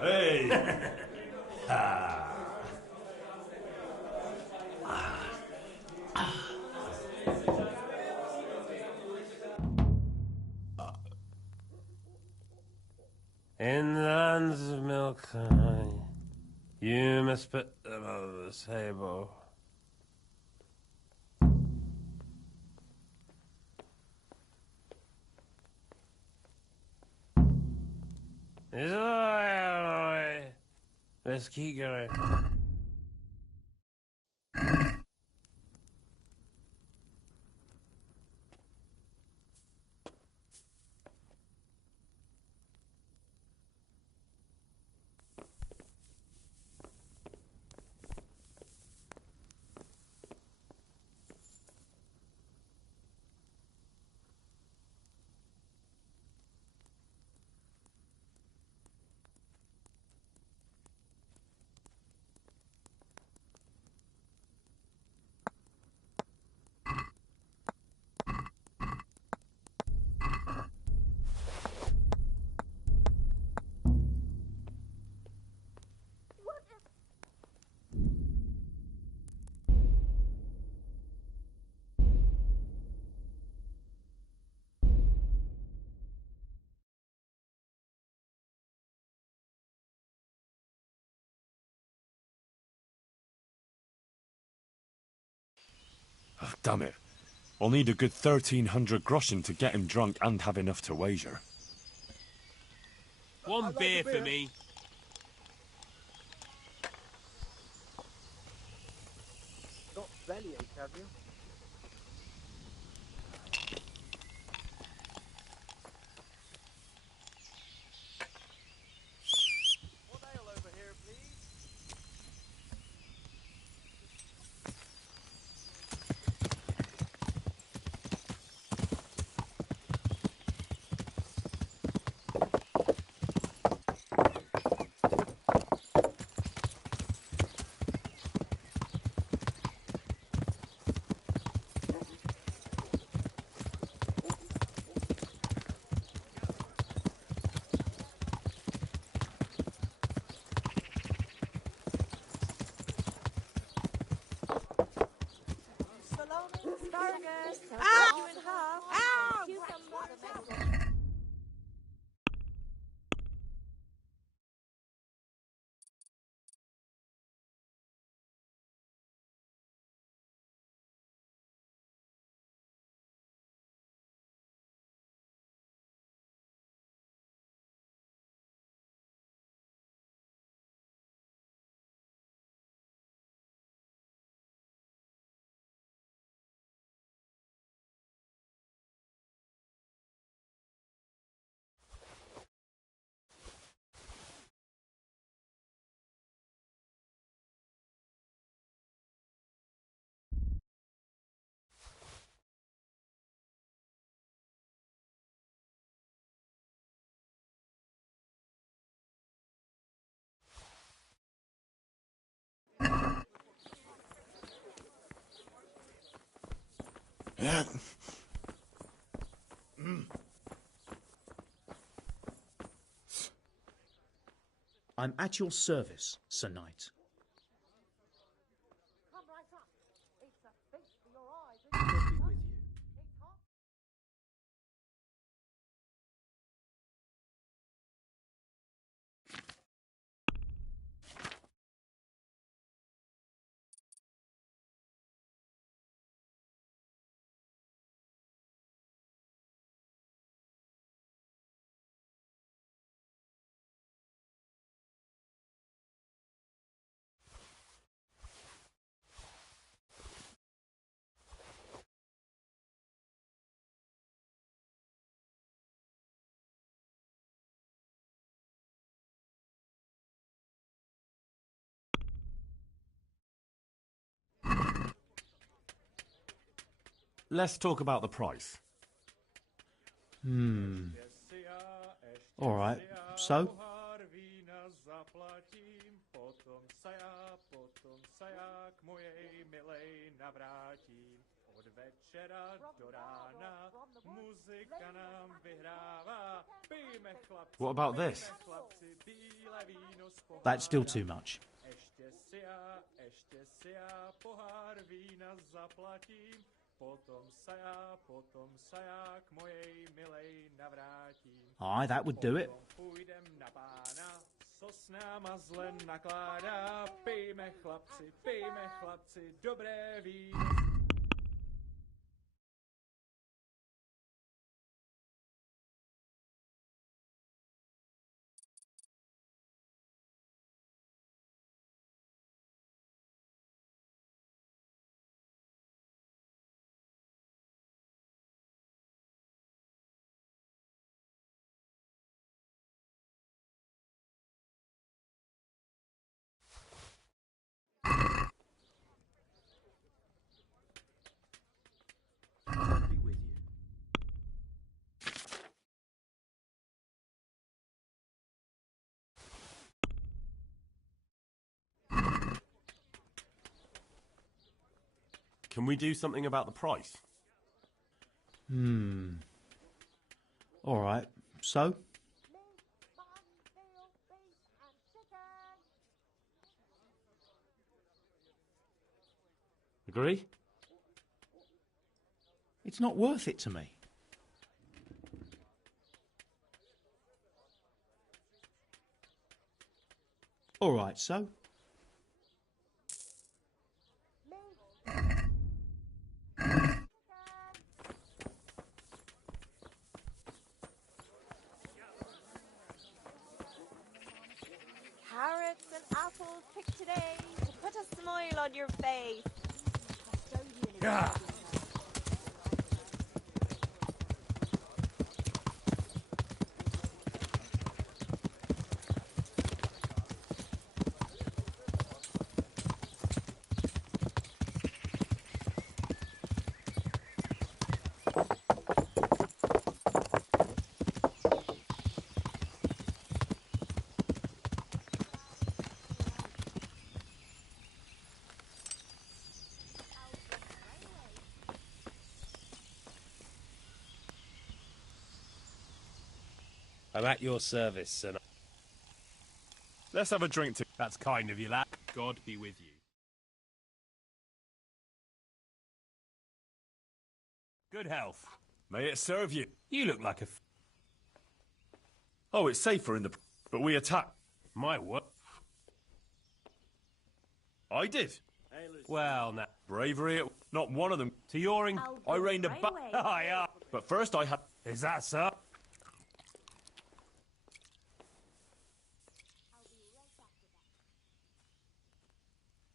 Hey! In the lands of milk and honey, you must put them on the table. It's all right. Let's keep going. Oh, damn it. I'll need a good 1,300 groschen to get him drunk and have enough to wager. One beer for me. Got bellyache, have you? One ale over here, please. Asparagus, so you in half. Cucumber. I'm at your service, Sir Knight. Come right up. It's a feast for your eyes. Be with you. Let's talk about the price. All right. So? večera do rána, muzika nám vyhrává, pijme chlapci, What about this? pijme chlapci, bílé víno z pohára. That's still too much. Ještě si já pohár vína zaplatím, potom se já k mojej milej navrátím. Aye, that would do it. Potom půjdem na pána, co s náma zle nakládá, pijme chlapci, dobré víno. Be with you. Can we do something about the price? All right. So? Agree? It's not worth it to me. All right, so? Carrots and apples picked today to put a smile on your face. Yeah. I'm at your service, and Let's have a drink to... that's kind of you, lad. God be with you. Good health. May it serve you. You look like a... Oh, it's safer in the... But we attacked. My what? I did. Well, now... Bravery, not one of them. To your... I reigned a... Oh, yeah. But first I had... Is that so?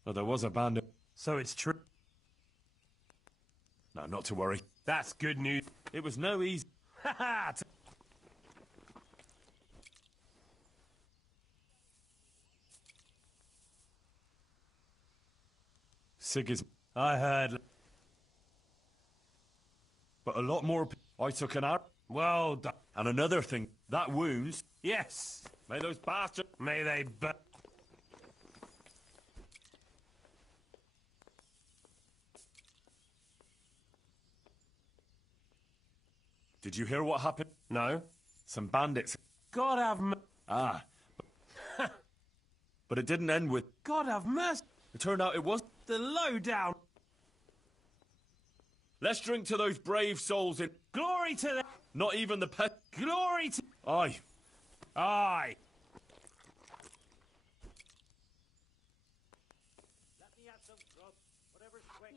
Oh, there was a band of... So it's true. No, not to worry. That's good news. It was no easy... Ha ha! Sig is... I heard... But a lot more... I took an arrow. Well done. And another thing, that wounds... Yes. May those bastards... May they Did you hear what happened? No. Some bandits... God have Ah. But it didn't end with... God have mercy. It turned out it was... The lowdown. Let's drink to those brave souls in... Glory to them. Not even the pet... Glory to... Aye. Aye. Let me have some grub, whatever's quick.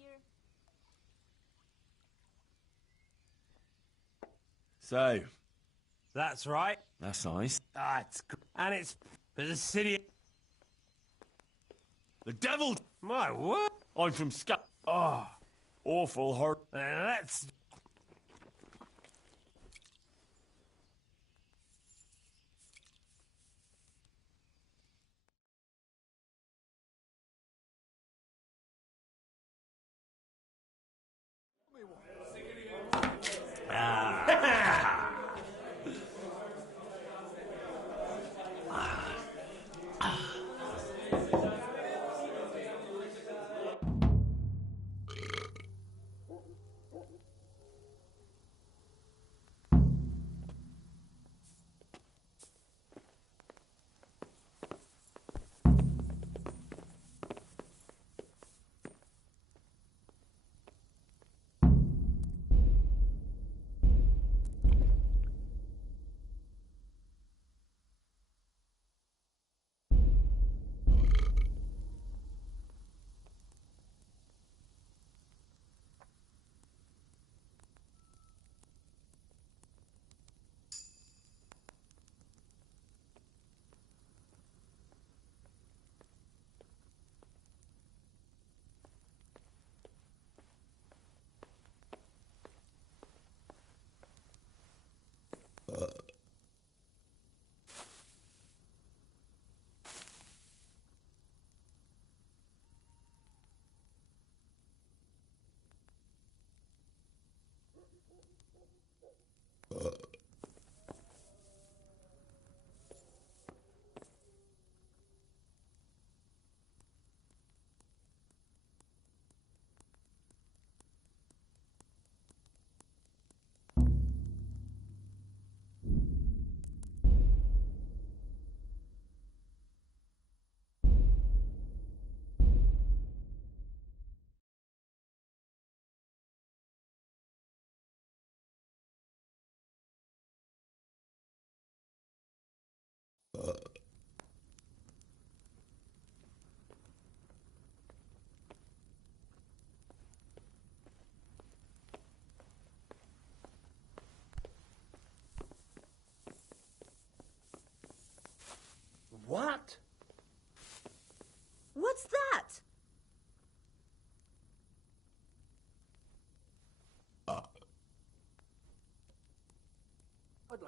So... That's right. That's nice. Ah, and it's for the city. The devil! My what? I'm from Oh. Awful hurt. Let's...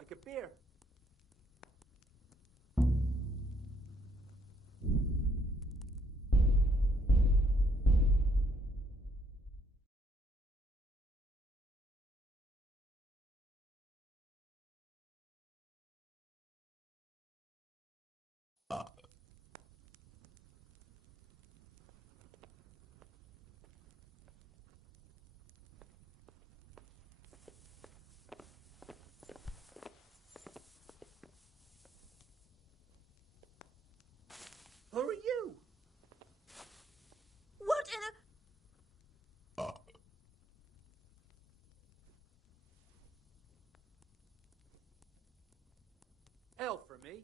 like a beer. Who are you? What in a... Hell for me.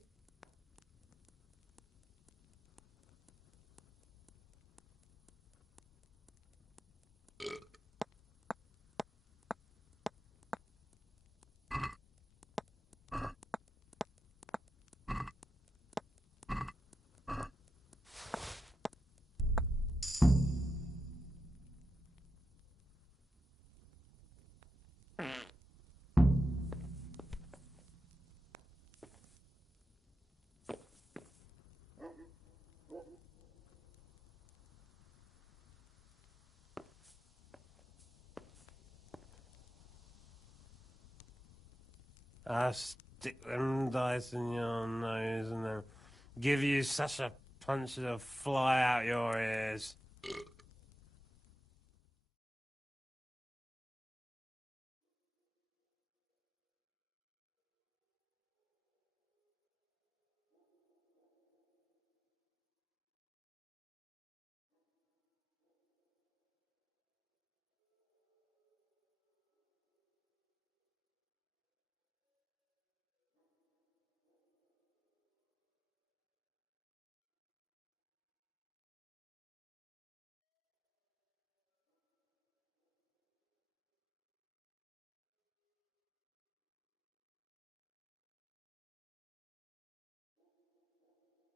I'll stick them dice in your nose and then give you such a punch it'll fly out your ears.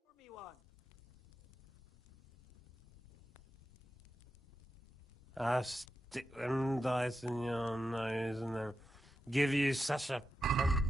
Pour me one. I'll stick them dice in your nose and then give you such a punch.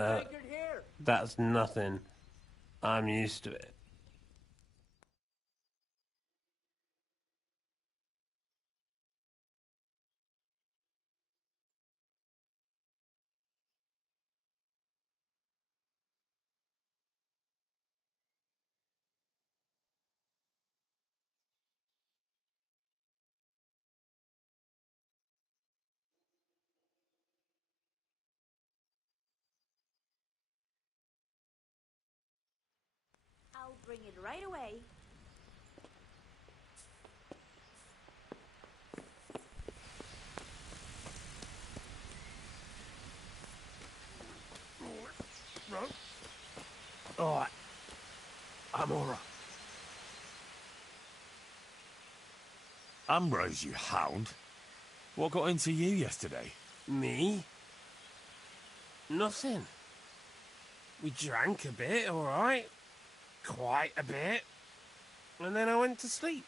No, that's nothing. I'm used to it. I'll bring it right away. Alright. I'm alright. Ambrose, you hound. What got into you yesterday? Me? Nothing. We drank a bit, alright. Quite a bit. And then I went to sleep.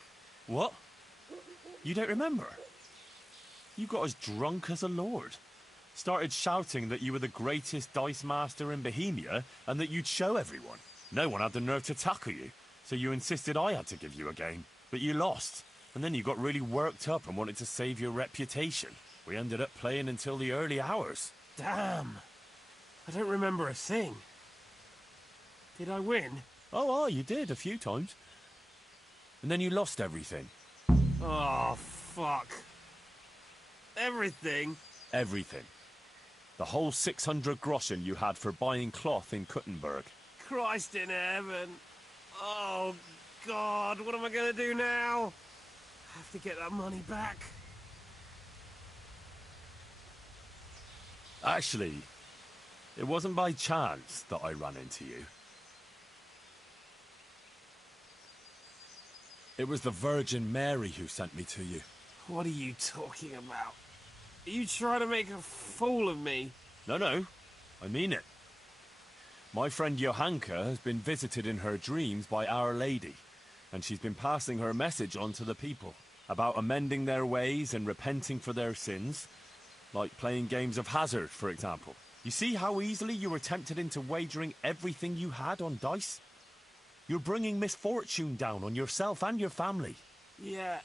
What? You don't remember? You got as drunk as a lord. Started shouting that you were the greatest dice master in Bohemia and that you'd show everyone. No one had the nerve to tackle you, so you insisted I had to give you a game. But you lost, and then you got really worked up and wanted to save your reputation. We ended up playing until the early hours. Damn. I don't remember a thing. Did I win? Oh, you did, a few times. And then you lost everything. Oh, fuck. Everything? Everything. The whole 600 groschen you had for buying cloth in Kuttenberg. Christ in heaven. Oh, God, what am I going to do now? I have to get that money back. Actually, it wasn't by chance that I ran into you. It was the Virgin Mary who sent me to you. What are you talking about? Are you trying to make a fool of me? No, I mean it. My friend Johanka has been visited in her dreams by Our Lady, and she's been passing her message on to the people about amending their ways and repenting for their sins, like playing games of hazard, for example. You see how easily you were tempted into wagering everything you had on dice? You're bringing misfortune down on yourself and your family. Yeah,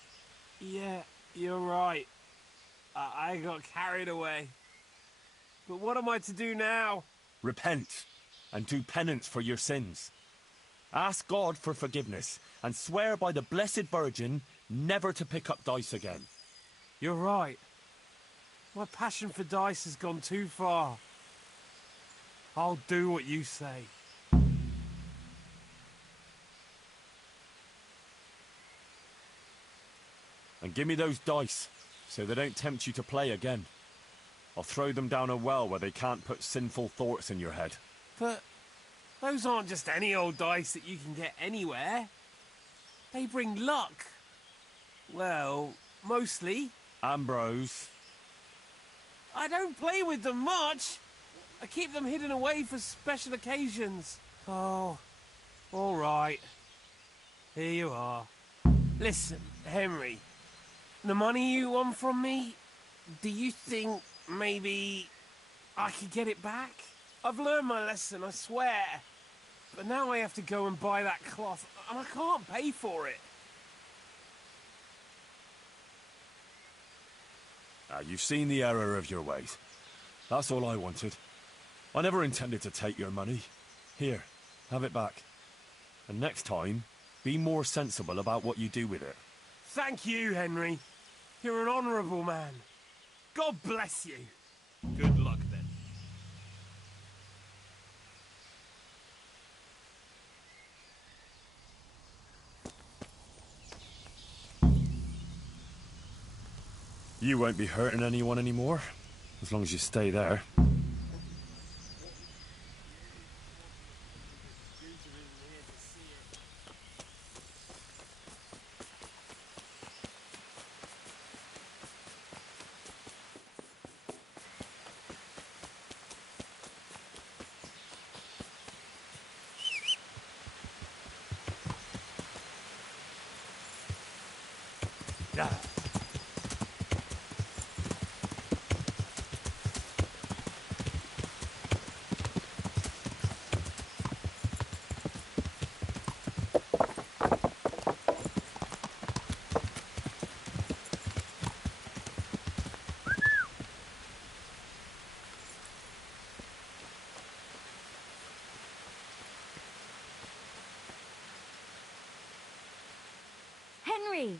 you're right. I got carried away. But what am I to do now? Repent and do penance for your sins. Ask God for forgiveness and swear by the Blessed Virgin never to pick up dice again. You're right. My passion for dice has gone too far. I'll do what you say. And give me those dice, so they don't tempt you to play again. I'll throw them down a well where they can't put sinful thoughts in your head. But those aren't just any old dice that you can get anywhere. They bring luck. Well, mostly. Ambrose. I don't play with them much. I keep them hidden away for special occasions. Oh, all right. Here you are. Listen, Henry. The money you won from me, do you think maybe I could get it back? I've learned my lesson, I swear. But now I have to go and buy that cloth, and I can't pay for it. You've seen the error of your ways. That's all I wanted. I never intended to take your money. Here, have it back. And next time, be more sensible about what you do with it. Thank you, Henry. You're an honourable man. God bless you. Good luck, then. You won't be hurting anyone anymore, as long as you stay there. Yeah. Henry!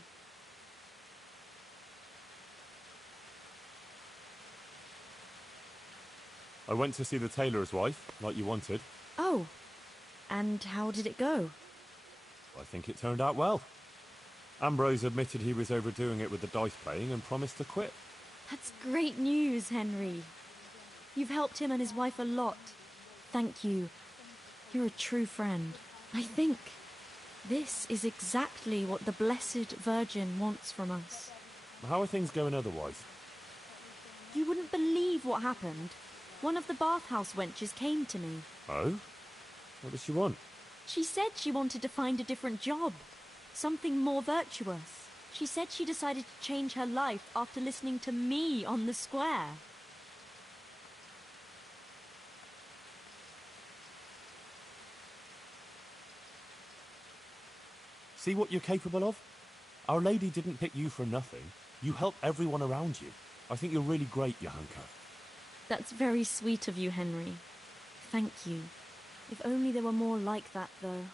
I went to see the tailor's wife, like you wanted. Oh, and how did it go? I think it turned out well. Ambrose admitted he was overdoing it with the dice playing and promised to quit. That's great news, Henry. You've helped him and his wife a lot. Thank you. You're a true friend. I think this is exactly what the Blessed Virgin wants from us. How are things going otherwise? You wouldn't believe what happened. One of the bathhouse wenches came to me. Oh? What does she want? She said she wanted to find a different job. Something more virtuous. She said she decided to change her life after listening to me on the square. See what you're capable of? Our Lady didn't pick you for nothing. You help everyone around you. I think you're really great, Johanka. That's very sweet of you, Henry. Thank you. If only there were more like that, though.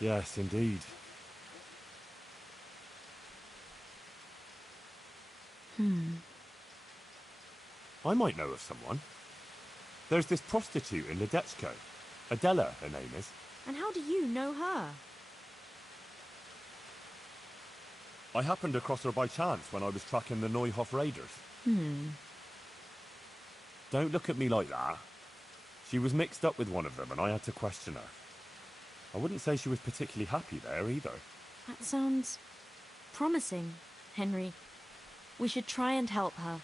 Yes, indeed. I might know of someone. There's this prostitute in Ledechko. Adela, her name is. And how do you know her? I happened across her by chance when I was tracking the Neuhof raiders. Don't look at me like that. She was mixed up with one of them and I had to question her. I wouldn't say she was particularly happy there either. That sounds promising, Henry. We should try and help her.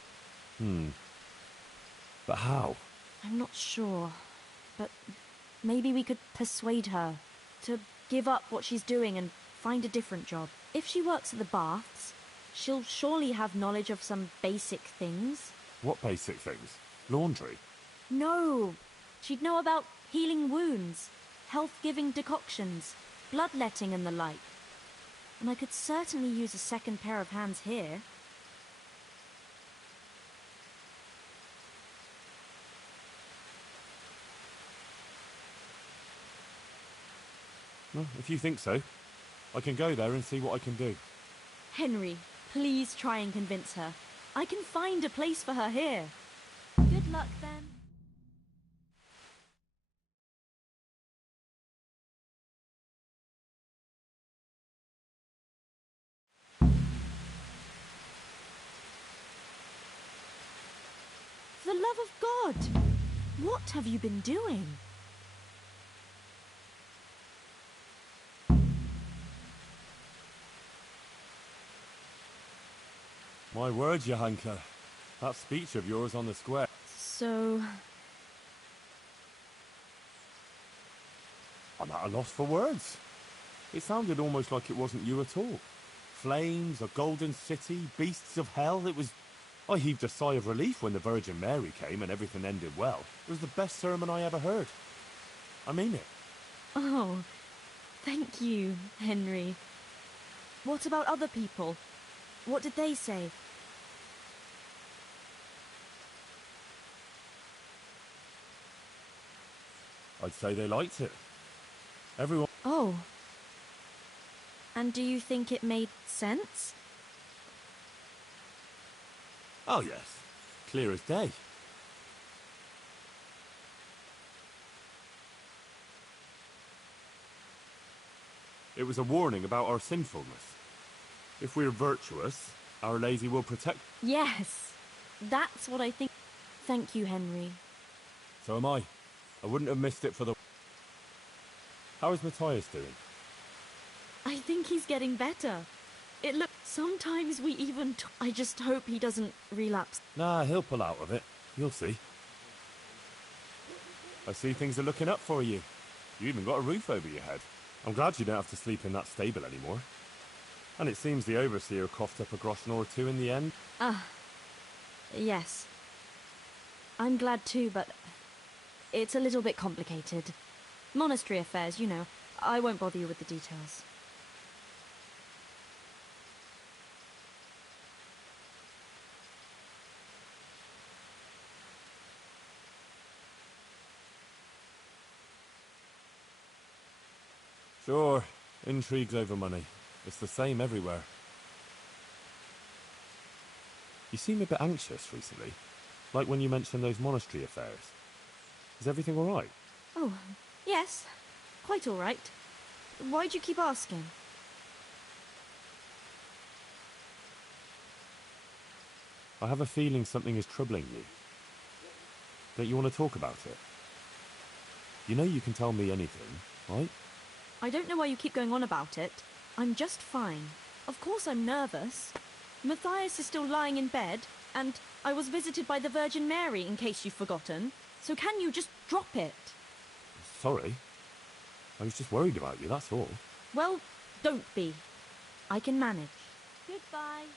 But how? I'm not sure, but maybe we could persuade her to give up what she's doing and find a different job. If she works at the baths, she'll surely have knowledge of some basic things. What basic things? Laundry? No, she'd know about healing wounds, health-giving decoctions, bloodletting and the like. And I could certainly use a second pair of hands here. Well, if you think so, I can go there and see what I can do. Henry, please try and convince her. I can find a place for her here. Good luck, then. For the love of God! What have you been doing? My word, Johanka. That speech of yours on the square. So... I'm at a loss for words. It sounded almost like it wasn't you at all. Flames, a golden city, beasts of hell, it was... I heaved a sigh of relief when the Virgin Mary came and everything ended well. It was the best sermon I ever heard. I mean it. Oh, thank you, Henry. What about other people? What did they say? I'd say they liked it. Everyone... Oh. And do you think it made sense? Oh, yes. Clear as day. It was a warning about our sinfulness. If we're virtuous, Our Lady will protect... Yes, that's what I think. Thank you, Henry. So am I. I wouldn't have missed it for the... How is Matthias doing? I think he's getting better. It look. Sometimes we even... I just hope he doesn't relapse. Nah, he'll pull out of it. You'll see. I see things are looking up for you. You even got a roof over your head. I'm glad you don't have to sleep in that stable anymore. And it seems the overseer coughed up a groschen or two in the end. Yes. I'm glad too, but it's a little bit complicated. Monastery affairs, you know. I won't bother you with the details. Sure, intrigues over money. It's the same everywhere. You seem a bit anxious recently, like when you mentioned those monastery affairs. Is everything all right? Oh, yes. Quite all right. Why do you keep asking? I have a feeling something is troubling you. Don't you want to talk about it? You know you can tell me anything, right? I don't know why you keep going on about it. I'm just fine. Of course I'm nervous. Matthias is still lying in bed, and I was visited by the Virgin Mary, in case you've forgotten. So can you just drop it? Sorry. I was just worried about you, that's all. Well, don't be. I can manage. Goodbye.